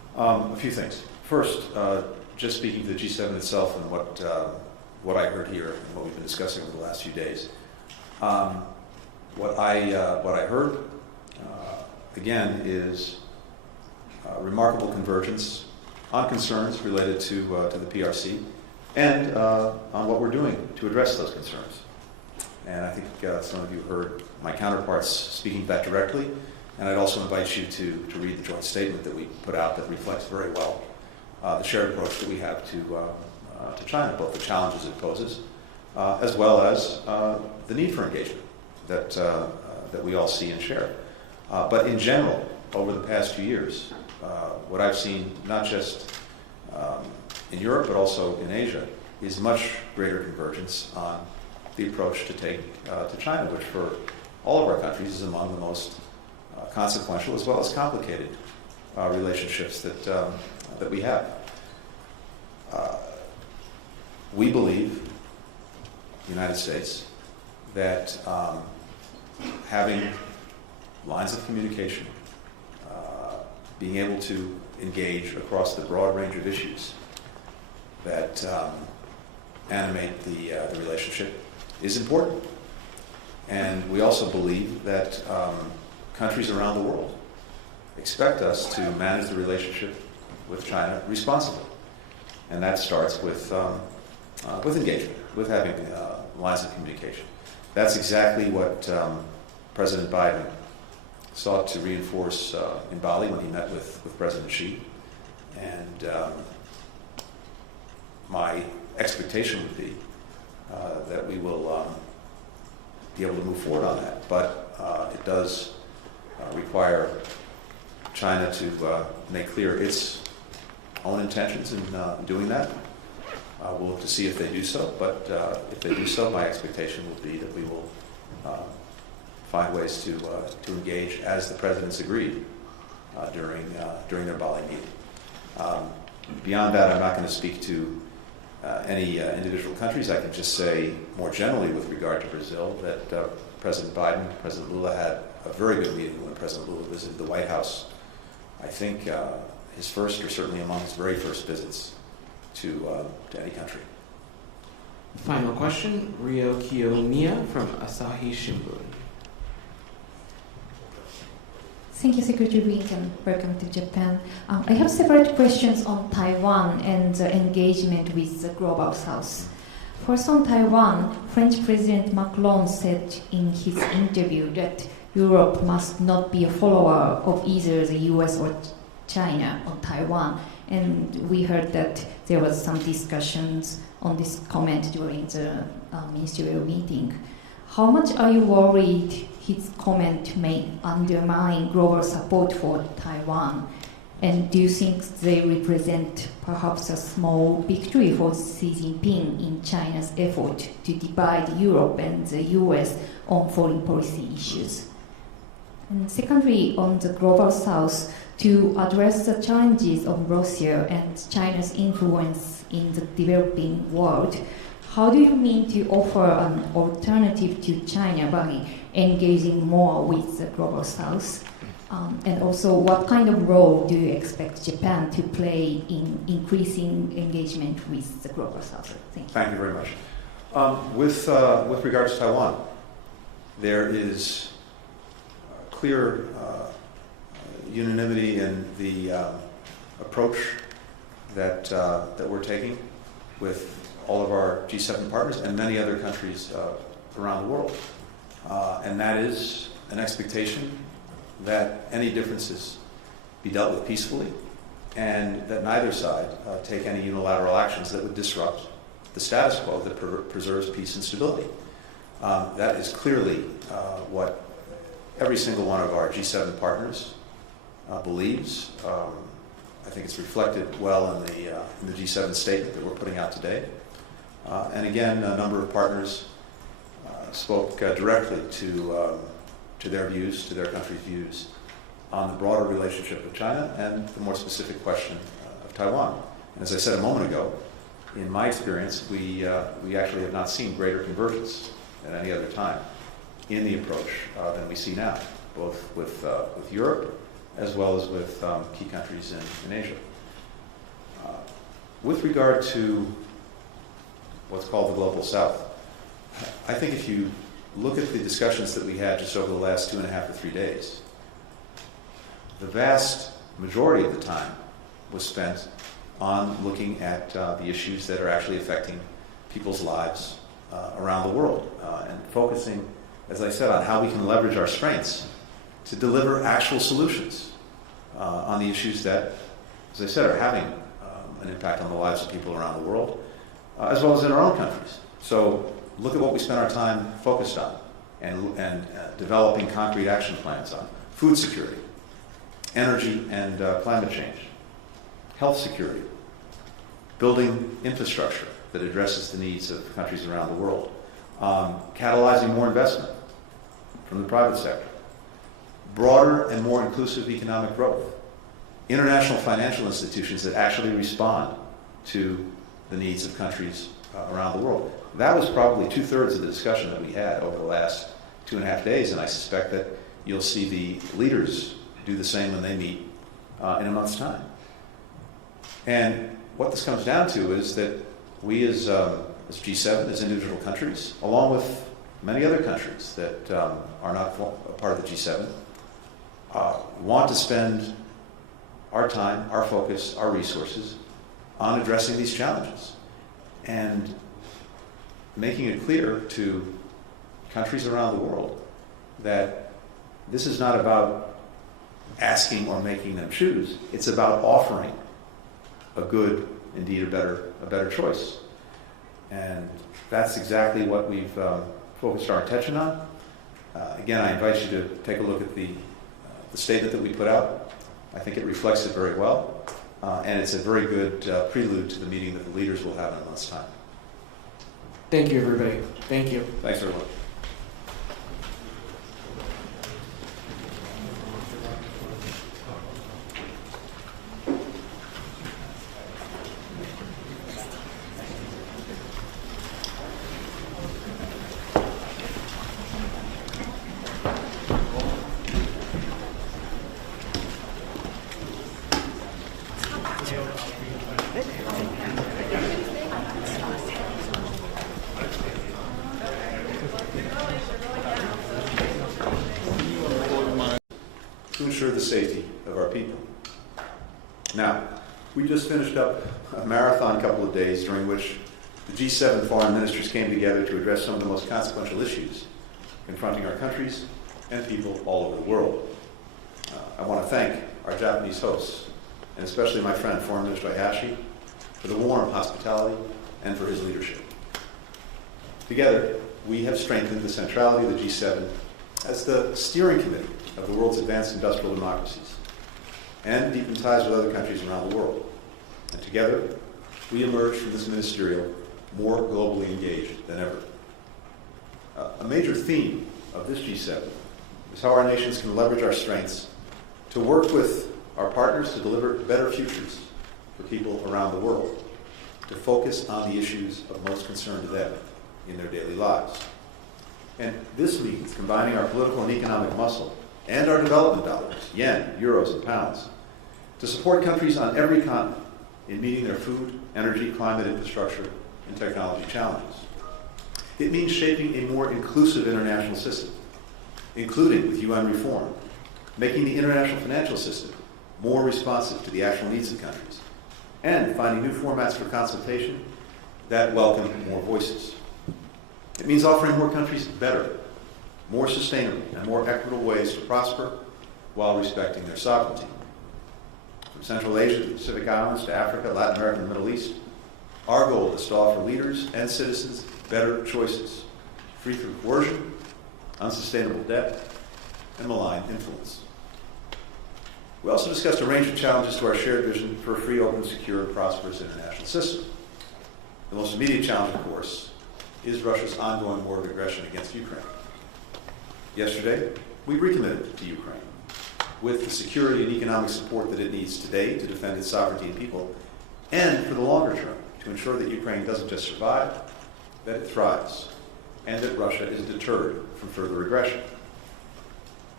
A few things. First, just speaking to the G7 itself and what I heard here and what we've been discussing over the last few days. What I heard, again, is remarkable convergence on concerns related to the PRC and on what we're doing to address those concerns. And I think some of you heard my counterparts speaking to that directly, and I'd also invite you to read the joint statement that we put out that reflects very well the shared approach that we have to China, both the challenges it poses, as well as the need for engagement that we all see and share. But in general, over the past few years, what I've seen, not just in Europe, but also in Asia, is much greater convergence on the approach to take to China, which for all of our countries is among the most consequential as well as complicated relationships that we have. We believe, the United States, that having lines of communication, being able to engage across the broad range of issues that animate the relationship is important. And we also believe that countries around the world expect us to manage the relationship with China responsibly. And that starts with engagement, with having lines of communication. That's exactly what President Biden sought to reinforce in Bali when he met with President Xi. And my expectation would be that we will be able to move forward on that. But it does require China to make clear its own intentions in doing that. We'll look to see if they do so, but if they do so, my expectation will be that we will find ways to engage as the presidents agreed during their Bali meeting. Beyond that, I'm not going to speak to any individual countries. I can just say more generally with regard to Brazil that President Biden, President Lula had a very good meeting when President Lula visited the White House. I think his first, or certainly among his very first visits to any country. Final question, Ryo Kiyomiya from Asahi Shimbun. Thank you, Secretary Blinken. Welcome to Japan. I have several questions on Taiwan and engagement with the Global South. First, on Taiwan, French President Macron said in his interview that Europe must not be a follower of either the US or China on Taiwan. And we heard that there was some discussions on this comment during the ministerial meeting. How much are you worried his comment may undermine global support for Taiwan? And do you think they represent perhaps a small victory for Xi Jinping in China's effort to divide Europe and the US on foreign policy issues? And secondly, on the Global South, to address the challenges of Russia and China's influence in the developing world, how do you mean to offer an alternative to China by engaging more with the Global South? And also, what kind of role do you expect Japan to play in increasing engagement with the Global South? Thank you. Thank you very much. With regards to Taiwan, there is clear unanimity in the approach that we're taking with all of our G7 partners and many other countries around the world. And that is an expectation that any differences be dealt with peacefully and that neither side take any unilateral actions that would disrupt the status quo that preserves peace and stability. That is clearly what every single one of our G7 partners believes. I think it's reflected well in the G7 statement that we're putting out today. And again, a number of partners spoke directly to their views, to their country's views on the broader relationship with China and the more specific question of Taiwan. And as I said a moment ago, in my experience, we actually have not seen greater convergence at any other time in the approach than we see now, both with Europe as well as with key countries in Asia. With regard to what's called the Global South, I think if you look at the discussions that we had just over the last 2.5 to 3 days, the vast majority of the time was spent on looking at the issues that are actually affecting people's lives around the world and focusing, as I said, on how we can leverage our strengths to deliver actual solutions on the issues that, as I said, are having an impact on the lives of people around the world, as well as in our own countries. So look at what we spend our time focused on and developing concrete action plans on food security, energy and climate change, health security, building infrastructure that addresses the needs of countries around the world, catalyzing more investment from the private sector, broader and more inclusive economic growth, international financial institutions that actually respond to the needs of countries around the world. That was probably 2/3 of the discussion that we had over the last 2.5 days, and I suspect that you'll see the leaders do the same when they meet in a month's time. And what this comes down to is that we as G7, as individual countries, along with many other countries that are not a part of the G7, want to spend our time, our focus, our resources on addressing these challenges and making it clear to countries around the world that this is not about asking or making them choose. It's about offering a good, indeed a better choice. And that's exactly what we've focused our attention on. Again, I invite you to take a look at the statement that we put out. I think it reflects it very well. And it's a very good prelude to the meeting that the leaders will have in a month's time. Thank you, everybody. Thank you. Thanks, everyone. To ensure the safety of our people. Now, we just finished up a marathon couple of days during which the G7 foreign ministers came together to address some of the most consequential issues confronting our countries and people all over the world. I want to thank our Japanese hosts, and especially my friend, Foreign Minister Hayashi, for the warm hospitality and for his leadership. Together, we have strengthened the centrality of the G7 as the steering committee of the world's advanced industrial democracies and deepened ties with other countries around the world. And together, we emerge from this ministerial more globally engaged than ever. A major theme of this G7 is how our nations can leverage our strengths to work with our partners to deliver better futures for people around the world, to focus on the issues of most concern to them in their daily lives. And this means combining our political and economic muscle and our development dollars, yen, euros, and pounds, to support countries on every continent in meeting their food, energy, climate, infrastructure, and technology challenges. It means shaping a more inclusive international system, including with UN reform, making the international financial system more responsive to the actual needs of countries, and finding new formats for consultation that welcome more voices. It means offering more countries better, more sustainable, and more equitable ways to prosper while respecting their sovereignty. From Central Asia to the Pacific Islands to Africa, Latin America, and the Middle East, our goal is to offer leaders and citizens better choices, free from coercion, unsustainable debt, and malign influence. We also discussed a range of challenges to our shared vision for a free, open, secure, and prosperous international system. The most immediate challenge, of course, is Russia's ongoing war of aggression against Ukraine. Yesterday, we recommitted to Ukraine with the security and economic support that it needs today to defend its sovereignty and people, and for the longer term, to ensure that Ukraine doesn't just survive, that it thrives, and that Russia is deterred from further aggression.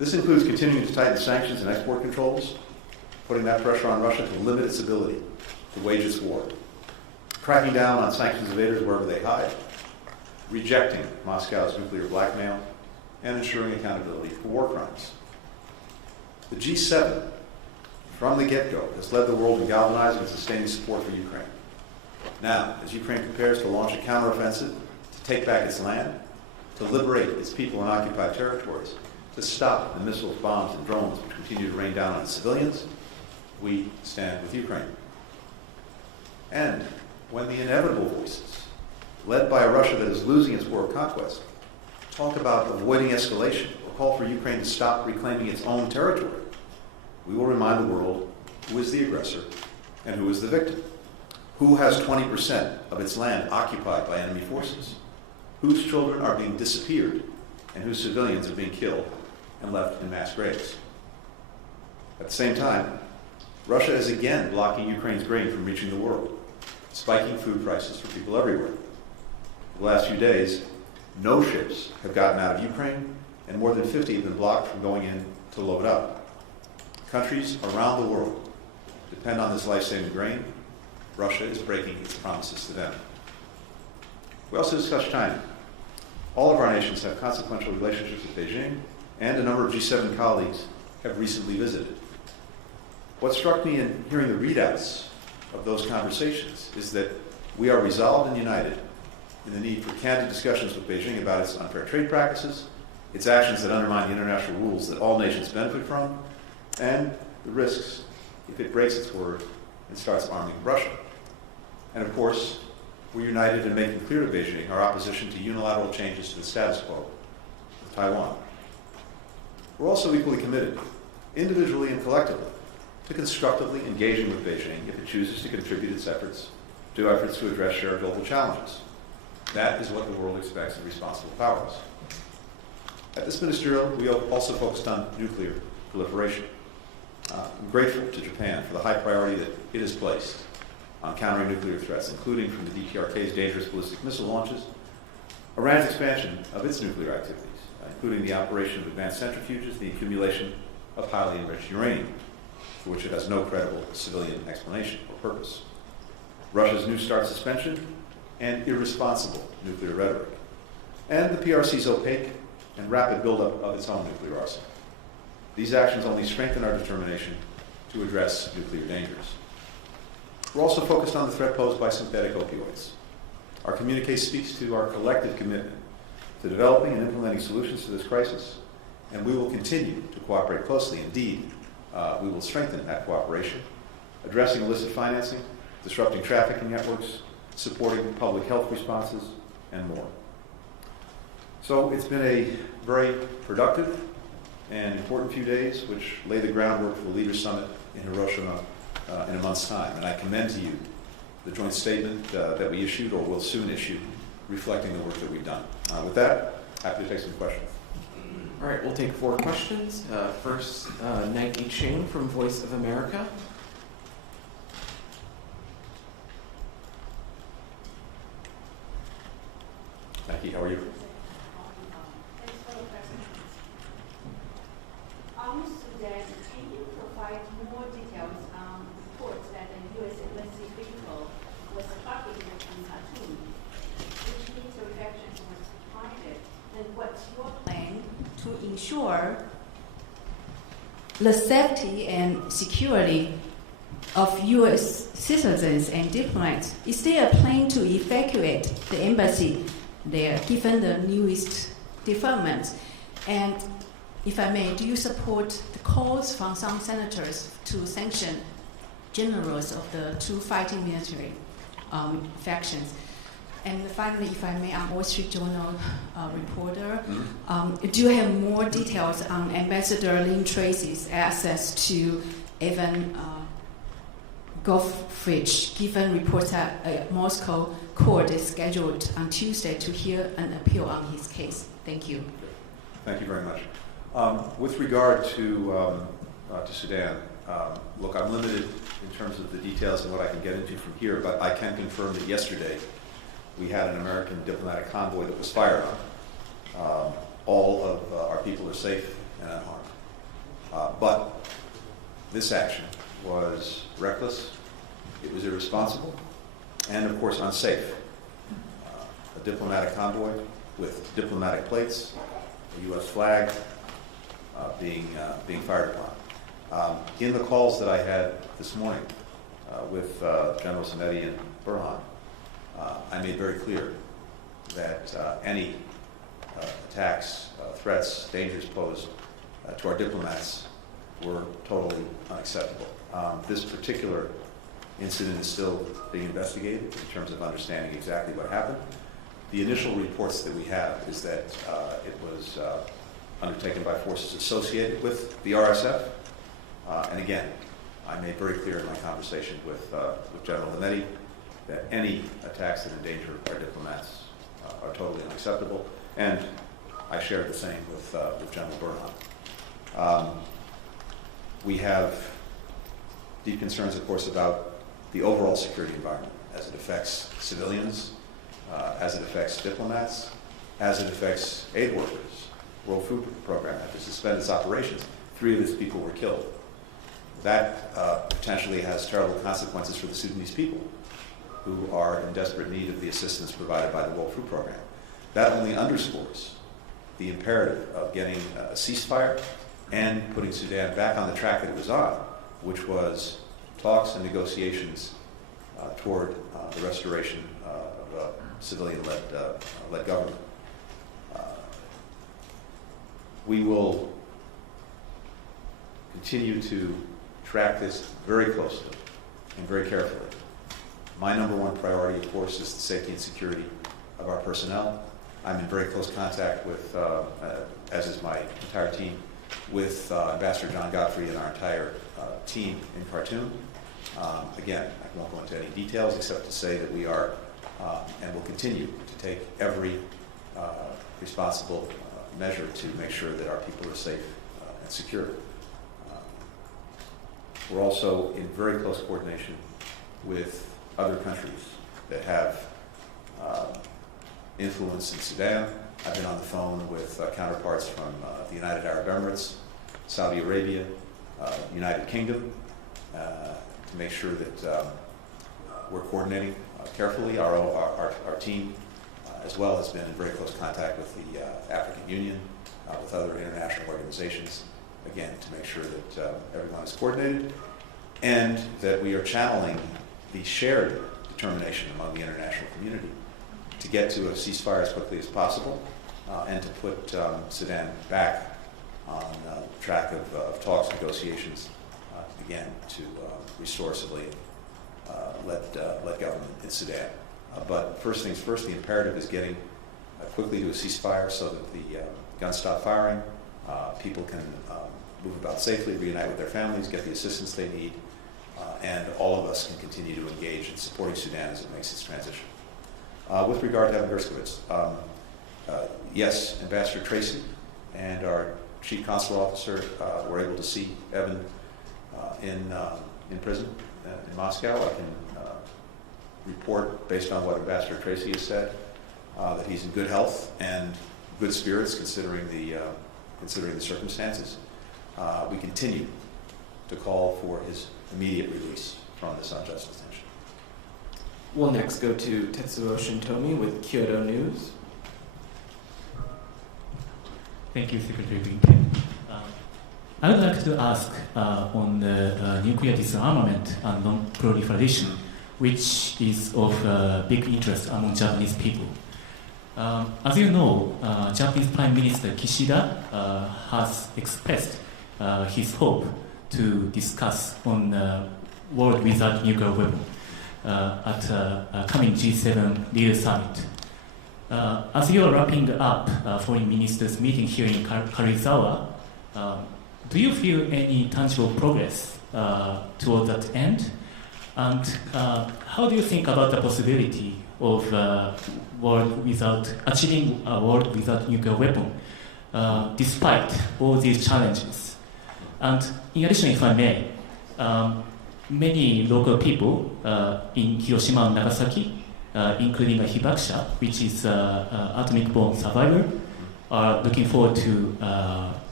This includes continuing to tighten sanctions and export controls, putting that pressure on Russia to limit its ability to wage its war, cracking down on sanctions evaders wherever they hide, rejecting Moscow's nuclear blackmail, and ensuring accountability for war crimes. The G7, from the get-go, has led the world in galvanizing and sustaining support for Ukraine. Now, as Ukraine prepares to launch a counteroffensive, to take back its land, to liberate its people in occupied territories, to stop the missiles, bombs, and drones which continue to rain down on its civilians, we stand with Ukraine. And when the inevitable voices, led by a Russia that is losing its war of conquest, talk about avoiding escalation or call for Ukraine to stop reclaiming its own territory, we will remind the world who is the aggressor and who is the victim, who has 20% of its land occupied by enemy forces, whose children are being disappeared, and whose civilians are being killed and left in mass graves. At the same time, Russia is again blocking Ukraine's grain from reaching the world, spiking food prices for people everywhere. The last few days, no ships have gotten out of Ukraine, and more than 50 have been blocked from going in to load up. Countries around the world depend on this life-saving grain. Russia is breaking its promises to them. We also discussed China. All of our nations have consequential relationships with Beijing, and a number of G7 colleagues have recently visited. What struck me in hearing the readouts of those conversations is that we are resolved and united in the need for candid discussions with Beijing about its unfair trade practices, its actions that undermine the international rules that all nations benefit from, and the risks if it breaks its word and starts arming Russia. And of course, we're united in making clear to Beijing our opposition to unilateral changes to the status quo of Taiwan. We're also equally committed, individually and collectively, to constructively engaging with Beijing if it chooses to contribute its efforts to address shared global challenges. That is what the world expects of responsible powers. At this ministerial, we also focused on nuclear proliferation. I'm grateful to Japan for the high priority that it has placed on countering nuclear threats, including from the DPRK's dangerous ballistic missile launches, Iran's expansion of its nuclear activities, including the operation of advanced centrifuges, the accumulation of highly enriched uranium, for which it has no credible civilian explanation or purpose, Russia's New START suspension, and irresponsible nuclear rhetoric, and the PRC's opaque and rapid buildup of its own nuclear arsenal. These actions only strengthen our determination to address nuclear dangers. We're also focused on the threat posed by synthetic opioids. Our communique speaks to our collective commitment to developing and implementing solutions to this crisis, and we will continue to cooperate closely. Indeed, we will strengthen that cooperation, addressing illicit financing, disrupting trafficking networks, supporting public health responses, and more. So it's been a very productive and important few days, which lay the groundwork for the Leaders' Summit in Hiroshima in a month's time. And I commend to you the joint statement that we issued or will soon issue, reflecting the work that we've done. With that, happy to take some questions. All right, we'll take 4 questions. First, Nike Ching from Voice of America. Nike, how are you? Thanks for the presentation. Sudan, can you provide more details on reports that the U.S. embassy vehicle was targeted in Khartoum, which needs reflections was behind it, and what's your plan to ensure the safety and security of U.S. citizens and diplomats? Is there a plan to evacuate the embassy there, given the newest developments? And if I may, do you support the calls from some senators to sanction generals of the 2 fighting military factions? And finally, if I may, I'm Wall Street Journal reporter. Do you have more details on Ambassador Lynn Tracy's access to Evan Goffridge, given reports that a Moscow court is scheduled on Tuesday to hear an appeal on his case? Thank you. Thank you very much. With regard to Sudan, look, I'm limited in terms of the details and what I can get into from here, but I can confirm that yesterday we had an American diplomatic convoy that was fired on. All of our people are safe and unharmed. But this action was reckless, it was irresponsible, and of course unsafe. A diplomatic convoy with diplomatic plates, a U.S. flag being fired upon. In the calls that I had this morning with General Zanetti and Burhan, I made very clear that any attacks, threats, dangers posed to our diplomats were totally unacceptable. This particular incident is still being investigated in terms of understanding exactly what happened. The initial reports that we have is that it was undertaken by forces associated with the RSF. And again, I made very clear in my conversation with General Zanetti that any attacks that endanger our diplomats are totally unacceptable. And I shared the same with General Burhan. We have deep concerns, of course, about the overall security environment as it affects civilians, as it affects diplomats, as it affects aid workers. World Food Program had to suspend its operations. 3 of its people were killed. That potentially has terrible consequences for the Sudanese people, who are in desperate need of the assistance provided by the World Food Program. That only underscores the imperative of getting a ceasefire and putting Sudan back on the track that it was on, which was talks and negotiations toward the restoration of a civilian-led government. We will continue to track this very closely and very carefully. My number one priority, of course, is the safety and security of our personnel. I'm in very close contact with, as is my entire team, with Ambassador John Godfrey and our entire team in Khartoum. Again, I won't go into any details except to say that we are and will continue to take every responsible measure to make sure that our people are safe and secure. We're also in very close coordination with other countries that have influence in Sudan. I've been on the phone with counterparts from the United Arab Emirates, Saudi Arabia, United Kingdom, to make sure that we're coordinating carefully. Our team, as well, has been in very close contact with the African Union, with other international organizations, again, to make sure that everyone is coordinated and that we are channeling the shared determination among the international community to get to a ceasefire as quickly as possible and to put Sudan back on the track of talks, negotiations, again, to restore civilian-led government in Sudan. But first things first, the imperative is getting quickly to a ceasefire so that the guns stop firing, people can move about safely, reunite with their families, get the assistance they need, and all of us can continue to engage in supporting Sudan as it makes its transition. With regard to Evan Gershkovich, yes, Ambassador Tracy and our Chief Consular Officer were able to see Evan in prison in Moscow. I can report, based on what Ambassador Tracy has said, that he's in good health and good spirits considering the circumstances. We continue to call for his immediate release from this unjust detention. We'll next go to Tetsuo Shintomi with Kyoto News. Thank you, Secretary Blinken. I would like to ask on the nuclear disarmament and non-proliferation, which is of big interest among Japanese people. As you know, Japanese Prime Minister Kishida has expressed his hope to discuss on world without nuclear weapon at a coming G7 leader summit. As you are wrapping up foreign ministers meeting here in Karizawa, do you feel any tangible progress toward that end? And how do you think about the possibility of achieving a world without nuclear weapon, despite all these challenges? And in addition, if I may, many local people in Hiroshima and Nagasaki, including a Hibakusha, which is atomic bomb survivor, are looking forward to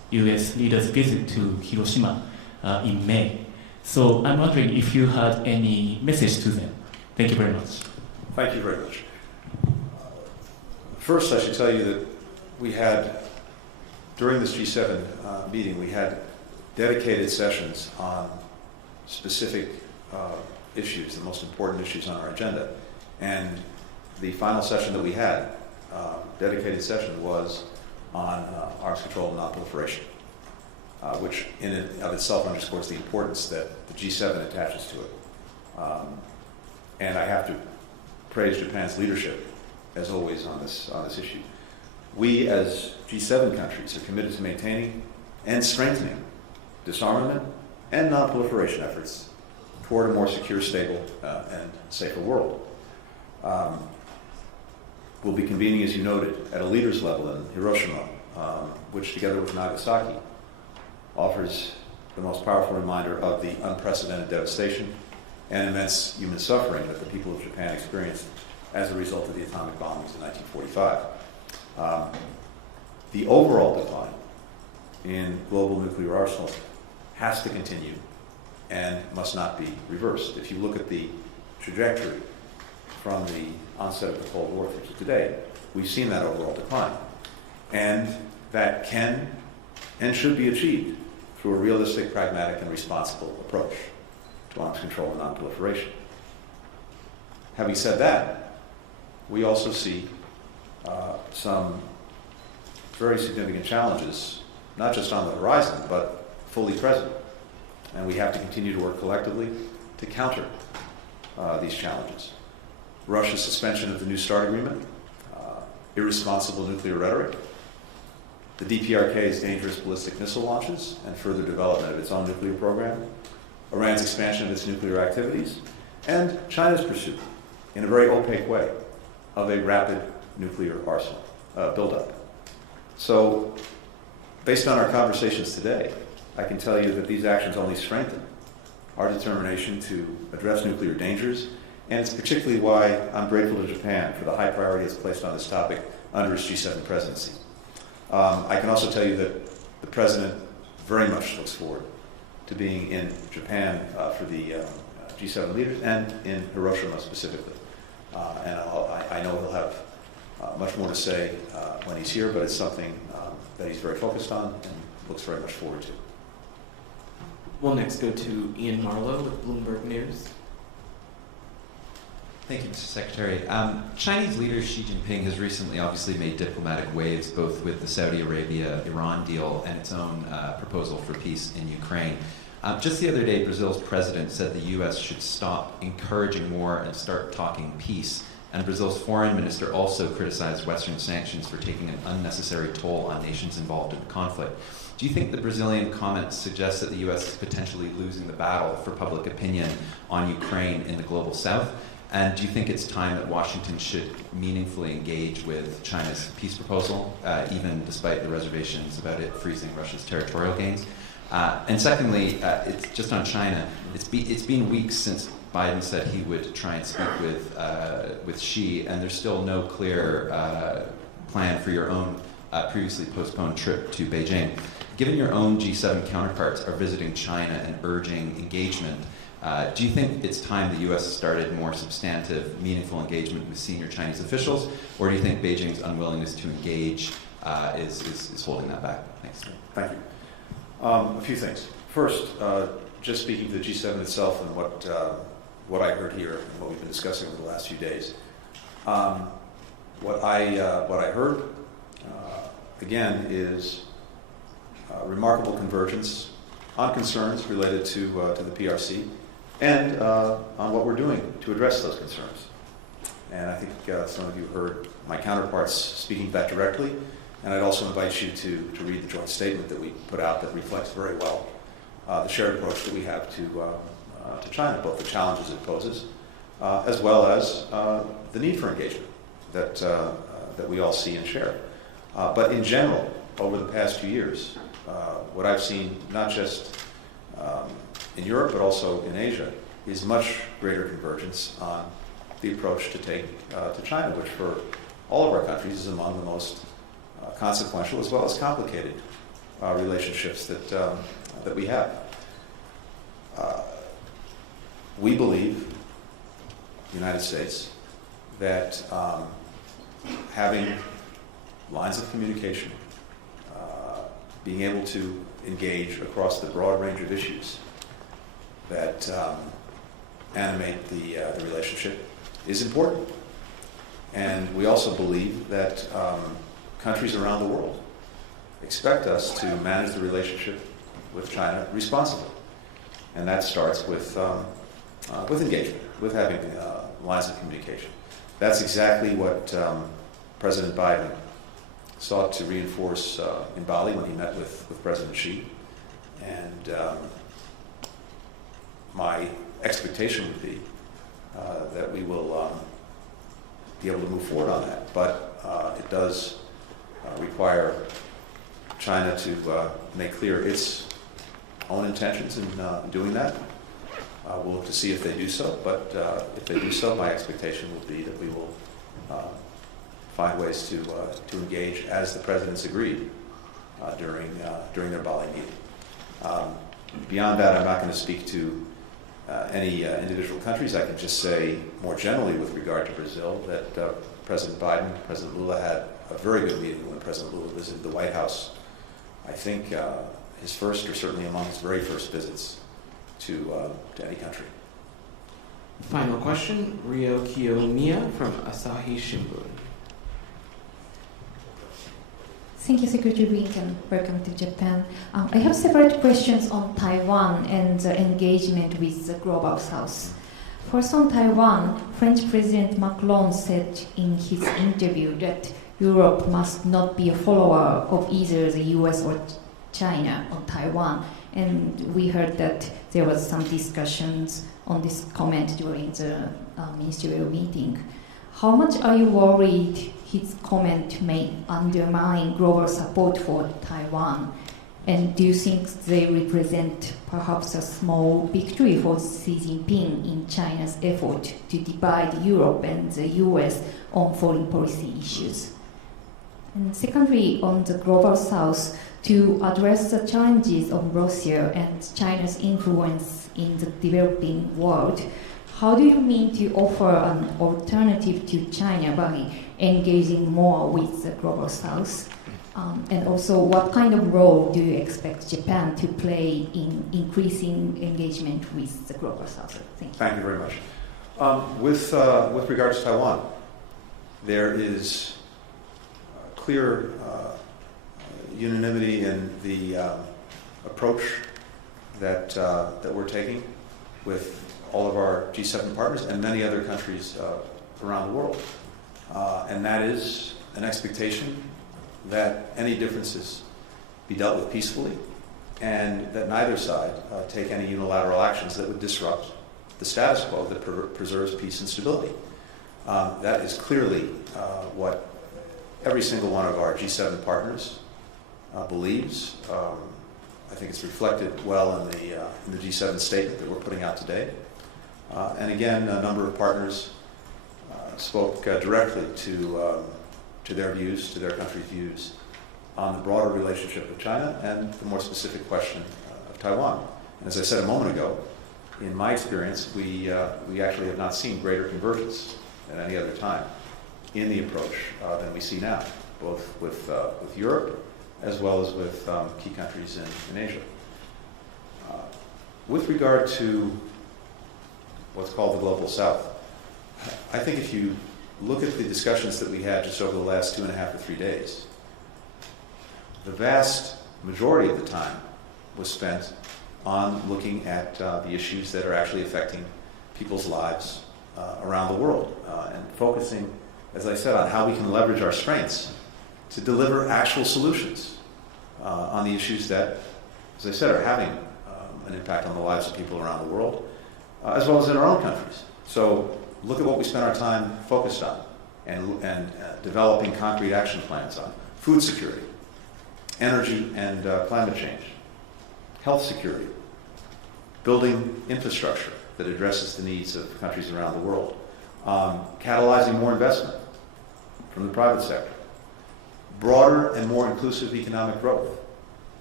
U.S. leaders' visit to Hiroshima in May. So I'm wondering if you had any message to them. Thank you very much. Thank you very much. First, I should tell you that we had, during this G7 meeting, we had dedicated sessions on specific issues, the most important issues on our agenda. And the final session that we had, dedicated session, was on arms control and non-proliferation, which in and of itself underscores the importance that the G7 attaches to it. And I have to praise Japan's leadership, as always, on this issue. We, as G7 countries, are committed to maintaining and strengthening disarmament and non-proliferation efforts toward a more secure, stable, and safer world. We'll be convening, as you noted, at a leaders level in Hiroshima, which, together with Nagasaki, offers the most powerful reminder of the unprecedented devastation and immense human suffering that the people of Japan experienced as a result of the atomic bombings in 1945. The overall decline in global nuclear arsenals has to continue and must not be reversed. If you look at the trajectory from the onset of the Cold War through to today, we've seen that overall decline. And that can and should be achieved through a realistic, pragmatic, and responsible approach to arms control and non-proliferation. Having said that, we also see some very significant challenges, not just on the horizon, but fully present. And we have to continue to work collectively to counter these challenges. Russia's suspension of the New START agreement, irresponsible nuclear rhetoric, the DPRK's dangerous ballistic missile launches and further development of its own nuclear program, Iran's expansion of its nuclear activities, and China's pursuit, in a very opaque way, of a rapid nuclear arsenal buildup. So, based on our conversations today, I can tell you that these actions only strengthen our determination to address nuclear dangers, and it's particularly why I'm grateful to Japan for the high priority it's placed on this topic under its G7 presidency. I can also tell you that the President very much looks forward to being in Japan for the G7 leaders and in Hiroshima specifically. And I know he'll have much more to say when he's here, but it's something that he's very focused on and looks very much forward to. We'll next go to Ian Marlowe with Bloomberg News. Thank you, Mr. Secretary. Chinese leader Xi Jinping has recently obviously made diplomatic waves, both with the Saudi Arabia-Iran deal and its own proposal for peace in Ukraine. Just the other day, Brazil's president said the U.S. should stop encouraging war and start talking peace. And Brazil's foreign minister also criticized Western sanctions for taking an unnecessary toll on nations involved in the conflict. Do you think the Brazilian comments suggest that the U.S. is potentially losing the battle for public opinion on Ukraine in the global south? And do you think it's time that Washington should meaningfully engage with China's peace proposal, even despite the reservations about it freezing Russia's territorial gains? And secondly, it's just on China. It's been weeks since Biden said he would try and speak with Xi, and there's still no clear plan for your own previously postponed trip to Beijing. Given your own G7 counterparts are visiting China and urging engagement, do you think it's time the U.S. started more substantive, meaningful engagement with senior Chinese officials, or do you think Beijing's unwillingness to engage is holding that back? Thanks. Thank you. A few things. First, just speaking to the G7 itself and what I heard here and what we've been discussing over the last few days. What I heard, again, is remarkable convergence on concerns related to the PRC and on what we're doing to address those concerns. And I think some of you heard my counterparts speaking to that directly, and I'd also invite you to read the joint statement that we put out that reflects very well the shared approach that we have to China, both the challenges it poses, as well as the need for engagement that we all see and share. But in general, over the past few years, what I've seen, not just in Europe, but also in Asia, is much greater convergence on the approach to take to China, which for all of our countries is among the most consequential as well as complicated relationships that we have. We believe, the United States, that having lines of communication, being able to engage across the broad range of issues that animate the relationship is important. And we also believe that countries around the world expect us to manage the relationship with China responsibly. And that starts with engagement, with having lines of communication. That's exactly what President Biden sought to reinforce in Bali when he met with President Xi. And my expectation would be that we will be able to move forward on that. But it does require China to make clear its own intentions in doing that. We'll look to see if they do so, but if they do so, my expectation will be that we will find ways to engage as the presidents agreed during their Bali meeting. Beyond that, I'm not going to speak to any individual countries. I can just say more generally with regard to Brazil that President Biden, President Lula had a very good meeting when President Lula visited the White House. I think his first, or certainly among his very first visits to any country. Final question, Ryo Kiyomiya from Asahi Shimbun. Thank you, Secretary Blinken. Welcome to Japan. I have several questions on Taiwan and engagement with the Global South. First, on Taiwan, French President Macron said in his interview that Europe must not be a follower of either the US or China on Taiwan. And we heard that there was some discussions on this comment during the ministerial meeting. How much are you worried his comment may undermine global support for Taiwan? And do you think they represent perhaps a small victory for Xi Jinping in China's effort to divide Europe and the US on foreign policy issues? And secondly, on the Global South, to address the challenges of Russia and China's influence in the developing world, how do you mean to offer an alternative to China by engaging more with the Global South? And also, what kind of role do you expect Japan to play in increasing engagement with the Global South? Thank you. Thank you very much. With regards to Taiwan, there is clear unanimity in the approach that we're taking with all of our G7 partners and many other countries around the world. And that is an expectation that any differences be dealt with peacefully and that neither side take any unilateral actions that would disrupt the status quo that preserves peace and stability. That is clearly what every single one of our G7 partners believes. I think it's reflected well in the G7 statement that we're putting out today. And again, a number of partners spoke directly to their views, to their country's views on the broader relationship with China and the more specific question of Taiwan. And as I said a moment ago, in my experience, we actually have not seen greater convergence at any other time in the approach than we see now, both with Europe as well as with key countries in Asia. With regard to what's called the Global South, I think if you look at the discussions that we had just over the last 2.5 to 3 days, the vast majority of the time was spent on looking at the issues that are actually affecting people's lives around the world and focusing, as I said, on how we can leverage our strengths to deliver actual solutions on the issues that, as I said, are having an impact on the lives of people around the world, as well as in our own countries. So look at what we spend our time focused on and developing concrete action plans on: food security, energy and climate change, health security, building infrastructure that addresses the needs of countries around the world, catalyzing more investment from the private sector, broader and more inclusive economic growth,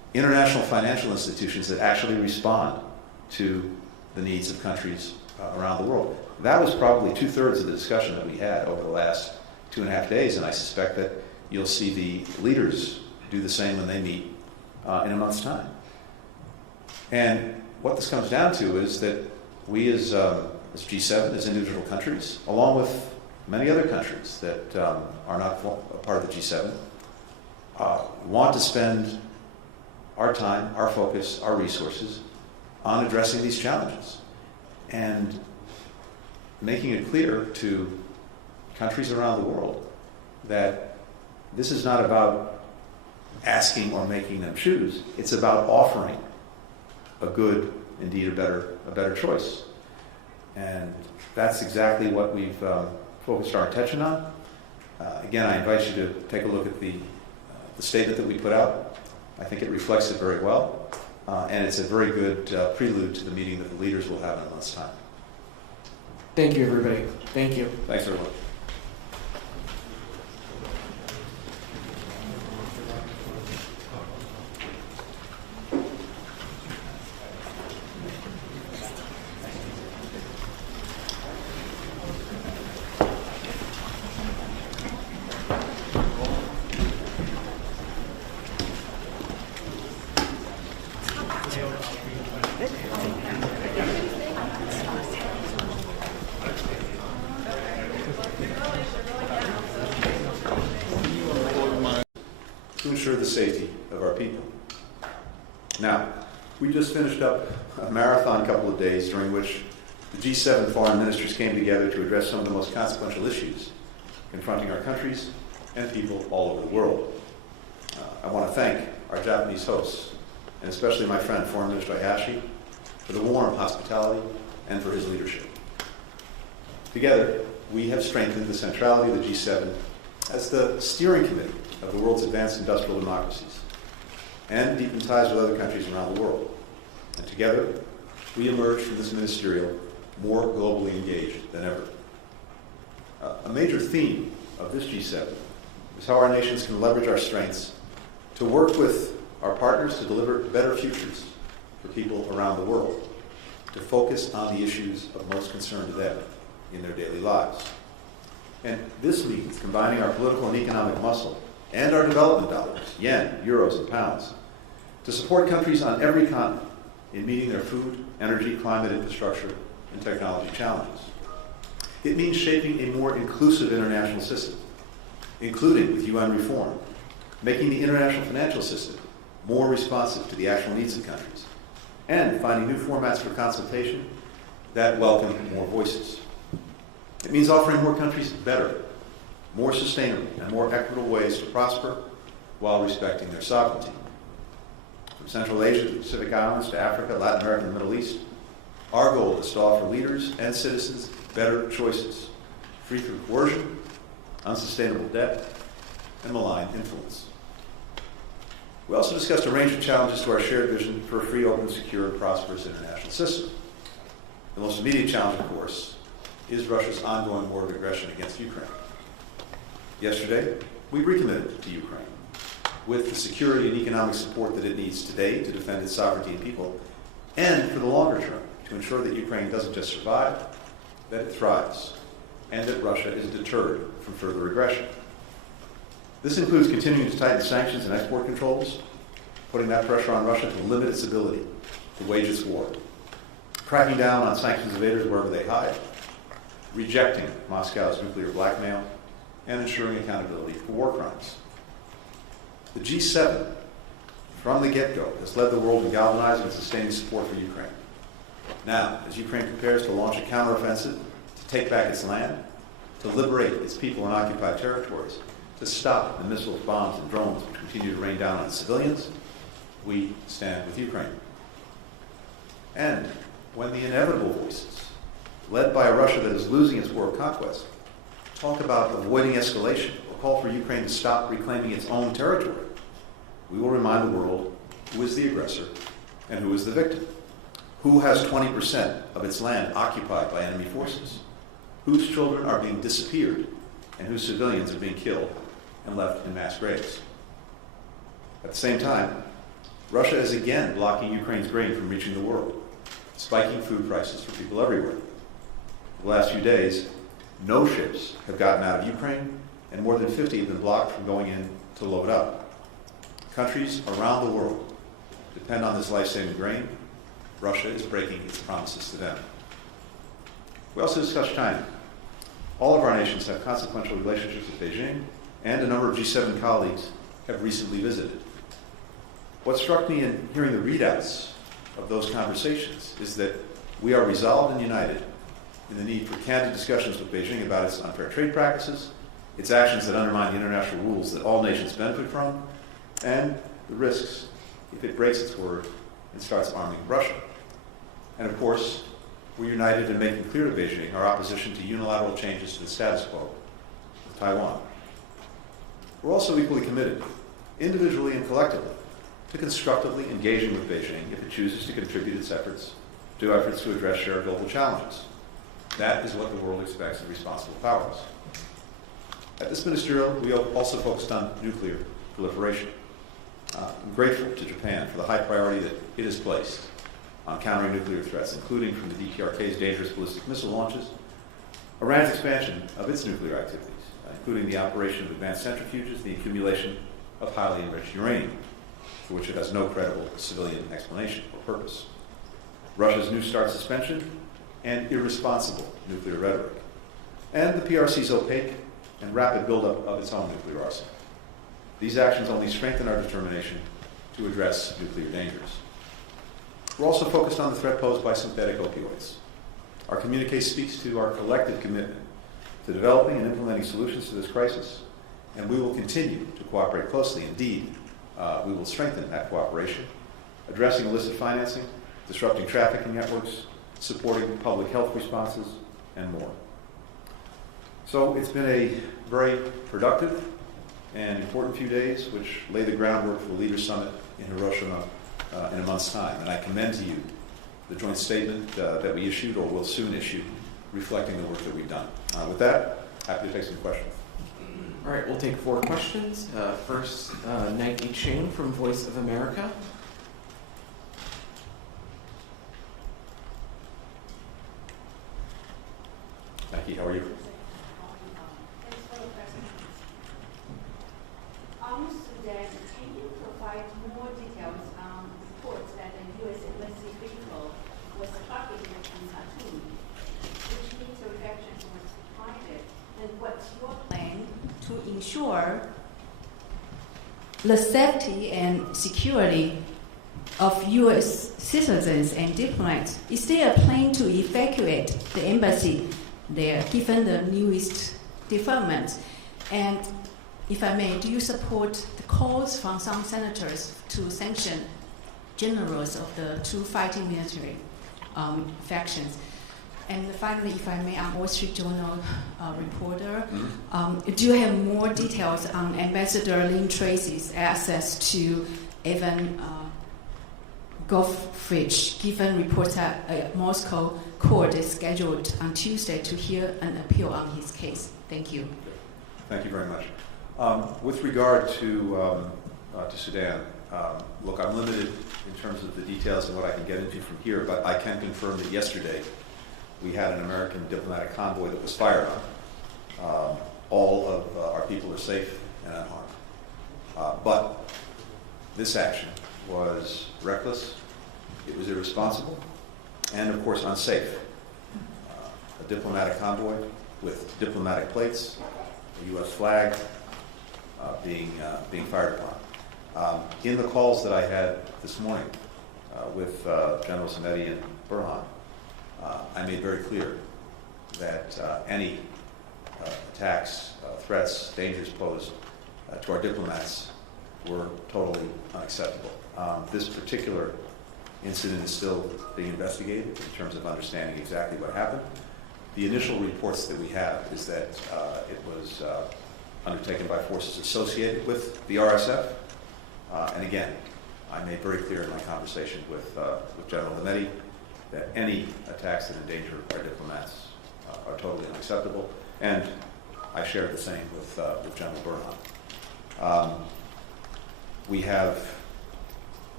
international financial institutions that actually respond to the needs of countries around the world. That was probably 2/3 of the discussion that we had over the last 2.5 days, and I suspect that you'll see the leaders do the same when they meet in a month's time. And what this comes down to is that we as G7, as individual countries, along with many other countries that are not a part of the G7, want to spend our time, our focus, our resources on addressing these challenges and making it clear to countries around the world that this is not about asking or making them choose. It's about offering a good, indeed a better choice. And that's exactly what we've focused our attention on. Again, I invite you to take a look at the statement that we put out. I think it reflects it very well, and it's a very good prelude to the meeting that the leaders will have in a month's time. Thank you, everybody. Thank you. Thanks, everyone. To ensure the safety of our people. Now, we just finished up a marathon couple of days during which the G7 foreign ministers came together to address some of the most consequential issues confronting our countries and people all over the world. I want to thank our Japanese hosts, and especially my friend, Foreign Minister Hayashi, for the warm hospitality and for his leadership. Together, we have strengthened the centrality of the G7 as the steering committee of the world's advanced industrial democracies and deepened ties with other countries around the world. And together, we emerge from this ministerial more globally engaged than ever. A major theme of this G7 is how our nations can leverage our strengths to work with our partners to deliver better futures for people around the world, to focus on the issues of most concern to them in their daily lives. And this means combining our political and economic muscle and our development dollars, yen, euros, and pounds, to support countries on every continent in meeting their food, energy, climate, infrastructure, and technology challenges. It means shaping a more inclusive international system, including with UN reform, making the international financial system more responsive to the actual needs of countries, and finding new formats for consultation that welcome more voices. It means offering more countries better, more sustainable, and more equitable ways to prosper while respecting their sovereignty. From Central Asia to the Pacific Islands to Africa, Latin America, and the Middle East, our goal is to offer leaders and citizens better choices, free from coercion, unsustainable debt, and malign influence. We also discussed a range of challenges to our shared vision for a free, open, secure, and prosperous international system. The most immediate challenge, of course, is Russia's ongoing war of aggression against Ukraine. Yesterday, we recommitted to Ukraine with the security and economic support that it needs today to defend its sovereignty and people, and for the longer term, to ensure that Ukraine doesn't just survive, that it thrives, and that Russia is deterred from further aggression. This includes continuing to tighten sanctions and export controls, putting that pressure on Russia to limit its ability to wage its war, cracking down on sanctions evaders wherever they hide, rejecting Moscow's nuclear blackmail, and ensuring accountability for war crimes. The G7, from the get-go, has led the world in galvanizing and sustaining support for Ukraine. Now, as Ukraine prepares to launch a counteroffensive, to take back its land, to liberate its people in occupied territories, to stop the missiles, bombs, and drones which continue to rain down on civilians, we stand with Ukraine. And when the inevitable voices, led by a Russia that is losing its war of conquest, talk about avoiding escalation or call for Ukraine to stop reclaiming its own territory, we will remind the world who is the aggressor and who is the victim, who has 20% of its land occupied by enemy forces, whose children are being disappeared, and whose civilians are being killed and left in mass graves. At the same time, Russia is again blocking Ukraine's grain from reaching the world, spiking food prices for people everywhere. The last few days, no ships have gotten out of Ukraine, and more than 50 have been blocked from going in to load up. Countries around the world depend on this life-saving grain. Russia is breaking its promises to them. We also discussed China. All of our nations have consequential relationships with Beijing, and a number of G7 colleagues have recently visited. What struck me in hearing the readouts of those conversations is that we are resolved and united in the need for candid discussions with Beijing about its unfair trade practices, its actions that undermine the international rules that all nations benefit from, and the risks if it breaks its word and starts arming Russia. And of course, we're united in making clear to Beijing our opposition to unilateral changes to the status quo of Taiwan. We're also equally committed, individually and collectively, to constructively engaging with Beijing if it chooses to contribute its efforts to address shared global challenges. That is what the world expects of responsible powers. At this ministerial, we also focused on nuclear proliferation. I'm grateful to Japan for the high priority that it has placed on countering nuclear threats, including from the DPRK's dangerous ballistic missile launches, Iran's expansion of its nuclear activities, including the operation of advanced centrifuges, the accumulation of highly enriched uranium, for which it has no credible civilian explanation or purpose, Russia's New START suspension, and irresponsible nuclear rhetoric, and the PRC's opaque and rapid buildup of its own nuclear arsenal. These actions only strengthen our determination to address nuclear dangers. We're also focused on the threat posed by synthetic opioids. Our communique speaks to our collective commitment to developing and implementing solutions to this crisis, and we will continue to cooperate closely. Indeed, we will strengthen that cooperation, addressing illicit financing, disrupting trafficking networks, supporting public health responses, and more. So it's been a very productive and important few days, which lay the groundwork for the Leaders' Summit in Hiroshima in a month's time. And I commend to you the joint statement that we issued or will soon issue, reflecting the work that we've done. With that, happy to take some questions. All right, we'll take 4 questions. First, Nike Ching from Voice of America. Nike, how are you? Thanks for the presentation. On Sudan, can you provide more details on reports that the U.S. embassy vehicle was targeted in Khartoum, which means the reactions was behind it, and what's your plan to ensure the safety and security of U.S. citizens and diplomats? Is there a plan to evacuate the embassy there, given the newest developments? And if I may, do you support the calls from some senators to sanction generals of the 2 fighting military factions? And finally, if I may, I'm Wall Street Journal reporter. Do you have more details on Ambassador Lynn Tracy's access to Evan Goffridge, given reports that a Moscow court is scheduled on Tuesday to hear an appeal on his case? Thank you. Thank you very much. With regard to Sudan, look, I'm limited in terms of the details and what I can get into from here, but I can confirm that yesterday we had an American diplomatic convoy that was fired on. All of our people are safe and unharmed. But this action was reckless, it was irresponsible, and of course unsafe. A diplomatic convoy with diplomatic plates, a U.S. flag being fired upon. In the calls that I had this morning with Generals Hamedi and Burhan, I made very clear that any attacks, threats, dangers posed to our diplomats were totally unacceptable. This particular incident is still being investigated in terms of understanding exactly what happened. The initial reports that we have is that it was undertaken by forces associated with the RSF. And again, I made very clear in my conversation with General Hamedi that any attacks that endanger our diplomats are totally unacceptable. And I shared the same with General Burhan. We have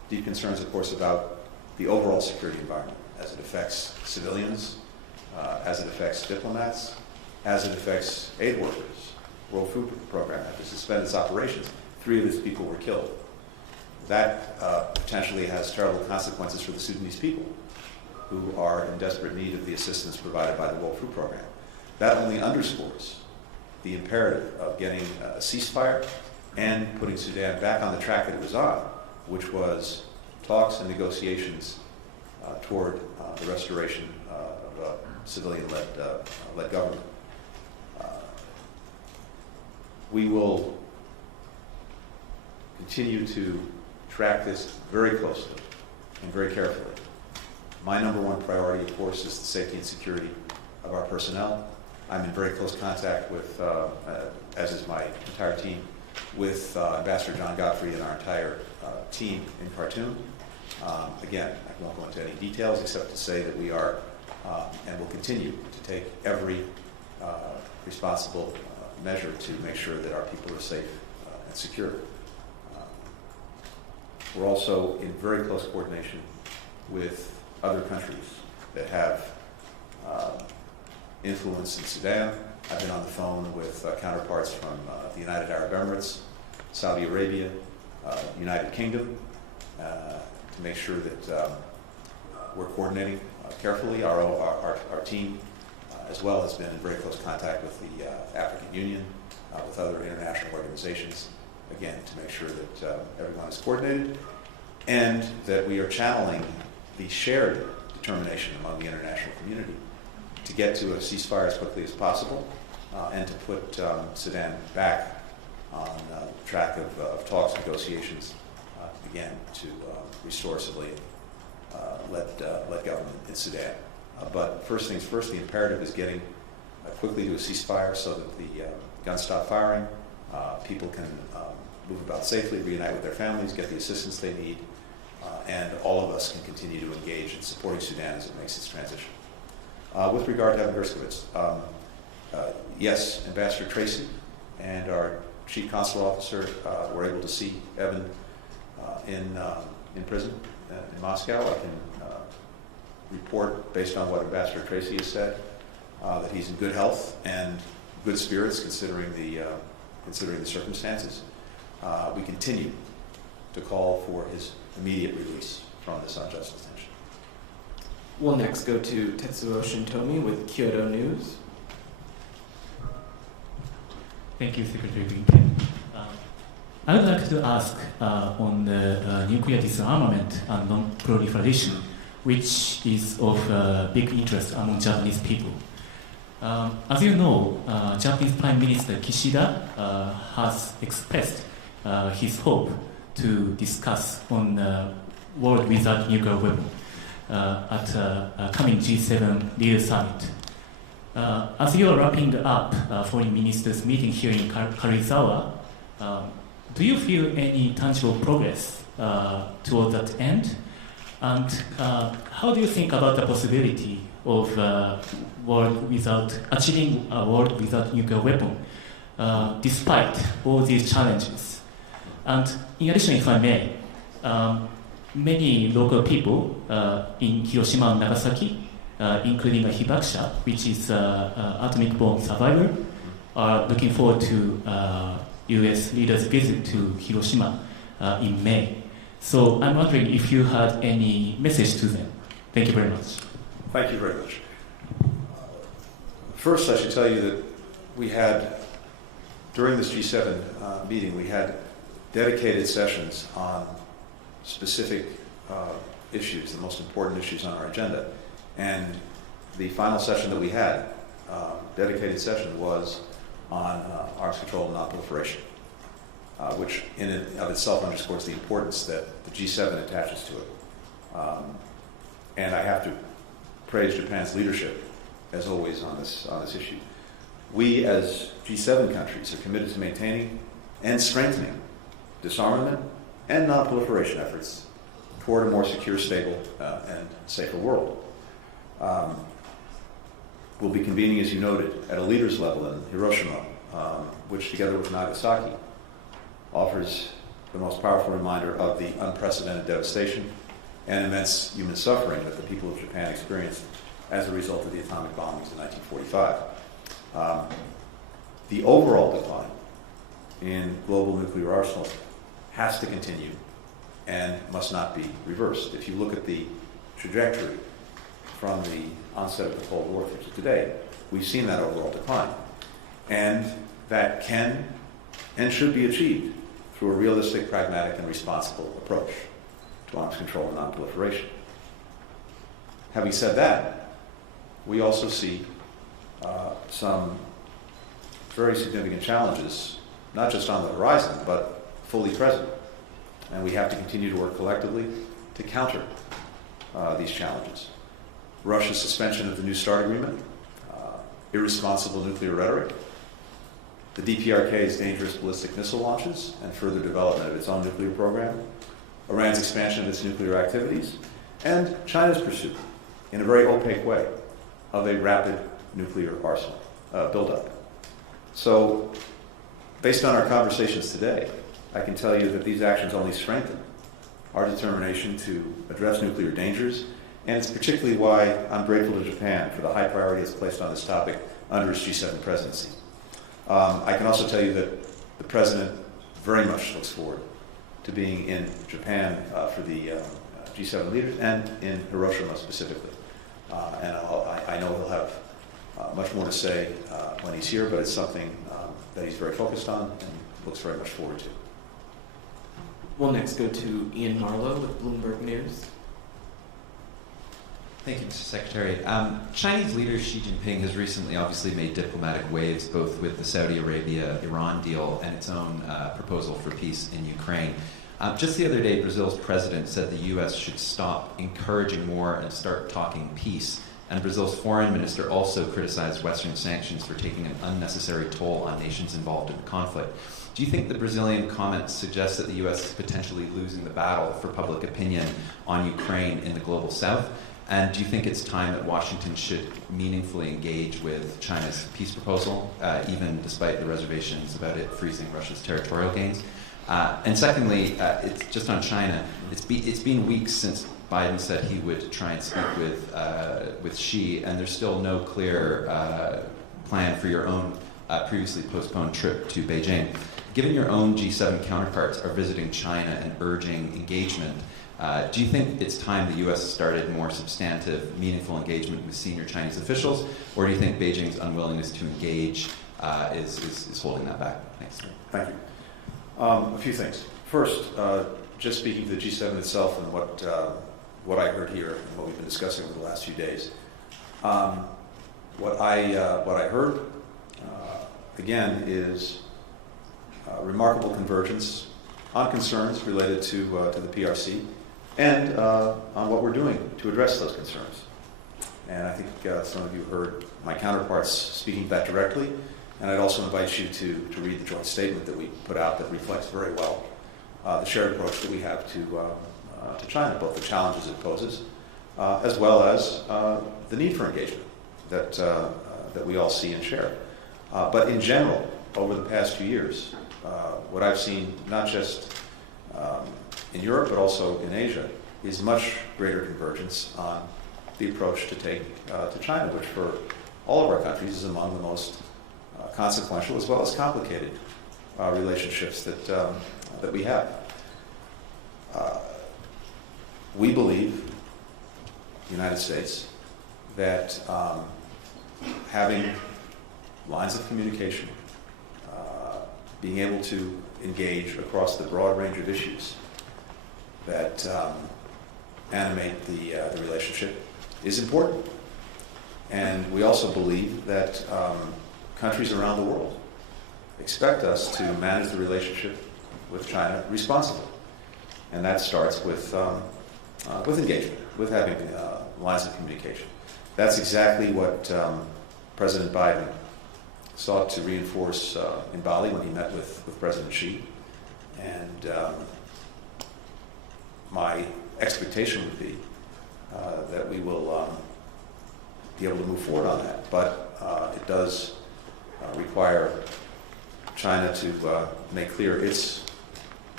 deep concerns, of course, about the overall security environment as it affects civilians, as it affects diplomats, as it affects aid workers. World Food Program had to suspend its operations. 3 of its people were killed. That potentially has terrible consequences for the Sudanese people, who are in desperate need of the assistance provided by the World Food Program. That only underscores the imperative of getting a ceasefire and putting Sudan back on the track that it was on, which was talks and negotiations toward the restoration of a civilian-led government. We will continue to track this very closely and very carefully. My number 1 priority, of course, is the safety and security of our personnel. I'm in very close contact with, as is my entire team, with Ambassador John Godfrey and our entire team in Khartoum. Again, I won't go into any details except to say that we are and will continue to take every responsible measure to make sure that our people are safe and secure. We're also in very close coordination with other countries that have influence in Sudan. I've been on the phone with counterparts from the United Arab Emirates, Saudi Arabia, United Kingdom, to make sure that we're coordinating carefully. Our team, as well, has been in very close contact with the African Union, with other international organizations, again, to make sure that everyone is coordinated and that we are channeling the shared determination among the international community to get to a ceasefire as quickly as possible and to put Sudan back on the track of talks, negotiations, again, to restore civilian-led government in Sudan. But first things first, the imperative is getting quickly to a ceasefire so that the guns stop firing, people can move about safely, reunite with their families, get the assistance they need, and all of us can continue to engage in supporting Sudan as it makes its transition. With regard to Evan Gershkovich, yes, Ambassador Tracy and our Chief Consular Officer were able to see Evan in prison in Moscow. I can report, based on what Ambassador Tracy has said, that he's in good health and good spirits considering the circumstances. We continue to call for his immediate release from this unjust detention. We'll next go to Tetsuo Shintomi with Kyoto News. Thank you, Secretary Blinken. I would like to ask on the nuclear disarmament and non-proliferation, which is of big interest among Japanese people. As you know, Japanese Prime Minister Kishida has expressed his hope to discuss on world without nuclear weapon at a coming G7 Leader Summit. As you are wrapping up foreign ministers meeting here in Karizawa, do you feel any tangible progress toward that end? And how do you think about the possibility of achieving a world without nuclear weapon, despite all these challenges? And in addition, if I may, many local people in Hiroshima and Nagasaki, including a Hibakusha, which is atomic bomb survivor, are looking forward to U.S. leaders' visit to Hiroshima in May. So I'm wondering if you had any message to them. Thank you very much. Thank you very much. First, I should tell you that we had, during this G7 meeting, we had dedicated sessions on specific issues, the most important issues on our agenda. And the final session that we had, dedicated session, was on arms control and non-proliferation, which in and of itself underscores the importance that the G7 attaches to it. And I have to praise Japan's leadership, as always, on this issue. We, as G7 countries, are committed to maintaining and strengthening disarmament and non-proliferation efforts toward a more secure, stable, and safer world. We'll be convening, as you noted, at a leaders level in Hiroshima, which, together with Nagasaki, offers the most powerful reminder of the unprecedented devastation and immense human suffering that the people of Japan experienced as a result of the atomic bombings in 1945. The overall decline in global nuclear arsenals has to continue and must not be reversed. If you look at the trajectory from the onset of the Cold War through to today, we've seen that overall decline. And that can and should be achieved through a realistic, pragmatic, and responsible approach to arms control and non-proliferation. Having said that, we also see some very significant challenges, not just on the horizon, but fully present. And we have to continue to work collectively to counter these challenges. Russia's suspension of the New START agreement, irresponsible nuclear rhetoric, the DPRK's dangerous ballistic missile launches and further development of its own nuclear program, Iran's expansion of its nuclear activities, and China's pursuit, in a very opaque way, of a rapid nuclear arsenal buildup. So, based on our conversations today, I can tell you that these actions only strengthen our determination to address nuclear dangers, and it's particularly why I'm grateful to Japan for the high priority it's placed on this topic under its G7 presidency. I can also tell you that the President very much looks forward to being in Japan for the G7 leaders and in Hiroshima specifically. And I know he'll have much more to say when he's here, but it's something that he's very focused on and looks very much forward to. We'll next go to Ian Marlowe with Bloomberg News. Thank you, Mr. Secretary. Chinese leader Xi Jinping has recently obviously made diplomatic waves, both with the Saudi Arabia-Iran deal and its own proposal for peace in Ukraine. Just the other day, Brazil's president said the U.S. should stop encouraging war and start talking peace. And Brazil's foreign minister also criticized Western sanctions for taking an unnecessary toll on nations involved in the conflict. Do you think the Brazilian comments suggest that the U.S. is potentially losing the battle for public opinion on Ukraine in the global south? And do you think it's time that Washington should meaningfully engage with China's peace proposal, even despite the reservations about it freezing Russia's territorial gains? And secondly, it's just on China. It's been weeks since Biden said he would try and speak with Xi, and there's still no clear plan for your own previously postponed trip to Beijing. Given your own G7 counterparts are visiting China and urging engagement, do you think it's time the U.S. started more substantive, meaningful engagement with senior Chinese officials, or do you think Beijing's unwillingness to engage is holding that back? Thanks. Thank you. A few things. First, just speaking to the G7 itself and what I heard here and what we've been discussing over the last few days. What I heard again is remarkable convergence on concerns related to the PRC and on what we're doing to address those concerns. And I think some of you heard my counterparts speaking to that directly. And I'd also invite you to read the joint statement that we put out that reflects very well the shared approach that we have to China, both the challenges it poses, as well as the need for engagement that we all see and share. But in general, over the past few years, what I've seen, not just in Europe but also in Asia, is much greater convergence on the approach to take to China, which for all of our countries is among the most consequential as well as complicated relationships that we have. We believe, the United States, that having lines of communication, being able to engage across the broad range of issues that animate the relationship is important. And we also believe that countries around the world expect us to manage the relationship with China responsibly. And that starts with engagement, with having lines of communication. That's exactly what President Biden sought to reinforce in Bali when he met with President Xi. And my expectation would be that we will be able to move forward on that. But it does require China to make clear its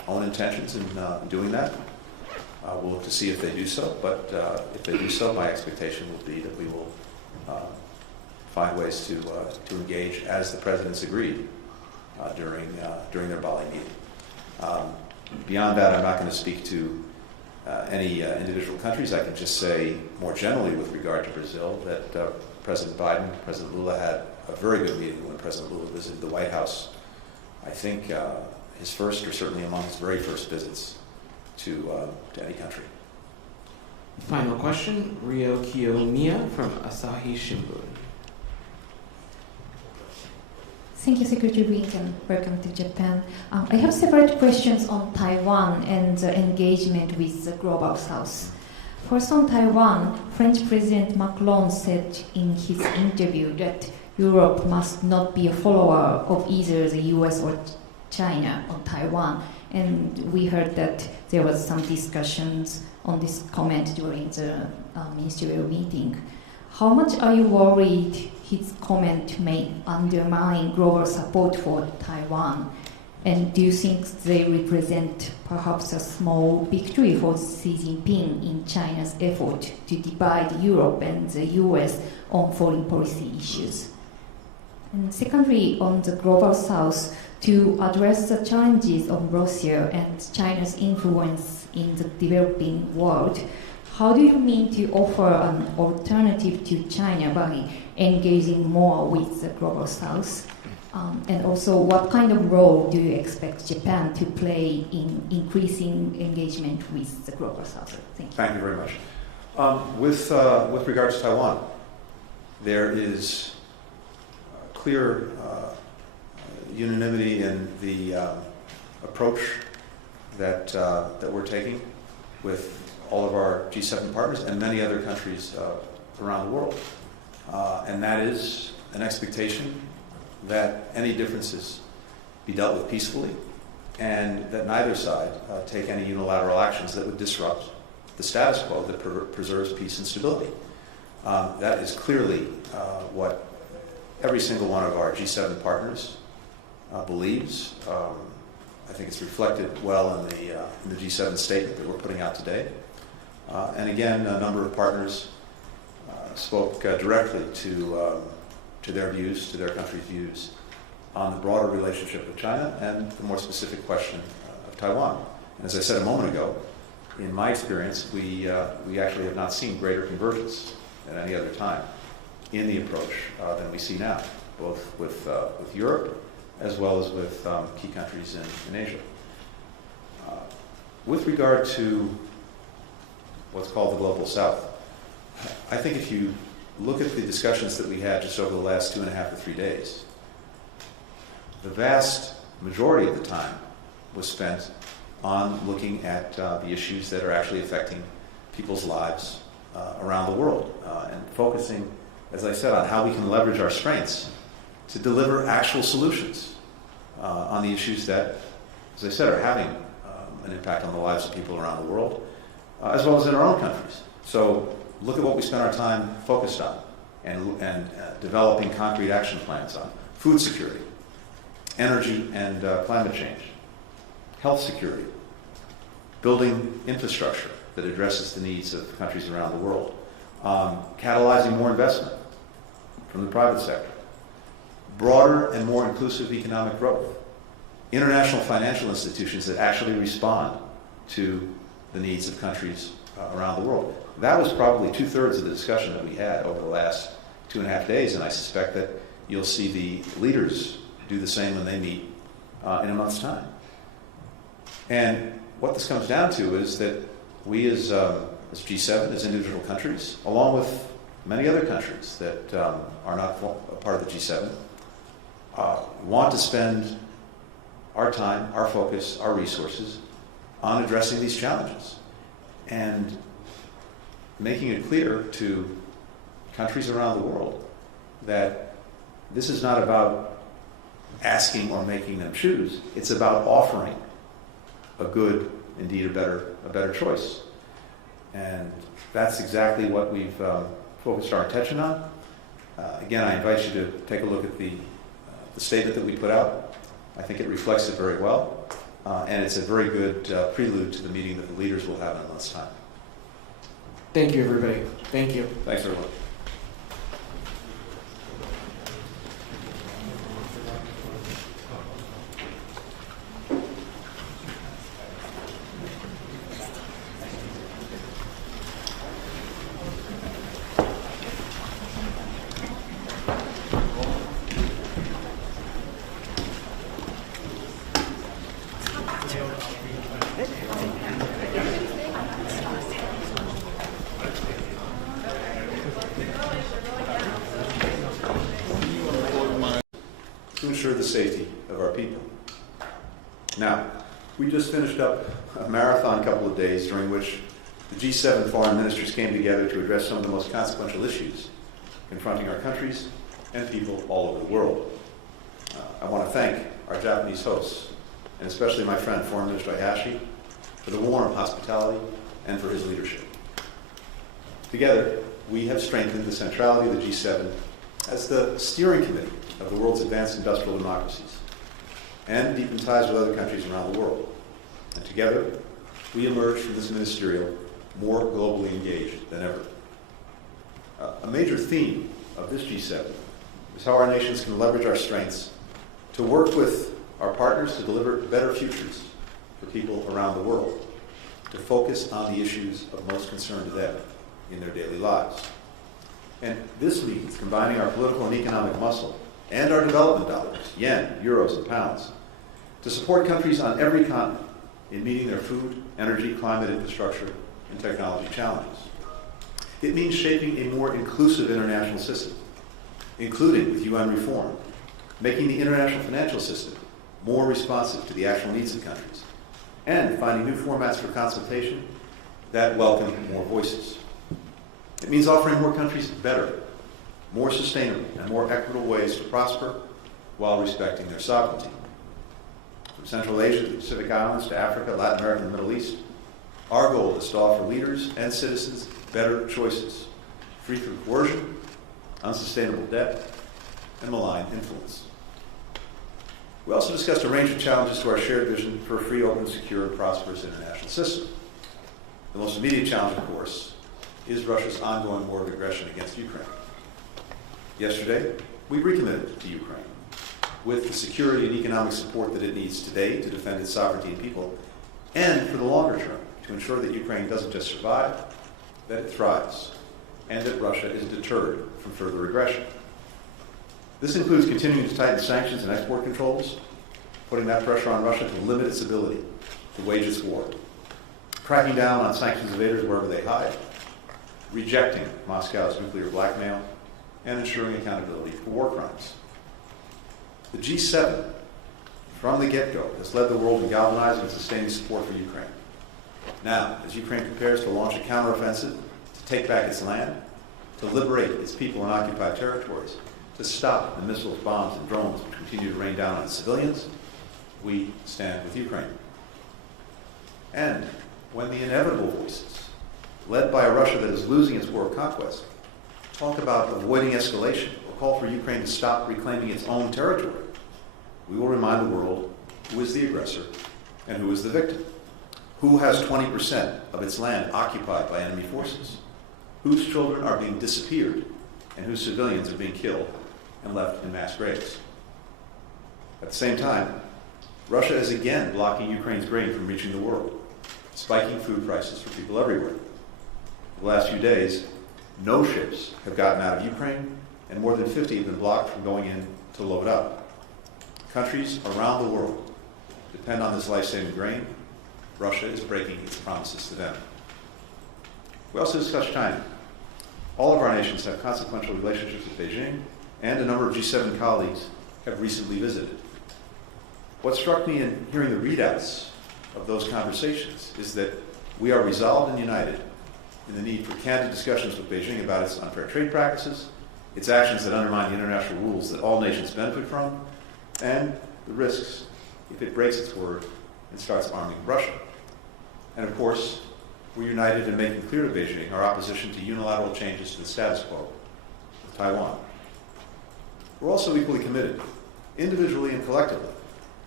own intentions in doing that. We'll look to see if they do so, but if they do so, my expectation will be that we will find ways to engage as the presidents agreed during their Bali meeting. Beyond that, I'm not going to speak to any individual countries. I can just say more generally with regard to Brazil that President Biden, President Lula had a very good meeting when President Lula visited the White House. I think his first, or certainly among his very first visits to any country. Final question, Ryo Kiyomiya from Asahi Shimbun. Thank you, Secretary Blinken. Welcome to Japan. I have several questions on Taiwan and engagement with the Global South. First, on Taiwan, French President Macron said in his interview that Europe must not be a follower of either the US or China on Taiwan. And we heard that there was some discussions on this comment during the ministerial meeting. How much are you worried his comment may undermine global support for Taiwan? And do you think they represent perhaps a small victory for Xi Jinping in China's effort to divide Europe and the US on foreign policy issues? And secondly, on the Global South, to address the challenges of Russia and China's influence in the developing world, how do you mean to offer an alternative to China by engaging more with the Global South? And also, what kind of role do you expect Japan to play in increasing engagement with the Global South? Thank you very much. With regards to Taiwan, there is clear unanimity in the approach that we're taking with all of our G7 partners and many other countries around the world. And that is an expectation that any differences be dealt with peacefully and that neither side take any unilateral actions that would disrupt the status quo that preserves peace and stability. That is clearly what every single one of our G7 partners believes. I think it's reflected well in the G7 statement that we're putting out today. And again, a number of partners spoke directly to their views, to their country's views on the broader relationship with China and the more specific question of Taiwan. And as I said a moment ago, in my experience, we actually have not seen greater convergence at any other time in the approach than we see now, both with Europe as well as with key countries in Asia. With regard to what's called the Global South, I think if you look at the discussions that we had just over the last 2.5 to 3 days, the vast majority of the time was spent on looking at the issues that are actually affecting people's lives around the world and focusing, as I said, on how we can leverage our strengths to deliver actual solutions on the issues that, as I said, are having an impact on the lives of people around the world, as well as in our own countries. So look at what we spend our time focused on and developing concrete action plans on: food security, energy and climate change, health security, building infrastructure that addresses the needs of countries around the world, catalyzing more investment from the private sector, broader and more inclusive economic growth, international financial institutions that actually respond to the needs of countries around the world. That was probably 2/3 of the discussion that we had over the last 2.5 days, and I suspect that you'll see the leaders do the same when they meet in a month's time. And what this comes down to is that we as G7, as individual countries, along with many other countries that are not a part of the G7, want to spend our time, our focus, our resources on addressing these challenges and making it clear to countries around the world that this is not about asking or making them choose. It's about offering a good, indeed a better choice. And that's exactly what we've focused our attention on. Again, I invite you to take a look at the statement that we put out. I think it reflects it very well. and it's a very good prelude to the meeting that the leaders will have in a month's time. Thank you, everybody. Thank you. Thanks, everyone. To ensure the safety of our people. Now, we just finished up a marathon couple of days during which the G7 foreign ministers came together to address some of the most consequential issues confronting our countries and people all over the world. I want to thank our Japanese hosts, and especially my friend, Foreign Minister Hayashi, for the warm hospitality and for his leadership. Together, we have strengthened the centrality of the G7 as the steering committee of the world's advanced industrial democracies and deepened ties with other countries around the world. And together, we emerge from this ministerial more globally engaged than ever. A major theme of this G7 is how our nations can leverage our strengths to work with our partners to deliver better futures for people around the world, to focus on the issues of most concern to them in their daily lives. And this means combining our political and economic muscle and our development dollars, yen, euros, and pounds, to support countries on every continent in meeting their food, energy, climate, infrastructure, and technology challenges. It means shaping a more inclusive international system, including with UN reform, making the international financial system more responsive to the actual needs of countries, and finding new formats for consultation that welcome more voices. It means offering more countries better, more sustainable, and more equitable ways to prosper while respecting their sovereignty. From Central Asia to the Pacific Islands to Africa, Latin America, and the Middle East, our goal is to offer leaders and citizens better choices, free from coercion, unsustainable debt, and malign influence. We also discussed a range of challenges to our shared vision for a free, open, secure, and prosperous international system. The most immediate challenge, of course, is Russia's ongoing war of aggression against Ukraine. Yesterday, we recommitted to Ukraine with the security and economic support that it needs today to defend its sovereignty and people, and for the longer term, to ensure that Ukraine doesn't just survive, that it thrives, and that Russia is deterred from further aggression. This includes continuing to tighten sanctions and export controls, putting that pressure on Russia to limit its ability to wage its war, cracking down on sanctions evaders wherever they hide, rejecting Moscow's nuclear blackmail, and ensuring accountability for war crimes. The G7, from the get-go, has led the world in galvanizing and sustaining support for Ukraine. Now, as Ukraine prepares to launch a counteroffensive, to take back its land, to liberate its people in occupied territories, to stop the missiles, bombs, and drones which continue to rain down on its civilians, we stand with Ukraine. And when the inevitable voices, led by a Russia that is losing its war of conquest, talk about avoiding escalation or call for Ukraine to stop reclaiming its own territory, we will remind the world who is the aggressor and who is the victim, who has 20% of its land occupied by enemy forces, whose children are being disappeared, and whose civilians are being killed and left in mass graves. At the same time, Russia is again blocking Ukraine's grain from reaching the world, spiking food prices for people everywhere. The last few days, no ships have gotten out of Ukraine, and more than 50 have been blocked from going in to load up. Countries around the world depend on this life-saving grain. Russia is breaking its promises to them. We also discussed China. All of our nations have consequential relationships with Beijing, and a number of G7 colleagues have recently visited. What struck me in hearing the readouts of those conversations is that we are resolved and united in the need for candid discussions with Beijing about its unfair trade practices, its actions that undermine the international rules that all nations benefit from, and the risks if it breaks its word and starts arming Russia. And of course, we're united in making clear to Beijing our opposition to unilateral changes to the status quo of Taiwan. We're also equally committed, individually and collectively,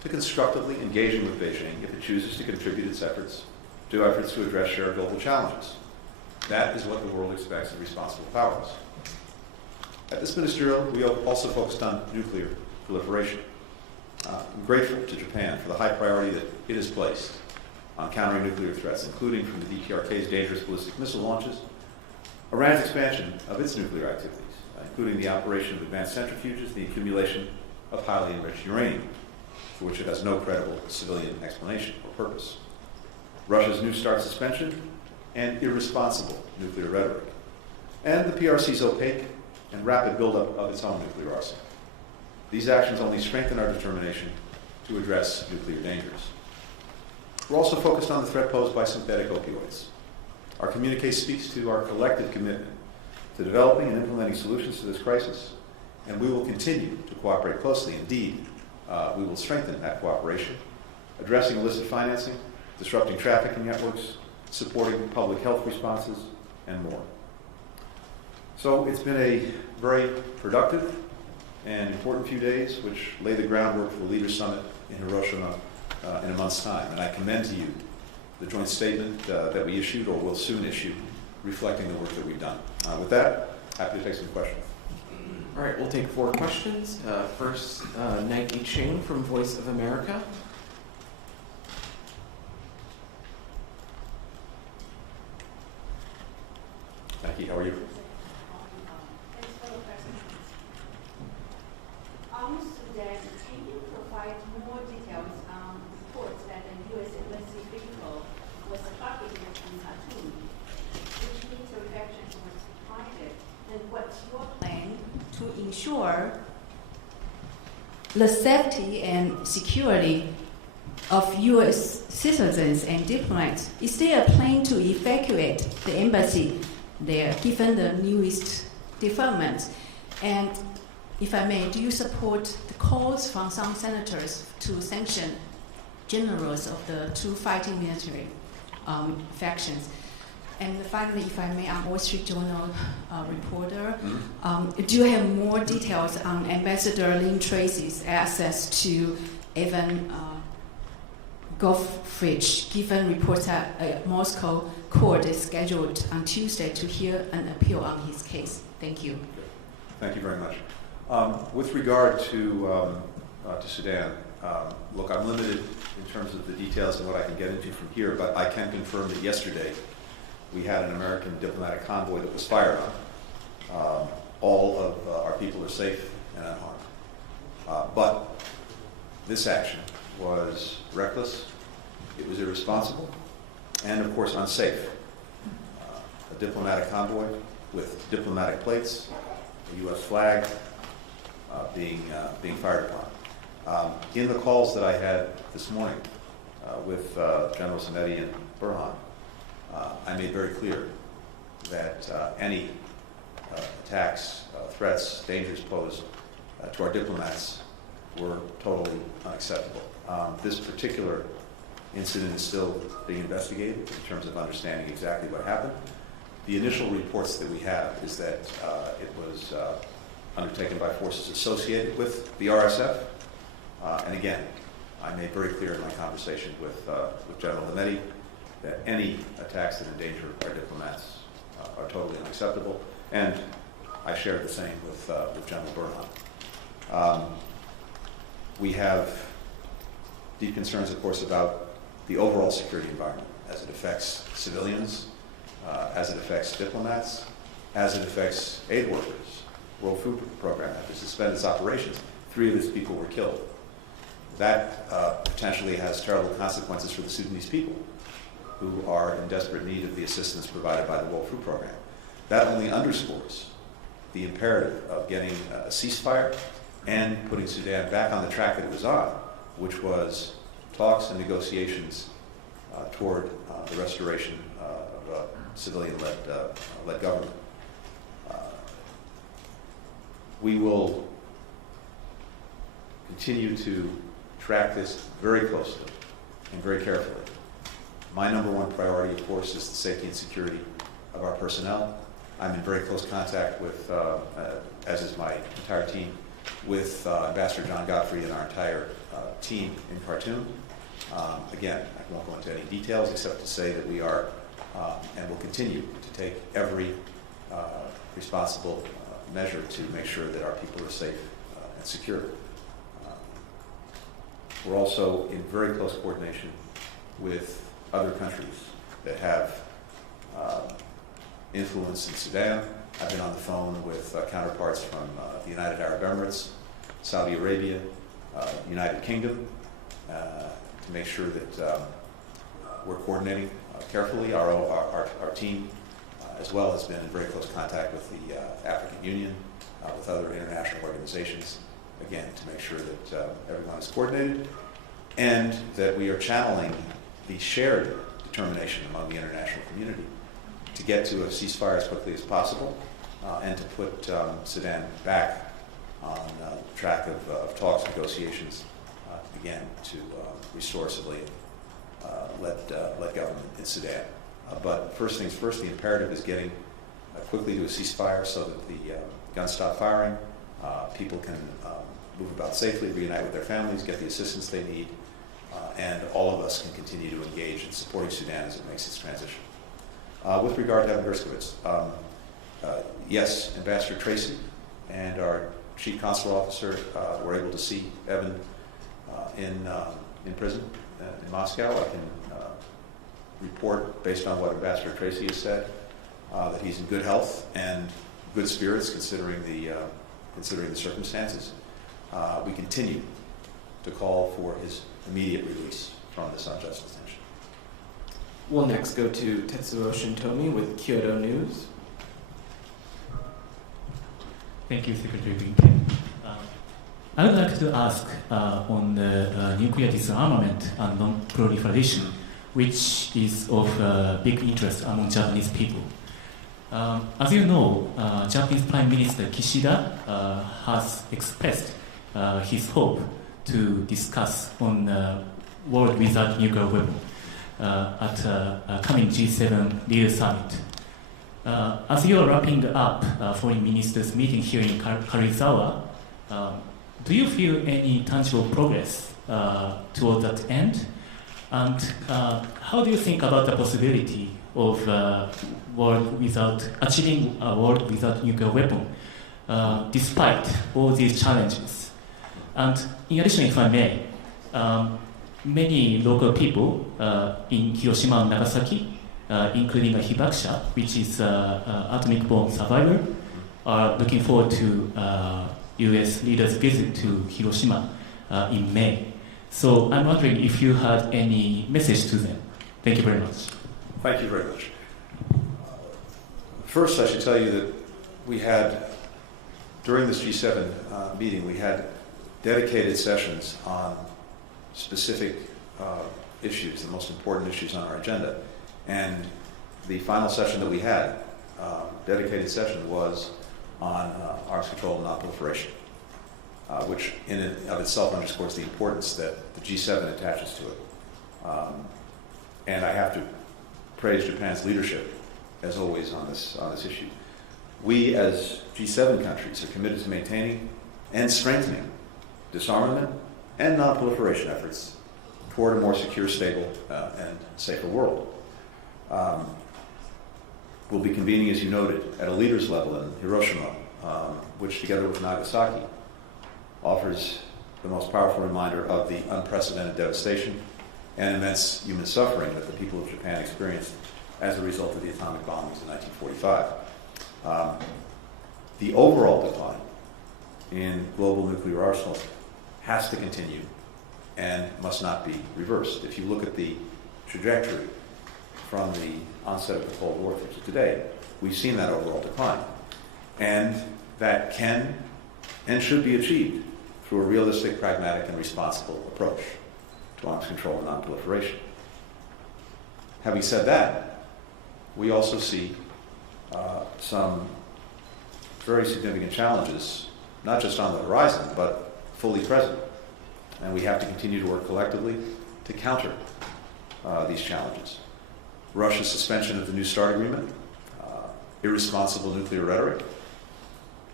to constructively engaging with Beijing if it chooses to contribute its efforts to address shared global challenges. That is what the world expects of responsible powers. At this ministerial, we also focused on nuclear proliferation. I'm grateful to Japan for the high priority that it has placed on countering nuclear threats, including from the DPRK's dangerous ballistic missile launches, Iran's expansion of its nuclear activities, including the operation of advanced centrifuges, the accumulation of highly enriched uranium, for which it has no credible civilian explanation or purpose, Russia's New START suspension, and irresponsible nuclear rhetoric, and the PRC's opaque and rapid buildup of its own nuclear arsenal. These actions only strengthen our determination to address nuclear dangers. We're also focused on the threat posed by synthetic opioids. Our communique speaks to our collective commitment to developing and implementing solutions to this crisis, and we will continue to cooperate closely. Indeed, we will strengthen that cooperation, addressing illicit financing, disrupting trafficking networks, supporting public health responses, and more. So it's been a very productive and important few days, which lay the groundwork for the Leaders' Summit in Hiroshima in a month's time. And I commend to you the joint statement that we issued or will soon issue, reflecting the work that we've done. With that, happy to take some questions. All right, we'll take 4 questions. First, Nike Ching from Voice of America. Nike, how are you? Thanks for the presentation. Sudan, can you provide more details on reports that the U.S. embassy vehicle was targeted in Khartoum, which military actions were targeted, and what's your plan to ensure the safety and security of U.S. citizens and diplomats? Is there a plan to evacuate the embassy there, given the newest developments? And if I may, do you support the calls from some senators to sanction generals of the 2 fighting military factions? And finally, if I may, I'm Wall Street Journal reporter. Do you have more details on Ambassador Lynn Tracy's access to Evan Goffridge, given reports that a Moscow court is scheduled on Tuesday to hear an appeal on his case? Thank you. Thank you very much. With regard to Sudan, look, I'm limited in terms of the details and what I can get into from here, but I can confirm that yesterday we had an American diplomatic convoy that was fired on. All of our people are safe and unharmed. But this action was reckless, it was irresponsible, and of course unsafe. A diplomatic convoy with diplomatic plates, a U.S. flag being fired upon. In the calls that I had this morning with General Zanetti and Burhan, I made very clear that any attacks, threats, dangers posed to our diplomats were totally unacceptable. This particular incident is still being investigated in terms of understanding exactly what happened. The initial reports that we have is that it was undertaken by forces associated with the RSF. And again, I made very clear in my conversation with General Zanetti that any attacks that endanger our diplomats are totally unacceptable. And I shared the same with General Burhan. We have deep concerns, of course, about the overall security environment as it affects civilians, as it affects diplomats, as it affects aid workers. World Food Program had to suspend its operations. 3 of its people were killed. That potentially has terrible consequences for the Sudanese people, who are in desperate need of the assistance provided by the World Food Program. That only underscores the imperative of getting a ceasefire and putting Sudan back on the track that it was on, which was talks and negotiations toward the restoration of a civilian-led government. We will continue to track this very closely and very carefully. My number 1 priority, of course, is the safety and security of our personnel. I'm in very close contact with, as is my entire team, with Ambassador John Godfrey and our entire team in Khartoum. Again, I won't go into any details except to say that we are and will continue to take every responsible measure to make sure that our people are safe and secure. We're also in very close coordination with other countries that have influence in Sudan. I've been on the phone with counterparts from the United Arab Emirates, Saudi Arabia, United Kingdom, to make sure that we're coordinating carefully. Our team, as well, has been in very close contact with the African Union, with other international organizations, again, to make sure that everyone is coordinated and that we are channeling the shared determination among the international community to get to a ceasefire as quickly as possible and to put Sudan back on the track of talks, negotiations, again, to restore civilian led government in Sudan. But first things first, the imperative is getting quickly to a ceasefire so that the guns stop firing, people can move about safely, reunite with their families, get the assistance they need, and all of us can continue to engage in supporting Sudan as it makes its transition. With regard to Evan Gershkovich, yes, Ambassador Tracy and our Chief Consular Officer were able to see Evan in prison in Moscow. I can report, based on what Ambassador Tracy has said, that he's in good health and good spirits considering the circumstances. We continue to call for his immediate release from this unjust detention. We'll next go to Tetsuo Shintomi with Kyoto News. Thank you, Secretary Blinken. I would like to ask on the nuclear disarmament and non-proliferation, which is of big interest among Japanese people. As you know, Japanese Prime Minister Kishida has expressed his hope to discuss on world without nuclear weapon at a coming G7 leader summit. As you are wrapping up foreign ministers meeting here in Karizawa, do you feel any tangible progress toward that end? And how do you think about the possibility of achieving a world without nuclear weapon, despite all these challenges? And in addition, if I may, many local people in Hiroshima and Nagasaki, including a Hibakusha, which is atomic bomb survivor, are looking forward to U.S. leaders' visit to Hiroshima in May. So I'm wondering if you had any message to them. Thank you very much. Thank you very much. First, I should tell you that we had, during this G7 meeting, we had dedicated sessions on specific issues, the most important issues on our agenda. And the final session that we had, dedicated session, was on arms control and non-proliferation, which in and of itself underscores the importance that the G7 attaches to it. And I have to praise Japan's leadership, as always, on this issue. We, as G7 countries, are committed to maintaining and strengthening disarmament and non-proliferation efforts toward a more secure, stable, and safer world. We'll be convening, as you noted, at a leaders level in Hiroshima, which, together with Nagasaki, offers the most powerful reminder of the unprecedented devastation and immense human suffering that the people of Japan experienced as a result of the atomic bombings in 1945. The overall decline in global nuclear arsenals has to continue and must not be reversed. If you look at the trajectory from the onset of the Cold War through to today, we've seen that overall decline. And that can and should be achieved through a realistic, pragmatic, and responsible approach to arms control and non-proliferation. Having said that, we also see some very significant challenges, not just on the horizon, but fully present. And we have to continue to work collectively to counter these challenges. Russia's suspension of the New START agreement, irresponsible nuclear rhetoric,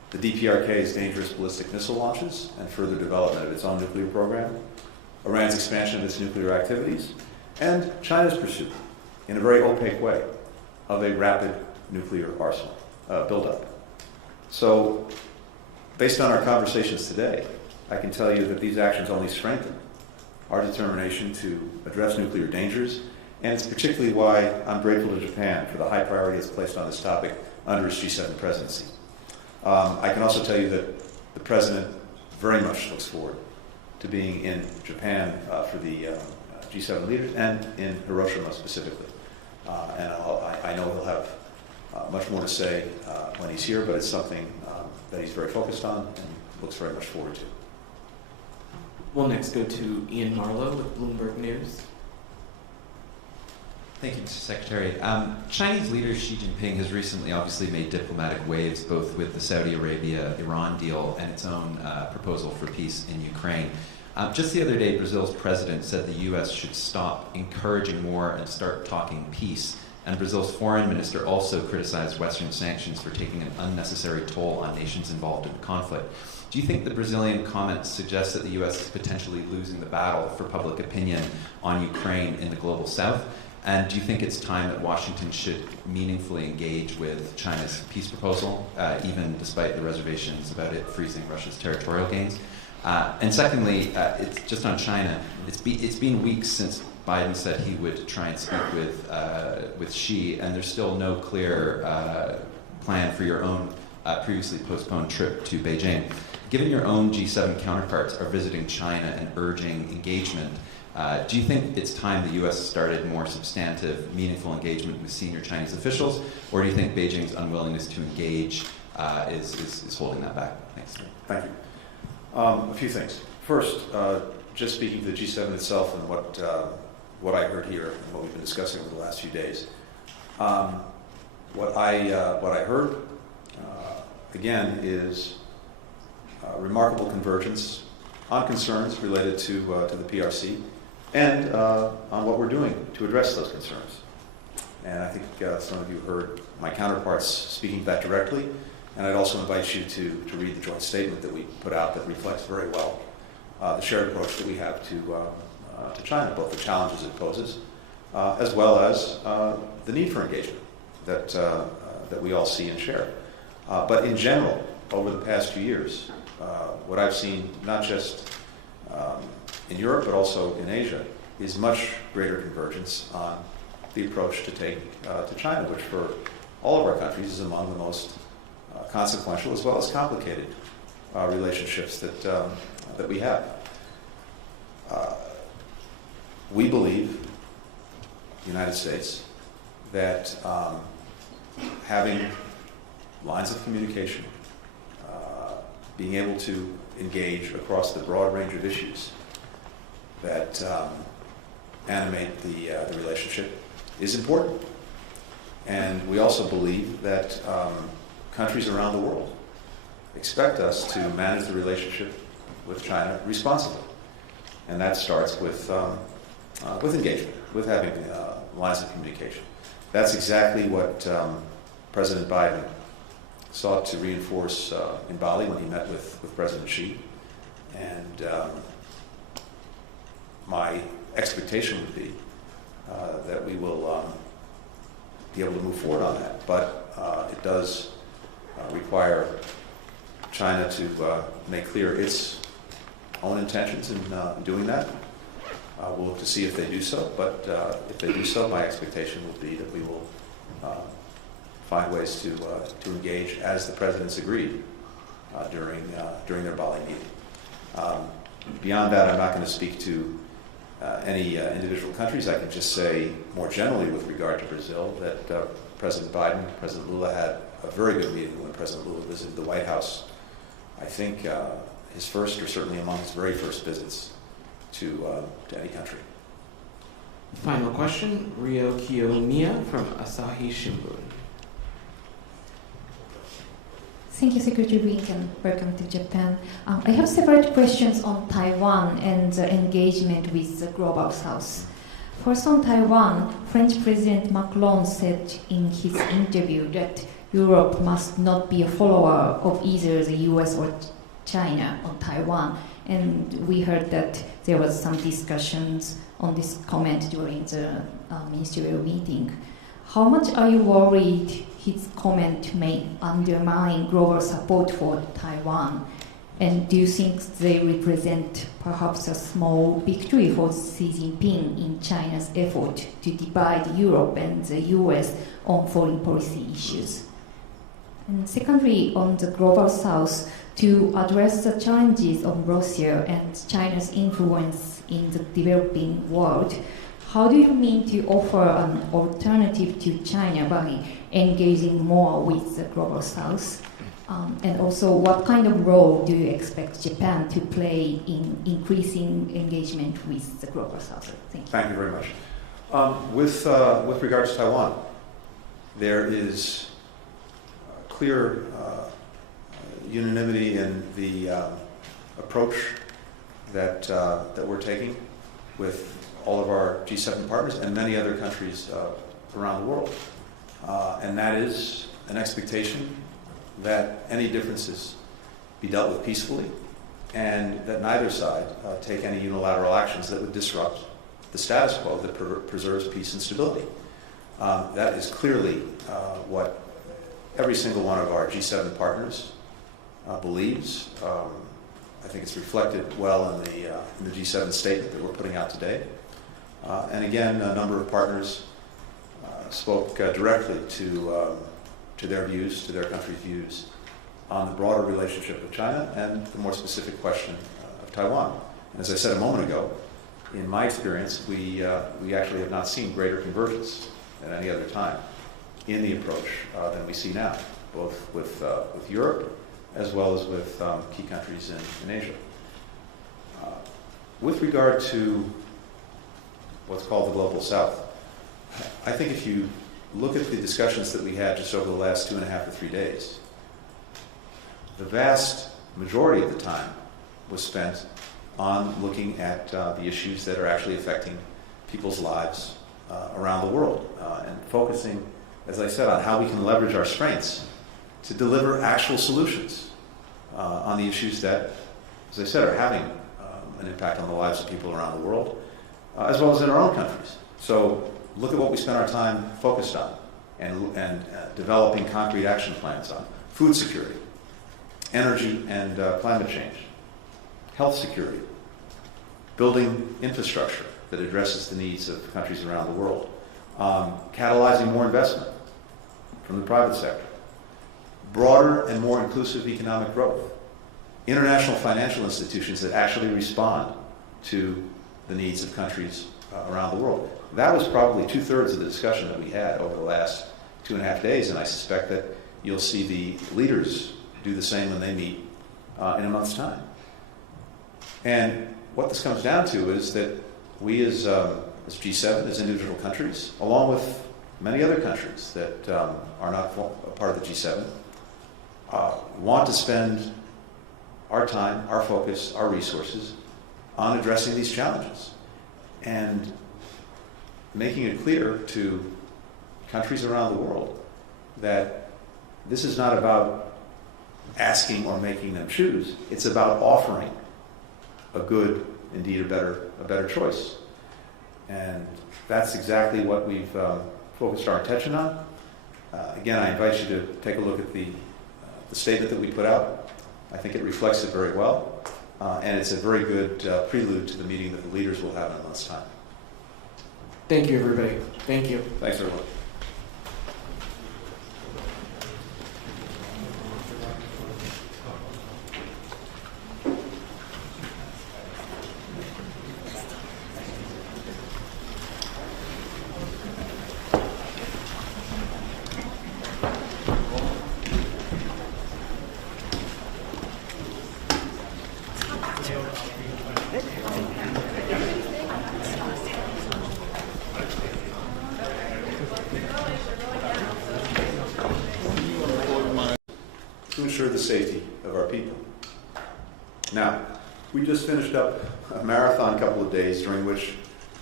the DPRK's dangerous ballistic missile launches and further development of its own nuclear program, Iran's expansion of its nuclear activities, and China's pursuit, in a very opaque way, of a rapid nuclear arsenal buildup. So, based on our conversations today, I can tell you that these actions only strengthen our determination to address nuclear dangers, and it's particularly why I'm grateful to Japan for the high priority it's placed on this topic under its G7 presidency. I can also tell you that the President very much looks forward to being in Japan for the G7 leaders and in Hiroshima specifically. And I know he'll have much more to say when he's here, but it's something that he's very focused on and looks very much forward to. We'll next go to Ian Marlowe with Bloomberg News. Thank you, Mr. Secretary. Chinese leader Xi Jinping has recently obviously made diplomatic waves both with the Saudi Arabia-Iran deal and its own proposal for peace in Ukraine. Just the other day, Brazil's president said the U.S. should stop encouraging war and start talking peace. And Brazil's foreign minister also criticized Western sanctions for taking an unnecessary toll on nations involved in the conflict. Do you think the Brazilian comments suggest that the U.S. is potentially losing the battle for public opinion on Ukraine in the global south? And do you think it's time that Washington should meaningfully engage with China's peace proposal, even despite the reservations about it freezing Russia's territorial gains? And secondly, it's just on China. It's been weeks since Biden said he would try and speak with Xi, and there's still no clear plan for your own previously postponed trip to Beijing. Given your own G7 counterparts are visiting China and urging engagement, do you think it's time the U.S. started more substantive, meaningful engagement with senior Chinese officials, or do you think Beijing's unwillingness to engage is holding that back? Thanks. Thank you. A few things. First, just speaking to the G7 itself and what I heard here and what we've been discussing over the last few days. What I heard again is remarkable convergence on concerns related to the PRC and on what we're doing to address those concerns. And I think some of you heard my counterparts speaking to that directly, and I'd also invite you to read the joint statement that we put out that reflects very well the shared approach that we have to China, both the challenges it poses, as well as the need for engagement that we all see and share. But in general, over the past few years, what I've seen, not just in Europe but also in Asia, is much greater convergence on the approach to take to China, which for all of our countries is among the most consequential as well as complicated relationships that we have. We believe, the United States, that having lines of communication, being able to engage across the broad range of issues that animate the relationship is important. And we also believe that countries around the world expect us to manage the relationship with China responsibly. And that starts with engagement, with having lines of communication. That's exactly what President Biden sought to reinforce in Bali when he met with President Xi. And my expectation would be that we will be able to move forward on that. But it does require China to make clear its own intentions in doing that. We'll look to see if they do so, but if they do so, my expectation will be that we will find ways to engage as the presidents agreed during their Bali meeting. Beyond that, I'm not going to speak to any individual countries. I can just say more generally with regard to Brazil that President Biden, President Lula had a very good meeting when President Lula visited the White House. I think his first, or certainly among his very first visits to any country. Final question, Ryo Kiyomiya from Asahi Shimbun. Thank you, Secretary Blinken. Welcome to Japan. I have several questions on Taiwan and engagement with the Global South. First on Taiwan, French President Macron said in his interview that Europe must not be a follower of either the US or China on Taiwan. And we heard that there was some discussions on this comment during the ministerial meeting. How much are you worried his comment may undermine global support for Taiwan? And do you think they represent perhaps a small victory for Xi Jinping in China's effort to divide Europe and the US on foreign policy issues? And secondly, on the global south, to address the challenges of Russia and China's influence in the developing world, how do you mean to offer an alternative to China by engaging more with the global south? And also, what kind of role do you expect Japan to play in increasing engagement with the global south? Thank you. Thank you very much. With regards to Taiwan, there is clear unanimity in the approach that we're taking with all of our G7 partners and many other countries around the world. And that is an expectation that any differences be dealt with peacefully and that neither side take any unilateral actions that would disrupt the status quo that preserves peace and stability. That is clearly what every single one of our G7 partners believes. I think it's reflected well in the G7 statement that we're putting out today. And again, a number of partners spoke directly to their views, to their country's views on the broader relationship with China and the more specific question of Taiwan. And as I said a moment ago, in my experience, we actually have not seen greater convergence at any other time in the approach than we see now, both with Europe as well as with key countries in Asia. With regard to what's called the Global South, I think if you look at the discussions that we had just over the last 2.5 to 3 days, the vast majority of the time was spent on looking at the issues that are actually affecting people's lives around the world and focusing, as I said, on how we can leverage our strengths to deliver actual solutions on the issues that, as I said, are having an impact on the lives of people around the world, as well as in our own countries. So look at what we spend our time focused on and developing concrete action plans on: food security, energy and climate change, health security, building infrastructure that addresses the needs of countries around the world, catalyzing more investment from the private sector, broader and more inclusive economic growth, international financial institutions that actually respond to the needs of countries around the world. That was probably 2/3 of the discussion that we had over the last 2.5 days, and I suspect that you'll see the leaders do the same when they meet in a month's time. And what this comes down to is that we as G7, as individual countries, along with many other countries that are not a part of the G7, want to spend our time, our focus, our resources on addressing these challenges and making it clear to countries around the world that this is not about asking or making them choose. It's about offering a good, indeed a better choice. And that's exactly what we've focused our attention on. Again, I invite you to take a look at the statement that we put out. I think it reflects it very well, and it's a very good prelude to the meeting that the leaders will have in a month's time. Thank you, everybody. Thank you. Thanks, everyone. To ensure the safety of our people. Now, we just finished up a marathon couple of days during which the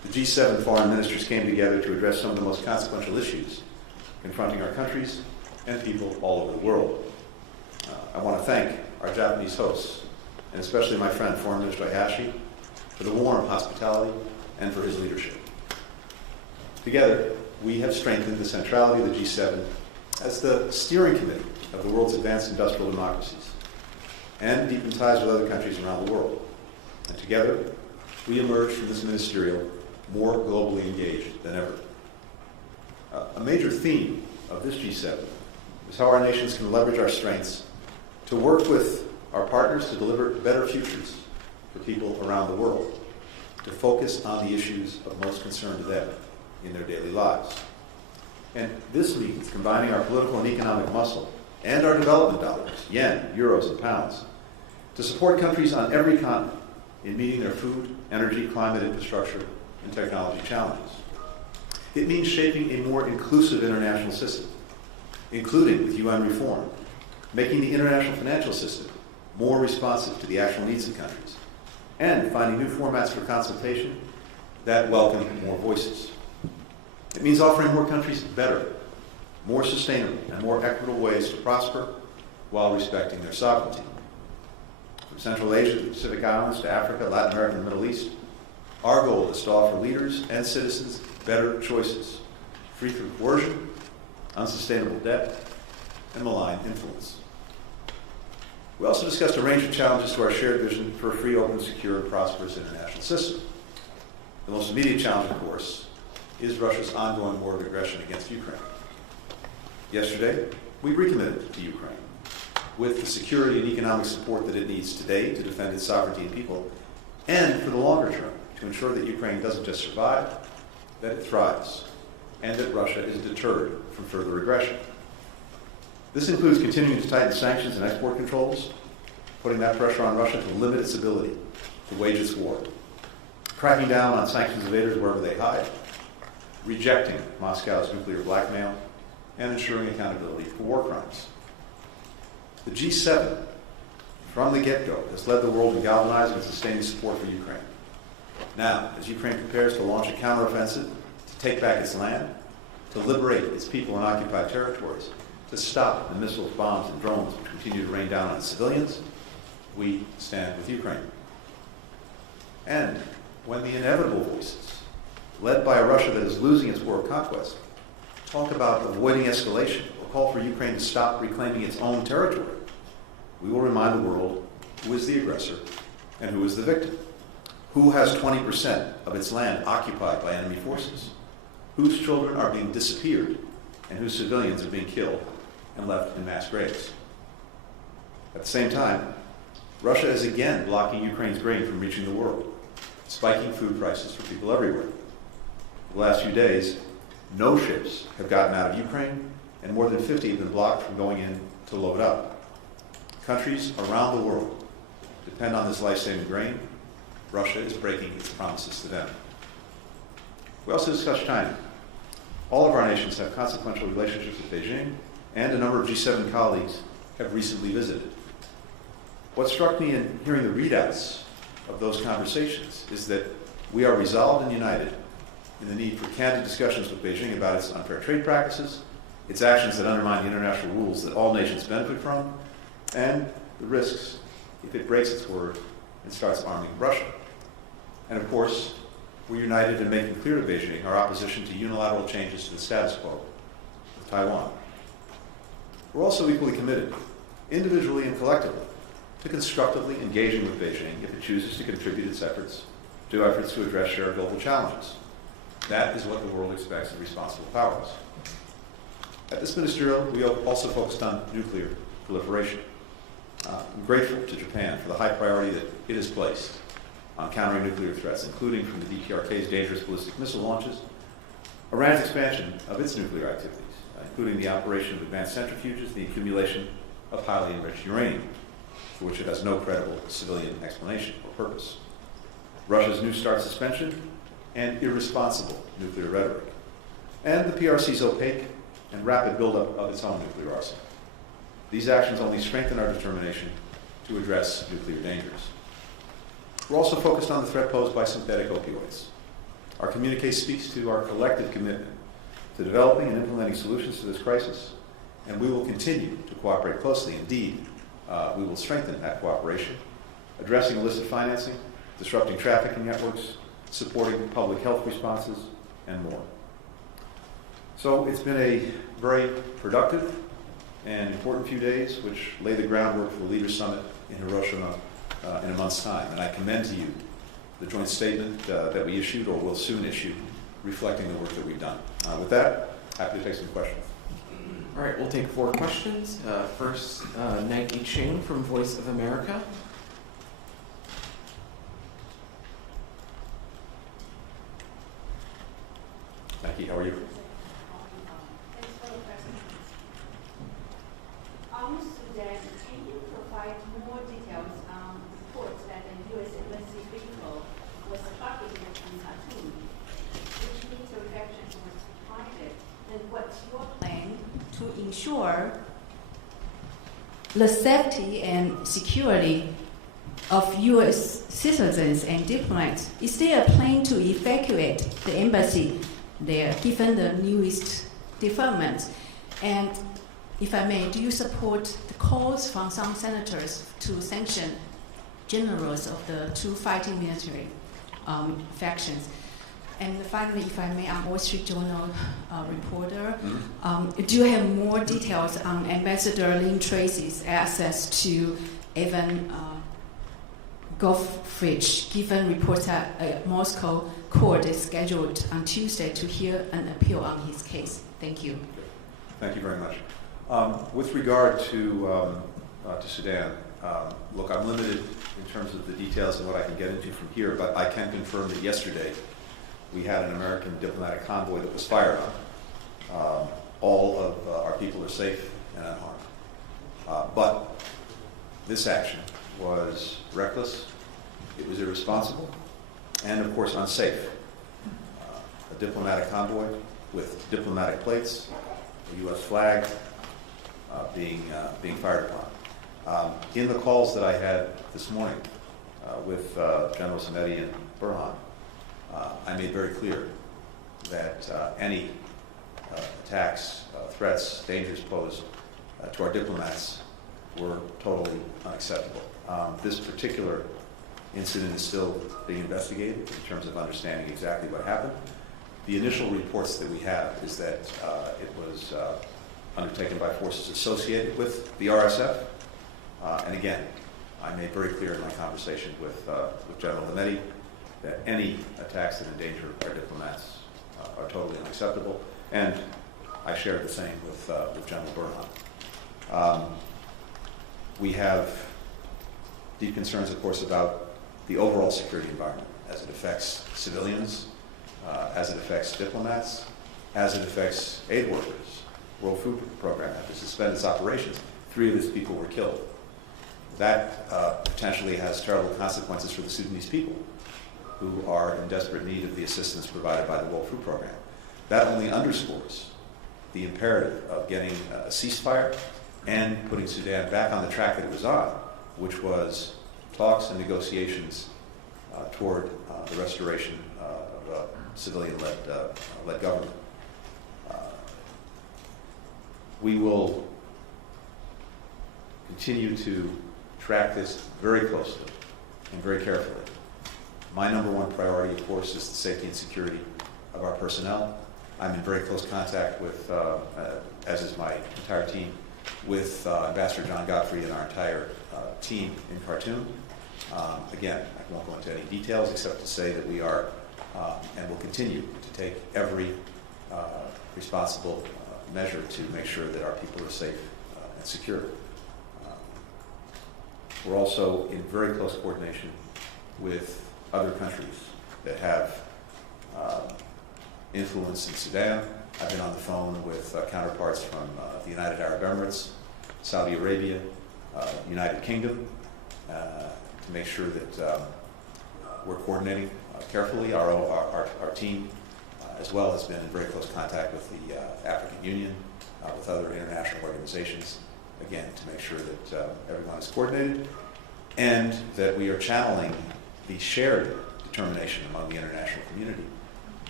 The G7 foreign ministers came together to address some of the most consequential issues confronting our countries and people all over the world. I want to thank our Japanese hosts, and especially my friend, Foreign Minister Hayashi, for the warm hospitality and for his leadership. Together, we have strengthened the centrality of the G7 as the steering committee of the world's advanced industrial democracies and deepened ties with other countries around the world. And together, we emerge from this ministerial more globally engaged than ever. A major theme of this G7 is how our nations can leverage our strengths to work with our partners to deliver better futures for people around the world, to focus on the issues of most concern to them in their daily lives. And this means combining our political and economic muscle and our development dollars, yen, euros, and pounds, to support countries on every continent in meeting their food, energy, climate, infrastructure, and technology challenges. It means shaping a more inclusive international system, including with UN reform, making the international financial system more responsive to the actual needs of countries, and finding new formats for consultation that welcome more voices. It means offering more countries better, more sustainable, and more equitable ways to prosper while respecting their sovereignty. From Central Asia to the Pacific Islands to Africa, Latin America, and the Middle East, our goal is to offer leaders and citizens better choices, free from coercion, unsustainable debt, and malign influence. We also discussed a range of challenges to our shared vision for a free, open, secure, and prosperous international system. The most immediate challenge, of course, is Russia's ongoing war of aggression against Ukraine. Yesterday, we recommitted to Ukraine with the security and economic support that it needs today to defend its sovereignty and people, and for the longer term, to ensure that Ukraine doesn't just survive, that it thrives, and that Russia is deterred from further aggression. This includes continuing to tighten sanctions and export controls, putting that pressure on Russia to limit its ability to wage its war, cracking down on sanctions evaders wherever they hide, rejecting Moscow's nuclear blackmail, and ensuring accountability for war crimes. The G7, from the get-go, has led the world in galvanizing and sustaining support for Ukraine. Now, as Ukraine prepares to launch a counteroffensive, to take back its land, to liberate its people in occupied territories, to stop the missiles, bombs, and drones which continue to rain down on civilians, we stand with Ukraine. And when the inevitable voices, led by a Russia that is losing its war of conquest, talk about avoiding escalation or call for Ukraine to stop reclaiming its own territory, we will remind the world who is the aggressor and who is the victim, who has 20% of its land occupied by enemy forces, whose children are being disappeared, and whose civilians are being killed and left in mass graves. At the same time, Russia is again blocking Ukraine's grain from reaching the world, spiking food prices for people everywhere. The last few days, no ships have gotten out of Ukraine, and more than 50 have been blocked from going in to load up. Countries around the world depend on this life-saving grain. Russia is breaking its promises to them. We also discussed China. All of our nations have consequential relationships with Beijing, and a number of G7 colleagues have recently visited. What struck me in hearing the readouts of those conversations is that we are resolved and united in the need for candid discussions with Beijing about its unfair trade practices, its actions that undermine the international rules that all nations benefit from, and the risks if it breaks its word and starts arming Russia. And of course, we're united in making clear to Beijing our opposition to unilateral changes to the status quo with Taiwan. We're also equally committed, individually and collectively, to constructively engaging with Beijing if it chooses to contribute its efforts to address shared global challenges. That is what the world expects of responsible powers. At this ministerial, we also focused on nuclear proliferation. I'm grateful to Japan for the high priority that it has placed on countering nuclear threats, including from the DPRK's dangerous ballistic missile launches, Iran's expansion of its nuclear activities, including the operation of advanced centrifuges, the accumulation of highly enriched uranium, for which it has no credible civilian explanation or purpose, Russia's New START suspension, and irresponsible nuclear rhetoric, and the PRC's opaque and rapid buildup of its own nuclear arsenal. These actions only strengthen our determination to address nuclear dangers. We're also focused on the threat posed by synthetic opioids. Our communique speaks to our collective commitment to developing and implementing solutions to this crisis, and we will continue to cooperate closely. Indeed, we will strengthen that cooperation, addressing illicit financing, disrupting trafficking networks, supporting public health responses, and more. So it's been a very productive and important few days, which lay the groundwork for the Leaders Summit in Hiroshima in a month's time. And I commend to you the joint statement that we issued or will soon issue, reflecting the work that we've done. With that, happy to take some questions. All right, we'll take 4 questions. First, Nike Ching from Voice of America. Nike, how are you? Thanks for the presentation. On Sudan, can you provide more details on reports that the U.S. embassy vehicle was targeted in Khartoum, which means the reflections was targeted, and what's your plan to ensure the safety and security of U.S. citizens and diplomats? Is there a plan to evacuate the embassy there, given the newest developments? And if I may, do you support the calls from some senators to sanction generals of the 2 fighting military factions? And finally, if I may, I'm Wall Street Journal reporter. Do you have more details on Ambassador Lynn Tracy's access to Evan Goffridge, given reports that a Moscow court is scheduled on Tuesday to hear an appeal on his case? Thank you. Thank you very much. With regard to Sudan, look, I'm limited in terms of the details of what I can get into from here, but I can confirm that yesterday we had an American diplomatic convoy that was fired on. All of our people are safe and unharmed. But this action was reckless, it was irresponsible, and of course unsafe. A diplomatic convoy with diplomatic plates, a U.S. flag being fired upon. In the calls that I had this morning with General Samedi and Burhan, I made very clear that any attacks, threats, dangers posed to our diplomats were totally unacceptable. This particular incident is still being investigated in terms of understanding exactly what happened. The initial reports that we have is that it was undertaken by forces associated with the RSF. And again, I made very clear in my conversation with General Samedi that any attacks that endanger our diplomats are totally unacceptable, and I shared the same with General Burhan. We have deep concerns, of course, about the overall security environment as it affects civilians, as it affects diplomats, as it affects aid workers. World Food Program had to suspend its operations. 3 of its people were killed. That potentially has terrible consequences for the Sudanese people, who are in desperate need of the assistance provided by the World Food Program. That only underscores the imperative of getting a ceasefire and putting Sudan back on the track that it was on, which was talks and negotiations toward the restoration of a civilian-led government. We will continue to track this very closely and very carefully. My number 1 priority, of course, is the safety and security of our personnel. I'm in very close contact with, as is my entire team, with Ambassador John Godfrey and our entire team in Khartoum. Again, I won't go into any details except to say that we are and will continue to take every responsible measure to make sure that our people are safe and secure. We're also in very close coordination with other countries that have influence in Sudan. I've been on the phone with counterparts from the United Arab Emirates, Saudi Arabia, United Kingdom, to make sure that we're coordinating carefully. Our team, as well, has been in very close contact with the African Union, with other international organizations, again, to make sure that everyone is coordinated and that we are channeling the shared determination among the international community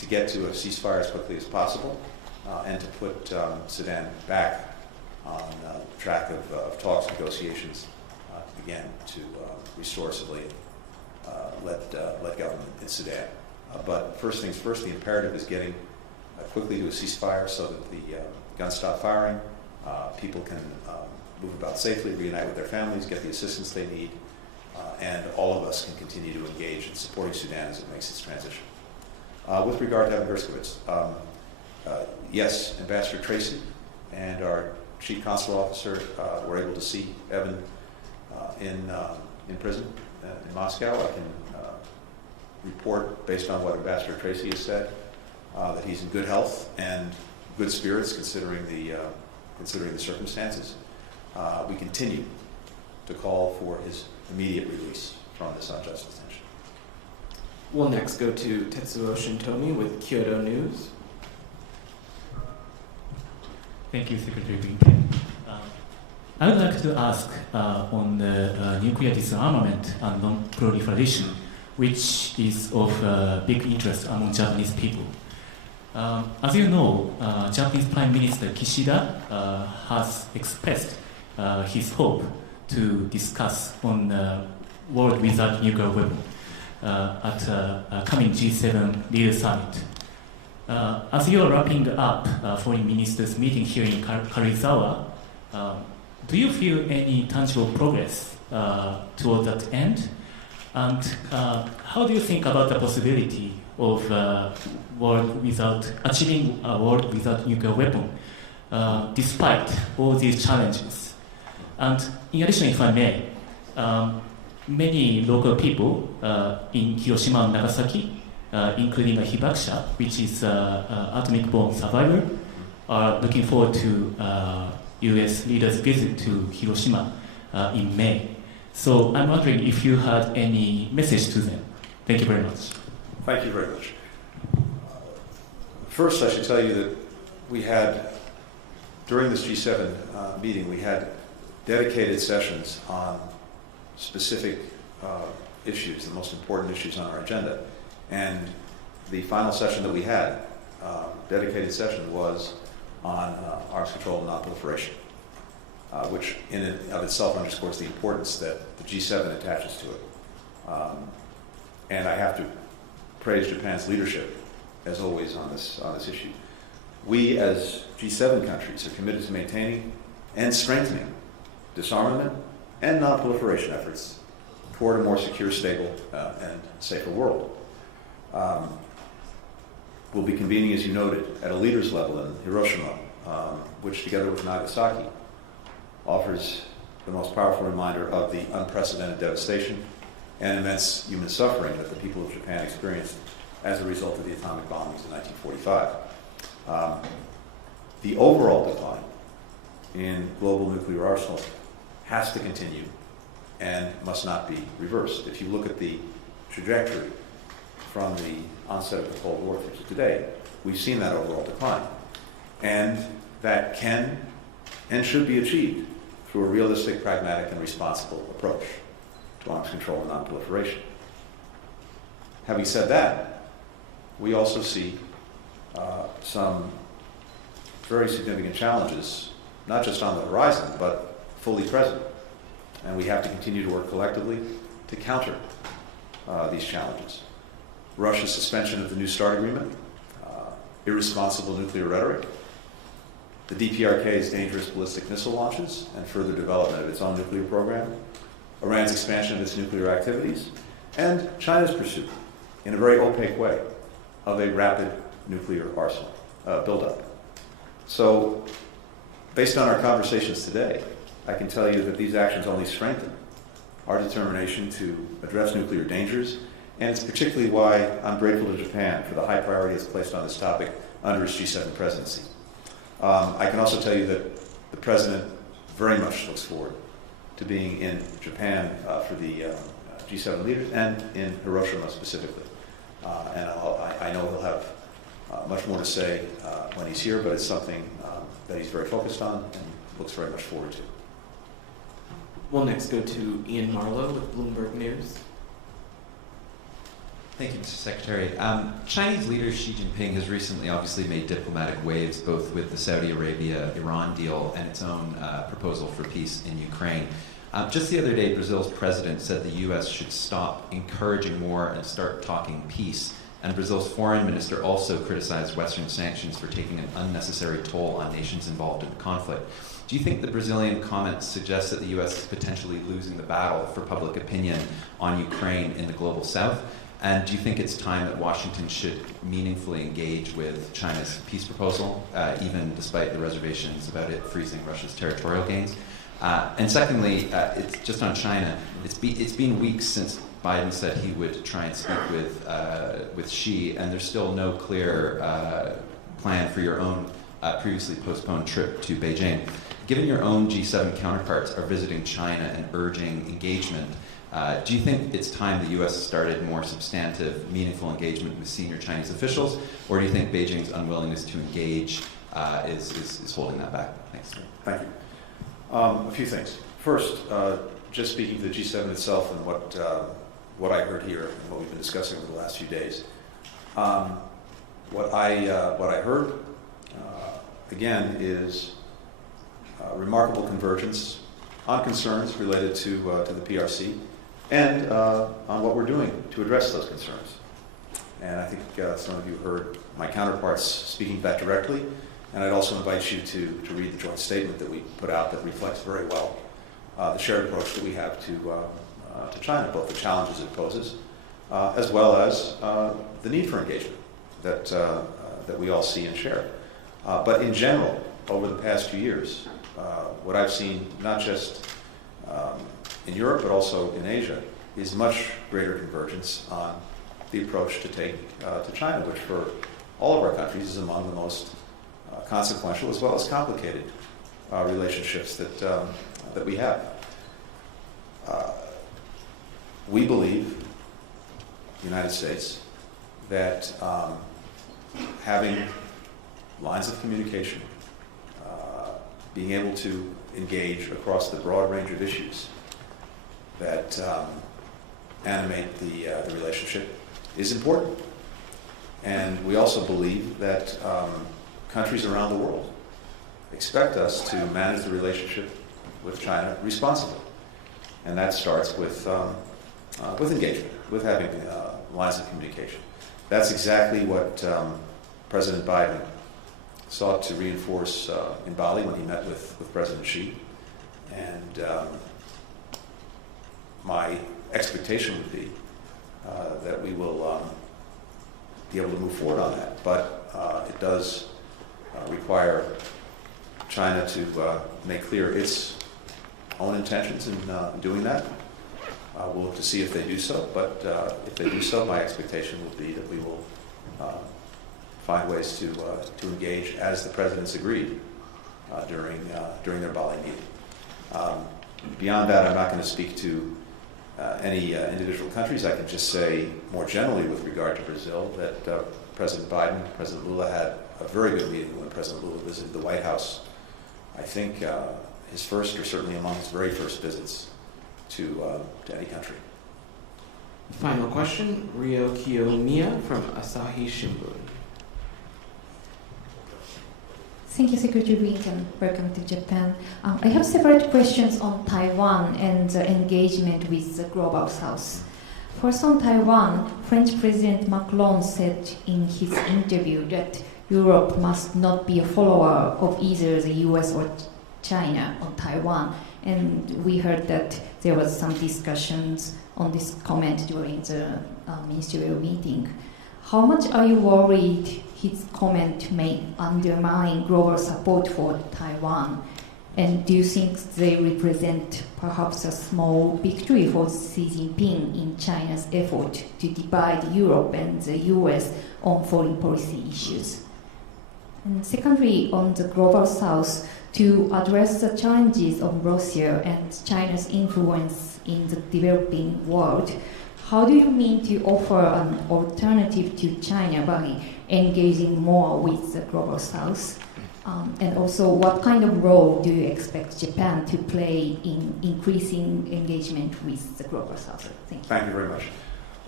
to get to a ceasefire as quickly as possible and to put Sudan back on the track of talks, negotiations, again, to restore civilian, let government in Sudan. But first things first, the imperative is getting quickly to a ceasefire so that the guns stop firing, people can move about safely, reunite with their families, get the assistance they need, and all of us can continue to engage in supporting Sudan as it makes its transition. With regard to Evan Gershkovich, yes, Ambassador Tracy and our Chief Consular Officer were able to see Evan in prison in Moscow. I can report, based on what Ambassador Tracy has said, that he's in good health and good spirits considering the circumstances. We continue to call for his immediate release from this unjust detention. We'll next go to Tetsuo Shintomi with Kyoto News. Thank you, Secretary Blinken. I would like to ask on the nuclear disarmament and non-proliferation, which is of big interest among Japanese people. As you know, Japanese Prime Minister Kishida has expressed his hope to discuss on the world without nuclear weapon at a coming G7 leader summit. As you are wrapping up foreign ministers meeting here in Karizawa, do you feel any tangible progress toward that end? And how do you think about the possibility of achieving a world without nuclear weapon, despite all these challenges? And in addition, if I may, many local people in Hiroshima and Nagasaki, including a Hibakusha, which is atomic bomb survivor, are looking forward to U.S. leaders' visit to Hiroshima in May. So I'm wondering if you had any message to them. Thank you very much. Thank you very much. First, I should tell you that we had, during this G7 meeting, we had dedicated sessions on specific issues, the most important issues on our agenda. And the final session that we had, dedicated session, was on arms control and non-proliferation, which in and of itself underscores the importance that the G7 attaches to it. And I have to praise Japan's leadership, as always, on this issue. We, as G7 countries, are committed to maintaining and strengthening disarmament and non-proliferation efforts toward a more secure, stable, and safer world. We'll be convening, as you noted, at a leaders level in Hiroshima, which, together with Nagasaki, offers the most powerful reminder of the unprecedented devastation and immense human suffering that the people of Japan experienced as a result of the atomic bombings in 1945. The overall decline in global nuclear arsenals has to continue and must not be reversed. If you look at the trajectory from the onset of the Cold War through to today, we've seen that overall decline. And that can and should be achieved through a realistic, pragmatic, and responsible approach to arms control and non-proliferation. Having said that, we also see some very significant challenges, not just on the horizon, but fully present. And we have to continue to work collectively to counter these challenges. Russia's suspension of the New START agreement, irresponsible nuclear rhetoric, the DPRK's dangerous ballistic missile launches and further development of its own nuclear program, Iran's expansion of its nuclear activities, and China's pursuit, in a very opaque way, of a rapid nuclear arsenal buildup. So, based on our conversations today, I can tell you that these actions only strengthen our determination to address nuclear dangers, and it's particularly why I'm grateful to Japan for the high priority it's placed on this topic under its G7 presidency. I can also tell you that the President very much looks forward to being in Japan for the G7 leaders and in Hiroshima specifically. And I know he'll have much more to say when he's here, but it's something that he's very focused on and looks very much forward to. We'll next go to Ian Marlowe with Bloomberg News. Thank you, Mr. Secretary. Chinese leader Xi Jinping has recently obviously made diplomatic waves, both with the Saudi Arabia-Iran deal and its own proposal for peace in Ukraine. Just the other day, Brazil's president said the U.S. should stop encouraging war and start talking peace. And Brazil's foreign minister also criticized Western sanctions for taking an unnecessary toll on nations involved in the conflict. Do you think the Brazilian comments suggest that the U.S. is potentially losing the battle for public opinion on Ukraine in the global south? And do you think it's time that Washington should meaningfully engage with China's peace proposal, even despite the reservations about it freezing Russia's territorial gains? And secondly, it's just on China. It's been weeks since Biden said he would try and speak with Xi, and there's still no clear plan for your own previously postponed trip to Beijing. Given your own G7 counterparts are visiting China and urging engagement, do you think it's time the U.S. started more substantive, meaningful engagement with senior Chinese officials, or do you think Beijing's unwillingness to engage is holding that back? Thanks. Thank you. A few things. First, just speaking to the G7 itself and what I heard here and what we've been discussing over the last few days. What I heard, again, is remarkable convergence on concerns related to the PRC and on what we're doing to address those concerns. And I think some of you heard my counterparts speaking to that directly, and I'd also invite you to read the joint statement that we put out that reflects very well the shared approach that we have to China, both the challenges it poses, as well as the need for engagement that we all see and share. But in general, over the past few years, what I've seen, not just in Europe, but also in Asia, is much greater convergence on the approach to take to China, which for all of our countries is among the most consequential as well as complicated relationships that we have. We believe, the United States, that having lines of communication, being able to engage across the broad range of issues that animate the relationship is important. And we also believe that countries around the world expect us to manage the relationship with China responsibly. And that starts with engagement, with having lines of communication. That's exactly what President Biden sought to reinforce in Bali when he met with President Xi. And my expectation would be that we will be able to move forward on that. But it does require China to make clear its own intentions in doing that. We'll look to see if they do so, but if they do so, my expectation will be that we will find ways to engage as the presidents agreed during their Bali meeting. Beyond that, I'm not going to speak to any individual countries. I can just say more generally with regard to Brazil that President Biden, President Lula had a very good meeting when President Lula visited the White House. I think his first, or certainly among his very first visits to any country. Final question, Ryo Kiyomiya from Asahi Shimbun. Thank you, Secretary Blinken. Welcome to Japan. I have several questions on Taiwan and engagement with the Global South. First, on Taiwan, French President Macron said in his interview that Europe must not be a follower of either the US or China on Taiwan. And we heard that there was some discussions on this comment during the ministerial meeting. How much are you worried his comment may undermine global support for Taiwan? And do you think they represent perhaps a small victory for Xi Jinping in China's effort to divide Europe and the US on foreign policy issues? And secondly, on the Global South, to address the challenges of Russia and China's influence in the developing world, how do you mean to offer an alternative to China by engaging more with the Global South? And also, what kind of role do you expect Japan to play in increasing engagement with the Global South? Thank you. Thank you very much.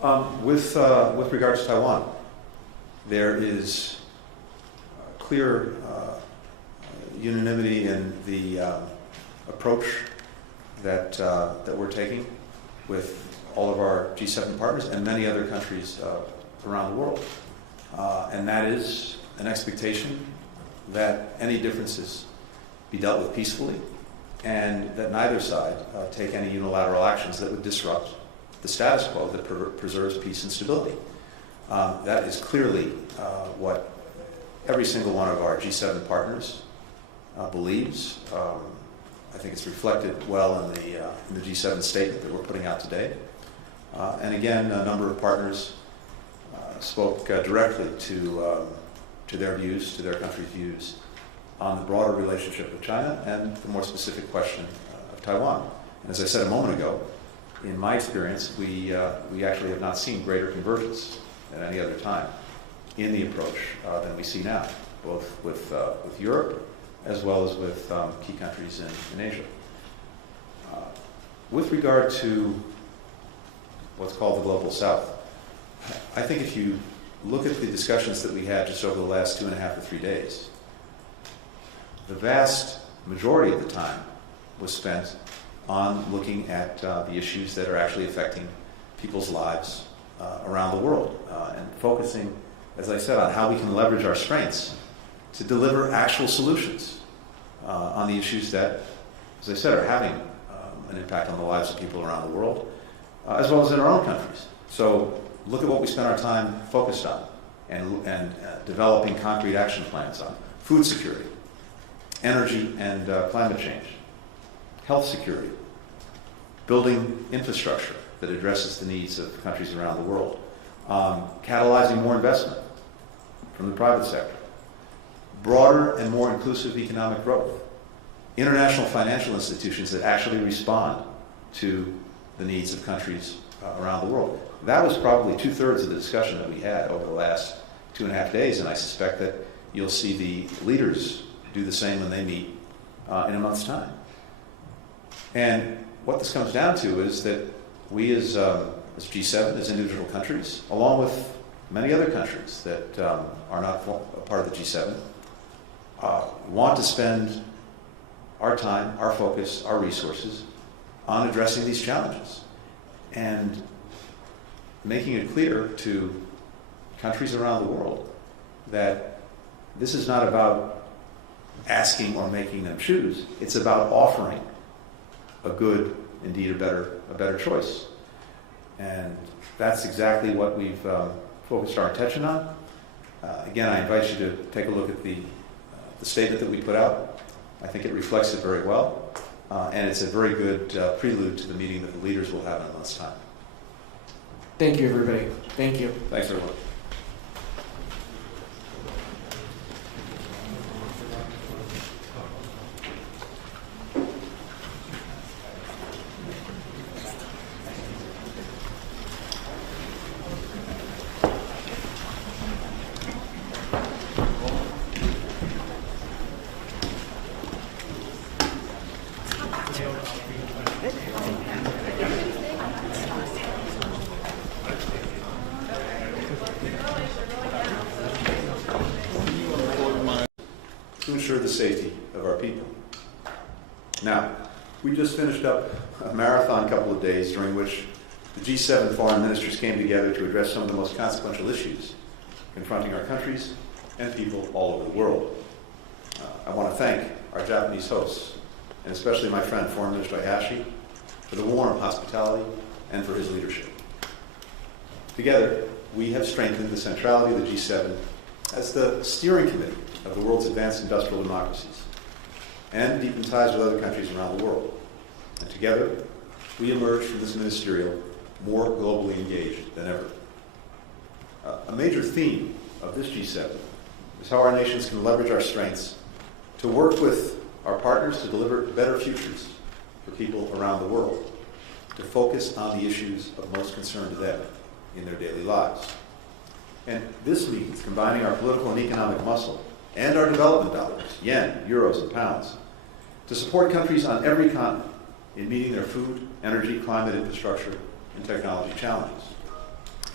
With regard to Taiwan, there is clear unanimity in the approach that we're taking with all of our G7 partners and many other countries around the world. And that is an expectation that any differences be dealt with peacefully and that neither side take any unilateral actions that would disrupt the status quo that preserves peace and stability. That is clearly what every single one of our G7 partners believes. I think it's reflected well in the G7 statement that we're putting out today. And again, a number of partners spoke directly to their views, to their country's views on the broader relationship with China and the more specific question of Taiwan. And as I said a moment ago, in my experience, we actually have not seen greater convergence at any other time in the approach than we see now, both with Europe as well as with key countries in Asia. With regard to what's called the Global South, I think if you look at the discussions that we had just over the last 2.5 to 3 days, the vast majority of the time was spent on looking at the issues that are actually affecting people's lives around the world and focusing, as I said, on how we can leverage our strengths to deliver actual solutions on the issues that, as I said, are having an impact on the lives of people around the world, as well as in our own countries. So look at what we spend our time focused on and developing concrete action plans on: food security, energy and climate change, health security, building infrastructure that addresses the needs of countries around the world, catalyzing more investment from the private sector, broader and more inclusive economic growth, international financial institutions that actually respond to the needs of countries around the world. That was probably 2/3 of the discussion that we had over the last 2.5 days, and I suspect that you'll see the leaders do the same when they meet in a month's time. And what this comes down to is that we as G7, as individual countries, along with many other countries that are not a part of the G7, want to spend our time, our focus, our resources on addressing these challenges and making it clear to countries around the world that this is not about asking or making them choose. It's about offering a good, indeed a better choice. And that's exactly what we've focused our attention on. Again, I invite you to take a look at the statement that we put out. I think it reflects it very well. And it's a very good prelude to the meeting that the leaders will have in a month's time. Thank you, everybody. Thank you. Thanks, everyone. To ensure the safety of our people. Now, we just finished up a marathon couple of days during which the G7 foreign ministers came together to address some of the most consequential issues confronting our countries and people all over the world. I want to thank our Japanese hosts, and especially my friend Foreign Minister Hayashi, for the warm hospitality and for his leadership. Together, we have strengthened the centrality of the G7 as the steering committee of the world's advanced industrial democracies and deepened ties with other countries around the world. And together, we emerge from this ministerial more globally engaged than ever. A major theme of this G7 is how our nations can leverage our strengths to work with our partners to deliver better futures for people around the world, to focus on the issues of most concern to them in their daily lives. And this means combining our political and economic muscle and our development dollars, yen, euros, and pounds, to support countries on every continent in meeting their food, energy, climate, infrastructure, and technology challenges.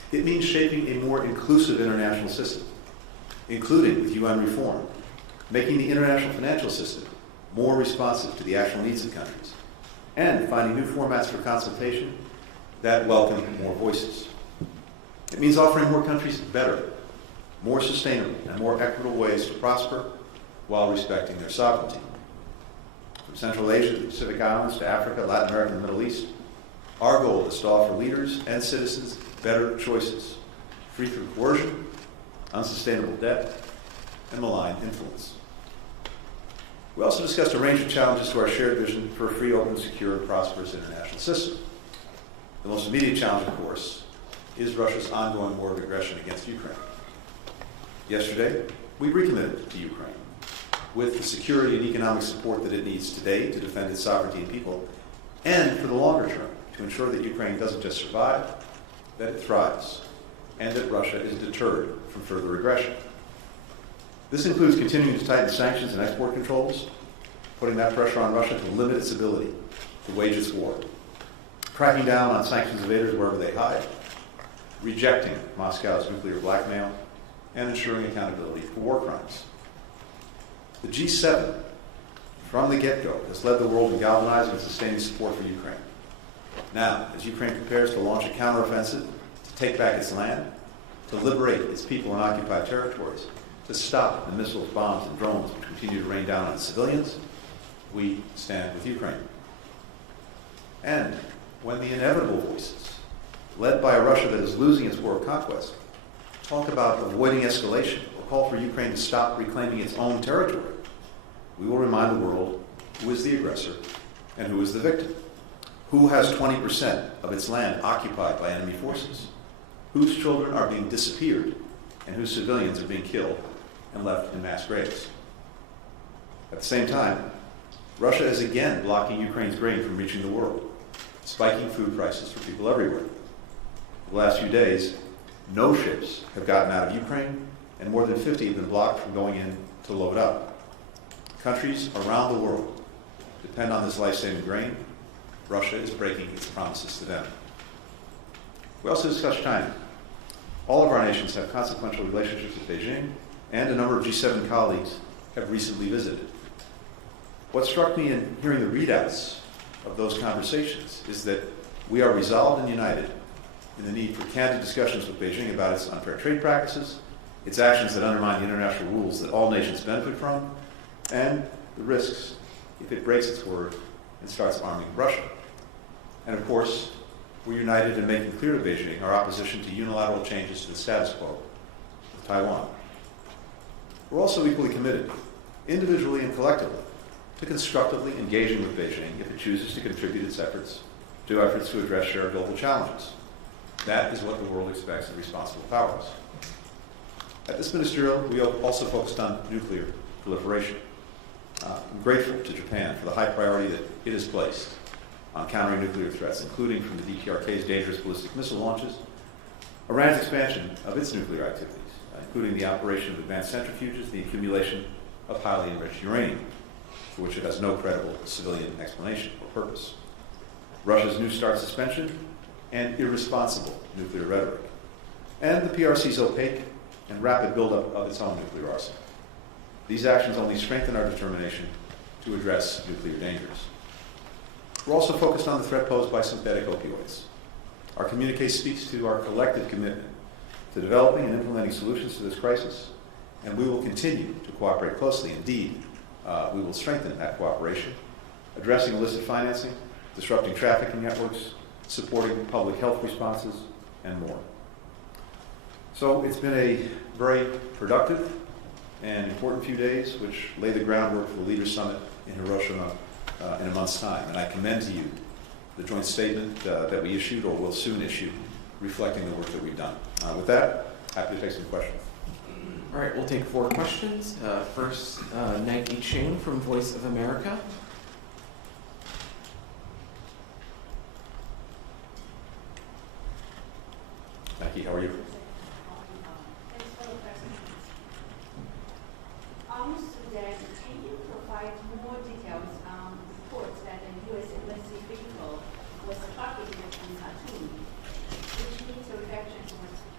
It means shaping a more inclusive international system, including with UN reform, making the international financial system more responsive to the actual needs of countries, and finding new formats for consultation that welcome more voices. It means offering more countries better, more sustainable, and more equitable ways to prosper while respecting their sovereignty. From Central Asia to the Pacific Islands to Africa, Latin America, and the Middle East, our goal is to offer leaders and citizens better choices, free from coercion, unsustainable debt, and malign influence. We also discussed a range of challenges to our shared vision for a free, open, secure, and prosperous international system. The most immediate challenge, of course, is Russia's ongoing war of aggression against Ukraine. Yesterday, we recommitted to Ukraine with the security and economic support that it needs today to defend its sovereignty and people, and for the longer term, to ensure that Ukraine doesn't just survive, that it thrives, and that Russia is deterred from further aggression. This includes continuing to tighten sanctions and export controls, putting that pressure on Russia to limit its ability to wage its war, cracking down on sanctions evaders wherever they hide, rejecting Moscow's nuclear blackmail, and ensuring accountability for war crimes. The G7, from the get-go, has led the world in galvanizing and sustaining support for Ukraine. Now, as Ukraine prepares to launch a counteroffensive, to take back its land, to liberate its people in occupied territories, to stop the missiles, bombs, and drones which continue to rain down on its civilians, we stand with Ukraine. And when the inevitable voices, led by a Russia that is losing its war of conquest, talk about avoiding escalation or call for Ukraine to stop reclaiming its own territory, we will remind the world who is the aggressor and who is the victim, who has 20% of its land occupied by enemy forces, whose children are being disappeared, and whose civilians are being killed and left in mass graves. At the same time, Russia is again blocking Ukraine's grain from reaching the world, spiking food prices for people everywhere. The last few days, no ships have gotten out of Ukraine, and more than 50 have been blocked from going in to load up. Countries around the world depend on this life-saving grain. Russia is breaking its promises to them. We also discussed China. All of our nations have consequential relationships with Beijing, and a number of G7 colleagues have recently visited. What struck me in hearing the readouts of those conversations is that we are resolved and united in the need for candid discussions with Beijing about its unfair trade practices, its actions that undermine the international rules that all nations benefit from, and the risks if it breaks its word and starts arming Russia. And of course, we're united in making clear to Beijing our opposition to unilateral changes to the status quo of Taiwan. We're also equally committed, individually and collectively, to constructively engaging with Beijing if it chooses to contribute its efforts to address shared global challenges. That is what the world expects of responsible powers. At this ministerial, we also focused on nuclear proliferation. I'm grateful to Japan for the high priority that it has placed on countering nuclear threats, including from the DPRK's dangerous ballistic missile launches, Iran's expansion of its nuclear activities, including the operation of advanced centrifuges, the accumulation of highly enriched uranium, for which it has no credible civilian explanation or purpose, Russia's New START suspension, and irresponsible nuclear rhetoric, and the PRC's opaque and rapid buildup of its own nuclear arsenal. These actions only strengthen our determination to address nuclear dangers. We're also focused on the threat posed by synthetic opioids. Our communique speaks to our collective commitment to developing and implementing solutions to this crisis, and we will continue to cooperate closely. Indeed, we will strengthen that cooperation, addressing illicit financing, disrupting trafficking networks, supporting public health responses, and more. So it's been a very productive and important few days, which lay the groundwork for the Leaders' Summit in Hiroshima in a month's time. And I commend to you the joint statement that we issued or will soon issue, reflecting the work that we've done. With that, happy to take some questions. All right, we'll take 4 questions. First, Nike Ching from Voice of America. Nike, how are you? Thanks for the presentation. On Sudan, can you provide more details on reports that a U.S. embassy vehicle was targeted in Khartoum, which means a reaction towards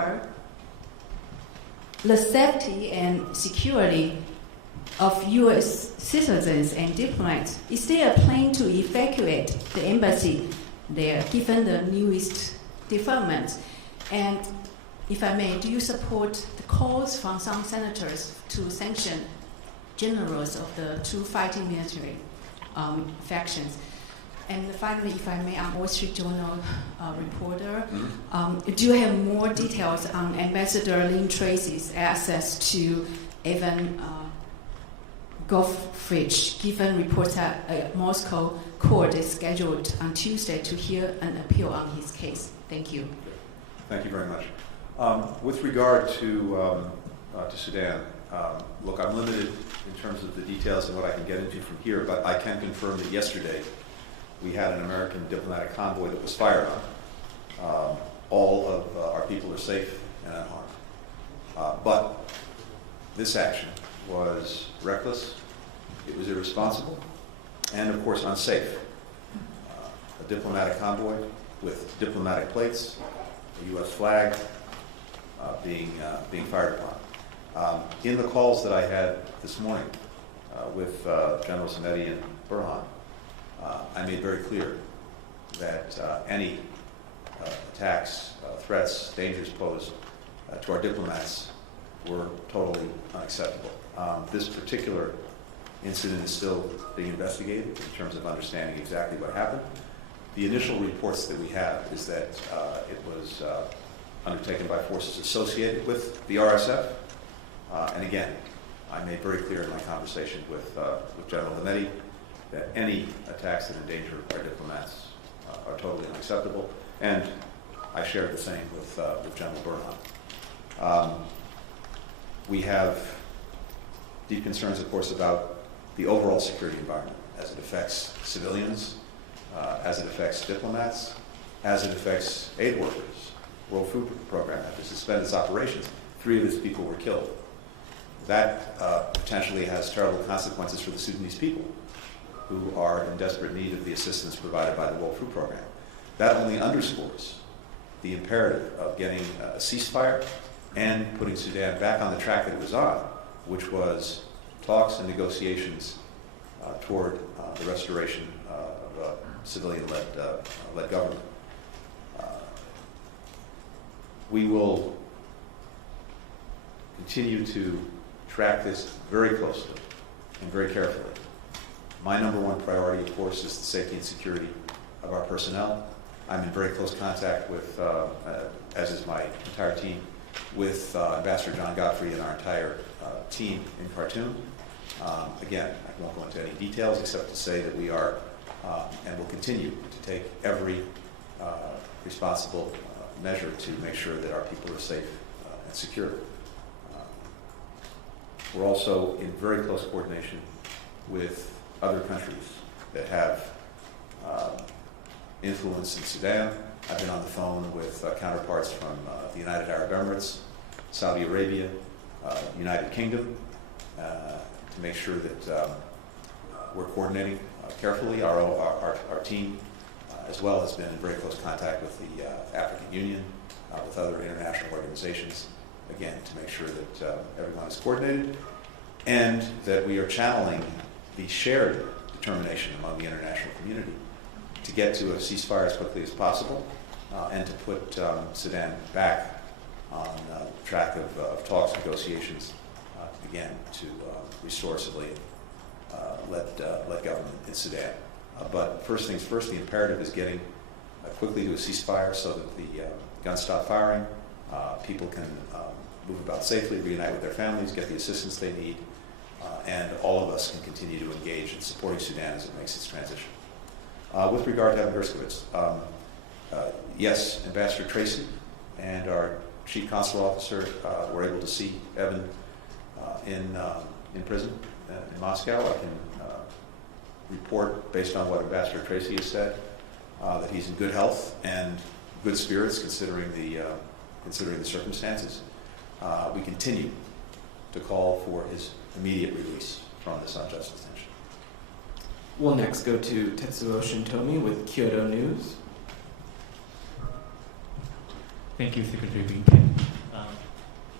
ensure the safety and security of U.S. citizens and diplomats? Is there a plan to evacuate the embassy there, given the newest developments? And if I may, do you support the calls from some senators to sanction generals of the two fighting military factions? And finally, if I may, I'm Wall Street Journal reporter. Do you have more details on Ambassador Lynn Tracy's access to Evan Goffridge, given reports that a Moscow court is scheduled on Tuesday to hear an appeal on his case? Thank you. Thank you very much. With regard to Sudan, look, I'm limited in terms of the details and what I can get into from here, but I can confirm that yesterday we had an American diplomatic convoy that was fired on. All of our people are safe and unharmed. But this action was reckless, it was irresponsible, and of course unsafe. A diplomatic convoy with diplomatic plates, a U.S. flag being fired upon. In the calls that I had this morning with General Samedi and Burhan, I made very clear that any attacks, threats, dangers posed to our diplomats were totally unacceptable. This particular incident is still being investigated in terms of understanding exactly what happened. The initial reports that we have is that it was undertaken by forces associated with the RSF. And again, I made very clear in my conversation with General Hamedi that any attacks that endanger our diplomats are totally unacceptable. And I shared the same with General Burhan. We have deep concerns, of course, about the overall security environment as it affects civilians, as it affects diplomats, as it affects aid workers. World Food Program had to suspend its operations. 3 of its people were killed. That potentially has terrible consequences for the Sudanese people, who are in desperate need of the assistance provided by the World Food Program. That only underscores the imperative of getting a ceasefire and putting Sudan back on the track that it was on, which was talks and negotiations toward the restoration of a civilian-led government. We will continue to track this very closely and very carefully. My number one priority, of course, is the safety and security of our personnel. I'm in very close contact with, as is my entire team, with Ambassador John Godfrey and our entire team in Khartoum. Again, I won't go into any details except to say that we are and will continue to take every responsible measure to make sure that our people are safe and secure. We're also in very close coordination with other countries that have influence in Sudan. I've been on the phone with counterparts from the United Arab Emirates, Saudi Arabia, United Kingdom, to make sure that we're coordinating carefully. Our team, as well, has been in very close contact with the African Union, with other international organizations, again, to make sure that everyone is coordinated and that we are channeling the shared determination among the international community to get to a ceasefire as quickly as possible and to put Sudan back on the track of talks, negotiations, again, to restore civilian-led government in Sudan. But first things first, the imperative is getting quickly to a ceasefire so that the guns stop firing, people can move about safely, reunite with their families, get the assistance they need, and all of us can continue to engage in supporting Sudan as it makes its transition. With regard to Evan Gershkovich, yes, Ambassador Tracy and our Chief Consular Officer were able to see Evan in prison in Moscow. I can report, based on what Ambassador Tracy has said, that he's in good health and good spirits considering the circumstances. We continue to call for his immediate release from this unjust detention. We'll next go to Tetsuo Shintomi with Kyoto News. Thank you, Secretary Blinken.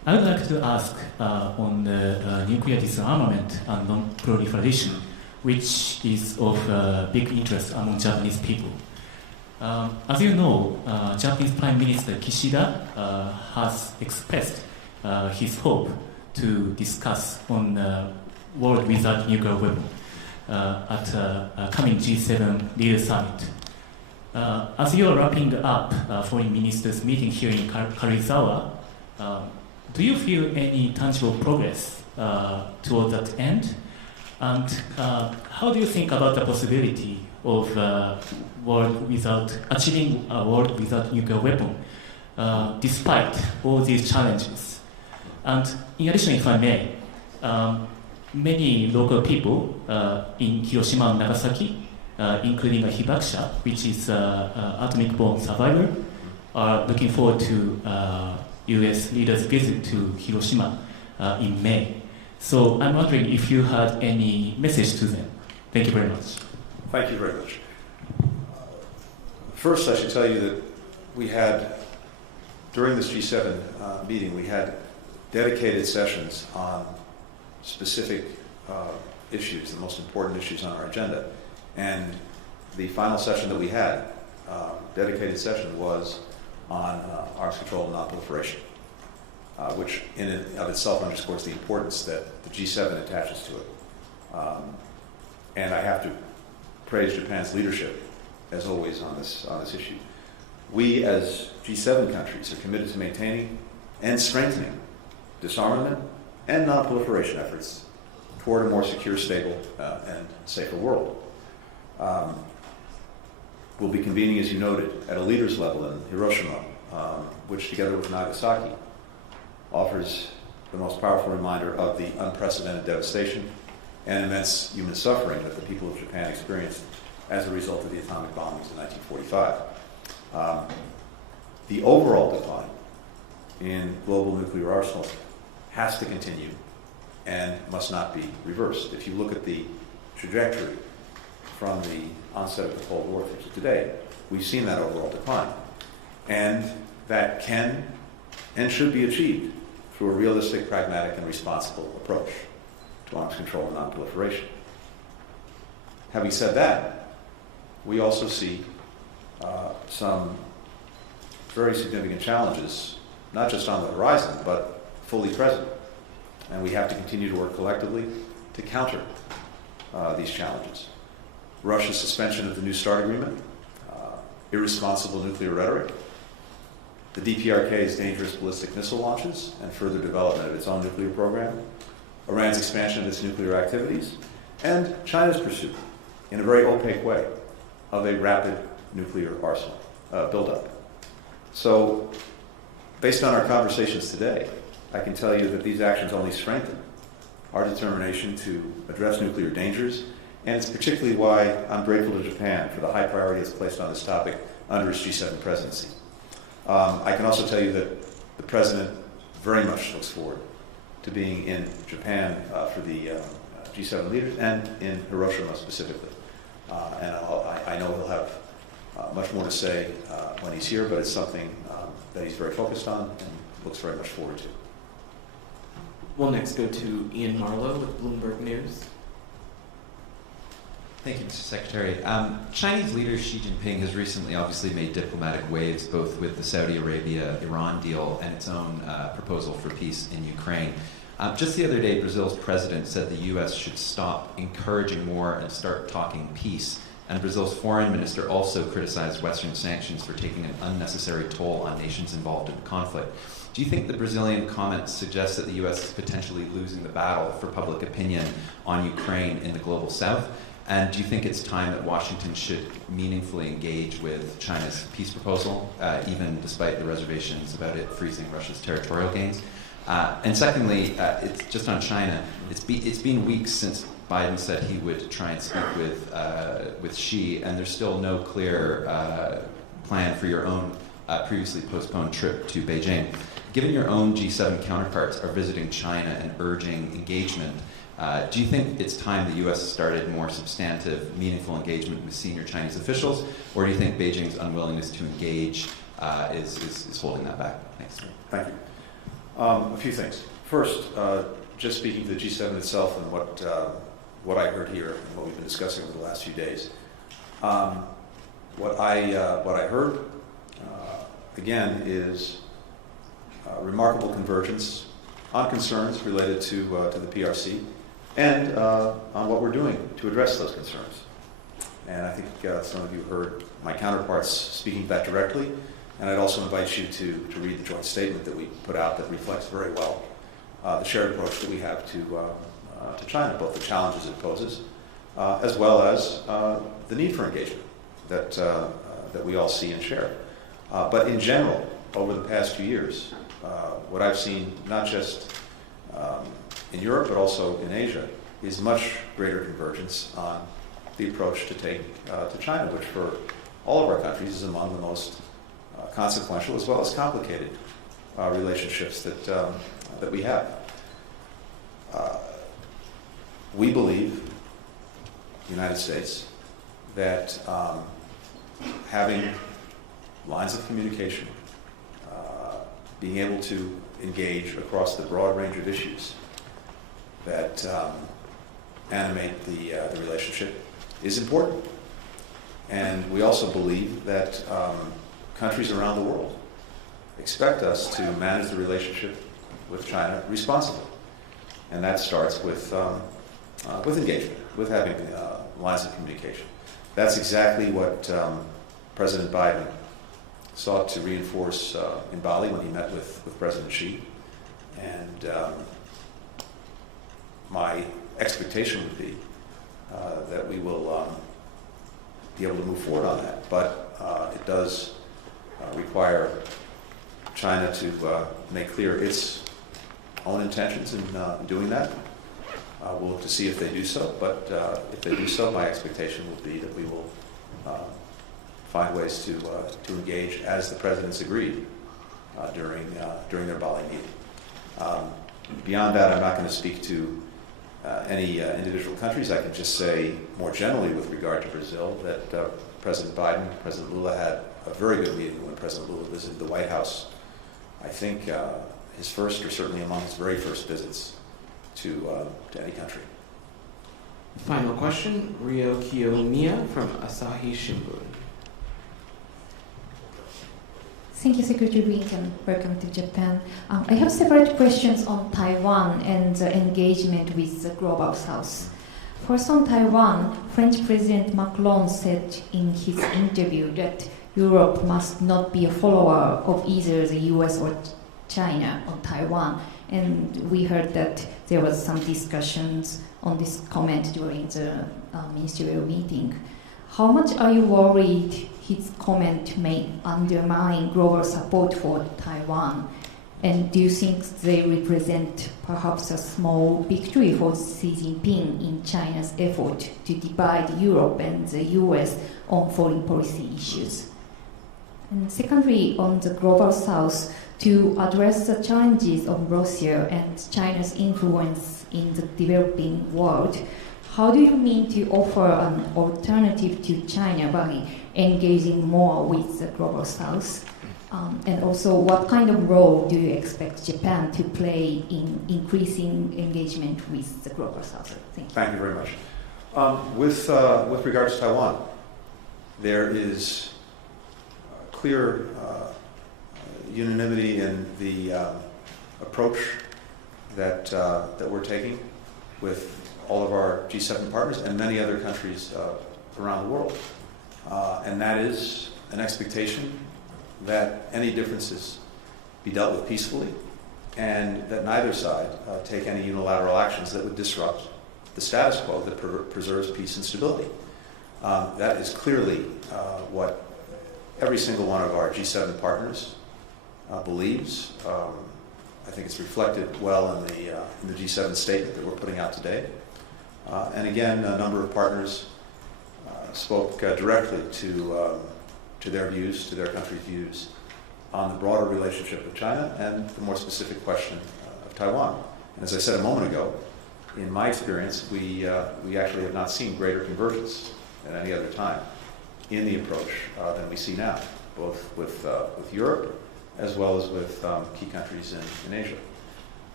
I would like to ask on the nuclear disarmament and non-proliferation, which is of big interest among Japanese people. As you know, Japanese Prime Minister Kishida has expressed his hope to discuss on world without nuclear weapon at a coming G7 leader summit. As you are wrapping up foreign ministers meeting here in Karuizawa, do you feel any tangible progress toward that end? And how do you think about the possibility of achieving a world without nuclear weapon, despite all these challenges? And in addition, if I may, many local people in Hiroshima and Nagasaki, including a hibakusha, which is atomic bomb survivor, are looking forward to U.S. leaders' visit to Hiroshima in May. So I'm wondering if you had any message to them. Thank you very much. Thank you very much. First, I should tell you that we had, during this G7 meeting, we had dedicated sessions on specific issues, the most important issues on our agenda. And the final session that we had, dedicated session, was on arms control and non-proliferation, which in and of itself underscores the importance that the G7 attaches to it. And I have to praise Japan's leadership, as always, on this issue. We, as G7 countries, are committed to maintaining and strengthening disarmament and non-proliferation efforts toward a more secure, stable, and safer world. We'll be convening, as you noted, at a leaders level in Hiroshima, which, together with Nagasaki, offers the most powerful reminder of the unprecedented devastation and immense human suffering that the people of Japan experienced as a result of the atomic bombings in 1945. The overall decline in global nuclear arsenals has to continue and must not be reversed. If you look at the trajectory from the onset of the Cold War through to today, we've seen that overall decline. And that can and should be achieved through a realistic, pragmatic, and responsible approach to arms control and non-proliferation. Having said that, we also see some very significant challenges, not just on the horizon, but fully present. And we have to continue to work collectively to counter these challenges. Russia's suspension of the New START agreement, irresponsible nuclear rhetoric, the DPRK's dangerous ballistic missile launches and further development of its own nuclear program, Iran's expansion of its nuclear activities, and China's pursuit, in a very opaque way, of a rapid nuclear arsenal buildup. So, based on our conversations today, I can tell you that these actions only strengthen our determination to address nuclear dangers, and it's particularly why I'm grateful to Japan for the high priority it's placed on this topic under its G7 presidency. I can also tell you that the President very much looks forward to being in Japan for the G7 leaders and in Hiroshima specifically. And I know he'll have much more to say when he's here, but it's something that he's very focused on and looks very much forward to. We'll next go to Ian Marlowe with Bloomberg News. Thank you, Mr. Secretary. Chinese leader Xi Jinping has recently obviously made diplomatic waves, both with the Saudi Arabia-Iran deal and its own proposal for peace in Ukraine. Just the other day, Brazil's president said the U.S. should stop encouraging war and start talking peace. And Brazil's foreign minister also criticized Western sanctions for taking an unnecessary toll on nations involved in the conflict. Do you think the Brazilian comments suggest that the U.S. is potentially losing the battle for public opinion on Ukraine in the global south? And do you think it's time that Washington should meaningfully engage with China's peace proposal, even despite the reservations about it freezing Russia's territorial gains? And secondly, it's just on China. It's been weeks since Biden said he would try and speak with Xi, and there's still no clear plan for your own previously postponed trip to Beijing. Given your own G7 counterparts are visiting China and urging engagement, do you think it's time the U.S. started more substantive, meaningful engagement with senior Chinese officials, or do you think Beijing's unwillingness to engage is holding that back? Thanks. Thank you. A few things. First, just speaking to the G7 itself and what I heard here and what we've been discussing over the last few days. What I heard, again, is remarkable convergence on concerns related to the PRC and on what we're doing to address those concerns. And I think some of you heard my counterparts speaking to that directly, and I'd also invite you to read the joint statement that we put out that reflects very well the shared approach that we have to China, both the challenges it poses, as well as the need for engagement that we all see and share. But in general, over the past few years, what I've seen, not just in Europe, but also in Asia, is much greater convergence on the approach to take to China, which for all of our countries is among the most consequential as well as complicated relationships that we have. We believe, the United States, that having lines of communication, being able to engage across the broad range of issues that animate the relationship is important. And we also believe that countries around the world expect us to manage the relationship with China responsibly. And that starts with engagement, with having lines of communication. That's exactly what President Biden sought to reinforce in Bali when he met with President Xi. And my expectation would be that we will be able to move forward on that. But it does require China to make clear its own intentions in doing that. We'll look to see if they do so, but if they do so, my expectation will be that we will find ways to engage as the presidents agreed during their Bali meeting. Beyond that, I'm not going to speak to any individual countries. I can just say more generally with regard to Brazil that President Biden, President Lula had a very good meeting when President Lula visited the White House. I think his first, or certainly among his very first visits to any country. Final question, Ryo Kiyomiya from Asahi Shimbun. Thank you, Secretary Blinken. Welcome to Japan. I have several questions on Taiwan and engagement with the Global South. First, on Taiwan, French President Macron said in his interview that Europe must not be a follower of either the US or China on Taiwan. And we heard that there was some discussions on this comment during the ministerial meeting. How much are you worried his comment may undermine global support for Taiwan? And do you think they represent perhaps a small victory for Xi Jinping in China's effort to divide Europe and the US on foreign policy issues? And secondly, on the Global South, to address the challenges of Russia and China's influence in the developing world, how do you mean to offer an alternative to China by engaging more with the Global South? And also, what kind of role do you expect Japan to play in increasing engagement with the Global South? Thank you. Thank you very much. With regards to Taiwan, there is clear unanimity in the approach that we're taking with all of our G7 partners and many other countries around the world. And that is an expectation that any differences be dealt with peacefully and that neither side take any unilateral actions that would disrupt the status quo that preserves peace and stability. That is clearly what every single one of our G7 partners believes. I think it's reflected well in the G7 statement that we're putting out today. And again, a number of partners spoke directly to their views, to their country's views on the broader relationship with China and the more specific question of Taiwan. And as I said a moment ago, in my experience, we actually have not seen greater convergence at any other time in the approach than we see now, both with Europe as well as with key countries in Asia.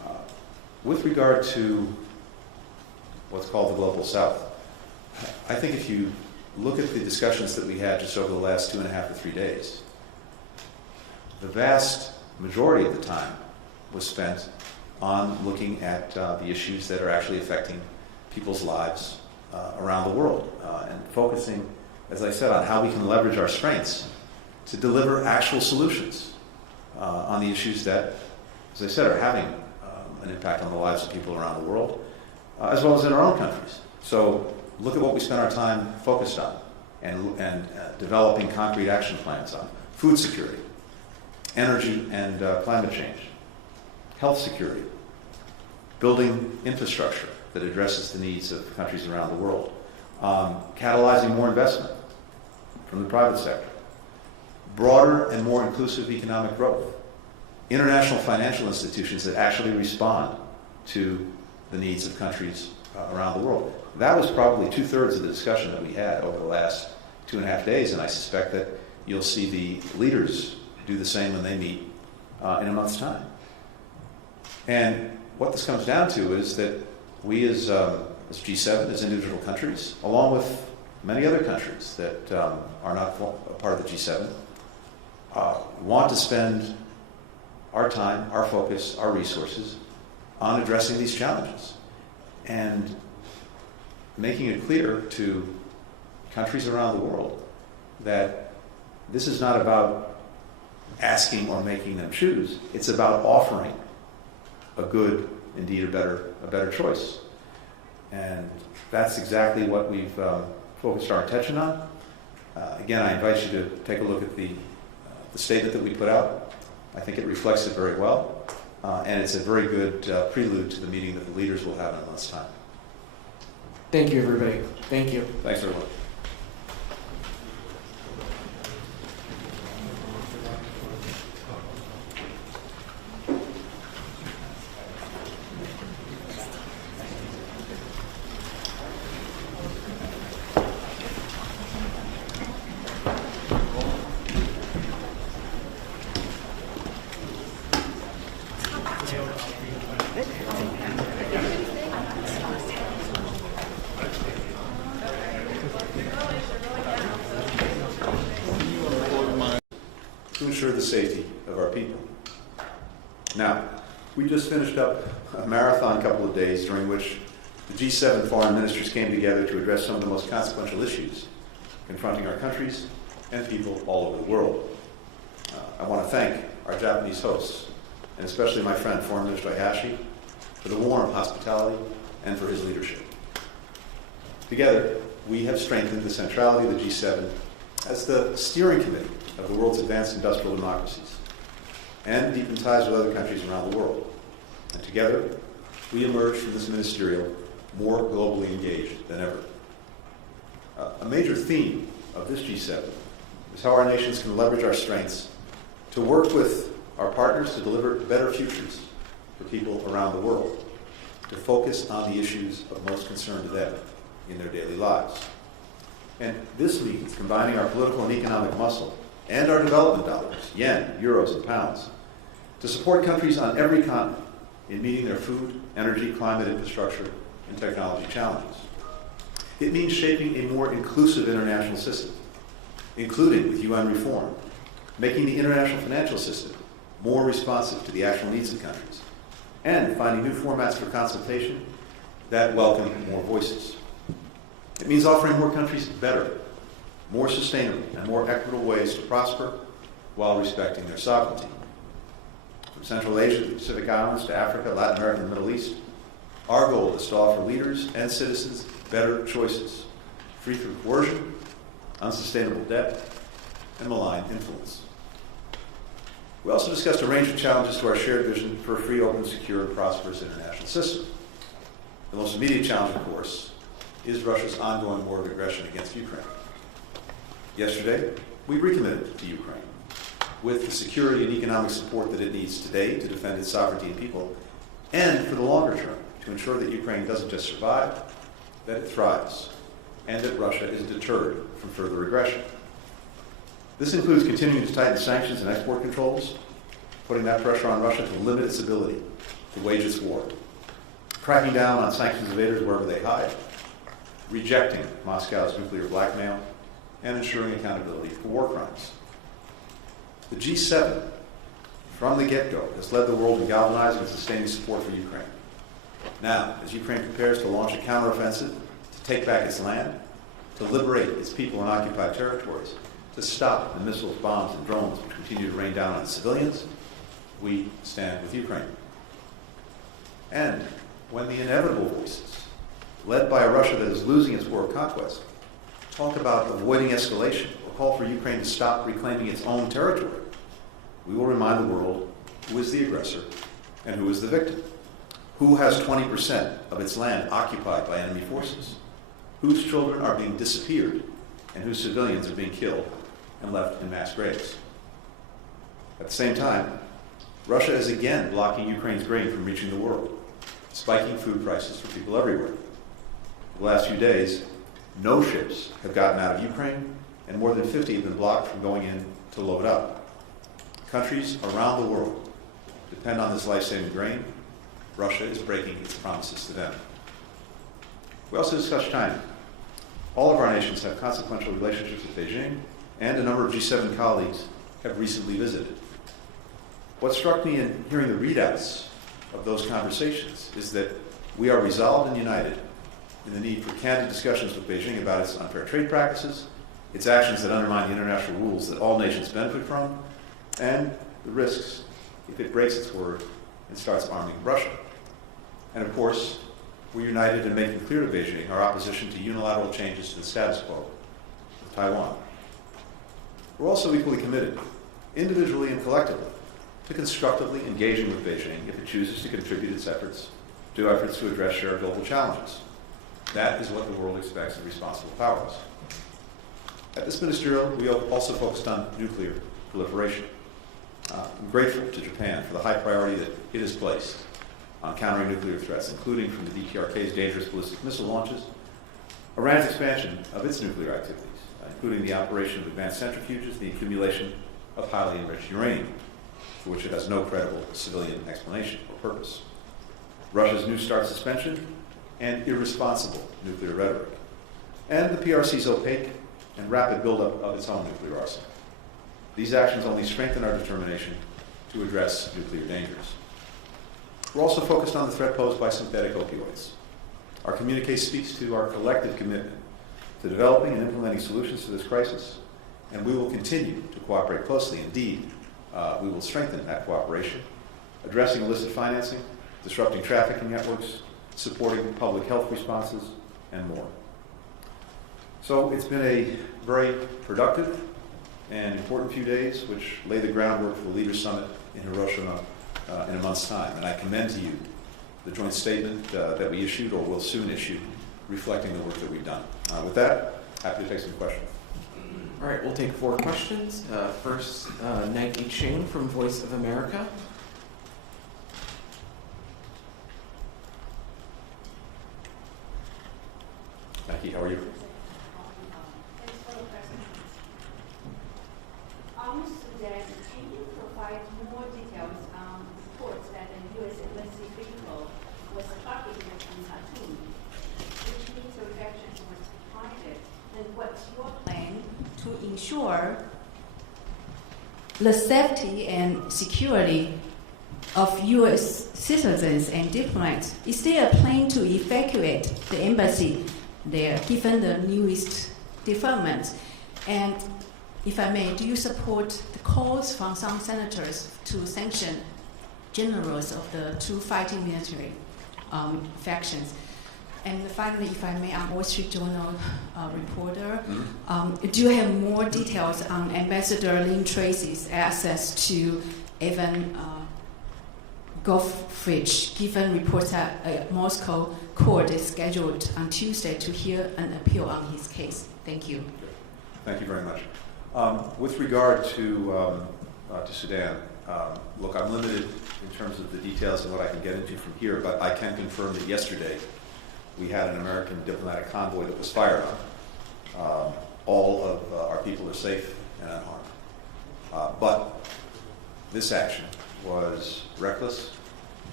With regard to what's called the Global South, I think if you look at the discussions that we had just over the last 2.5 to 3 days, the vast majority of the time was spent on looking at the issues that are actually affecting people's lives around the world and focusing, as I said, on how we can leverage our strengths to deliver actual solutions on the issues that, as I said, are having an impact on the lives of people around the world, as well as in our own countries. So look at what we spend our time focused on and developing concrete action plans on: food security, energy and climate change, health security, building infrastructure that addresses the needs of countries around the world, catalyzing more investment from the private sector, broader and more inclusive economic growth, international financial institutions that actually respond to the needs of countries around the world. That was probably 2/3 of the discussion that we had over the last 2.5 days, and I suspect that you'll see the leaders do the same when they meet in a month's time. And what this comes down to is that we as G7, as individual countries, along with many other countries that are not a part of the G7, want to spend our time, our focus, our resources on addressing these challenges and making it clear to countries around the world that this is not about asking or making them choose. It's about offering a good, indeed a better choice. And that's exactly what we've focused our attention on. Again, I invite you to take a look at the statement that we put out. I think it reflects it very well, and it's a very good prelude to the meeting that the leaders will have in a month's time. Thank you, everybody. Thank you. Thanks, everyone. To ensure the safety of our people. Now, we just finished up a marathon couple of days during which the G7 foreign ministers came together to address some of the most consequential issues confronting our countries and people all over the world. I want to thank our Japanese hosts, and especially my friend, Foreign Minister Hayashi, for the warm hospitality and for his leadership. Together, we have strengthened the centrality of the G7 as the steering committee of the world's advanced industrial democracies and deepened ties with other countries around the world. And together, we emerge from this ministerial more globally engaged than ever. A major theme of this G7 is how our nations can leverage our strengths to work with our partners to deliver better futures for people around the world, to focus on the issues of most concern to them in their daily lives. And this means combining our political and economic muscle and our development dollars, yen, euros, and pounds, to support countries on every continent in meeting their food, energy, climate, infrastructure, and technology challenges. It means shaping a more inclusive international system, including with UN reform, making the international financial system more responsive to the actual needs of countries, and finding new formats for consultation that welcome more voices. It means offering more countries better, more sustainable, and more equitable ways to prosper while respecting their sovereignty. From Central Asia to the Pacific Islands to Africa, Latin America, and the Middle East, our goal is to offer leaders and citizens better choices, free from coercion, unsustainable debt, and malign influence. We also discussed a range of challenges to our shared vision for a free, open, secure, and prosperous international system. The most immediate challenge, of course, is Russia's ongoing war of aggression against Ukraine. Yesterday, we recommitted to Ukraine with the security and economic support that it needs today to defend its sovereignty and people, and for the longer term, to ensure that Ukraine doesn't just survive, that it thrives, and that Russia is deterred from further aggression. This includes continuing to tighten sanctions and export controls, putting that pressure on Russia to limit its ability to wage its war, cracking down on sanctions evaders wherever they hide, rejecting Moscow's nuclear blackmail, and ensuring accountability for war crimes. The G7, from the get-go, has led the world in galvanizing and sustaining support for Ukraine. Now, as Ukraine prepares to launch a counteroffensive, to take back its land, to liberate its people in occupied territories, to stop the missiles, bombs, and drones which continue to rain down on civilians, we stand with Ukraine. And when the inevitable voices, led by a Russia that is losing its war of conquest, talk about avoiding escalation or call for Ukraine to stop reclaiming its own territory, we will remind the world who is the aggressor and who is the victim, who has 20% of its land occupied by enemy forces, whose children are being disappeared, and whose civilians are being killed and left in mass graves. At the same time, Russia is again blocking Ukraine's grain from reaching the world, spiking food prices for people everywhere. The last few days, no ships have gotten out of Ukraine, and more than 50 have been blocked from going in to load up. Countries around the world depend on this life-saving grain. Russia is breaking its promises to them. We also discussed China. All of our nations have consequential relationships with Beijing, and a number of G7 colleagues have recently visited. What struck me in hearing the readouts of those conversations is that we are resolved and united in the need for candid discussions with Beijing about its unfair trade practices, its actions that undermine the international rules that all nations benefit from, and the risks if it breaks its word and starts arming Russia. And of course, we're united in making clear to Beijing our opposition to unilateral changes to the status quo of Taiwan. We're also equally committed, individually and collectively, to constructively engaging with Beijing if it chooses to contribute its efforts to address shared global challenges. That is what the world expects of responsible powers. At this ministerial, we also focused on nuclear proliferation. I'm grateful to Japan for the high priority that it has placed on countering nuclear threats, including from the DPRK's dangerous ballistic missile launches, Iran's expansion of its nuclear activities, including the operation of advanced centrifuges, the accumulation of highly enriched uranium, for which it has no credible civilian explanation or purpose, Russia's New START suspension, and irresponsible nuclear rhetoric, and the PRC's opaque and rapid buildup of its own nuclear arsenal. These actions only strengthen our determination to address nuclear dangers. We're also focused on the threat posed by synthetic opioids. Our communique speaks to our collective commitment to developing and implementing solutions to this crisis, and we will continue to cooperate closely. Indeed, we will strengthen that cooperation, addressing illicit financing, disrupting trafficking networks, supporting public health responses, and more. So it's been a very productive and important few days, which lay the groundwork for the Leaders' Summit in Hiroshima in a month's time. And I commend to you the joint statement that we issued or will soon issue, reflecting the work that we've done. With that, happy to take some questions. All right, we'll take 4 questions. First, Nike Ching from Voice of America. Nike, how are you? Thanks for the presentation. Sudan, can you provide more details on reports that a U.S. embassy vehicle was targeted in Khartoum, which means the reflections was behind it, and what's your plan to ensure the safety and security of U.S. citizens and diplomats? Is there a plan to evacuate the embassy there, given the newest developments? And if I may, do you support the calls from some senators to sanction generals of the 2 fighting military factions? And finally, if I may, I'm Wall Street Journal reporter. Do you have more details on Ambassador Lynn Tracy's access to Evan Goffridge, given reports that a Moscow court is scheduled on Tuesday to hear an appeal on his case? Thank you. Thank you very much. With regard to Sudan, look, I'm limited in terms of the details of what I can get into from here, but I can confirm that yesterday we had an American diplomatic convoy that was fired on. All of our people are safe and unharmed. But this action was reckless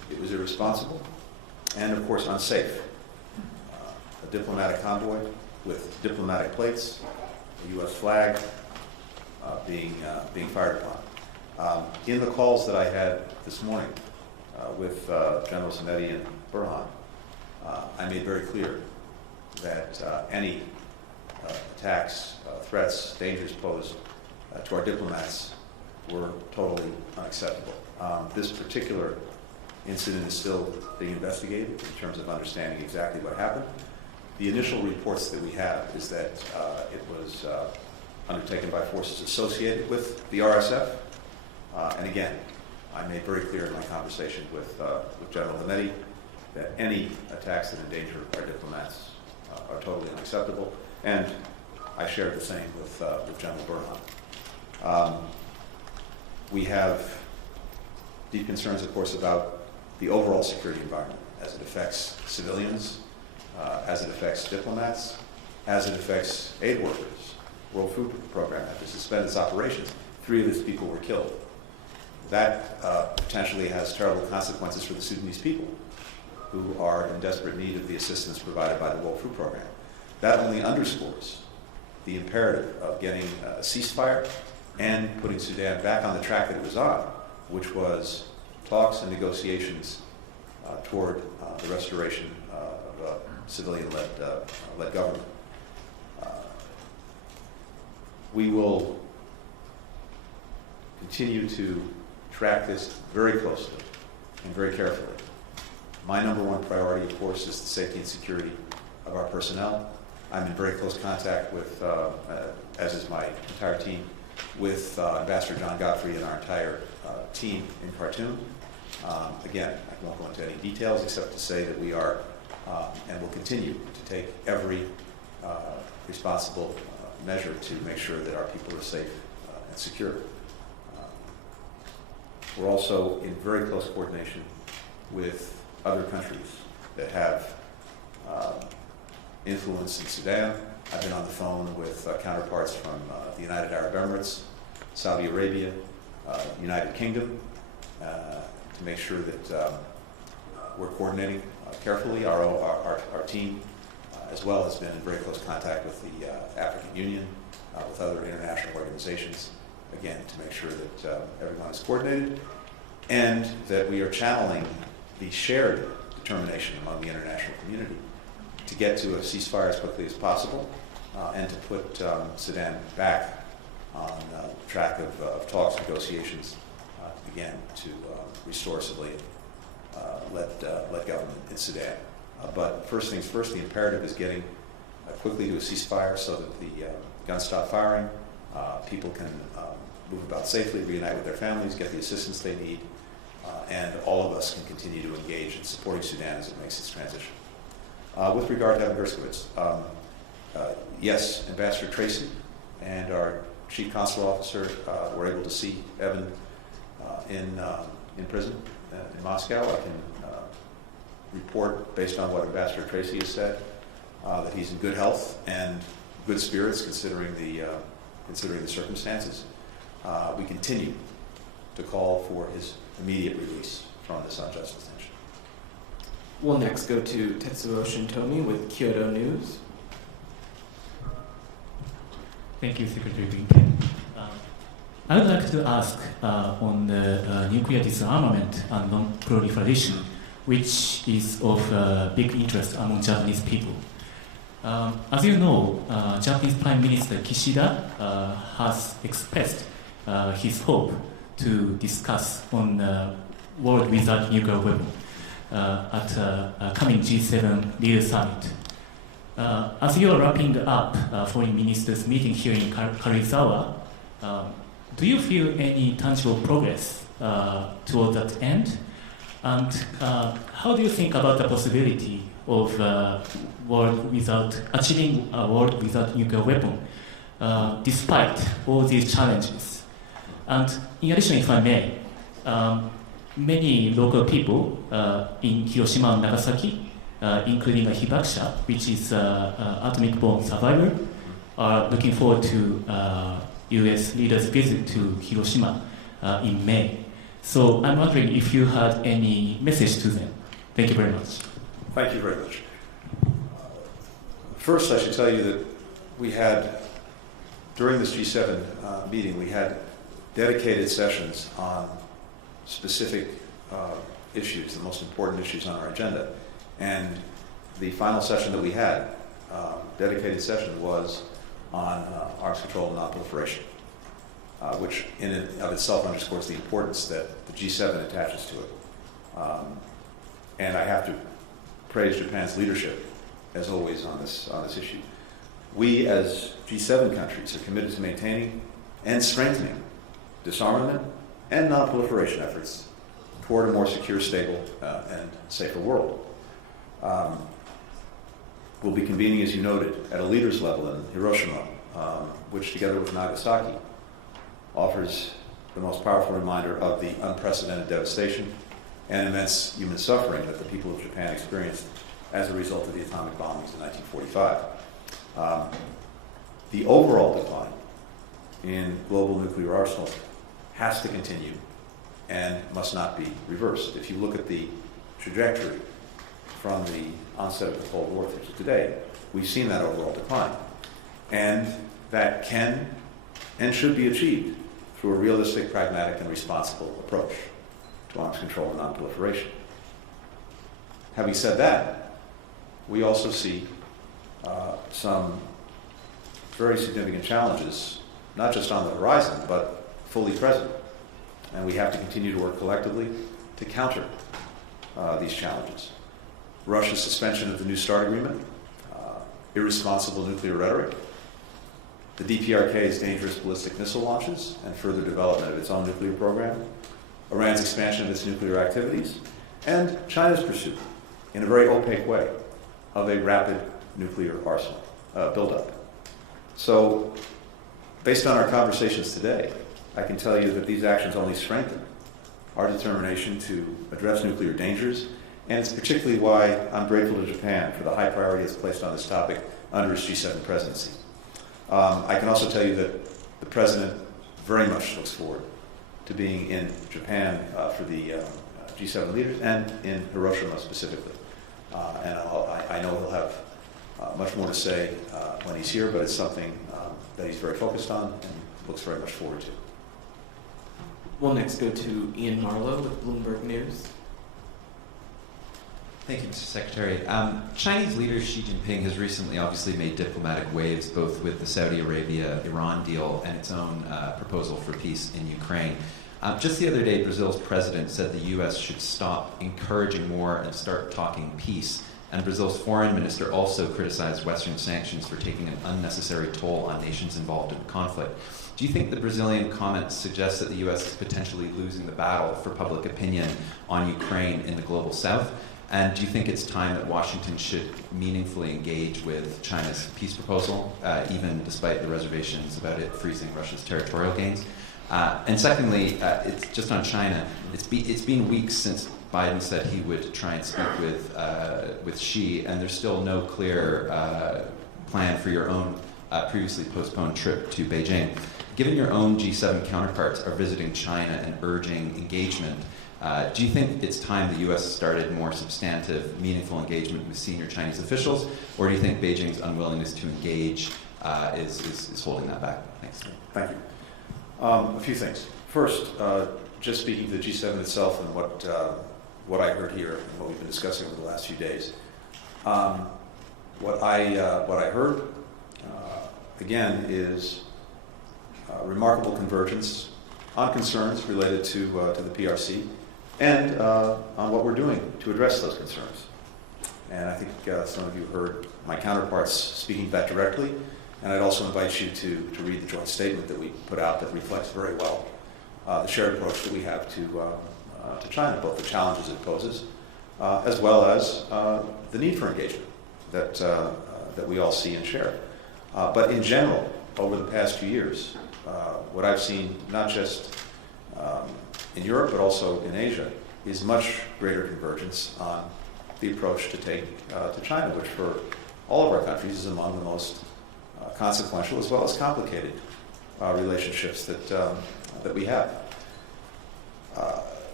It was irresponsible and, of course, unsafe. A diplomatic convoy with diplomatic plates, a U.S. flag being fired upon. In the calls that I had this morning with General Zanetti and Burhan, I made very clear that any attacks, threats, dangers posed to our diplomats were totally unacceptable. This particular incident is still being investigated in terms of understanding exactly what happened. The initial reports that we have is that it was undertaken by forces associated with the RSF. And again, I made very clear in my conversation with General Zanetti that any attacks that endanger our diplomats are totally unacceptable. And I shared the same with General Burhan. We have deep concerns, of course, about the overall security environment as it affects civilians, as it affects diplomats, as it affects aid workers. World Food Program had to suspend its operations. 3 of its people were killed. That potentially has terrible consequences for the Sudanese people, who are in desperate need of the assistance provided by the World Food Program. That only underscores the imperative of getting a ceasefire and putting Sudan back on the track that it was on, which was talks and negotiations toward the restoration of a civilian-led government. We will continue to track this very closely and very carefully. My number one priority, of course, is the safety and security of our personnel. I'm in very close contact with, as is my entire team, with Ambassador John Godfrey and our entire team in Khartoum. Again, I won't go into any details except to say that we are and will continue to take every responsible measure to make sure that our people are safe and secure. We're also in very close coordination with other countries that have influence in Sudan. I've been on the phone with counterparts from the United Arab Emirates, Saudi Arabia, United Kingdom, to make sure that we're coordinating carefully. Our team, as well, has been in very close contact with the African Union, with other international organizations, again, to make sure that everyone is coordinated and that we are channeling the shared determination among the international community to get to a ceasefire as quickly as possible and to put Sudan back on the track of talks, negotiations, again, to restore civilian-led government in Sudan. But first things first, the imperative is getting quickly to a ceasefire so that the guns stop firing, people can move about safely, reunite with their families, get the assistance they need, and all of us can continue to engage in supporting Sudan as it makes its transition. With regard to Evan Gershkovich, yes, Ambassador Tracy and our Chief Consular Officer were able to see Evan in prison in Moscow. I can report, based on what Ambassador Tracy has said, that he's in good health and good spirits considering the circumstances. We continue to call for his immediate release from this unjust detention. We'll next go to Tetsuo Shintomi with Kyoto News. Thank you, Secretary Blinken. I would like to ask on the nuclear disarmament and non-proliferation, which is of big interest among Japanese people. As you know, Japanese Prime Minister Kishida has expressed his hope to discuss on world without nuclear weapon at a coming G7 leader summit. As you are wrapping up foreign ministers meeting here in Karizawa, do you feel any tangible progress toward that end? And how do you think about the possibility of achieving a world without nuclear weapon, despite all these challenges? And in addition, if I may, many local people in Hiroshima and Nagasaki, including a Hibakusha, which is atomic bomb survivor, are looking forward to U.S. leaders' visit to Hiroshima in May. So I'm wondering if you had any message to them. Thank you very much. Thank you very much. First, I should tell you that we had, during this G7 meeting, we had dedicated sessions on specific issues, the most important issues on our agenda. And the final session that we had, dedicated session, was on arms control and non-proliferation, which in and of itself underscores the importance that the G7 attaches to it. And I have to praise Japan's leadership, as always, on this issue. We, as G7 countries, are committed to maintaining and strengthening disarmament and non-proliferation efforts toward a more secure, stable, and safer world. We'll be convening, as you noted, at a leaders level in Hiroshima, which, together with Nagasaki, offers the most powerful reminder of the unprecedented devastation and immense human suffering that the people of Japan experienced as a result of the atomic bombings in 1945. The overall decline in global nuclear arsenals has to continue and must not be reversed. If you look at the trajectory from the onset of the Cold War through to today, we've seen that overall decline. And that can and should be achieved through a realistic, pragmatic, and responsible approach to arms control and non-proliferation. Having said that, we also see some very significant challenges, not just on the horizon, but fully present. And we have to continue to work collectively to counter these challenges. Russia's suspension of the New START agreement, irresponsible nuclear rhetoric, the DPRK's dangerous ballistic missile launches and further development of its own nuclear program, Iran's expansion of its nuclear activities, and China's pursuit, in a very opaque way, of a rapid nuclear arsenal buildup. So, based on our conversations today, I can tell you that these actions only strengthen our determination to address nuclear dangers, and it's particularly why I'm grateful to Japan for the high priority it's placed on this topic under its G7 presidency. I can also tell you that the President very much looks forward to being in Japan for the G7 leaders and in Hiroshima specifically. And I know he'll have much more to say when he's here, but it's something that he's very focused on and looks very much forward to. We'll next go to Ian Marlowe with Bloomberg News. Thank you, Mr. Secretary. Chinese leader Xi Jinping has recently obviously made diplomatic waves, both with the Saudi Arabia-Iran deal and its own proposal for peace in Ukraine. Just the other day, Brazil's president said the U.S. should stop encouraging war and start talking peace. And Brazil's foreign minister also criticized Western sanctions for taking an unnecessary toll on nations involved in the conflict. Do you think the Brazilian comments suggest that the U.S. is potentially losing the battle for public opinion on Ukraine in the global south? And do you think it's time that Washington should meaningfully engage with China's peace proposal, even despite the reservations about it freezing Russia's territorial gains? And secondly, it's just on China. It's been weeks since Biden said he would try and speak with Xi, and there's still no clear plan for your own previously postponed trip to Beijing. Given your own G7 counterparts are visiting China and urging engagement, do you think it's time the U.S. started more substantive, meaningful engagement with senior Chinese officials, or do you think Beijing's unwillingness to engage is holding that back? Thanks. Thank you. A few things. First, just speaking to the G7 itself and what I heard here and what we've been discussing over the last few days. What I heard again is remarkable convergence on concerns related to the PRC and on what we're doing to address those concerns. And I think some of you heard my counterparts speaking to that directly, and I'd also invite you to read the joint statement that we put out that reflects very well the shared approach that we have to China, both the challenges it poses, as well as the need for engagement that we all see and share. But in general, over the past few years, what I've seen, not just in Europe, but also in Asia, is much greater convergence on the approach to take to China, which for all of our countries is among the most consequential as well as complicated relationships that we have.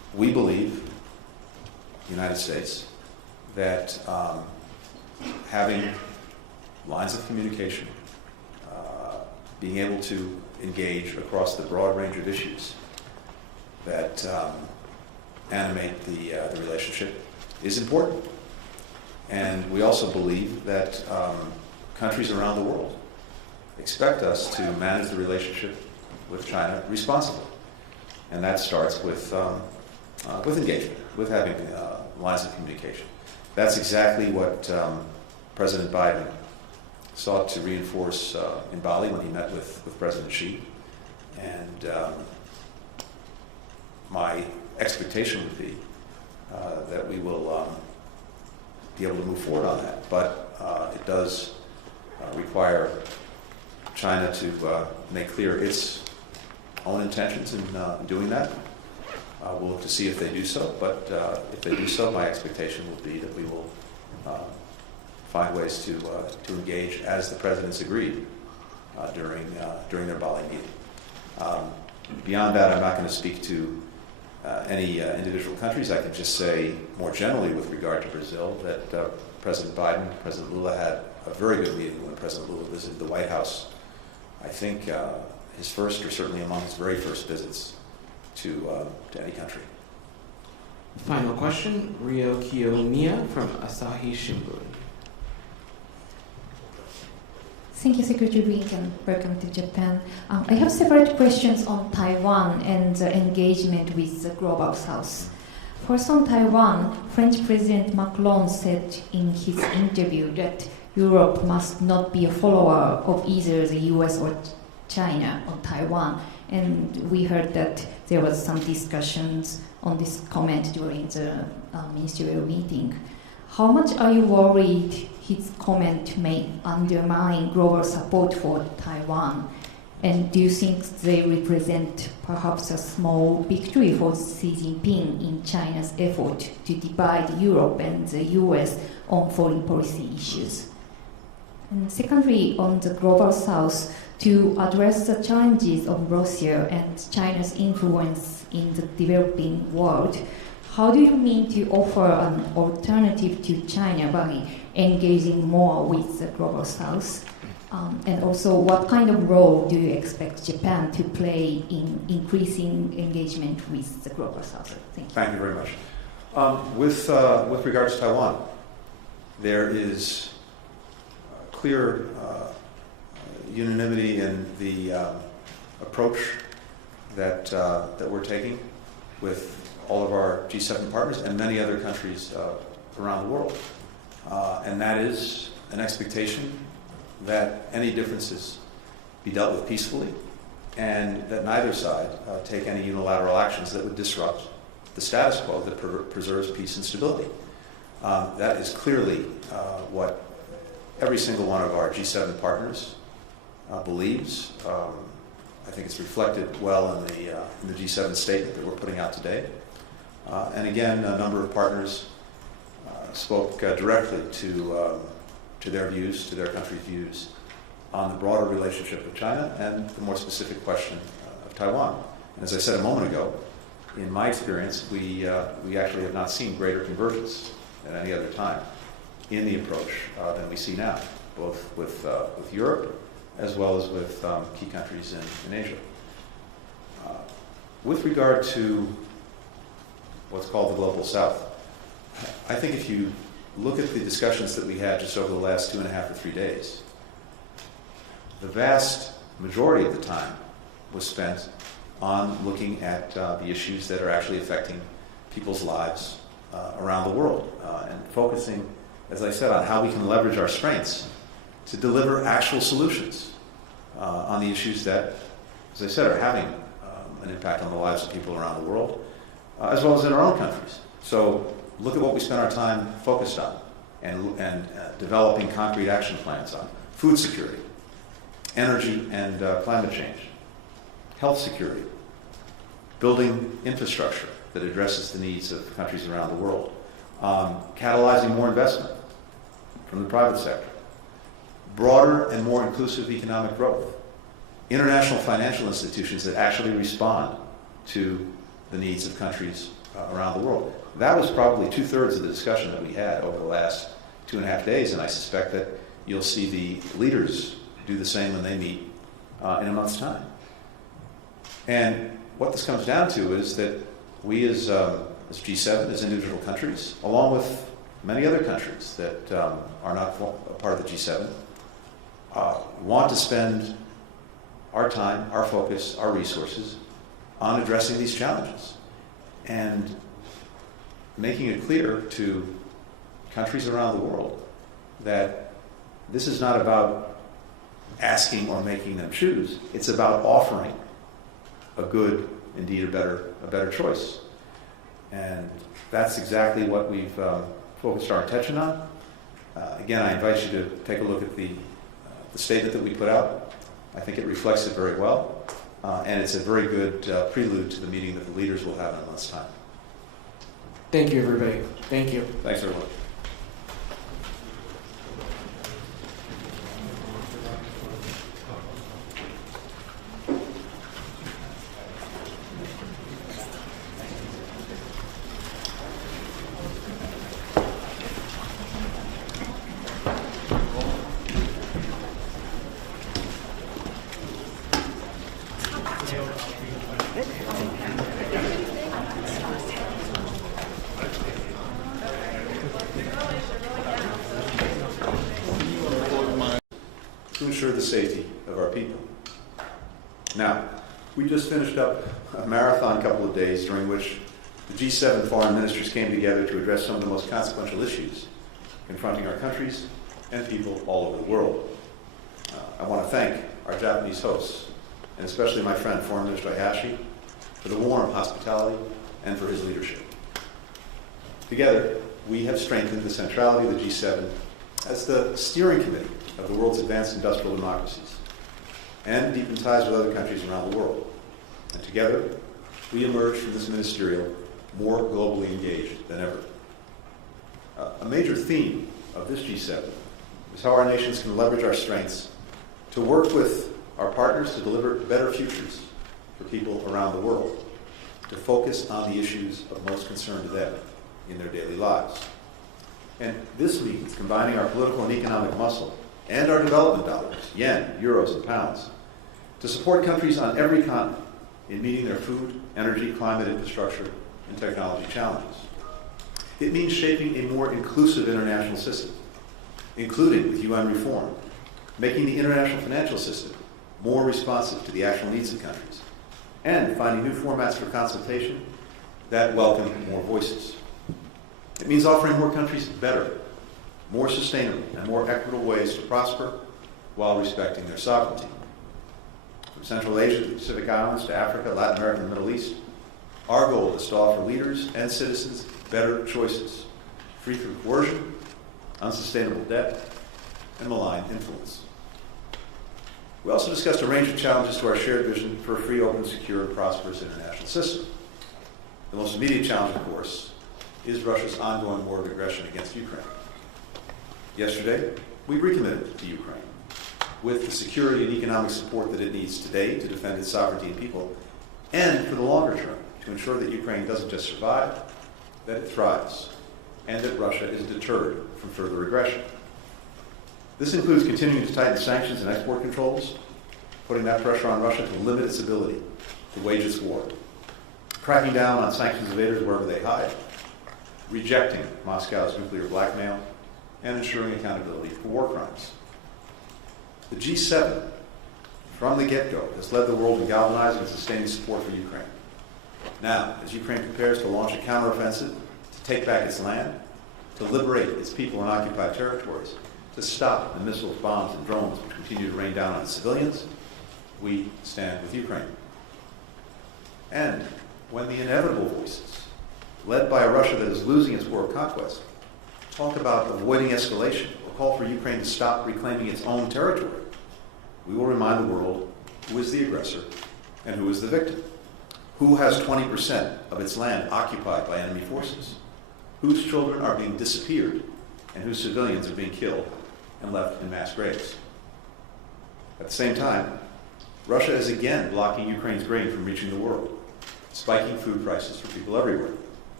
we believe, the United States, that having lines of communication, being able to engage across the broad range of issues that animate the relationship is important. And we also believe that countries around the world expect us to manage the relationship with China responsibly. And that starts with engagement, with having lines of communication. That's exactly what President Biden sought to reinforce in Bali when he met with President Xi. And my expectation would be that we will be able to move forward on that. But it does require China to make clear its own intentions in doing that. We'll look to see if they do so, but if they do so, my expectation will be that we will find ways to engage as the presidents agreed during their Bali meeting. Beyond that, I'm not going to speak to any individual countries. I can just say more generally with regard to Brazil that President Biden, President Lula had a very good meeting when President Lula visited the White House. I think his first, or certainly among his very first visits to any country. Final question, Ryo Kiyomiya from Asahi Shimbun. Thank you, Secretary Blinken. Welcome to Japan. I have several questions on Taiwan and engagement with the Global South. First, on Taiwan, French President Macron said in his interview that Europe must not be a follower of either the US or China on Taiwan. And we heard that there was some discussions on this comment during the ministerial meeting. How much are you worried his comment may undermine global support for Taiwan? And do you think they represent perhaps a small victory for Xi Jinping in China's effort to divide Europe and the US on foreign policy issues? And secondly, on the Global South, to address the challenges of Russia and China's influence in the developing world, how do you mean to offer an alternative to China by engaging more with the Global South? And also, what kind of role do you expect Japan to play in increasing engagement with the Global South? Thank you. Thank you very much. With regards to Taiwan, there is clear unanimity in the approach that we're taking with all of our G7 partners and many other countries around the world. And that is an expectation that any differences be dealt with peacefully and that neither side take any unilateral actions that would disrupt the status quo that preserves peace and stability. That is clearly what every single one of our G7 partners believes. I think it's reflected well in the G7 statement that we're putting out today. And again, a number of partners spoke directly to their views, to their country's views on the broader relationship with China and the more specific question of Taiwan. And as I said a moment ago, in my experience, we actually have not seen greater convergence at any other time in the approach than we see now, both with Europe as well as with key countries in Asia. With regard to what's called the Global South, I think if you look at the discussions that we had just over the last 2.5 or 3 days, the vast majority of the time was spent on looking at the issues that are actually affecting people's lives around the world and focusing, as I said, on how we can leverage our strengths to deliver actual solutions on the issues that, as I said, are having an impact on the lives of people around the world, as well as in our own countries. So look at what we spend our time focused on and developing concrete action plans on: food security, energy and climate change, health security, building infrastructure that addresses the needs of countries around the world, catalyzing more investment from the private sector, broader and more inclusive economic growth, international financial institutions that actually respond to the needs of countries around the world. That was probably 2/3 of the discussion that we had over the last 2.5 days, and I suspect that you'll see the leaders do the same when they meet in a month's time. And what this comes down to is that we as G7, as individual countries, along with many other countries that are not a part of the G7, want to spend our time, our focus, our resources on addressing these challenges and making it clear to countries around the world that this is not about asking or making them choose. It's about offering a good, indeed a better choice. And that's exactly what we've focused our attention on. Again, I invite you to take a look at the statement that we put out. I think it reflects it very well, and it's a very good prelude to the meeting that the leaders will have in a month's time. Thank you, everybody. Thank you. Thanks, everyone. To ensure the safety of our people. Now, we just finished up a marathon couple of days during which the G7 foreign ministers came together to address some of the most consequential issues confronting our countries and people all over the world. I want to thank our Japanese hosts, and especially my friend, Foreign Minister Hayashi, for the warm hospitality and for his leadership. Together, we have strengthened the centrality of the G7 as the steering committee of the world's advanced industrial democracies and deepened ties with other countries around the world. And together, we emerge from this ministerial more globally engaged than ever. A major theme of this G7 is how our nations can leverage our strengths to work with our partners to deliver better futures for people around the world, to focus on the issues of most concern to them in their daily lives. And this means combining our political and economic muscle and our development dollars, yen, euros, and pounds, to support countries on every continent in meeting their food, energy, climate, infrastructure, and technology challenges. It means shaping a more inclusive international system, including with UN reform, making the international financial system more responsive to the actual needs of countries, and finding new formats for consultation that welcome more voices. It means offering more countries better, more sustainable, and more equitable ways to prosper while respecting their sovereignty. From Central Asia to the Pacific Islands to Africa, Latin America, and the Middle East, our goal is to offer leaders and citizens better choices, free from coercion, unsustainable debt, and malign influence. We also discussed a range of challenges to our shared vision for a free, open, secure, and prosperous international system. The most immediate challenge, of course, is Russia's ongoing war of aggression against Ukraine. Yesterday, we recommitted to Ukraine with the security and economic support that it needs today to defend its sovereignty and people, and for the longer term, to ensure that Ukraine doesn't just survive, that it thrives, and that Russia is deterred from further aggression. This includes continuing to tighten sanctions and export controls, putting that pressure on Russia to limit its ability to wage its war, cracking down on sanctions evaders wherever they hide, rejecting Moscow's nuclear blackmail, and ensuring accountability for war crimes. The G7, from the get-go, has led the world in galvanizing and sustaining support for Ukraine. Now, as Ukraine prepares to launch a counteroffensive, to take back its land, to liberate its people in occupied territories, to stop the missiles, bombs, and drones which continue to rain down on civilians, we stand with Ukraine. And when the inevitable voices, led by a Russia that is losing its war of conquest, talk about avoiding escalation or call for Ukraine to stop reclaiming its own territory, we will remind the world who is the aggressor and who is the victim, who has 20% of its land occupied by enemy forces, whose children are being disappeared, and whose civilians are being killed and left in mass graves. At the same time, Russia is again blocking Ukraine's grain from reaching the world, spiking food prices for people everywhere,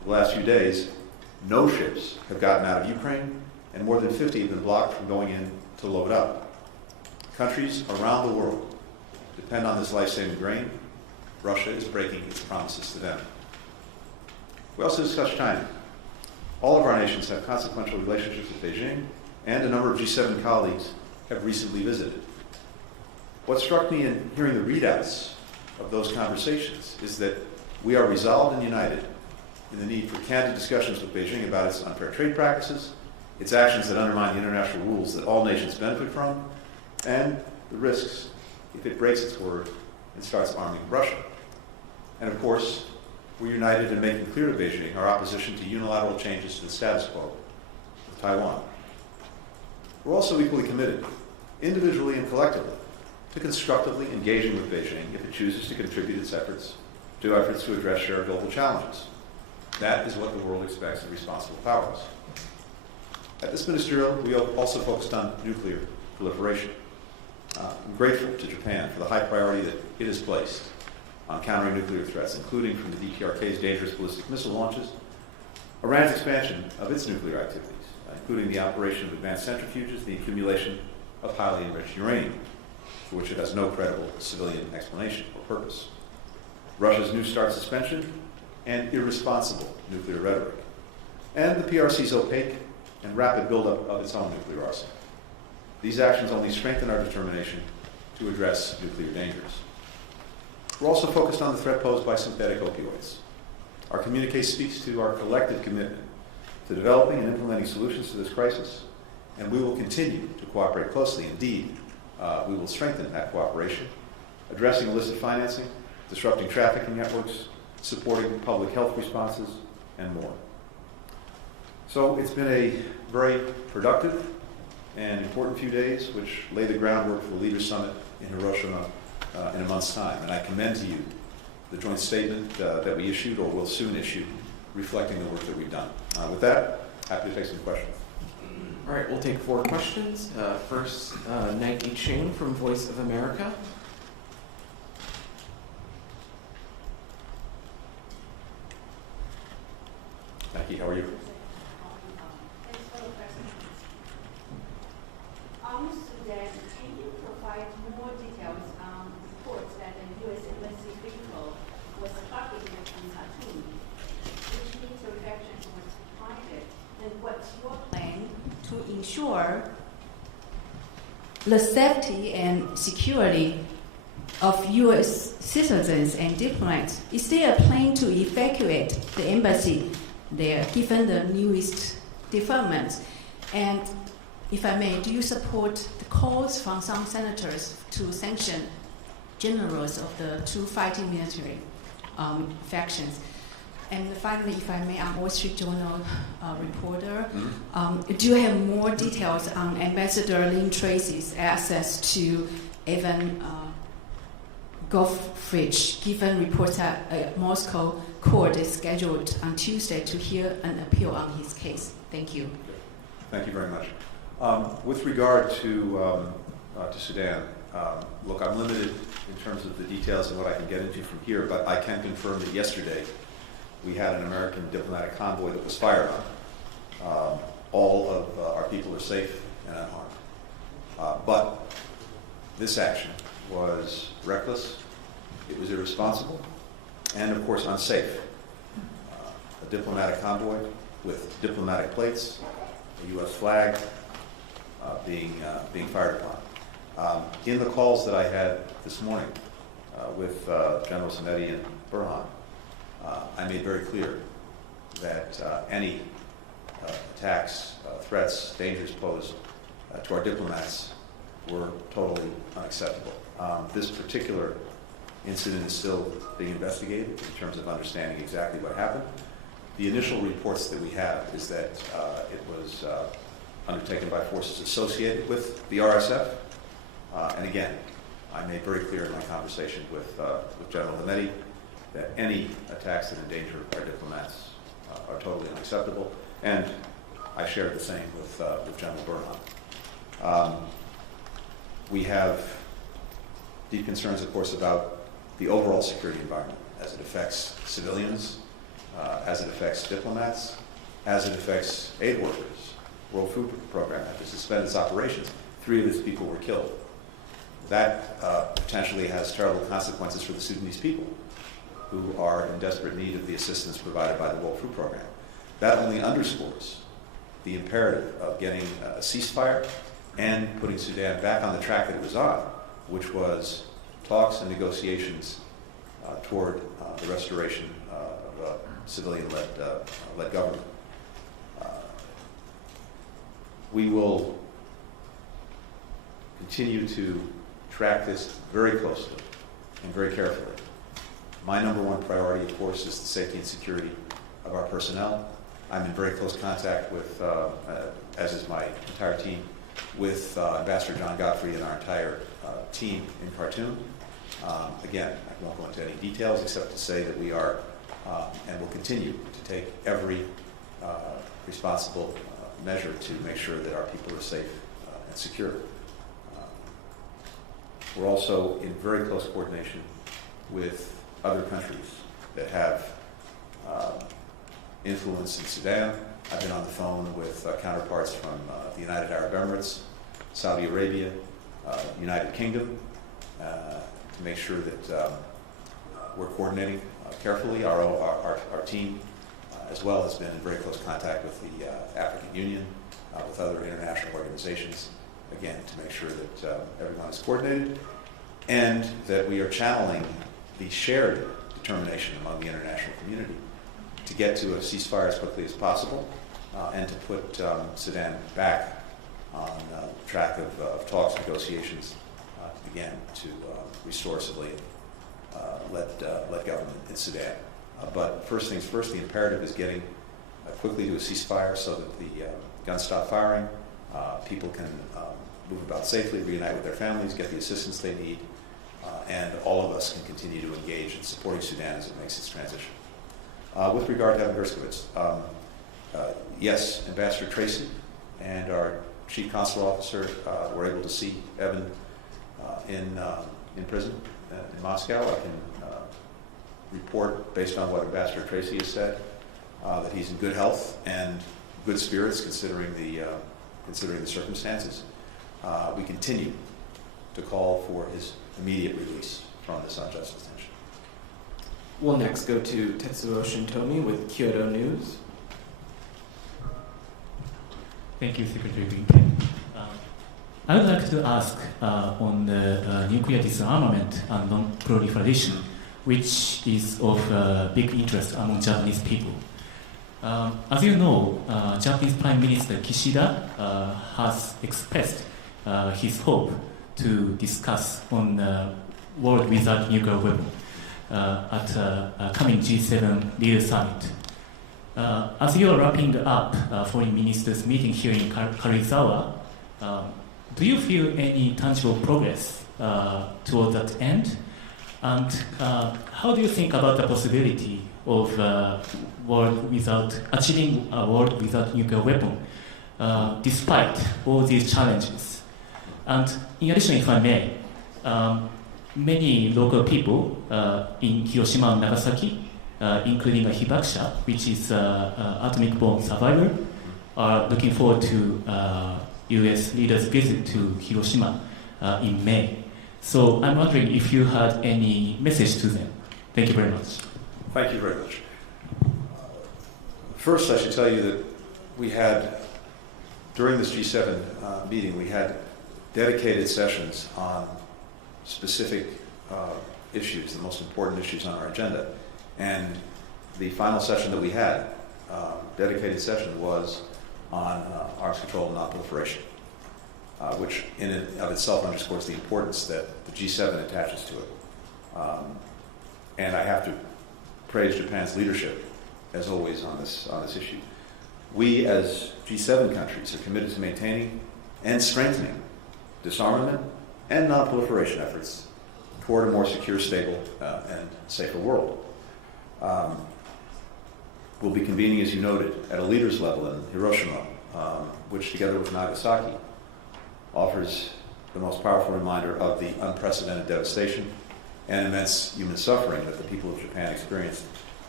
the last few days, no ships have gotten out of Ukraine, and more than 50 have been blocked from going in to load up. Countries around the world depend on this life-saving grain. Russia is breaking its promises to them. We also discussed China. All of our nations have consequential relationships with Beijing, and a number of G7 colleagues have recently visited. What struck me in hearing the readouts of those conversations is that we are resolved and united in the need for candid discussions with Beijing about its unfair trade practices, its actions that undermine the international rules that all nations benefit from, and the risks if it breaks its word and starts arming Russia. And of course, we're united in making clear to Beijing our opposition to unilateral changes to the status quo of Taiwan. We're also equally committed, individually and collectively, to constructively engaging with Beijing if it chooses to contribute its efforts to address shared global challenges. That is what the world expects of responsible powers. At this ministerial, we also focused on nuclear proliferation. I'm grateful to Japan for the high priority that it has placed on countering nuclear threats, including from the DPRK's dangerous ballistic missile launches, Iran's expansion of its nuclear activities, including the operation of advanced centrifuges, the accumulation of highly enriched uranium, for which it has no credible civilian explanation or purpose, Russia's New START suspension, and irresponsible nuclear rhetoric, and the PRC's opaque and rapid buildup of its own nuclear arsenal. These actions only strengthen our determination to address nuclear dangers. We're also focused on the threat posed by synthetic opioids. Our communique speaks to our collective commitment to developing and implementing solutions to this crisis, and we will continue to cooperate closely. Indeed, we will strengthen that cooperation, addressing illicit financing, disrupting trafficking networks, supporting public health responses, and more. So it's been a very productive and important few days, which lay the groundwork for the Leaders' Summit in Hiroshima in a month's time. And I commend to you the joint statement that we issued or will soon issue, reflecting the work that we've done. With that, happy to take some questions. All right, we'll take 4 questions. First, Nike Ching from Voice of America. Nike, how are you? Thanks for the presentation. On Sudan, can you provide more details on reports that the U.S. embassy vehicle was struck in Khartoum, which needs reflections was behind it, and what's your plan to ensure the safety and security of U.S. citizens and diplomats? Is there a plan to evacuate the embassy there, given the newest developments? And if I may, do you support the calls from some senators to sanction generals of the 2 fighting military factions? And finally, if I may, I'm Wall Street Journal reporter. Do you have more details on Ambassador Lynn Tracy's access to Evan Goffridge, given reports that a Moscow court is scheduled on Tuesday to hear an appeal on his case? Thank you. Thank you very much. With regard to Sudan, look, I'm limited in terms of the details and what I can get into from here, but I can confirm that yesterday we had an American diplomatic convoy that was fired on. All of our people are safe and unharmed. But this action was reckless, it was irresponsible, and of course unsafe. A diplomatic convoy with diplomatic plates, a U.S. flag being fired upon. In the calls that I had this morning with General Samedi and Burhan, I made very clear that any attacks, threats, dangers posed to our diplomats were totally unacceptable. This particular incident is still being investigated in terms of understanding exactly what happened. The initial reports that we have is that it was undertaken by forces associated with the RSF. And again, I made very clear in my conversation with General Hamedi that any attacks that endanger our diplomats are totally unacceptable. And I shared the same with General Burhan. We have deep concerns, of course, about the overall security environment as it affects civilians as it affects diplomats, as it affects aid workers. World Food Program had to suspend its operations. 3 of its people were killed. That potentially has terrible consequences for the Sudanese people, who are in desperate need of the assistance provided by the World Food Program. That only underscores the imperative of getting a ceasefire and putting Sudan back on the track that it was on, which was talks and negotiations toward the restoration of a civilian-led government. We will continue to track this very closely and very carefully. My number 1 priority, of course, is the safety and security of our personnel. I'm in very close contact with, as is my entire team, with Ambassador John Godfrey and our entire team in Khartoum. Again, I won't go into any details except to say that we are and will continue to take every responsible measure to make sure that our people are safe and secure. We're also in very close coordination with other countries that have influence in Sudan. I've been on the phone with counterparts from the United Arab Emirates, Saudi Arabia, United Kingdom, to make sure that we're coordinating carefully. Our team, as well, has been in very close contact with the African Union, with other international organizations, again, to make sure that everyone is coordinated and that we are channeling the shared determination among the international community to get to a ceasefire as quickly as possible and to put Sudan back on the track of talks, negotiations, again, to restore civilian-led government in Sudan. But first things first, the imperative is getting quickly to a ceasefire so that the guns stop firing, people can move about safely, reunite with their families, get the assistance they need, and all of us can continue to engage in supporting Sudan as it makes its transition. With regard to Evan Gershkovich, yes, Ambassador Tracy and our Chief Consular Officer were able to see Evan in prison in Moscow. I can report, based on what Ambassador Tracy has said, that he's in good health and good spirits considering the circumstances. We continue to call for his immediate release from this unjust detention. We'll next go to Tetsuo Shintomi with Kyoto News. Thank you, Secretary Blinken. I would like to ask on the nuclear disarmament and non-proliferation, which is of big interest among Japanese people. As you know, Japanese Prime Minister Kishida has expressed his hope to discuss on world without nuclear weapon at a coming G7 leader summit. As you are wrapping up foreign ministers meeting here in Karizawa, do you feel any tangible progress toward that end? And how do you think about the possibility of achieving a world without nuclear weapon, despite all these challenges? And in addition, if I may, many local people in Hiroshima and Nagasaki, including a Hibakusha, which is atomic bomb survivor, are looking forward to U.S. leaders' visit to Hiroshima in May. So I'm wondering if you had any message to them. Thank you very much. Thank you very much. First, I should tell you that we had, during this G7 meeting, we had dedicated sessions on specific issues, the most important issues on our agenda. And the final session that we had, dedicated session, was on arms control and non-proliferation, which in and of itself underscores the importance that the G7 attaches to it. And I have to praise Japan's leadership, as always, on this issue. We, as G7 countries, are committed to maintaining and strengthening disarmament and non-proliferation efforts toward a more secure, stable, and safer world. We'll be convening, as you noted, at a leaders level in Hiroshima, which, together with Nagasaki, offers the most powerful reminder of the unprecedented devastation and immense human suffering that the people of Japan experienced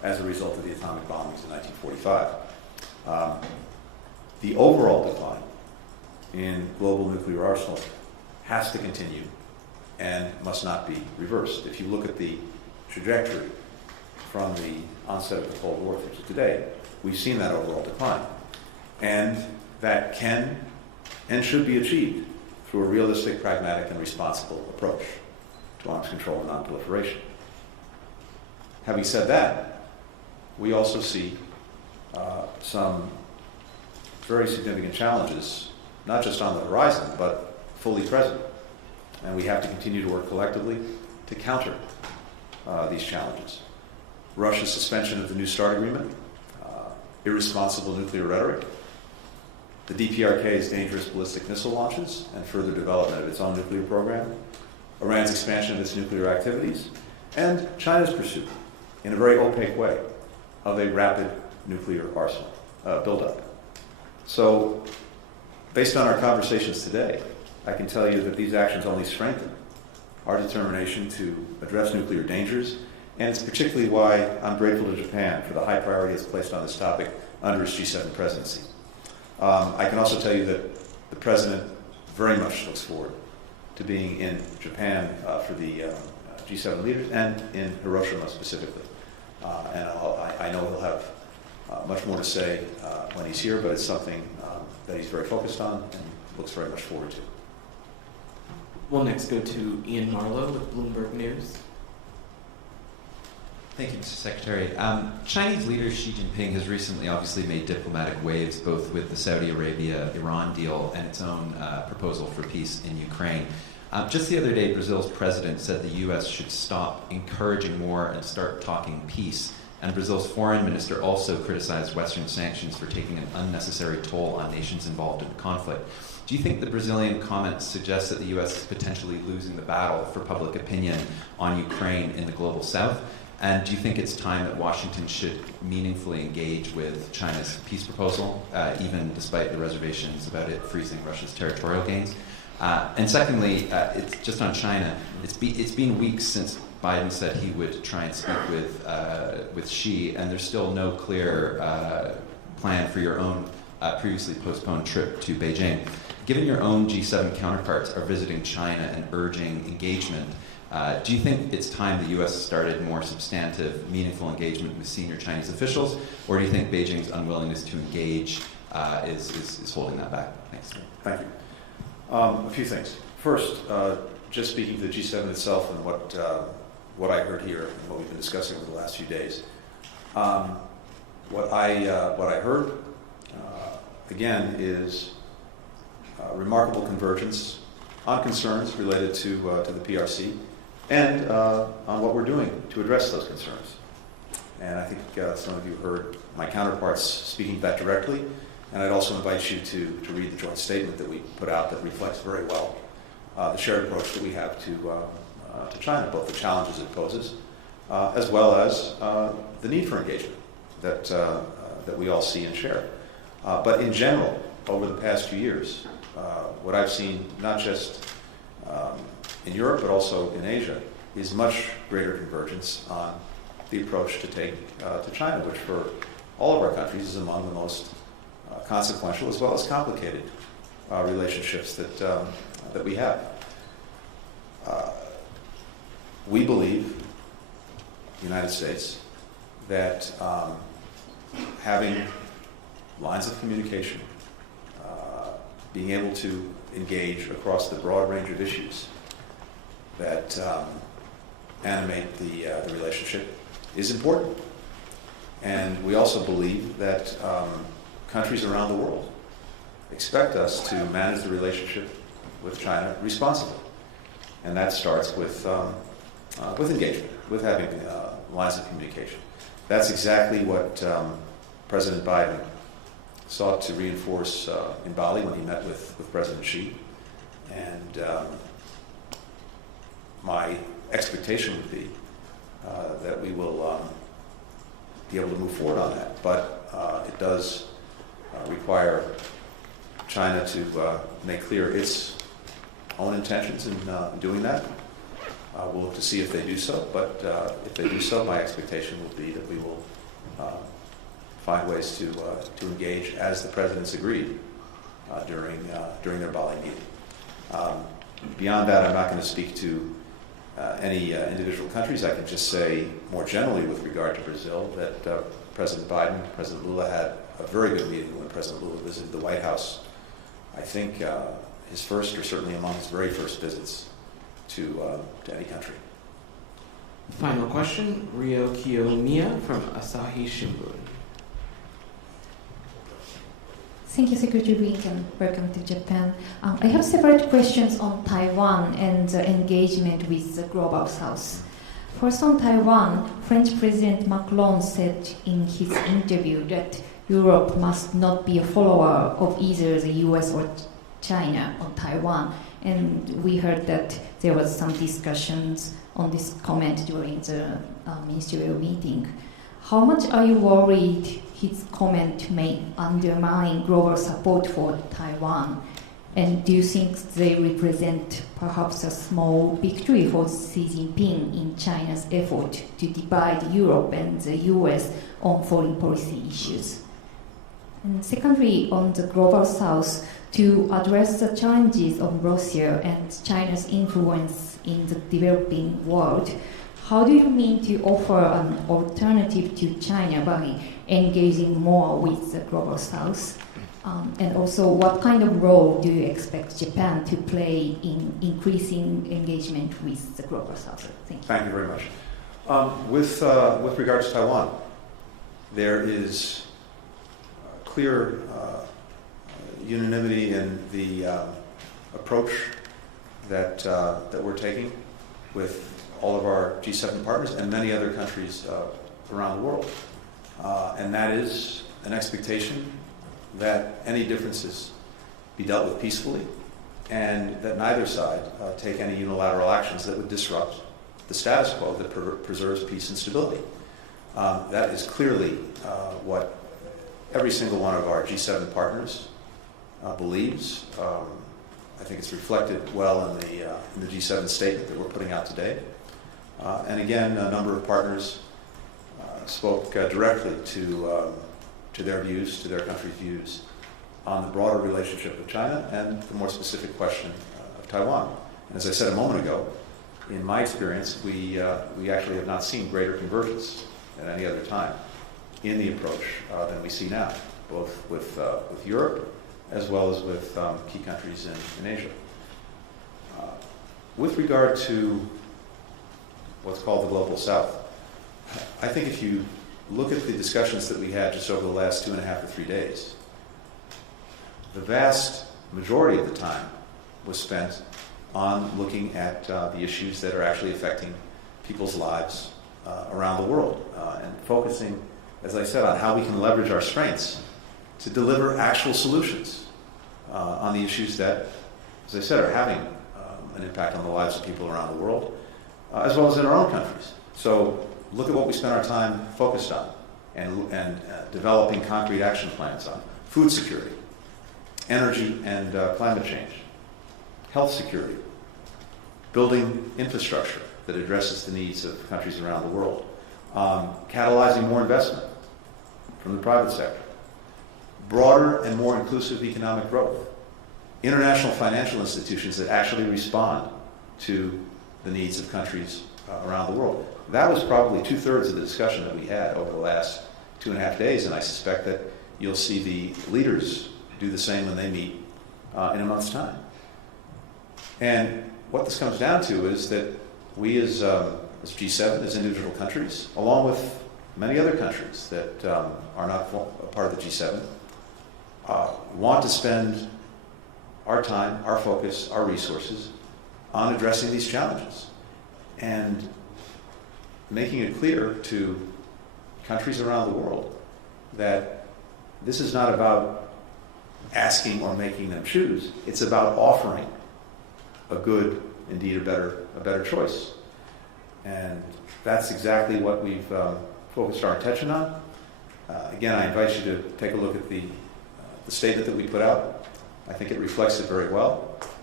as a result of the atomic bombings in 1945. The overall decline in global nuclear arsenals has to continue and must not be reversed. If you look at the trajectory from the onset of the Cold War through to today, we've seen that overall decline. And that can and should be achieved through a realistic, pragmatic, and responsible approach to arms control and non-proliferation. Having said that, we also see some very significant challenges, not just on the horizon, but fully present. And we have to continue to work collectively to counter these challenges. Russia's suspension of the New START agreement, irresponsible nuclear rhetoric, the DPRK's dangerous ballistic missile launches and further development of its own nuclear program, Iran's expansion of its nuclear activities, and China's pursuit, in a very opaque way, of a rapid nuclear arsenal buildup. So, based on our conversations today, I can tell you that these actions only strengthen our determination to address nuclear dangers, and it's particularly why I'm grateful to Japan for the high priority it's placed on this topic under its G7 presidency. I can also tell you that the President very much looks forward to being in Japan for the G7 leaders and in Hiroshima specifically. And I know he'll have much more to say when he's here, but it's something that he's very focused on and looks very much forward to. We'll next go to Ian Marlowe with Bloomberg News. Thank you, Mr. Secretary. Chinese leader Xi Jinping has recently obviously made diplomatic waves both with the Saudi Arabia-Iran deal and its own proposal for peace in Ukraine. Just the other day, Brazil's president said the U.S. should stop encouraging war and start talking peace. And Brazil's foreign minister also criticized Western sanctions for taking an unnecessary toll on nations involved in the conflict. Do you think the Brazilian comments suggest that the U.S. is potentially losing the battle for public opinion on Ukraine in the global south? And do you think it's time that Washington should meaningfully engage with China's peace proposal, even despite the reservations about it freezing Russia's territorial gains? And secondly, it's just on China. It's been weeks since Biden said he would try and speak with Xi, and there's still no clear plan for your own previously postponed trip to Beijing. Given your own G7 counterparts are visiting China and urging engagement, do you think it's time the U.S. started more substantive, meaningful engagement with senior Chinese officials, or do you think Beijing's unwillingness to engage is holding that back? Thanks. Thank you. A few things. First, just speaking to the G7 itself and what I heard here and what we've been discussing over the last few days. What I heard again is remarkable convergence on concerns related to the PRC and on what we're doing to address those concerns. And I think some of you heard my counterparts speaking to that directly. And I'd also invite you to read the joint statement that we put out that reflects very well the shared approach that we have to China, both the challenges it poses, as well as the need for engagement that we all see and share. But in general, over the past few years, what I've seen, not just in Europe, but also in Asia, is much greater convergence on the approach to take to China, which for all of our countries is among the most consequential as well as complicated relationships that we have. We believe, the United States, that having lines of communication, being able to engage across the broad range of issues that animate the relationship is important. And we also believe that countries around the world expect us to manage the relationship with China responsibly. And that starts with engagement, with having lines of communication. That's exactly what President Biden sought to reinforce in Bali when he met with President Xi. And my expectation would be that we will be able to move forward on that. But it does require China to make clear its own intentions in doing that. We'll look to see if they do so, but if they do so, my expectation will be that we will find ways to engage as the presidents agreed during their Bali meeting. Beyond that, I'm not going to speak to any individual countries. I can just say more generally with regard to Brazil that President Biden, President Lula had a very good meeting when President Lula visited the White House. I think his first, or certainly among his very first visits to any country. Final question, Ryo Kiyomiya from Asahi Shimbun. Thank you, Secretary Blinken. Welcome to Japan. I have several questions on Taiwan and engagement with the Global South. First, on Taiwan, French President Macron said in his interview that Europe must not be a follower of either the US or China on Taiwan. And we heard that there was some discussions on this comment during the ministerial meeting. How much are you worried his comment may undermine global support for Taiwan? And do you think they represent perhaps a small victory for Xi Jinping in China's effort to divide Europe and the US on foreign policy issues? And secondly, on the Global South, to address the challenges of Russia and China's influence in the developing world, how do you mean to offer an alternative to China by engaging more with the Global South? And also, what kind of role do you expect Japan to play in increasing engagement with the Global South? Thank you very much. With regards to Taiwan, there is clear unanimity in the approach that we're taking with all of our G7 partners and many other countries around the world. And that is an expectation that any differences be dealt with peacefully and that neither side take any unilateral actions that would disrupt the status quo that preserves peace and stability. That is clearly what every single one of our G7 partners believes. I think it's reflected well in the G7 statement that we're putting out today. And again, a number of partners spoke directly to their views, to their country's views on the broader relationship with China and the more specific question of Taiwan. And as I said a moment ago, in my experience, we actually have not seen greater convergence at any other time in the approach than we see now, both with Europe as well as with key countries in Asia. With regard to what's called the Global South, I think if you look at the discussions that we had just over the last 2.5 to 3 days, the vast majority of the time was spent on looking at the issues that are actually affecting people's lives around the world and focusing, as I said, on how we can leverage our strengths to deliver actual solutions on the issues that, as I said, are having an impact on the lives of people around the world, as well as in our own countries. So look at what we spend our time focused on and developing concrete action plans on: food security, energy and climate change, health security, building infrastructure that addresses the needs of countries around the world, catalyzing more investment from the private sector, broader and more inclusive economic growth, international financial institutions that actually respond to the needs of countries around the world. That was probably 2/3 of the discussion that we had over the last 2.5 days, and I suspect that you'll see the leaders do the same when they meet in a month's time. And what this comes down to is that we as G7, as individual countries, along with many other countries that are not a part of the G7, want to spend our time, our focus, our resources on addressing these challenges and making it clear to countries around the world that this is not about asking or making them choose. It's about offering a good, indeed a better choice. And that's exactly what we've focused our attention on. Again, I invite you to take a look at the statement that we put out. I think it reflects it very well.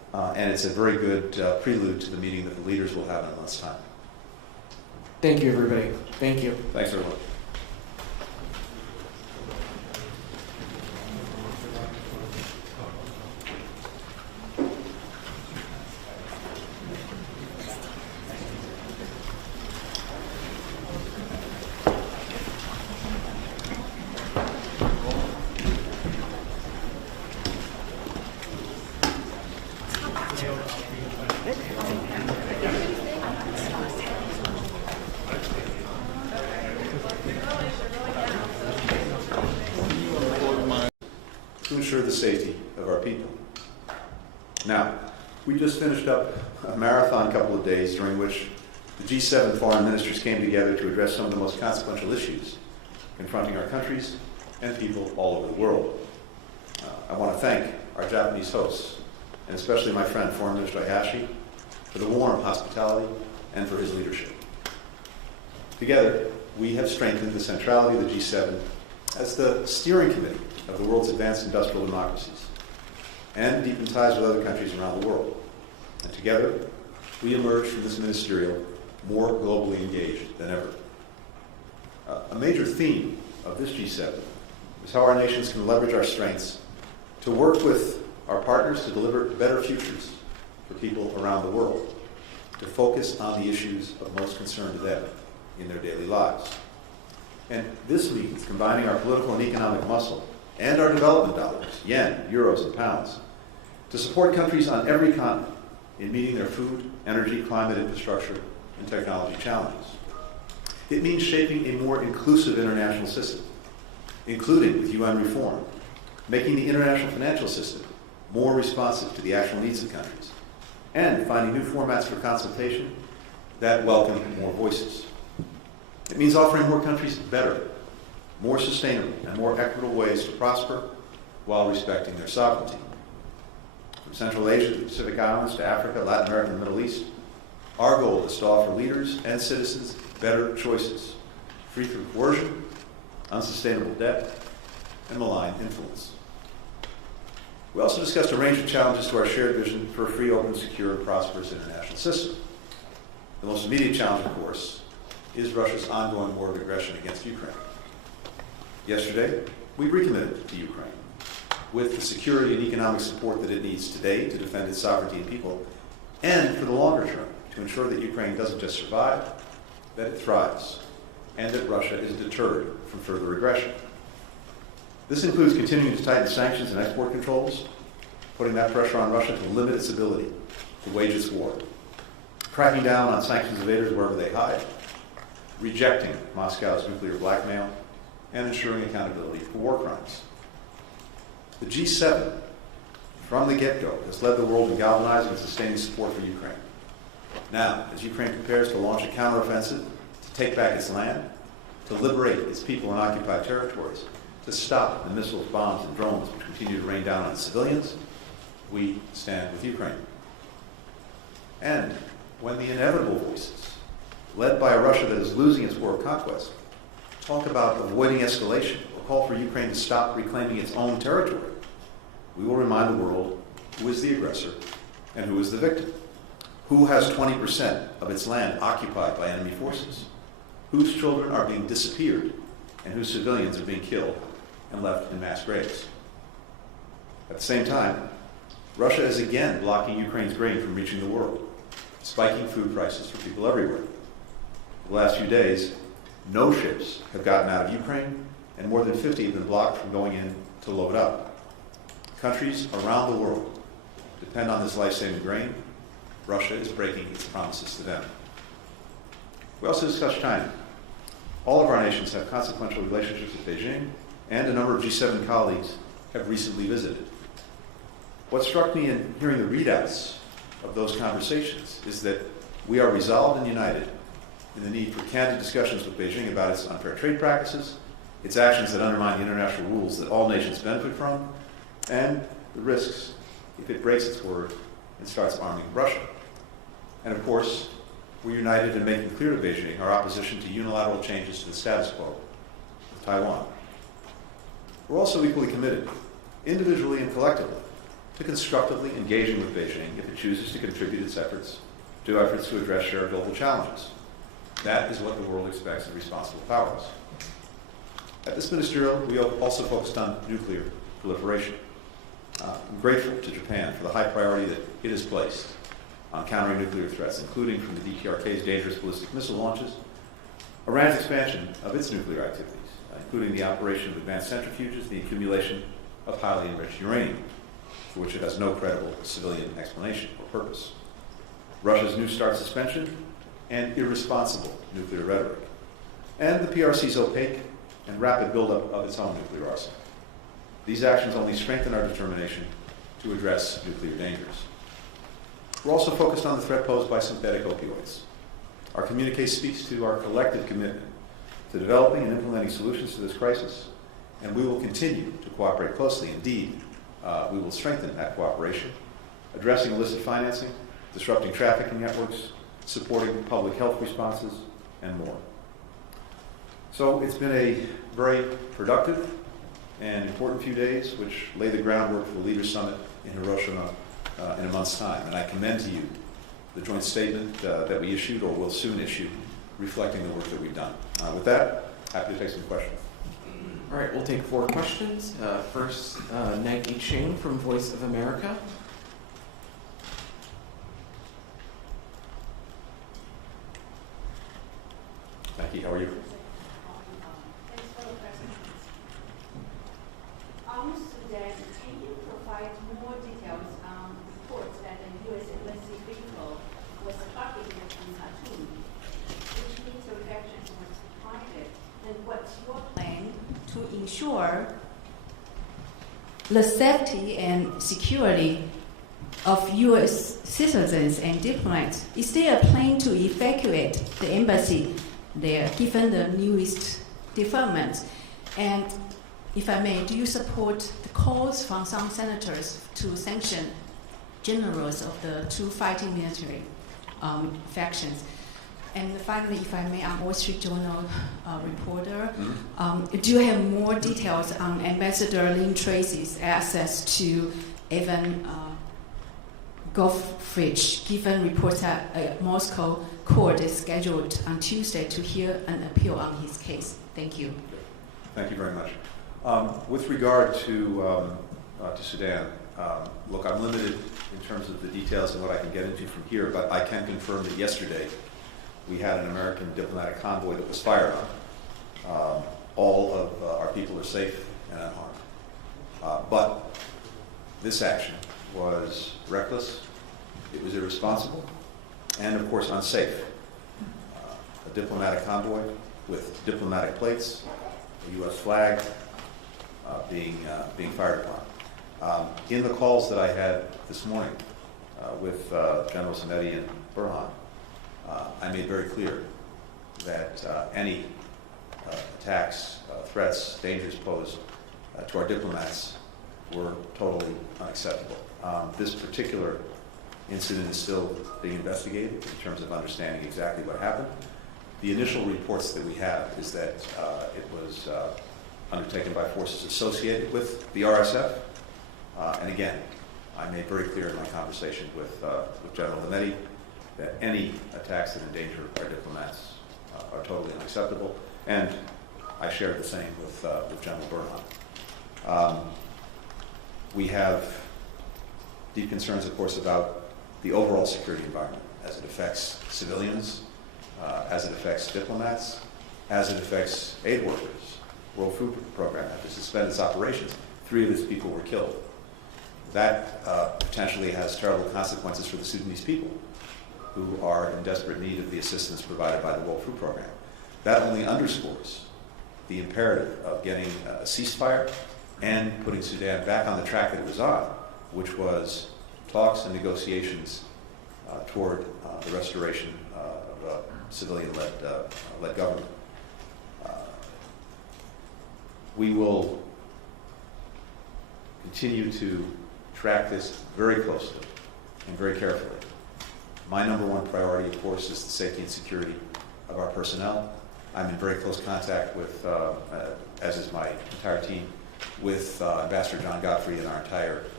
and it's a very good prelude to the meeting that the leaders will have in a month's time. Thank you, everybody. Thank you. Thanks, everyone. To ensure the safety of our people. Now, we just finished up a marathon couple of days during which the G7 foreign ministers came together to address some of the most consequential issues confronting our countries and people all over the world. I want to thank our Japanese hosts, and especially my friend, Foreign Minister Hayashi, for the warm hospitality and for his leadership. Together, we have strengthened the centrality of the G7 as the steering committee of the world's advanced industrial democracies and deepened ties with other countries around the world. And together, we emerge from this ministerial more globally engaged than ever. A major theme of this G7 is how our nations can leverage our strengths to work with our partners to deliver better futures for people around the world, to focus on the issues of most concern to them in their daily lives. And this means combining our political and economic muscle and our development dollars, yen, euros, and pounds, to support countries on every continent in meeting their food, energy, climate, infrastructure, and technology challenges. It means shaping a more inclusive international system, including with UN reform, making the international financial system more responsive to the actual needs of countries, and finding new formats for consultation that welcome more voices. It means offering more countries better, more sustainable, and more equitable ways to prosper while respecting their sovereignty. From Central Asia to the Pacific Islands to Africa, Latin America, and the Middle East, our goal is to offer leaders and citizens better choices, free from coercion, unsustainable debt, and malign influence. We also discussed a range of challenges to our shared vision for a free, open, secure, and prosperous international system. The most immediate challenge, of course, is Russia's ongoing war of aggression against Ukraine. Yesterday, we recommitted to Ukraine with the security and economic support that it needs today to defend its sovereignty and people, and for the longer term, to ensure that Ukraine doesn't just survive, that it thrives, and that Russia is deterred from further aggression. This includes continuing to tighten sanctions and export controls, putting that pressure on Russia to limit its ability to wage its war, cracking down on sanctions evaders wherever they hide, rejecting Moscow's nuclear blackmail, and ensuring accountability for war crimes. The G7, from the get-go, has led the world in galvanizing and sustaining support for Ukraine. Now, as Ukraine prepares to launch a counteroffensive, to take back its land, to liberate its people in occupied territories, to stop the missiles, bombs, and drones which continue to rain down on civilians, we stand with Ukraine. And when the inevitable voices, led by a Russia that is losing its war of conquest, talk about avoiding escalation or call for Ukraine to stop reclaiming its own territory, we will remind the world who is the aggressor and who is the victim, who has 20% of its land occupied by enemy forces, whose children are being disappeared, and whose civilians are being killed and left in mass graves. At the same time, Russia is again blocking Ukraine's grain from reaching the world, spiking food prices for people everywhere. The last few days, no ships have gotten out of Ukraine, and more than 50 have been blocked from going in to load up. Countries around the world depend on this life-saving grain. Russia is breaking its promises to them. We also discussed China. All of our nations have consequential relationships with Beijing, and a number of G7 colleagues have recently visited. What struck me in hearing the readouts of those conversations is that we are resolved and united in the need for candid discussions with Beijing about its unfair trade practices, its actions that undermine the international rules that all nations benefit from, and the risks if it breaks its word and starts arming Russia. And of course, we're united in making clear to Beijing our opposition to unilateral changes to the status quo of Taiwan. We're also equally committed, individually and collectively, to constructively engaging with Beijing if it chooses to contribute its efforts to address shared global challenges. That is what the world expects of responsible powers. At this ministerial, we also focused on nuclear proliferation. I'm grateful to Japan for the high priority that it has placed on countering nuclear threats, including from the DPRK's dangerous ballistic missile launches, Iran's expansion of its nuclear activities, including the operation of advanced centrifuges, the accumulation of highly enriched uranium, for which it has no credible civilian explanation or purpose, Russia's New START suspension, and irresponsible nuclear rhetoric, and the PRC's opaque and rapid buildup of its own nuclear arsenal. These actions only strengthen our determination to address nuclear dangers. We're also focused on the threat posed by synthetic opioids. Our communique speaks to our collective commitment to developing and implementing solutions to this crisis, and we will continue to cooperate closely. Indeed, we will strengthen that cooperation, addressing illicit financing, disrupting trafficking networks, supporting public health responses, and more. So it's been a very productive and important few days, which lay the groundwork for the Leaders' Summit in Hiroshima in a month's time. And I commend to you the joint statement that we issued or will soon issue, reflecting the work that we've done. With that, happy to take some questions. All right, we'll take 4 questions. First, Nike Ching from Voice of America. Nike, how are you? Thanks for the presentation. Sudan, can you provide more details on reports that a U.S. embassy vehicle was targeted in Khartoum, which means the reflections was targeted, and what's your plan to ensure the safety and security of U.S. citizens and diplomats? Is there a plan to evacuate the embassy there, given the newest developments? And if I may, do you support the calls from some senators to sanction generals of the 2 fighting military factions? And finally, if I may, I'm Wall Street Journal reporter. Do you have more details on Ambassador Lynn Tracy's access to Evan Goffridge, given reports that a Moscow court is scheduled on Tuesday to hear an appeal on his case? Thank you. Thank you very much. With regard to Sudan, look, I'm limited in terms of the details and what I can get into from here, but I can confirm that yesterday we had an American diplomatic convoy that was fired on. All of our people are safe and unharmed. But this action was reckless, it was irresponsible, and of course unsafe. A diplomatic convoy with diplomatic plates, a U.S. flag being fired upon. In the calls that I had this morning with General Zanetti and Burhan, I made very clear that any attacks, threats, dangers posed to our diplomats were totally unacceptable. This particular incident is still being investigated in terms of understanding exactly what happened. The initial reports that we have is that it was undertaken by forces associated with the RSF. And again, I made very clear in my conversation with General Zanetti that any attacks that endanger our diplomats are totally unacceptable. And I shared the same with General Burhan. We have deep concerns, of course, about the overall security environment as it affects civilians, as it affects diplomats, as it affects aid workers. World Food Program had to suspend its operations. 3 of its people were killed. That potentially has terrible consequences for the Sudanese people, who are in desperate need of the assistance provided by the World Food Program. That only underscores the imperative of getting a ceasefire and putting Sudan back on the track that it was on, which was talks and negotiations toward the restoration of a civilian-led government. We will continue to track this very closely and very carefully. My number 1 priority, of course, is the safety and security of our personnel. I'm in very close contact with, as is my entire team, with Ambassador John Godfrey and our entire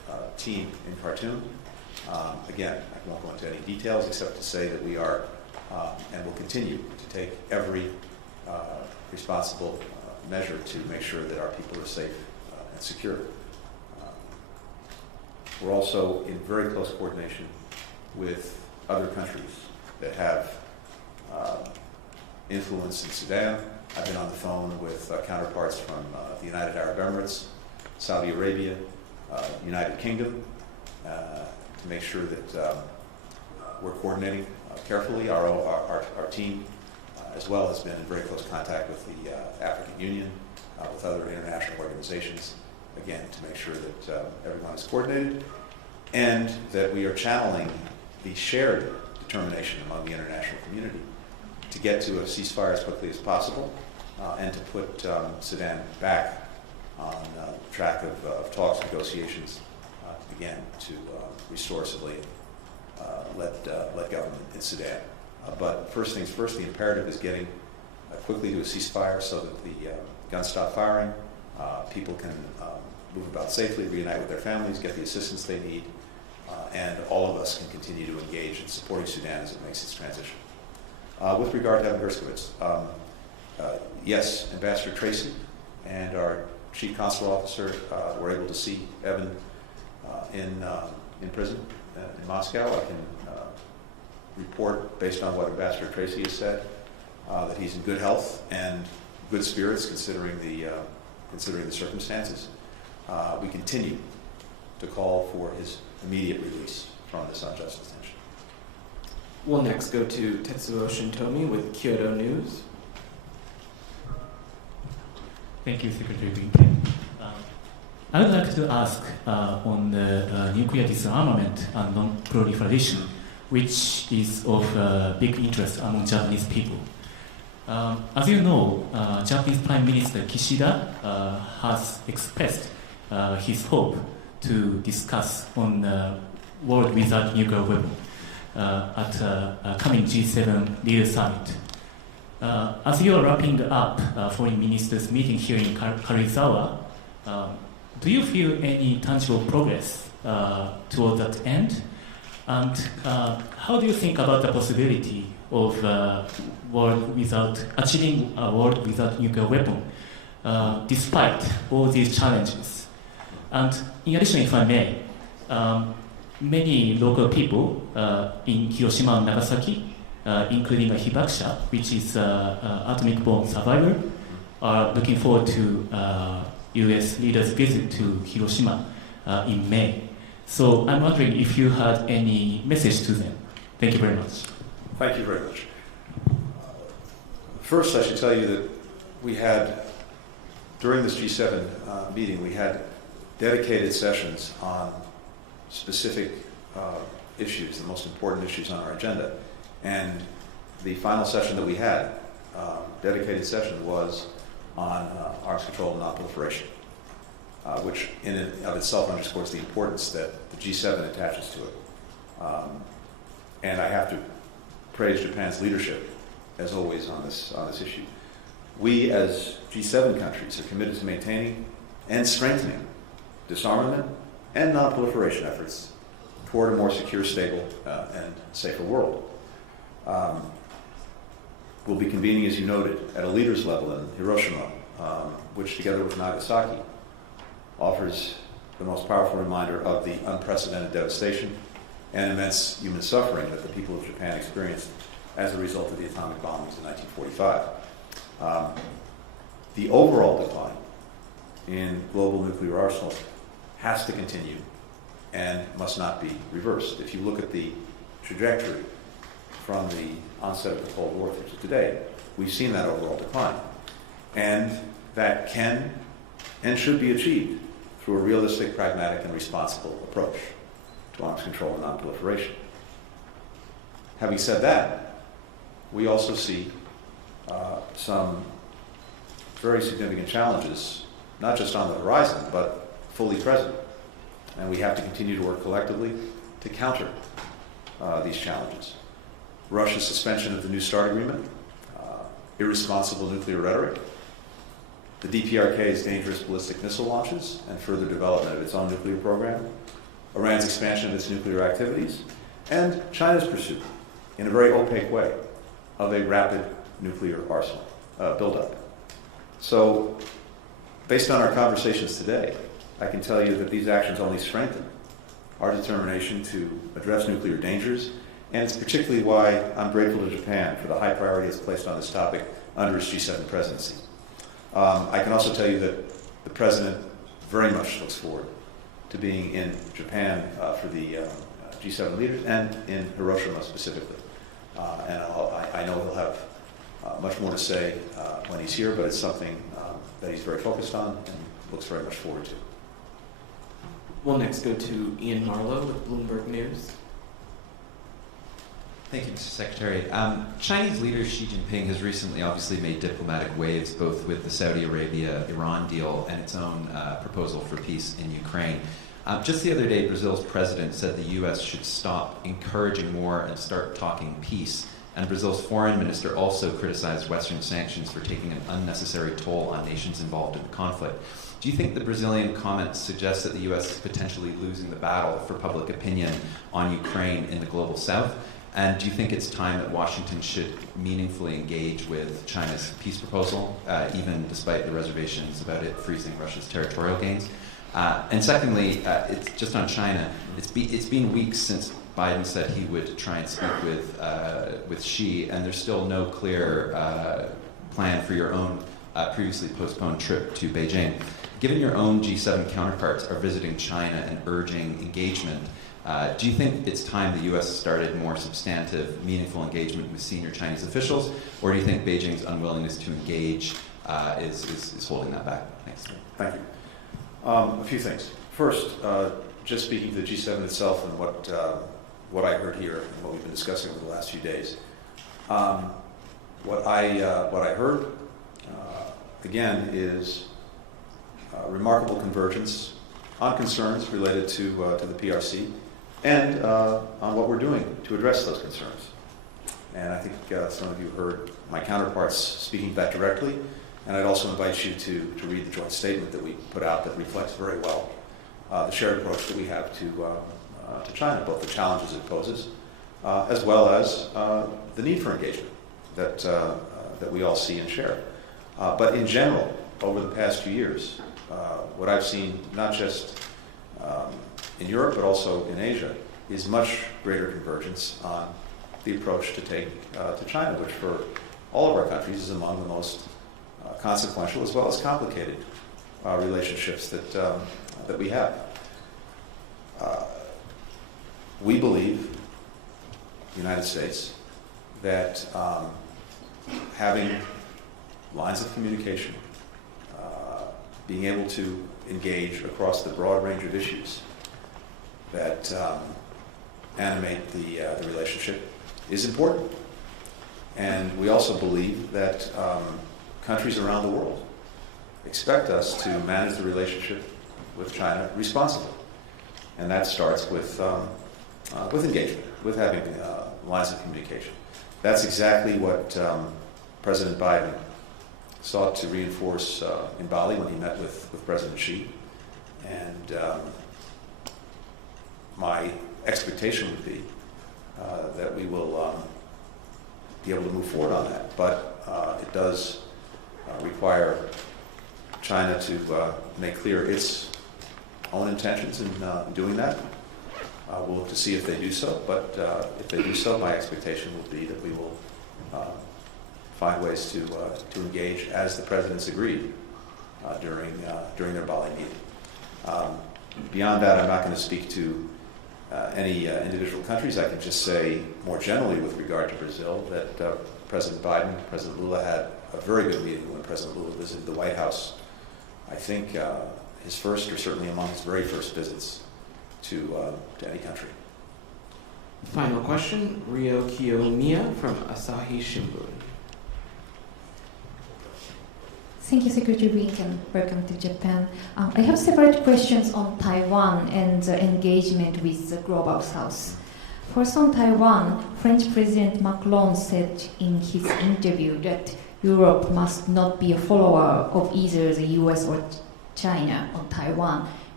team in Khartoum. Again, I won't go into any details except to say that we are and will continue to take every responsible measure to make sure that our people are safe and secure. We're also in very close coordination with other countries that have influence in Sudan. I've been on the phone with counterparts from the United Arab Emirates, Saudi Arabia, United Kingdom, to make sure that we're coordinating carefully. Our team, as well, has been in very close contact with the African Union, with other international organizations, again, to make sure that everyone is coordinated and that we are channeling the shared determination among the international community to get to a ceasefire as quickly as possible and to put Sudan back on the track of talks, negotiations, again, to restore civilian led government in Sudan. But first things first, the imperative is getting quickly to a ceasefire so that the guns stop firing, people can move about safely, reunite with their families, get the assistance they need, and all of us can continue to engage in supporting Sudan as it makes its transition. With regard to Evan Gershkovich, yes, Ambassador Tracy and our Chief Consular Officer were able to see Evan in prison in Moscow. I can report, based on what Ambassador Tracy has said, that he's in good health and good spirits considering the circumstances. We continue to call for his immediate release from this unjust detention. We'll next go to Tetsuo Shintomi with Kyoto News. Thank you, Secretary Blinken. I would like to ask on the nuclear disarmament and non-proliferation, which is of big interest among Japanese people. As you know, Japanese Prime Minister Kishida has expressed his hope to discuss on the world without nuclear weapon at a coming G7 leader summit. As you are wrapping up foreign ministers meeting here in Karizawa, do you feel any tangible progress toward that end? And how do you think about the possibility of achieving a world without nuclear weapon, despite all these challenges? And in addition, if I may, many local people in Hiroshima and Nagasaki, including a Hibakusha, which is atomic bomb survivor, are looking forward to U.S. leaders' visit to Hiroshima in May. So I'm wondering if you had any message to them. Thank you very much. Thank you very much. First, I should tell you that we had, during this G7 meeting, we had dedicated sessions on specific issues, the most important issues on our agenda. And the final session that we had, dedicated session, was on arms control and non-proliferation, which in and of itself underscores the importance that the G7 attaches to it. And I have to praise Japan's leadership, as always, on this issue. We, as G7 countries, are committed to maintaining and strengthening disarmament and non-proliferation efforts toward a more secure, stable, and safer world. We'll be convening, as you noted, at a leaders level in Hiroshima, which, together with Nagasaki, offers the most powerful reminder of the unprecedented devastation and immense human suffering that the people of Japan experienced as a result of the atomic bombings in 1945. The overall decline in global nuclear arsenals has to continue and must not be reversed. If you look at the trajectory from the onset of the Cold War through to today, we've seen that overall decline. And that can and should be achieved through a realistic, pragmatic, and responsible approach to arms control and non-proliferation. Having said that, we also see some very significant challenges, not just on the horizon, but fully present. And we have to continue to work collectively to counter these challenges. Russia's suspension of the New START agreement, irresponsible nuclear rhetoric, the DPRK's dangerous ballistic missile launches and further development of its own nuclear program, Iran's expansion of its nuclear activities, and China's pursuit, in a very opaque way, of a rapid nuclear arsenal buildup. So, based on our conversations today, I can tell you that these actions only strengthen our determination to address nuclear dangers, and it's particularly why I'm grateful to Japan for the high priority it's placed on this topic under its G7 presidency. I can also tell you that the President very much looks forward to being in Japan for the G7 leaders and in Hiroshima specifically. And I know he'll have much more to say when he's here, but it's something that he's very focused on and looks very much forward to. We'll next go to Ian Marlowe with Bloomberg News. Thank you, Mr. Secretary. Chinese leader Xi Jinping has recently obviously made diplomatic waves, both with the Saudi Arabia-Iran deal and its own proposal for peace in Ukraine. Just the other day, Brazil's president said the U.S. should stop encouraging war and start talking peace. And Brazil's foreign minister also criticized Western sanctions for taking an unnecessary toll on nations involved in the conflict. Do you think the Brazilian comments suggest that the U.S. is potentially losing the battle for public opinion on Ukraine in the global south? And do you think it's time that Washington should meaningfully engage with China's peace proposal, even despite the reservations about it freezing Russia's territorial gains? And secondly, it's just on China. It's been weeks since Biden said he would try and speak with Xi, and there's still no clear plan for your own previously postponed trip to Beijing. Given your own G7 counterparts are visiting China and urging engagement, do you think it's time the U.S. started more substantive, meaningful engagement with senior Chinese officials, or do you think Beijing's unwillingness to engage is holding that back? Thanks. Thank you. A few things. First, just speaking to the G7 itself and what I heard here and what we've been discussing over the last few days. What I heard again is remarkable convergence on concerns related to the PRC and on what we're doing to address those concerns. And I think some of you heard my counterparts speaking to that directly, and I'd also invite you to read the joint statement that we put out that reflects very well the shared approach that we have to China, both the challenges it poses, as well as the need for engagement that we all see and share. But in general, over the past few years, what I've seen, not just in Europe but also in Asia, is much greater convergence on the approach to take to China, which for all of our countries is among the most consequential as well as complicated relationships that we have. We believe, the United States, that having lines of communication, being able to engage across the broad range of issues that animate the relationship is important. And we also believe that countries around the world expect us to manage the relationship with China responsibly. And that starts with engagement, with having lines of communication. That's exactly what President Biden sought to reinforce in Bali when he met with President Xi. And my expectation would be that we will be able to move forward on that. But it does require China to make clear its own intentions in doing that. We'll look to see if they do so, but if they do so, my expectation will be that we will find ways to engage as the presidents agreed during their Bali meeting. Beyond that, I'm not going to speak to any individual countries. I can just say more generally with regard to Brazil that President Biden, President Lula had a very good meeting when President Lula visited the White House. I think his first, or certainly among his very first visits to any country. Final question, Ryo Kiyomiya from Asahi Shimbun. Thank you, Secretary Blinken. Welcome to Japan. I have several questions on Taiwan and engagement with the Global South. First, on Taiwan, French President Macron said in his interview that Europe must not be a follower of either the US or China on Taiwan,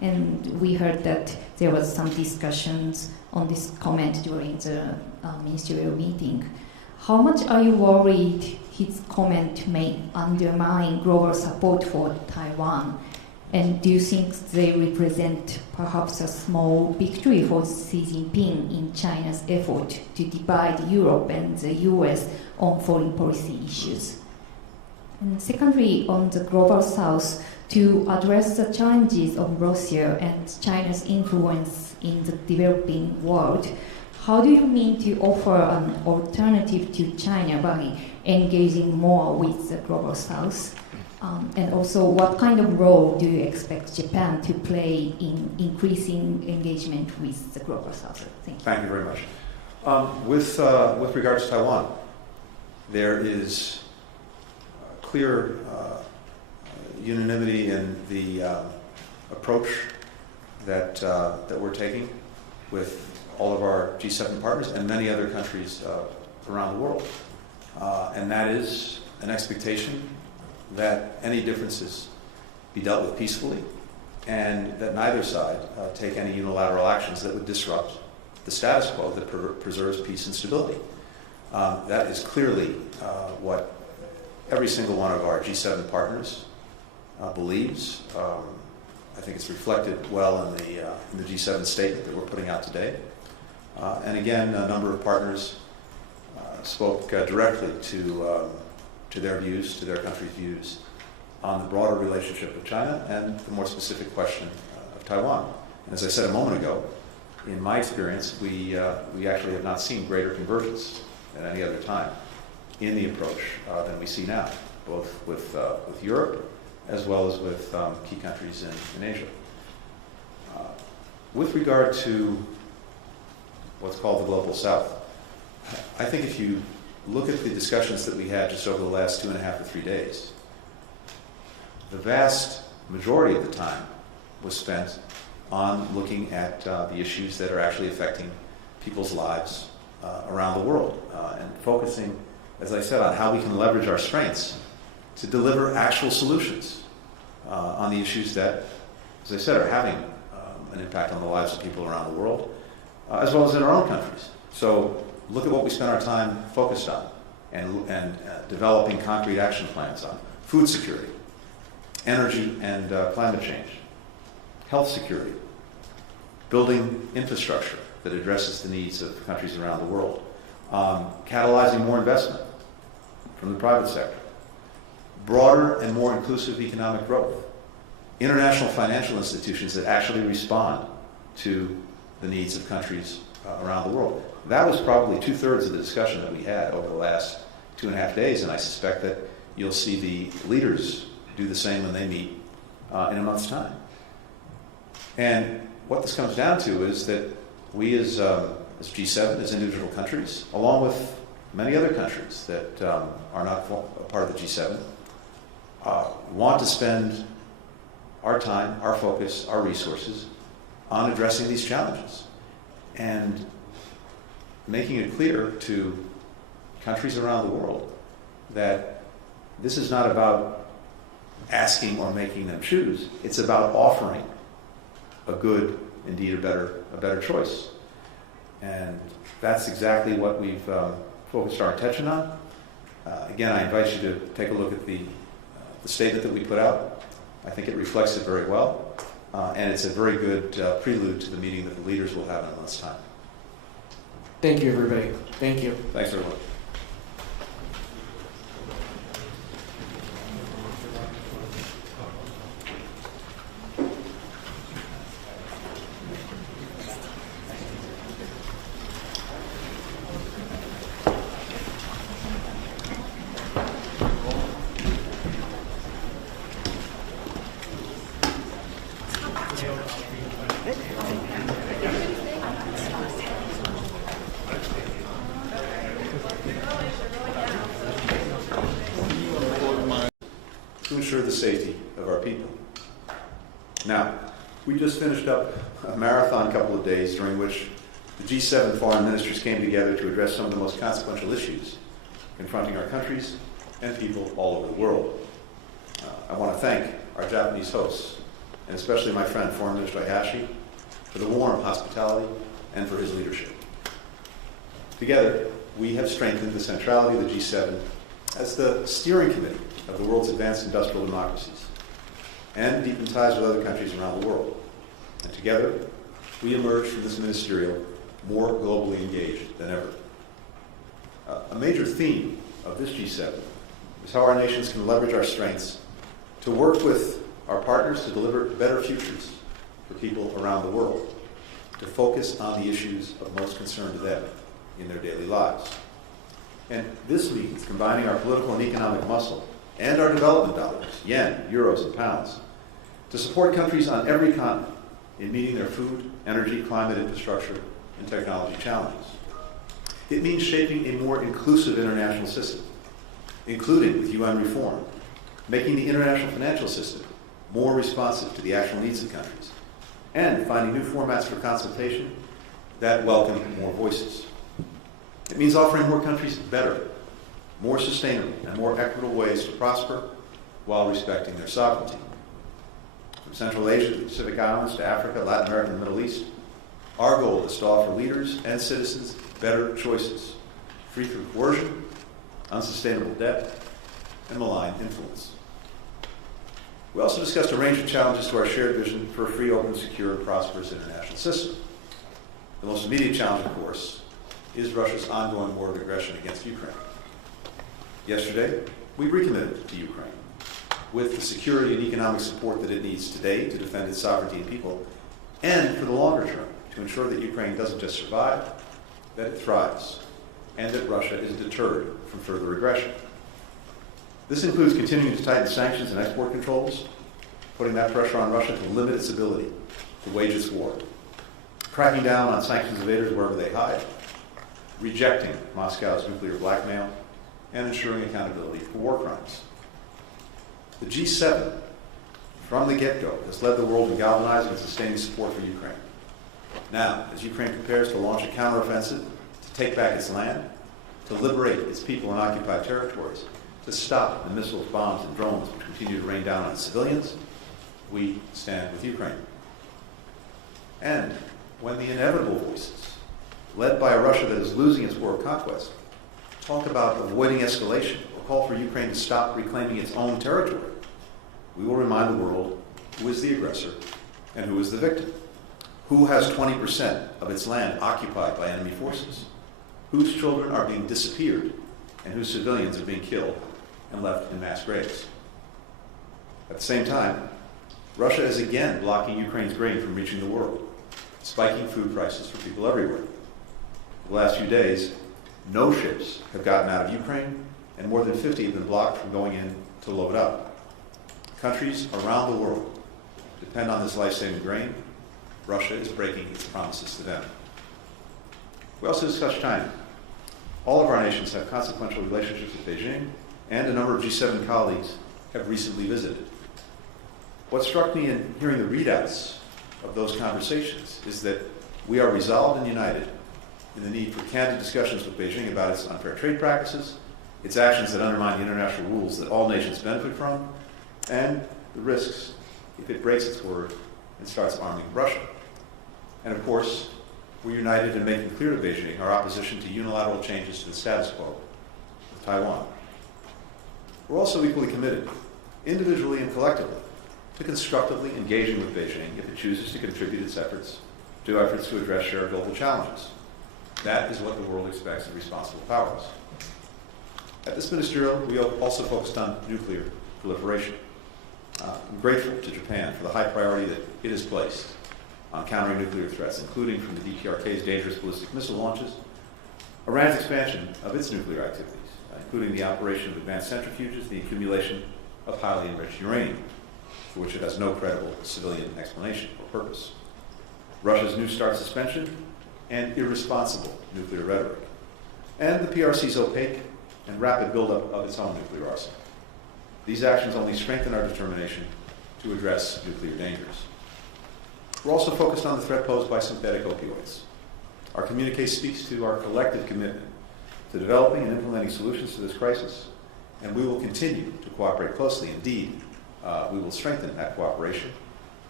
And we heard that there was some discussions on this comment during the ministerial meeting. How much are you worried his comment may undermine global support for Taiwan? And do you think they represent perhaps a small victory for Xi Jinping in China's effort to divide Europe and the US on foreign policy issues? And secondly, on the global south, to address the challenges of Russia and China's influence in the developing world, how do you mean to offer an alternative to China by engaging more with the global south? And also, what kind of role do you expect Japan to play in increasing engagement with the global south? Thank you. Thank you very much. With regards to Taiwan, there is clear unanimity in the approach that we're taking with all of our G7 partners and many other countries around the world. And that is an expectation that any differences be dealt with peacefully and that neither side take any unilateral actions that would disrupt the status quo that preserves peace and stability. That is clearly what every single one of our G7 partners believes. I think it's reflected well in the G7 statement that we're putting out today. And again, a number of partners spoke directly to their views, to their country's views on the broader relationship with China and the more specific question of Taiwan. And as I said a moment ago, in my experience, we actually have not seen greater convergence at any other time in the approach than we see now, both with Europe as well as with key countries in Asia. With regard to what's called the Global South, I think if you look at the discussions that we had just over the last 2.5 to 3 days, the vast majority of the time was spent on looking at the issues that are actually affecting people's lives around the world and focusing, as I said, on how we can leverage our strengths to deliver actual solutions on the issues that, as I said, are having an impact on the lives of people around the world, as well as in our own countries. So look at what we spend our time focused on and developing concrete action plans on: food security, energy and climate change, health security, building infrastructure that addresses the needs of countries around the world, catalyzing more investment from the private sector, broader and more inclusive economic growth, international financial institutions that actually respond to the needs of countries around the world. That was probably 2/3 of the discussion that we had over the last 2.5 days, and I suspect that you'll see the leaders do the same when they meet in a month's time. And what this comes down to is that we as G7, as individual countries, along with many other countries that are not a part of the G7, want to spend our time, our focus, our resources on addressing these challenges and making it clear to countries around the world that this is not about asking or making them choose. It's about offering a good, indeed a better choice. And that's exactly what we've focused our attention on. Again, I invite you to take a look at the statement that we put out. I think it reflects it very well, and it's a very good prelude to the meeting that the leaders will have in a month's time. Thank you, everybody. Thank you. Thanks, everyone. To ensure the safety of our people. Now, we just finished up a marathon couple of days during which the G7 foreign ministers came together to address some of the most consequential issues confronting our countries and people all over the world. I want to thank our Japanese hosts and especially my friend, Foreign Minister Hayashi, for the warm hospitality and for his leadership. Together, we have strengthened the centrality of the G7 as the steering committee of the world's advanced industrial democracies and deepened ties with other countries around the world. And together, we emerge from this ministerial more globally engaged than ever. A major theme of this G7 is how our nations can leverage our strengths to work with our partners to deliver better futures for people around the world, to focus on the issues of most concern to them in their daily lives. And this means combining our political and economic muscle and our development dollars, yen, euros, and pounds, to support countries on every continent in meeting their food, energy, climate, infrastructure, and technology challenges. It means shaping a more inclusive international system, including with UN reform, making the international financial system more responsive to the actual needs of countries, and finding new formats for consultation that welcome more voices. It means offering more countries better, more sustainable, and more equitable ways to prosper while respecting their sovereignty. From Central Asia to the Pacific Islands to Africa, Latin America, and the Middle East, our goal is to offer leaders and citizens better choices, free from coercion, unsustainable debt, and malign influence. We also discussed a range of challenges to our shared vision for a free, open, secure, and prosperous international system. The most immediate challenge, of course, is Russia's ongoing war of aggression against Ukraine. Yesterday, we recommitted to Ukraine with the security and economic support that it needs today to defend its sovereignty and people, and for the longer term, to ensure that Ukraine doesn't just survive, that it thrives, and that Russia is deterred from further aggression. This includes continuing to tighten sanctions and export controls, putting that pressure on Russia to limit its ability to wage its war, cracking down on sanctions evaders wherever they hide, rejecting Moscow's nuclear blackmail, and ensuring accountability for war crimes. The G7, from the get-go, has led the world in galvanizing and sustaining support for Ukraine. Now, as Ukraine prepares to launch a counteroffensive, to take back its land, to liberate its people in occupied territories, to stop the missiles, bombs, and drones which continue to rain down on civilians, we stand with Ukraine. And when the inevitable voices, led by a Russia that is losing its war of conquest, talk about avoiding escalation or call for Ukraine to stop reclaiming its own territory, we will remind the world who is the aggressor and who is the victim, who has 20% of its land occupied by enemy forces, whose children are being disappeared, and whose civilians are being killed and left in mass graves. At the same time, Russia is again blocking Ukraine's grain from reaching the world, spiking food prices for people everywhere. The last few days, no ships have gotten out of Ukraine, and more than 50 have been blocked from going in to load up. Countries around the world depend on this life-saving grain. Russia is breaking its promises to them. We also discussed China. All of our nations have consequential relationships with Beijing, and a number of G7 colleagues have recently visited. What struck me in hearing the readouts of those conversations is that we are resolved and united in the need for candid discussions with Beijing about its unfair trade practices, its actions that undermine the international rules that all nations benefit from, and the risks if it breaks its word and starts arming Russia. And of course, we're united in making clear to Beijing our opposition to unilateral changes to the status quo of Taiwan. We're also equally committed, individually and collectively, to constructively engaging with Beijing if it chooses to contribute its efforts to address shared global challenges. That is what the world expects of responsible powers. At this ministerial, we also focused on nuclear proliferation. I'm grateful to Japan for the high priority that it has placed on countering nuclear threats, including from the DPRK's dangerous ballistic missile launches, Iran's expansion of its nuclear activities, including the operation of advanced centrifuges, the accumulation of highly enriched uranium, for which it has no credible civilian explanation or purpose, Russia's New START suspension, and irresponsible nuclear rhetoric, and the PRC's opaque and rapid buildup of its own nuclear arsenal. These actions only strengthen our determination to address nuclear dangers. We're also focused on the threat posed by synthetic opioids. Our communique speaks to our collective commitment to developing and implementing solutions to this crisis, and we will continue to cooperate closely. Indeed, we will strengthen that cooperation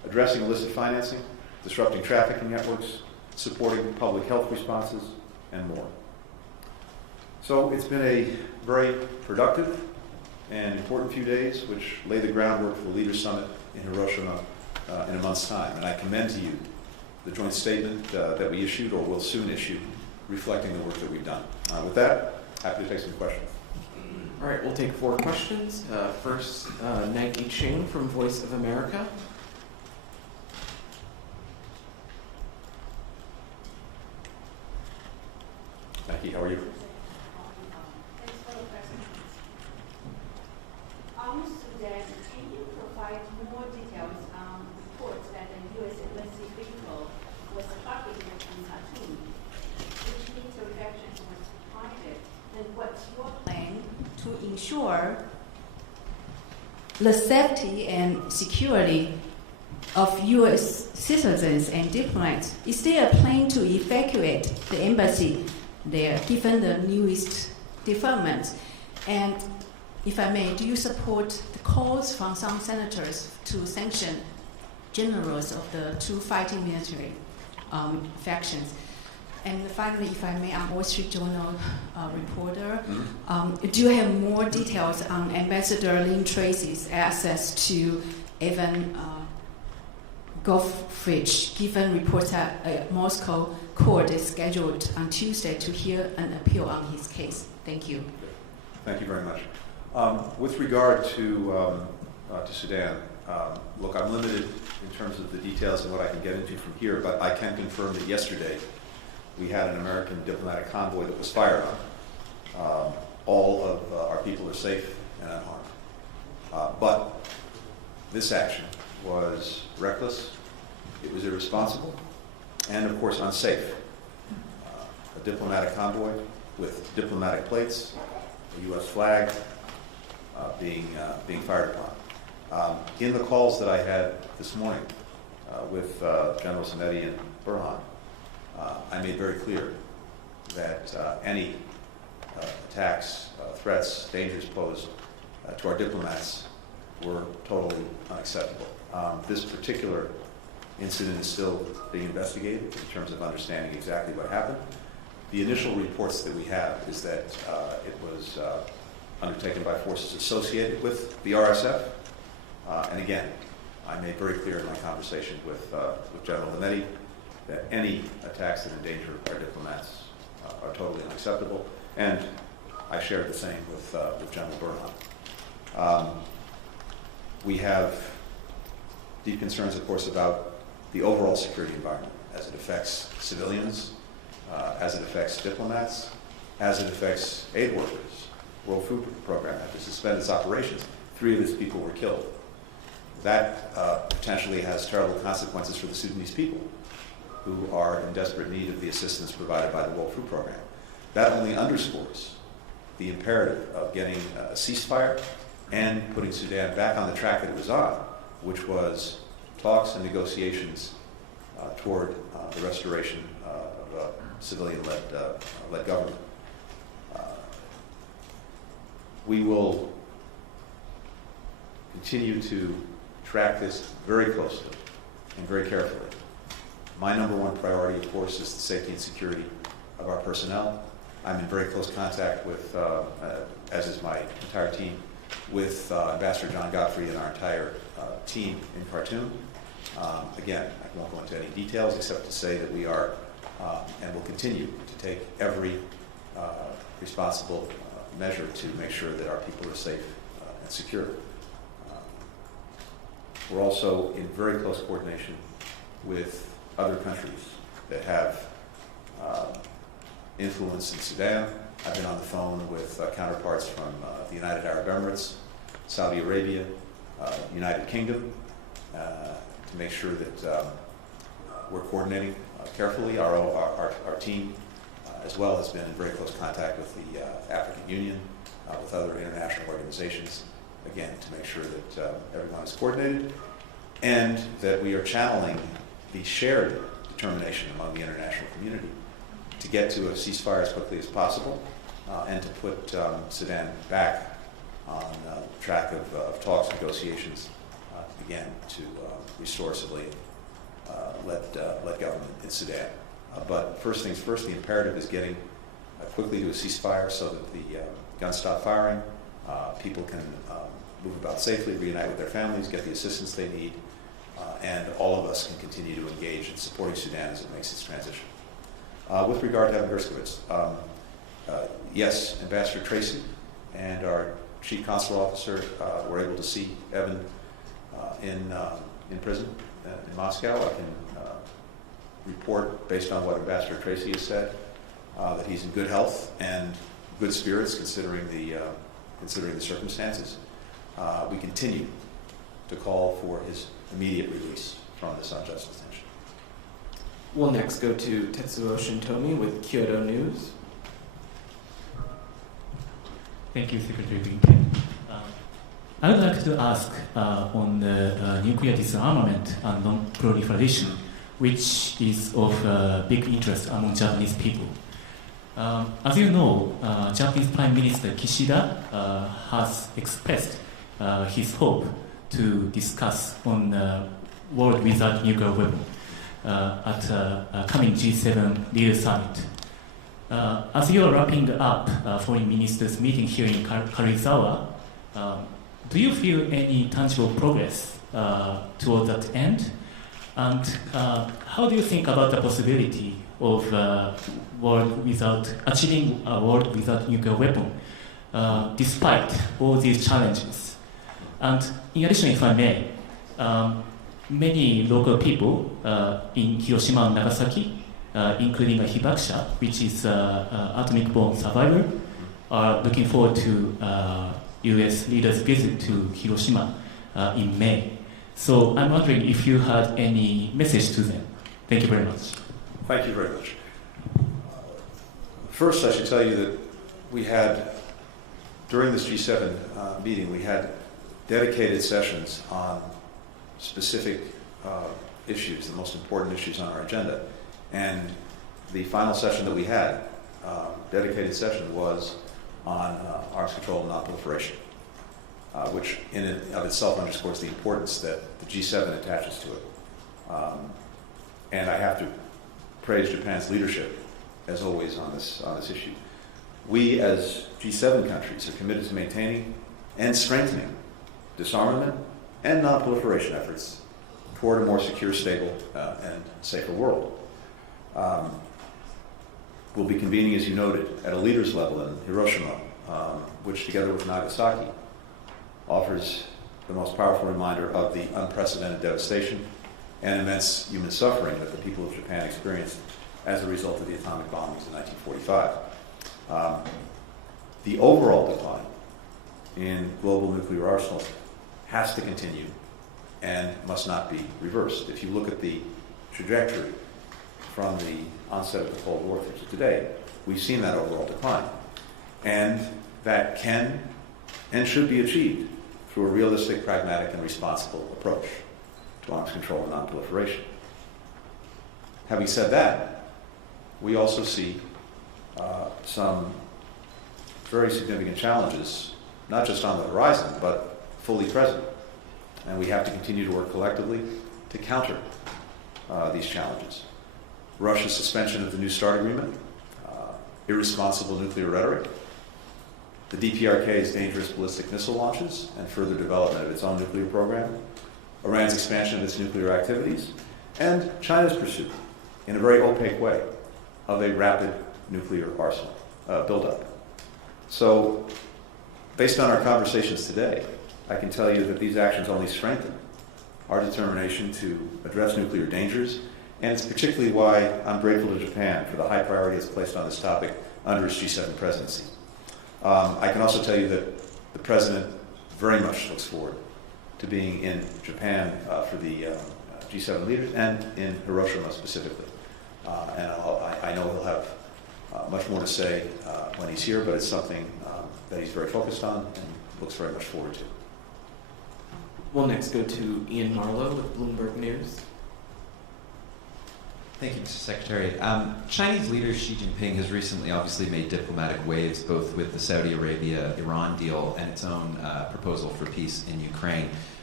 addressing illicit financing, disrupting trafficking networks, supporting public health responses, and more. So it's been a very productive and important few days, which lay the groundwork for the Leaders Summit in Hiroshima in a month's time. And I commend to you the joint statement that we issued or will soon issue, reflecting the work that we've done. With that, happy to take some questions. All right, we'll take 4 questions. First, Nike Ching from Voice of America. Nike, how are you? Thanks for the presentation. On Sudan, can you provide more details on reports that the U.S. embassy vehicle was targeted in Khartoum, which military actions were targeted, and what's your plan to ensure the safety and security of U.S. citizens and diplomats? Is there a plan to evacuate the embassy there, given the newest developments? And if I may, do you support the calls from some senators to sanction generals of the 2 fighting military factions? And finally, if I may, I'm Wall Street Journal reporter. Do you have more details on Ambassador Lynn Tracy's access to Evan Goffridge, given reports that a Moscow court is scheduled on Tuesday to hear an appeal on his case? Thank you. Thank you very much. With regard to Sudan, look, I'm limited in terms of the details and what I can get into from here, but I can confirm that yesterday we had an American diplomatic convoy that was fired on. All of our people are safe and unharmed. But this action was reckless, it was irresponsible, and of course unsafe. A diplomatic convoy with diplomatic plates, a U.S. flag being fired upon. In the calls that I had this morning with General Samedi and Burhan, I made very clear that any attacks, threats, dangers posed to our diplomats were totally unacceptable. This particular incident is still being investigated in terms of understanding exactly what happened. The initial reports that we have is that it was undertaken by forces associated with the RSF. And again, I made very clear in my conversation with General Samedi that any attacks that endanger our diplomats are totally unacceptable. And I shared the same with General Burhan. We have deep concerns, of course, about the overall security environment as it affects civilians, as it affects diplomats, as it affects aid workers. World Food Program had to suspend its operations. 3 of its people were killed. That potentially has terrible consequences for the Sudanese people, who are in desperate need of the assistance provided by the World Food Program. That only underscores the imperative of getting a ceasefire and putting Sudan back on the track that it was on, which was talks and negotiations toward the restoration of a civilian-led government. We will continue to track this very closely and very carefully. My number 1 priority, of course, is the safety and security of our personnel. I'm in very close contact with, as is my entire team, with Ambassador John Godfrey and our entire team in Khartoum. Again, I won't go into any details except to say that we are and will continue to take every responsible measure to make sure that our people are safe and secure. We're also in very close coordination with other countries that have influence in Sudan. I've been on the phone with counterparts from the United Arab Emirates, Saudi Arabia, United Kingdom, to make sure that we're coordinating carefully. Our team, as well, has been in very close contact with the African Union, with other international organizations, again, to make sure that everyone is coordinated and that we are channeling the shared determination among the international community to get to a ceasefire as quickly as possible and to put Sudan back on the track of talks, negotiations, again, to restore civilian led government in Sudan. But first things first, the imperative is getting quickly to a ceasefire so that the guns stop firing, people can move about safely, reunite with their families, get the assistance they need, and all of us can continue to engage in supporting Sudan as it makes its transition. With regard to Evan Gershkovich, yes, Ambassador Tracy and our Chief Consular Officer were able to see Evan in prison in Moscow. I can report, based on what Ambassador Tracy has said, that he's in good health and good spirits considering the circumstances. We continue to call for his immediate release from this unjust detention. We'll next go to Tetsuo Shintomi with Kyoto News. Thank you, Secretary Blinken. I would like to ask on the nuclear disarmament and non-proliferation, which is of big interest among Japanese people. As you know, Japanese Prime Minister Kishida has expressed his hope to discuss on the world without nuclear weapon at a coming G7 leader summit. As you are wrapping up foreign ministers meeting here in Karizawa, do you feel any tangible progress toward that end? And how do you think about the possibility of achieving a world without nuclear weapon, despite all these challenges? And in addition, if I may, many local people in Hiroshima and Nagasaki, including a hibakusha, which is atomic bomb survivor, are looking forward to U.S. leaders' visit to Hiroshima in May. So I'm wondering if you had any message to them. Thank you very much. Thank you very much. First, I should tell you that we had, during this G7 meeting, we had dedicated sessions on specific issues, the most important issues on our agenda. And the final session that we had, dedicated session, was on arms control and non-proliferation, which in and of itself underscores the importance that the G7 attaches to it. And I have to praise Japan's leadership, as always, on this issue. We, as G7 countries, are committed to maintaining and strengthening disarmament and non-proliferation efforts toward a more secure, stable, and safer world. We'll be convening, as you noted, at a leaders level in Hiroshima, which, together with Nagasaki, offers the most powerful reminder of the unprecedented devastation and immense human suffering that the people of Japan experienced as a result of the atomic bombings in 1945. The overall decline in global nuclear arsenals has to continue and must not be reversed. If you look at the trajectory from the onset of the Cold War through to today, we've seen that overall decline. And that can and should be achieved through a realistic, pragmatic, and responsible approach to arms control and non-proliferation. Having said that, we also see some very significant challenges, not just on the horizon, but fully present. And we have to continue to work collectively to counter these challenges. Russia's suspension of the New START agreement, irresponsible nuclear rhetoric, the DPRK's dangerous ballistic missile launches and further development of its own nuclear program, Iran's expansion of its nuclear activities, and China's pursuit, in a very opaque way, of a rapid nuclear arsenal buildup. So, based on our conversations today, I can tell you that these actions only strengthen our determination to address nuclear dangers, and it's particularly why I'm grateful to Japan for the high priority it's placed on this topic under its G7 presidency. I can also tell you that the President very much looks forward to being in Japan for the G7 leaders and in Hiroshima specifically. And I know he'll have much more to say when he's here, but it's something that he's very focused on and looks very much forward to. We'll next go to Ian Marlowe with Bloomberg News. Thank you, Mr. Secretary. Chinese leader Xi Jinping has recently obviously made diplomatic waves, both with the Saudi Arabia-Iran deal and its own proposal for peace in Ukraine.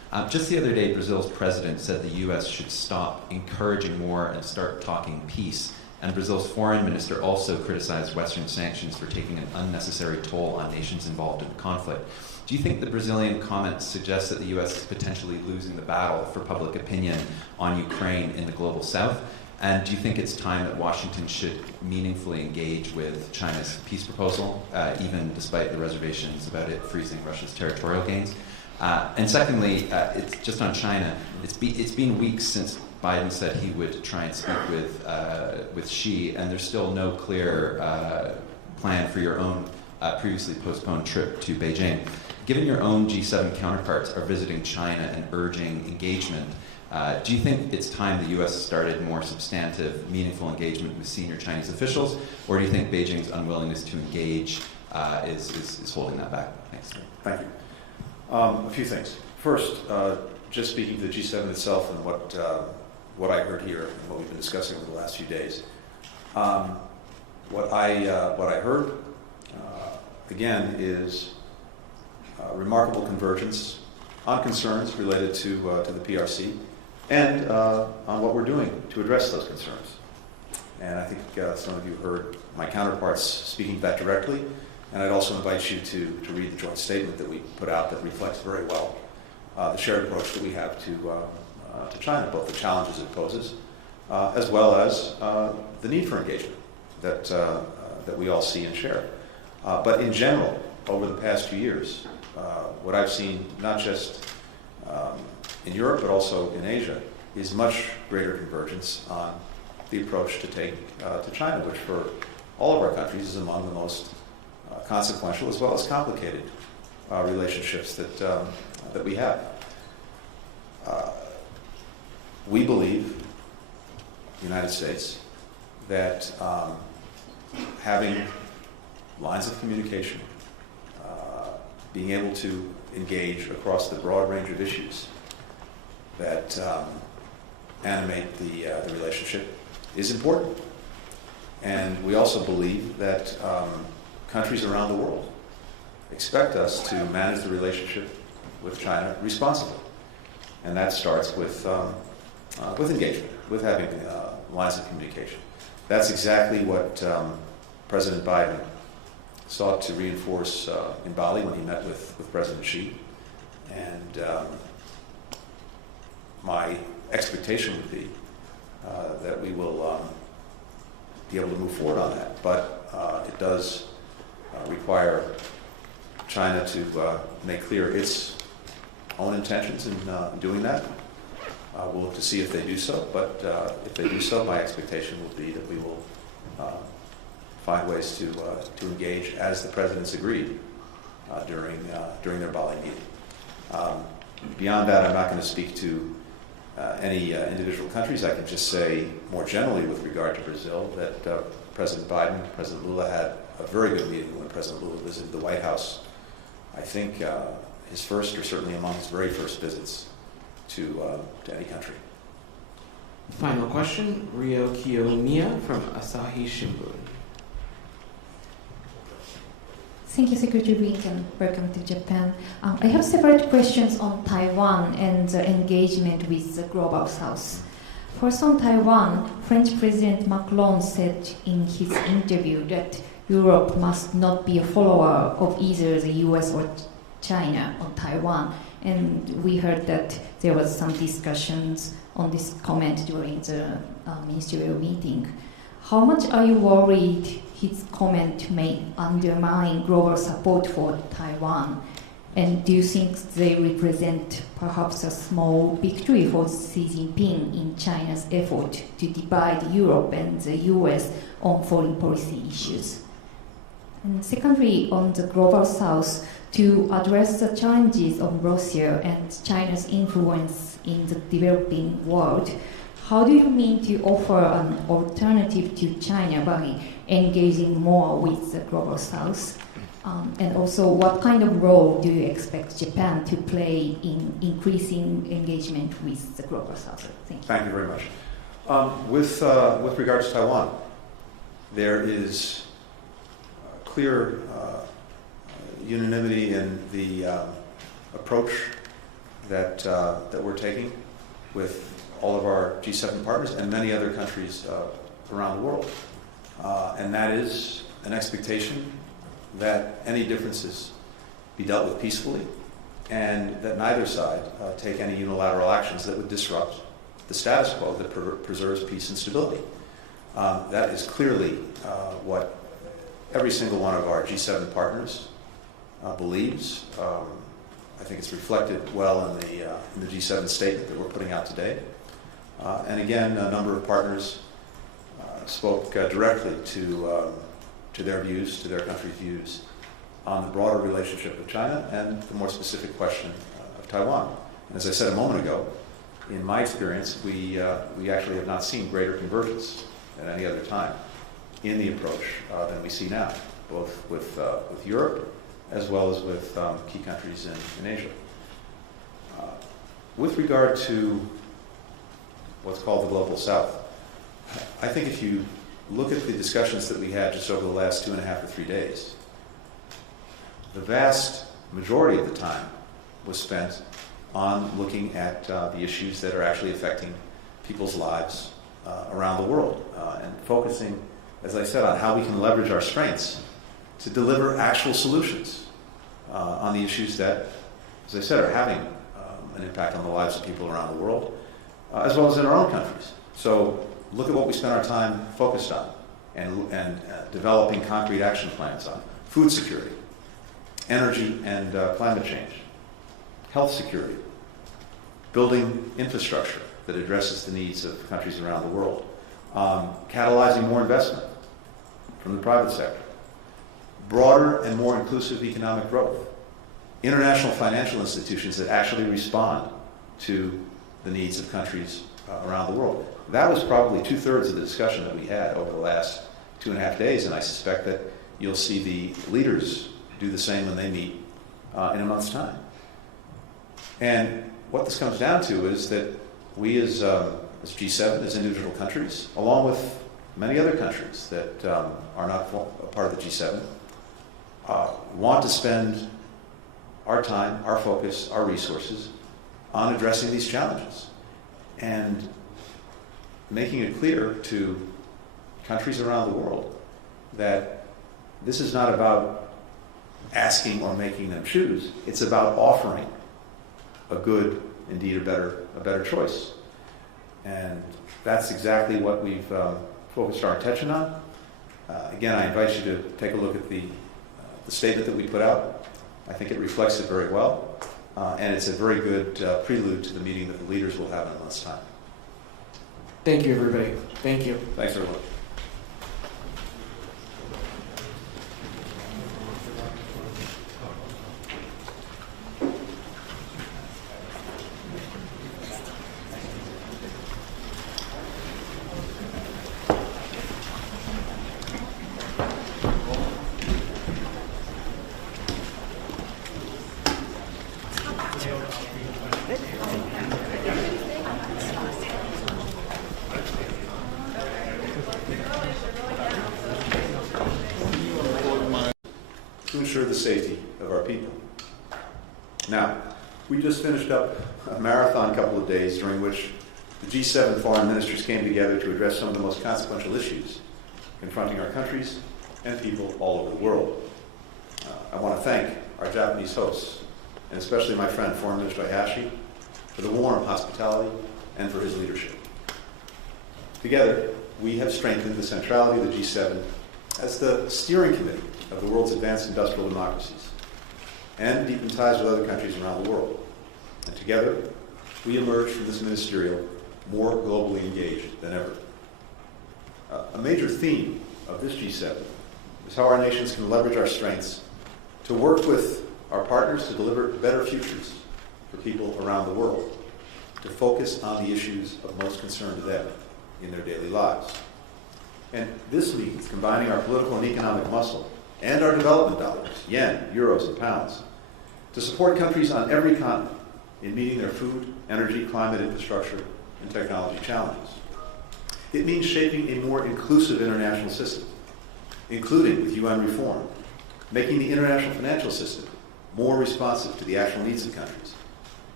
Just the other day, Brazil's president said the U.S. should stop encouraging war and start talking peace. And Brazil's foreign minister also criticized Western sanctions for taking an unnecessary toll on nations involved in the conflict. Do you think the Brazilian comments suggest that the U.S. is potentially losing the battle for public opinion on Ukraine in the global south? And do you think it's time that Washington should meaningfully engage with China's peace proposal, even despite the reservations about it freezing Russia's territorial gains? And secondly, it's just on China. It's been weeks since Biden said he would try and speak with Xi, and there's still no clear plan for your own previously postponed trip to Beijing. Given your own G7 counterparts are visiting China and urging engagement, do you think it's time the U.S. started more substantive, meaningful engagement with senior Chinese officials, or do you think Beijing's unwillingness to engage is holding that back? Thanks. Thank you. A few things. First, just speaking to the G7 itself and what I heard here and what we've been discussing over the last few days. What I heard again is remarkable convergence on concerns related to the PRC and on what we're doing to address those concerns. And I think some of you heard my counterparts speaking to that directly, and I'd also invite you to read the joint statement that we put out that reflects very well the shared approach that we have to China, both the challenges it poses, as well as the need for engagement that we all see and share. But in general, over the past few years, what I've seen, not just in Europe, but also in Asia, is much greater convergence on the approach to take to China, which for all of our countries is among the most consequential as well as complicated relationships that we have. We believe, the United States, that having lines of communication, being able to engage across the broad range of issues that animate the relationship is important. And we also believe that countries around the world expect us to manage the relationship with China responsibly. And that starts with engagement, with having lines of communication. That's exactly what President Biden sought to reinforce in Bali when he met with President Xi. And my expectation would be that we will be able to move forward on that. But it does require China to make clear its own intentions in doing that. We'll look to see if they do so, but if they do so, my expectation will be that we will find ways to engage as the presidents agreed during their Bali meeting. Beyond that, I'm not going to speak to any individual countries. I can just say more generally with regard to Brazil that President Biden, President Lula had a very good meeting when President Lula visited the White House. I think his first, or certainly among his very first visits to any country. Final question, Ryo Kiyomiya from Asahi Shimbun. Thank you, Secretary Blinken. Welcome to Japan. I have several questions on Taiwan and engagement with the Global South. First, on Taiwan, French President Macron said in his interview that Europe must not be a follower of either the US or China on Taiwan. And we heard that there was some discussions on this comment during the ministerial meeting. How much are you worried his comment may undermine global support for Taiwan? And do you think they represent perhaps a small victory for Xi Jinping in China's effort to divide Europe and the US on foreign policy issues? And secondly, on the Global South, to address the challenges of Russia and China's influence in the developing world, how do you mean to offer an alternative to China by engaging more with the Global South? And also, what kind of role do you expect Japan to play in increasing engagement with the Global South? Thank you. Thank you very much. With regards to Taiwan, there is clear unanimity in the approach that we're taking with all of our G7 partners and many other countries around the world. And that is an expectation that any differences be dealt with peacefully, and that neither side take any unilateral actions that would disrupt the status quo that preserves peace and stability. That is clearly what every single one of our G7 partners believes. I think it's reflected well in the G7 statement that we're putting out today. And again, a number of partners spoke directly to their views, to their country's views on the broader relationship with China and the more specific question of Taiwan. And as I said a moment ago, in my experience, we actually have not seen greater convergence at any other time in the approach than we see now, both with Europe as well as with key countries in Asia. With regard to what's called the Global South, I think if you look at the discussions that we had just over the last 2.5 to 3 days, the vast majority of the time was spent on looking at the issues that are actually affecting people's lives around the world and focusing, as I said, on how we can leverage our strengths to deliver actual solutions on the issues that, as I said, are having an impact on the lives of people around the world, as well as in our own countries. So look at what we spend our time focused on and developing concrete action plans on: food security, energy and climate change, health security, building infrastructure that addresses the needs of countries around the world, catalyzing more investment from the private sector, broader and more inclusive economic growth, international financial institutions that actually respond to the needs of countries around the world. That was probably 2/3 of the discussion that we had over the last 2.5 days, and I suspect that you'll see the leaders do the same when they meet in a month's time. And what this comes down to is that we as G7, as individual countries, along with many other countries that are not a part of the G7, want to spend our time, our focus, our resources on addressing these challenges and making it clear to countries around the world that this is not about asking or making them choose. It's about offering a good, indeed a better choice. And that's exactly what we've focused our attention on. Again, I invite you to take a look at the statement that we put out. I think it reflects it very well. And it's a very good prelude to the meeting that the leaders will have in a month's time. Thank you, everybody. Thank you. Thanks, everyone. To ensure the safety of our people. Now, we just finished up a marathon couple of days during which the G7 foreign ministers came together to address some of the most consequential issues confronting our countries and people all over the world. I want to thank our Japanese hosts, and especially my friend, Foreign Minister Hayashi, for the warm hospitality and for his leadership. Together, we have strengthened the centrality of the G7 as the steering committee of the world's advanced industrial democracies and deepened ties with other countries around the world. And together, we emerge from this ministerial more globally engaged than ever. A major theme of this G7 is how our nations can leverage our strengths to work with our partners to deliver better futures for people around the world, to focus on the issues of most concern to them in their daily lives. And this means combining our political and economic muscle and our development dollars, yen, euros, and pounds, to support countries on every continent in meeting their food, energy, climate, infrastructure, and technology challenges. It means shaping a more inclusive international system, including with UN reform, making the international financial system more responsive to the actual needs of countries,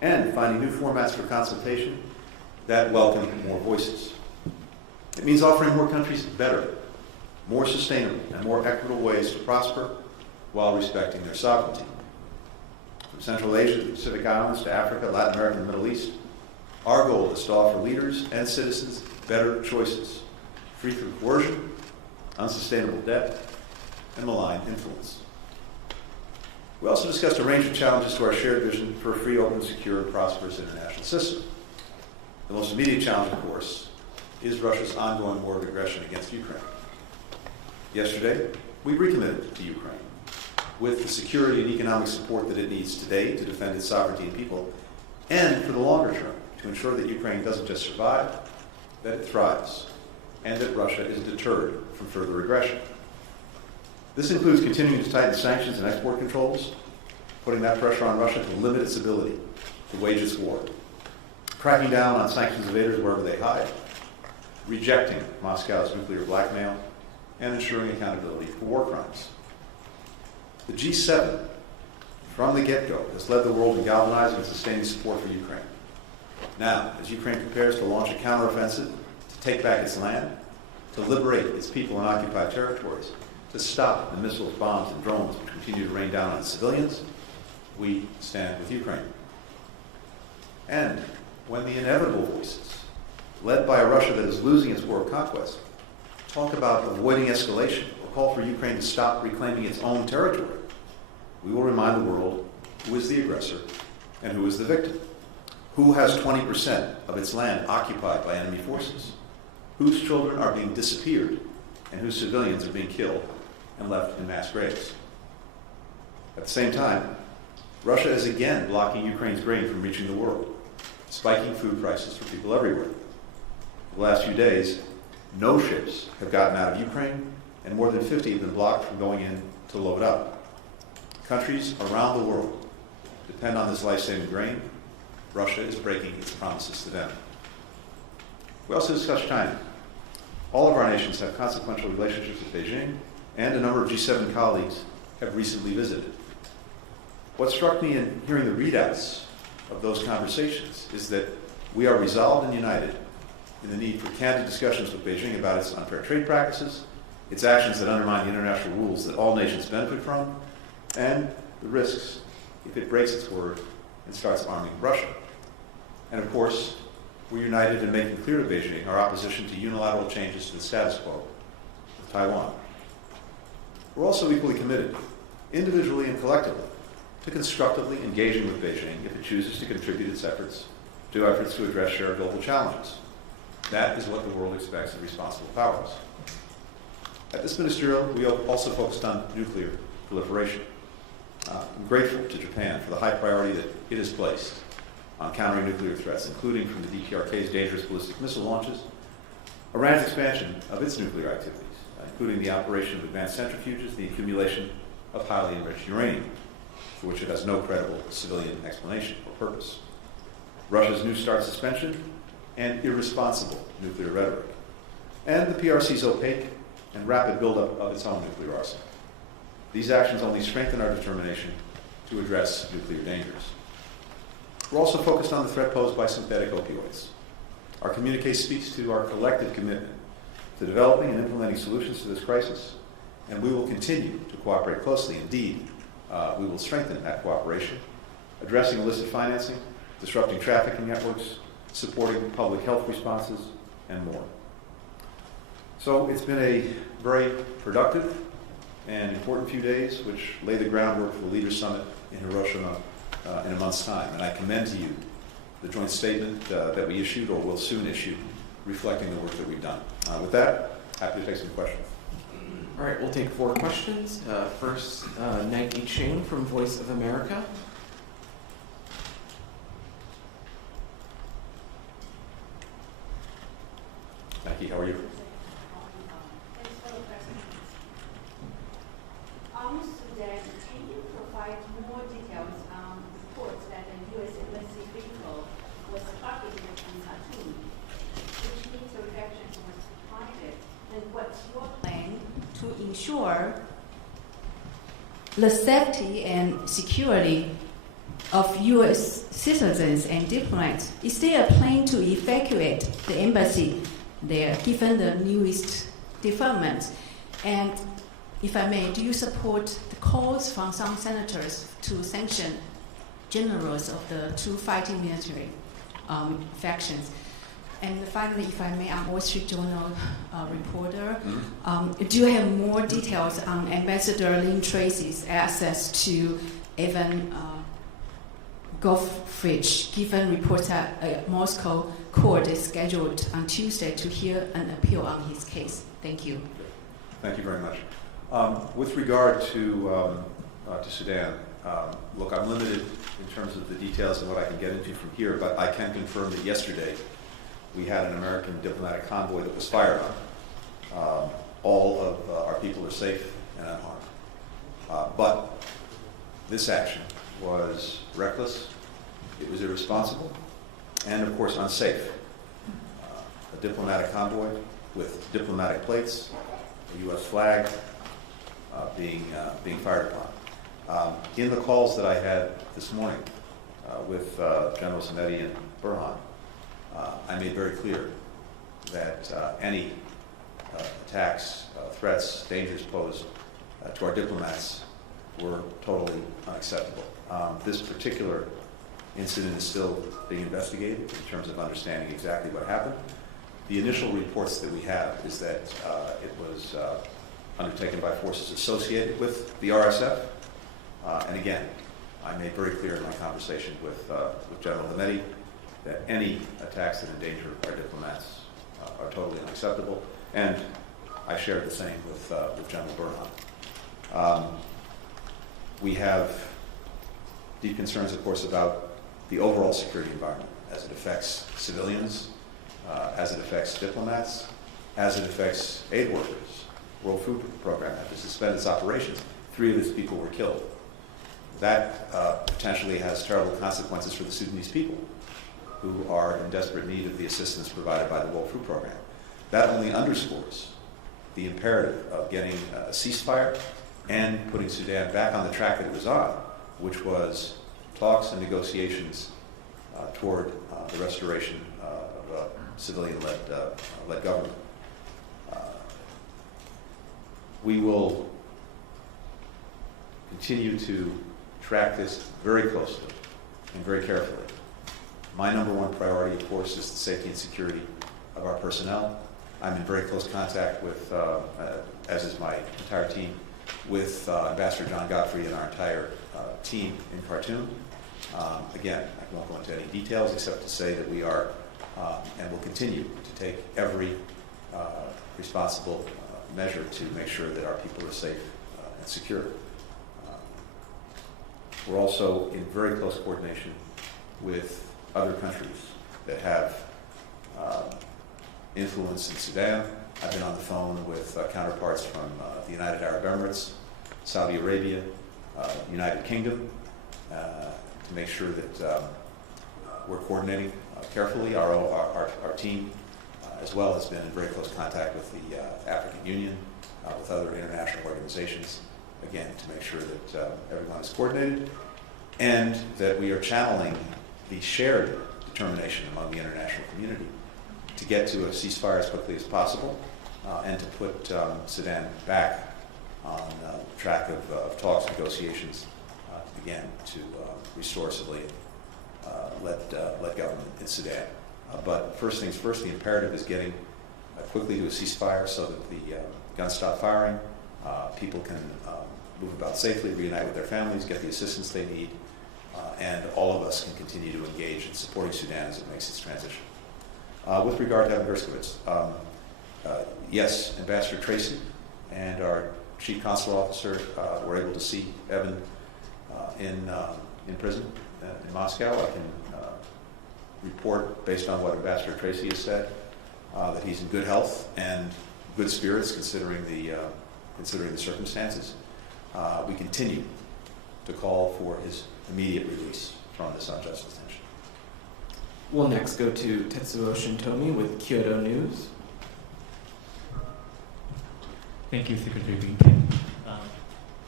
and finding new formats for consultation that welcome more voices. It means offering more countries better, more sustainable, and more equitable ways to prosper while respecting their sovereignty. From Central Asia to the Pacific Islands to Africa, Latin America, and the Middle East, our goal is to offer leaders and citizens better choices, free from coercion, unsustainable debt, and malign influence. We also discussed a range of challenges to our shared vision for a free, open, secure, and prosperous international system. The most immediate challenge, of course, is Russia's ongoing war of aggression against Ukraine. Yesterday, we recommitted to Ukraine with the security and economic support that it needs today to defend its sovereignty and people, and for the longer term, to ensure that Ukraine doesn't just survive, that it thrives, and that Russia is deterred from further aggression. This includes continuing to tighten sanctions and export controls, putting that pressure on Russia to limit its ability to wage its war, cracking down on sanctions evaders wherever they hide, rejecting Moscow's nuclear blackmail, and ensuring accountability for war crimes. The G7, from the get-go, has led the world in galvanizing and sustaining support for Ukraine. Now, as Ukraine prepares to launch a counteroffensive, to take back its land, to liberate its people in occupied territories, to stop the missiles, bombs, and drones which continue to rain down on its civilians, we stand with Ukraine. And when the inevitable voices, led by a Russia that is losing its war of conquest, talk about avoiding escalation or call for Ukraine to stop reclaiming its own territory, we will remind the world who is the aggressor and who is the victim, who has 20% of its land occupied by enemy forces, whose children are being disappeared, and whose civilians are being killed and left in mass graves. At the same time, Russia is again blocking Ukraine's grain from reaching the world, spiking food prices for people everywhere. The last few days, no ships have gotten out of Ukraine, and more than 50 have been blocked from going in to load up. Countries around the world depend on this life-saving grain. Russia is breaking its promises to them. We also discussed China. All of our nations have consequential relationships with Beijing, and a number of G7 colleagues have recently visited. What struck me in hearing the readouts of those conversations is that we are resolved and united in the need for candid discussions with Beijing about its unfair trade practices, its actions that undermine the international rules that all nations benefit from, and the risks if it breaks its word and starts arming Russia. And of course, we're united in making clear to Beijing our opposition to unilateral changes to the status quo of Taiwan. We're also equally committed, individually and collectively, to constructively engaging with Beijing if it chooses to contribute its efforts to address shared global challenges. That is what the world expects of responsible powers. At this ministerial, we also focused on nuclear proliferation. I'm grateful to Japan for the high priority that it has placed on countering nuclear threats, including from the DPRK's dangerous ballistic missile launches, Iran's expansion of its nuclear activities, including the operation of advanced centrifuges, the accumulation of highly enriched uranium, for which it has no credible civilian explanation or purpose, Russia's New START suspension, and irresponsible nuclear rhetoric, and the PRC's opaque and rapid buildup of its own nuclear arsenal. These actions only strengthen our determination to address nuclear dangers. We're also focused on the threat posed by synthetic opioids. Our communique speaks to our collective commitment to developing and implementing solutions to this crisis, and we will continue to cooperate closely. Indeed, we will strengthen that cooperation, addressing illicit financing, disrupting trafficking networks, supporting public health responses, and more. So it's been a very productive and important few days, which lay the groundwork for the Leaders' Summit in Hiroshima in a month's time. And I commend to you the joint statement that we issued or will soon issue, reflecting the work that we've done. With that, happy to take some questions. All right, we'll take 4 questions. First, Nike Ching from Voice of America. Nike, how are you? Thanks for the presentation. On Sudan, can you provide more details on reports that a U.S. embassy vehicle was targeted in Khartoum, which means the reactions was private, and what's your plan to ensure the safety and security of U.S. citizens and diplomats. Is there a plan to evacuate the embassy there, given the newest developments? And if I may, do you support the calls from some senators to sanction generals of the two fighting military factions? And finally, if I may, I'm a Wall Street Journal reporter. Do you have more details on Ambassador Lynn Tracy's access to Evan Goffridge, given reports that a Moscow court is scheduled on Tuesday to hear an appeal on his case? Thank you. Thank you very much. With regard to Sudan, look, I'm limited in terms of the details and what I can get into from here, but I can confirm that yesterday we had an American diplomatic convoy that was fired on. All of our people are safe and unharmed. But this action was reckless, it was irresponsible, and of course unsafe. A diplomatic convoy with diplomatic plates, a U.S. flag being fired upon. In the calls that I had this morning with Generals Hamedi and Burhan, I made very clear that any attacks, threats, dangers posed to our diplomats were totally unacceptable. This particular incident is still being investigated in terms of understanding exactly what happened. The initial reports that we have is that it was undertaken by forces associated with the RSF. And again, I made very clear in my conversation with General Hamedi that any attacks that endanger our diplomats are totally unacceptable, and I shared the same with General Burhan. We have deep concerns, of course, about the overall security environment as it affects civilians, as it affects diplomats, as it affects aid workers. World Food Program had to suspend its operations. 3 of its people were killed. That potentially has terrible consequences for the Sudanese people, who are in desperate need of the assistance provided by the World Food Program. That only underscores the imperative of getting a ceasefire and putting Sudan back on the track that it was on, which was talks and negotiations toward the restoration of a civilian-led government. We will continue to track this very closely and very carefully. My number one priority, of course, is the safety and security of our personnel. I'm in very close contact with, as is my entire team, with Ambassador John Godfrey and our entire team in Khartoum. Again, I won't go into any details except to say that we are and will continue to take every responsible measure to make sure that our people are safe and secure. We're also in very close coordination with other countries that have influence in Sudan. I've been on the phone with counterparts from the United Arab Emirates, Saudi Arabia, United Kingdom, to make sure that we're coordinating carefully. Our team, as well, has been in very close contact with the African Union, with other international organizations, again, to make sure that everyone is coordinated and that we are channeling the shared determination among the international community to get to a ceasefire as quickly as possible and to put Sudan back on the track of talks, negotiations, again, to restore civilian-led government in Sudan. But first things first, the imperative is getting quickly to a ceasefire so that the guns stop firing, people can move about safely, reunite with their families, get the assistance they need, and all of us can continue to engage in supporting Sudan as it makes its transition. With regard to Evan Gershkovich, yes, Ambassador Tracy and our Chief Consular Officer were able to see Evan in prison in Moscow. I can report, based on what Ambassador Tracy has said, that he's in good health and good spirits considering the circumstances. We continue to call for his immediate release from this unjust detention. We'll next go to Tetsuo Shintomi with Kyoto News. Thank you, Secretary Blinken.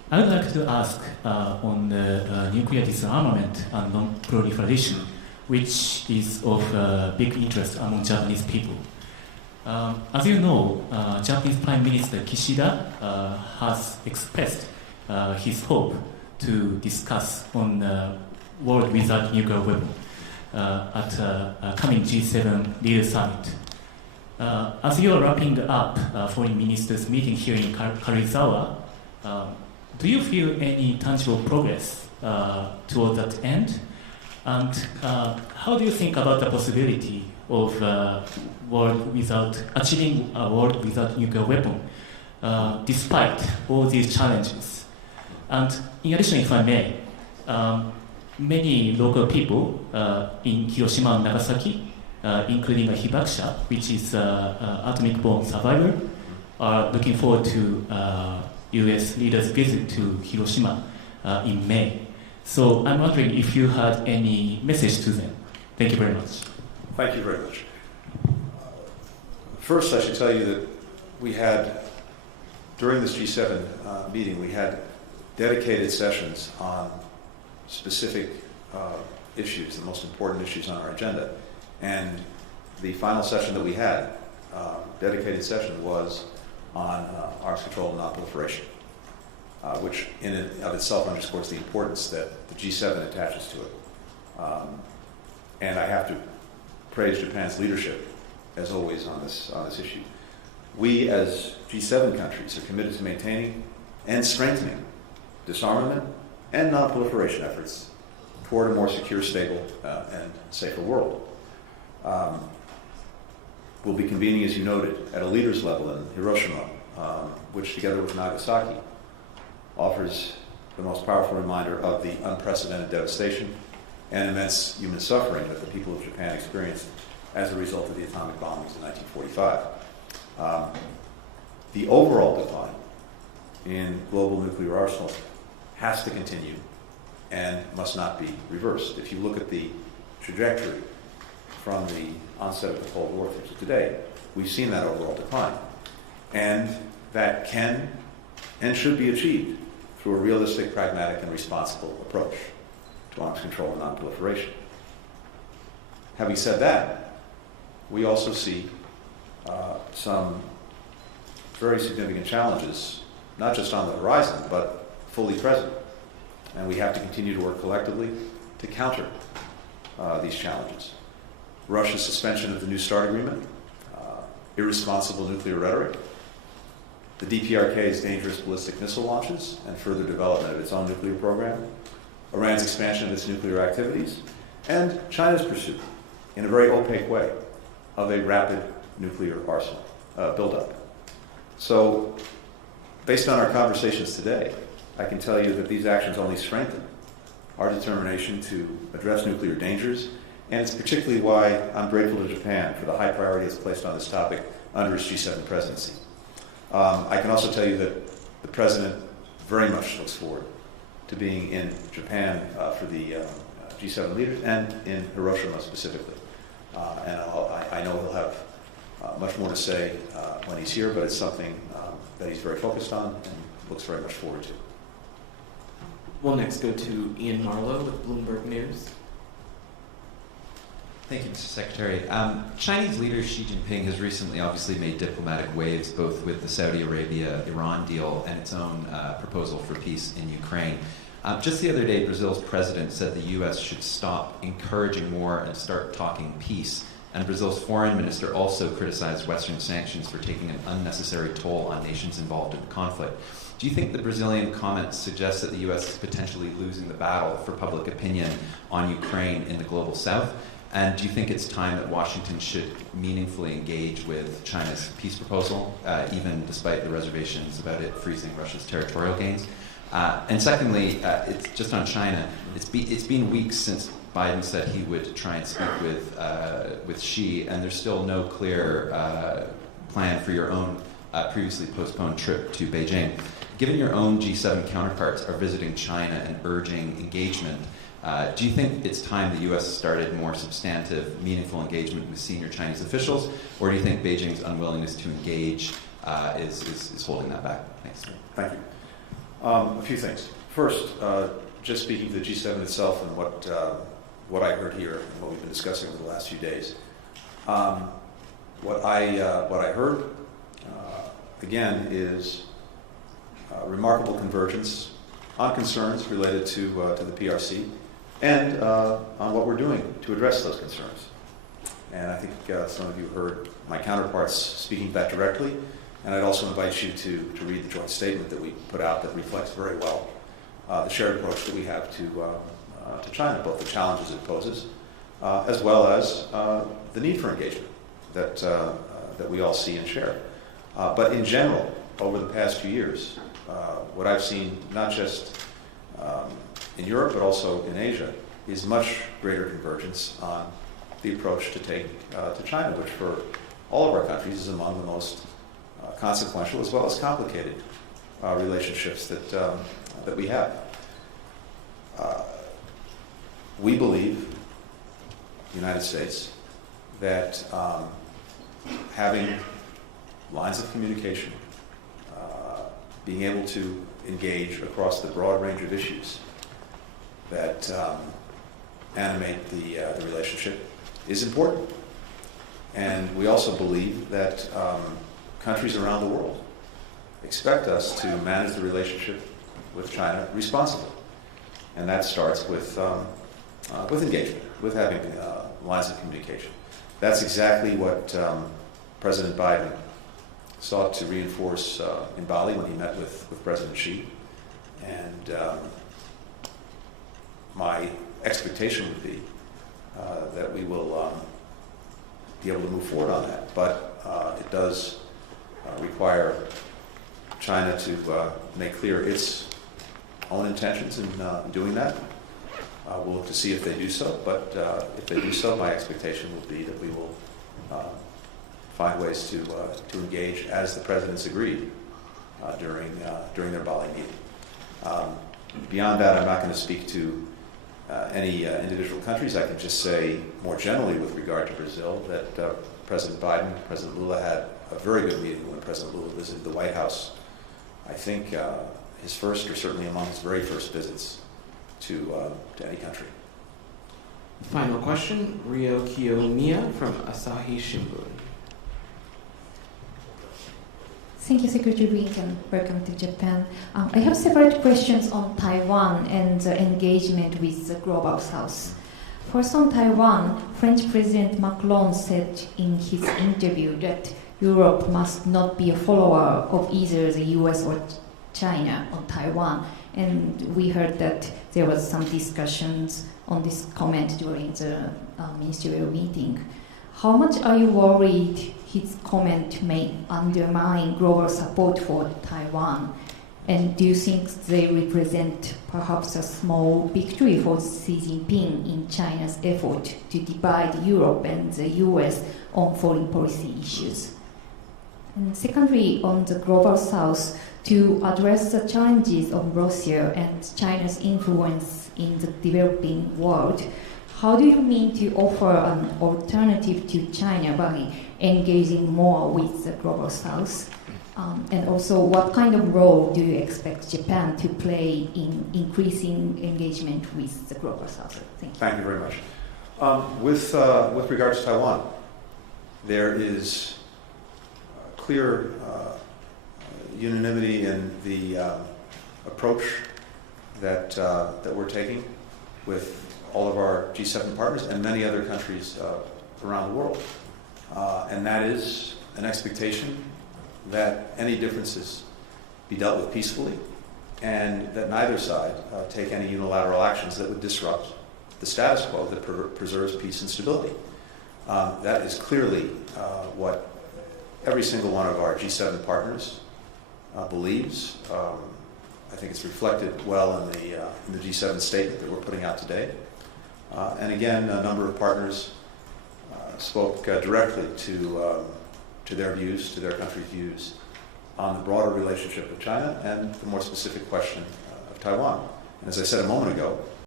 I would like to ask on the nuclear disarmament and non-proliferation, which is of big interest among Japanese people. As you know, Japanese Prime Minister Kishida has expressed his hope to discuss on world without nuclear weapon at a coming G7 leader summit. As you are wrapping up foreign ministers meeting here in Karuizawa, do you feel any tangible progress toward that end? And how do you think about the possibility of achieving a world without nuclear weapon, despite all these challenges? And in addition, if I may, many local people in Hiroshima and Nagasaki, including a hibakusha, which is atomic bomb survivor, are looking forward to U.S. leaders' visit to Hiroshima in May. So I'm wondering if you had any message to them. Thank you very much. Thank you very much. First, I should tell you that we had, during this G7 meeting, we had dedicated sessions on specific issues, the most important issues on our agenda. And the final session that we had, dedicated session, was on arms control and non-proliferation, which in and of itself underscores the importance that the G7 attaches to it. And I have to praise Japan's leadership, as always, on this issue. We, as G7 countries, are committed to maintaining and strengthening disarmament and non-proliferation efforts toward a more secure, stable, and safer world. We'll be convening, as you noted, at a leaders level in Hiroshima, which, together with Nagasaki, offers the most powerful reminder of the unprecedented devastation and immense human suffering that the people of Japan experienced as a result of the atomic bombings in 1945. The overall decline in global nuclear arsenals has to continue and must not be reversed. If you look at the trajectory from the onset of the Cold War through to today, we've seen that overall decline. And that can and should be achieved through a realistic, pragmatic, and responsible approach to arms control and non-proliferation. Having said that, we also see some very significant challenges, not just on the horizon, but fully present. And we have to continue to work collectively to counter these challenges. Russia's suspension of the New START agreement, irresponsible nuclear rhetoric, the DPRK's dangerous ballistic missile launches and further development of its own nuclear program, Iran's expansion of its nuclear activities, and China's pursuit, in a very opaque way, of a rapid nuclear arsenal buildup. So, based on our conversations today, I can tell you that these actions only strengthen our determination to address nuclear dangers, and it's particularly why I'm grateful to Japan for the high priority it's placed on this topic under its G7 presidency. I can also tell you that the President very much looks forward to being in Japan for the G7 leaders and in Hiroshima specifically. And I know he'll have much more to say when he's here, but it's something that he's very focused on and looks very much forward to. We'll next go to Ian Marlowe with Bloomberg News. Thank you, Mr. Secretary. Chinese leader Xi Jinping has recently obviously made diplomatic waves, both with the Saudi Arabia-Iran deal and its own proposal for peace in Ukraine. Just the other day, Brazil's president said the U.S. should stop encouraging war and start talking peace. And Brazil's foreign minister also criticized Western sanctions for taking an unnecessary toll on nations involved in the conflict. Do you think the Brazilian comments suggest that the U.S. is potentially losing the battle for public opinion on Ukraine in the global south? And do you think it's time that Washington should meaningfully engage with China's peace proposal, even despite the reservations about it freezing Russia's territorial gains? And secondly, it's just on China. It's been weeks since Biden said he would try and speak with Xi, and there's still no clear plan for your own previously postponed trip to Beijing. Given your own G7 counterparts are visiting China and urging engagement, do you think it's time the U.S. started more substantive, meaningful engagement with senior Chinese officials, or do you think Beijing's unwillingness to engage is holding that back? Thanks. Thank you. A few things. First, just speaking to the G7 itself and what I heard here and what we've been discussing over the last few days. What I heard, again, is remarkable convergence on concerns related to the PRC and on what we're doing to address those concerns. And I think some of you heard my counterparts speaking to that directly, and I'd also invite you to read the joint statement that we put out that reflects very well the shared approach that we have to China, both the challenges it poses, as well as the need for engagement that we all see and share. But in general, over the past few years, what I've seen, not just in Europe but also in Asia, is much greater convergence on the approach to take to China, which for all of our countries is among the most consequential as well as complicated relationships that we have. We believe, the United States, that having lines of communication, being able to engage across the broad range of issues that animate the relationship is important. And we also believe that countries around the world expect us to manage the relationship with China responsibly. And that starts with engagement, with having lines of communication. That's exactly what President Biden sought to reinforce in Bali when he met with President Xi. And my expectation would be that we will be able to move forward on that. But it does require China to make clear its own intentions in doing that. We'll look to see if they do so, but if they do so, my expectation will be that we will find ways to engage as the presidents agreed during their Bali meeting. Beyond that, I'm not going to speak to any individual countries. I can just say more generally with regard to Brazil that President Biden, President Lula had a very good meeting when President Lula visited the White House. I think his first, or certainly among his very first visits to any country. Final question, Ryo Kiyomiya from Asahi Shimbun. Thank you, Secretary Blinken. Welcome to Japan. I have several questions on Taiwan and engagement with the Global South. First, on Taiwan, French President Macron said in his interview that Europe must not be a follower of either the US or China on Taiwan. And we heard that there was some discussions on this comment during the ministerial meeting. How much are you worried his comment may undermine global support for Taiwan? And do you think they represent perhaps a small victory for Xi Jinping in China's effort to divide Europe and the US on foreign policy issues? And secondly, on the Global South, to address the challenges of Russia and China's influence in the developing world, how do you mean to offer an alternative to China by engaging more with the Global South? And also, what kind of role do you expect Japan to play in increasing engagement with the Global South? Thank you. Thank you very much. With regards to Taiwan, there is clear unanimity in the approach that we're taking with all of our G7 partners and many other countries around the world. And that is an expectation that any differences be dealt with peacefully and that neither side take any unilateral actions that would disrupt the status quo that preserves peace and stability. That is clearly what every single one of our G7 partners believes. I think it's reflected well in the G7 statement that we're putting out today. And again, a number of partners spoke directly to their views, to their country's views on the broader relationship with China and the more specific question of Taiwan. And as I said a moment ago,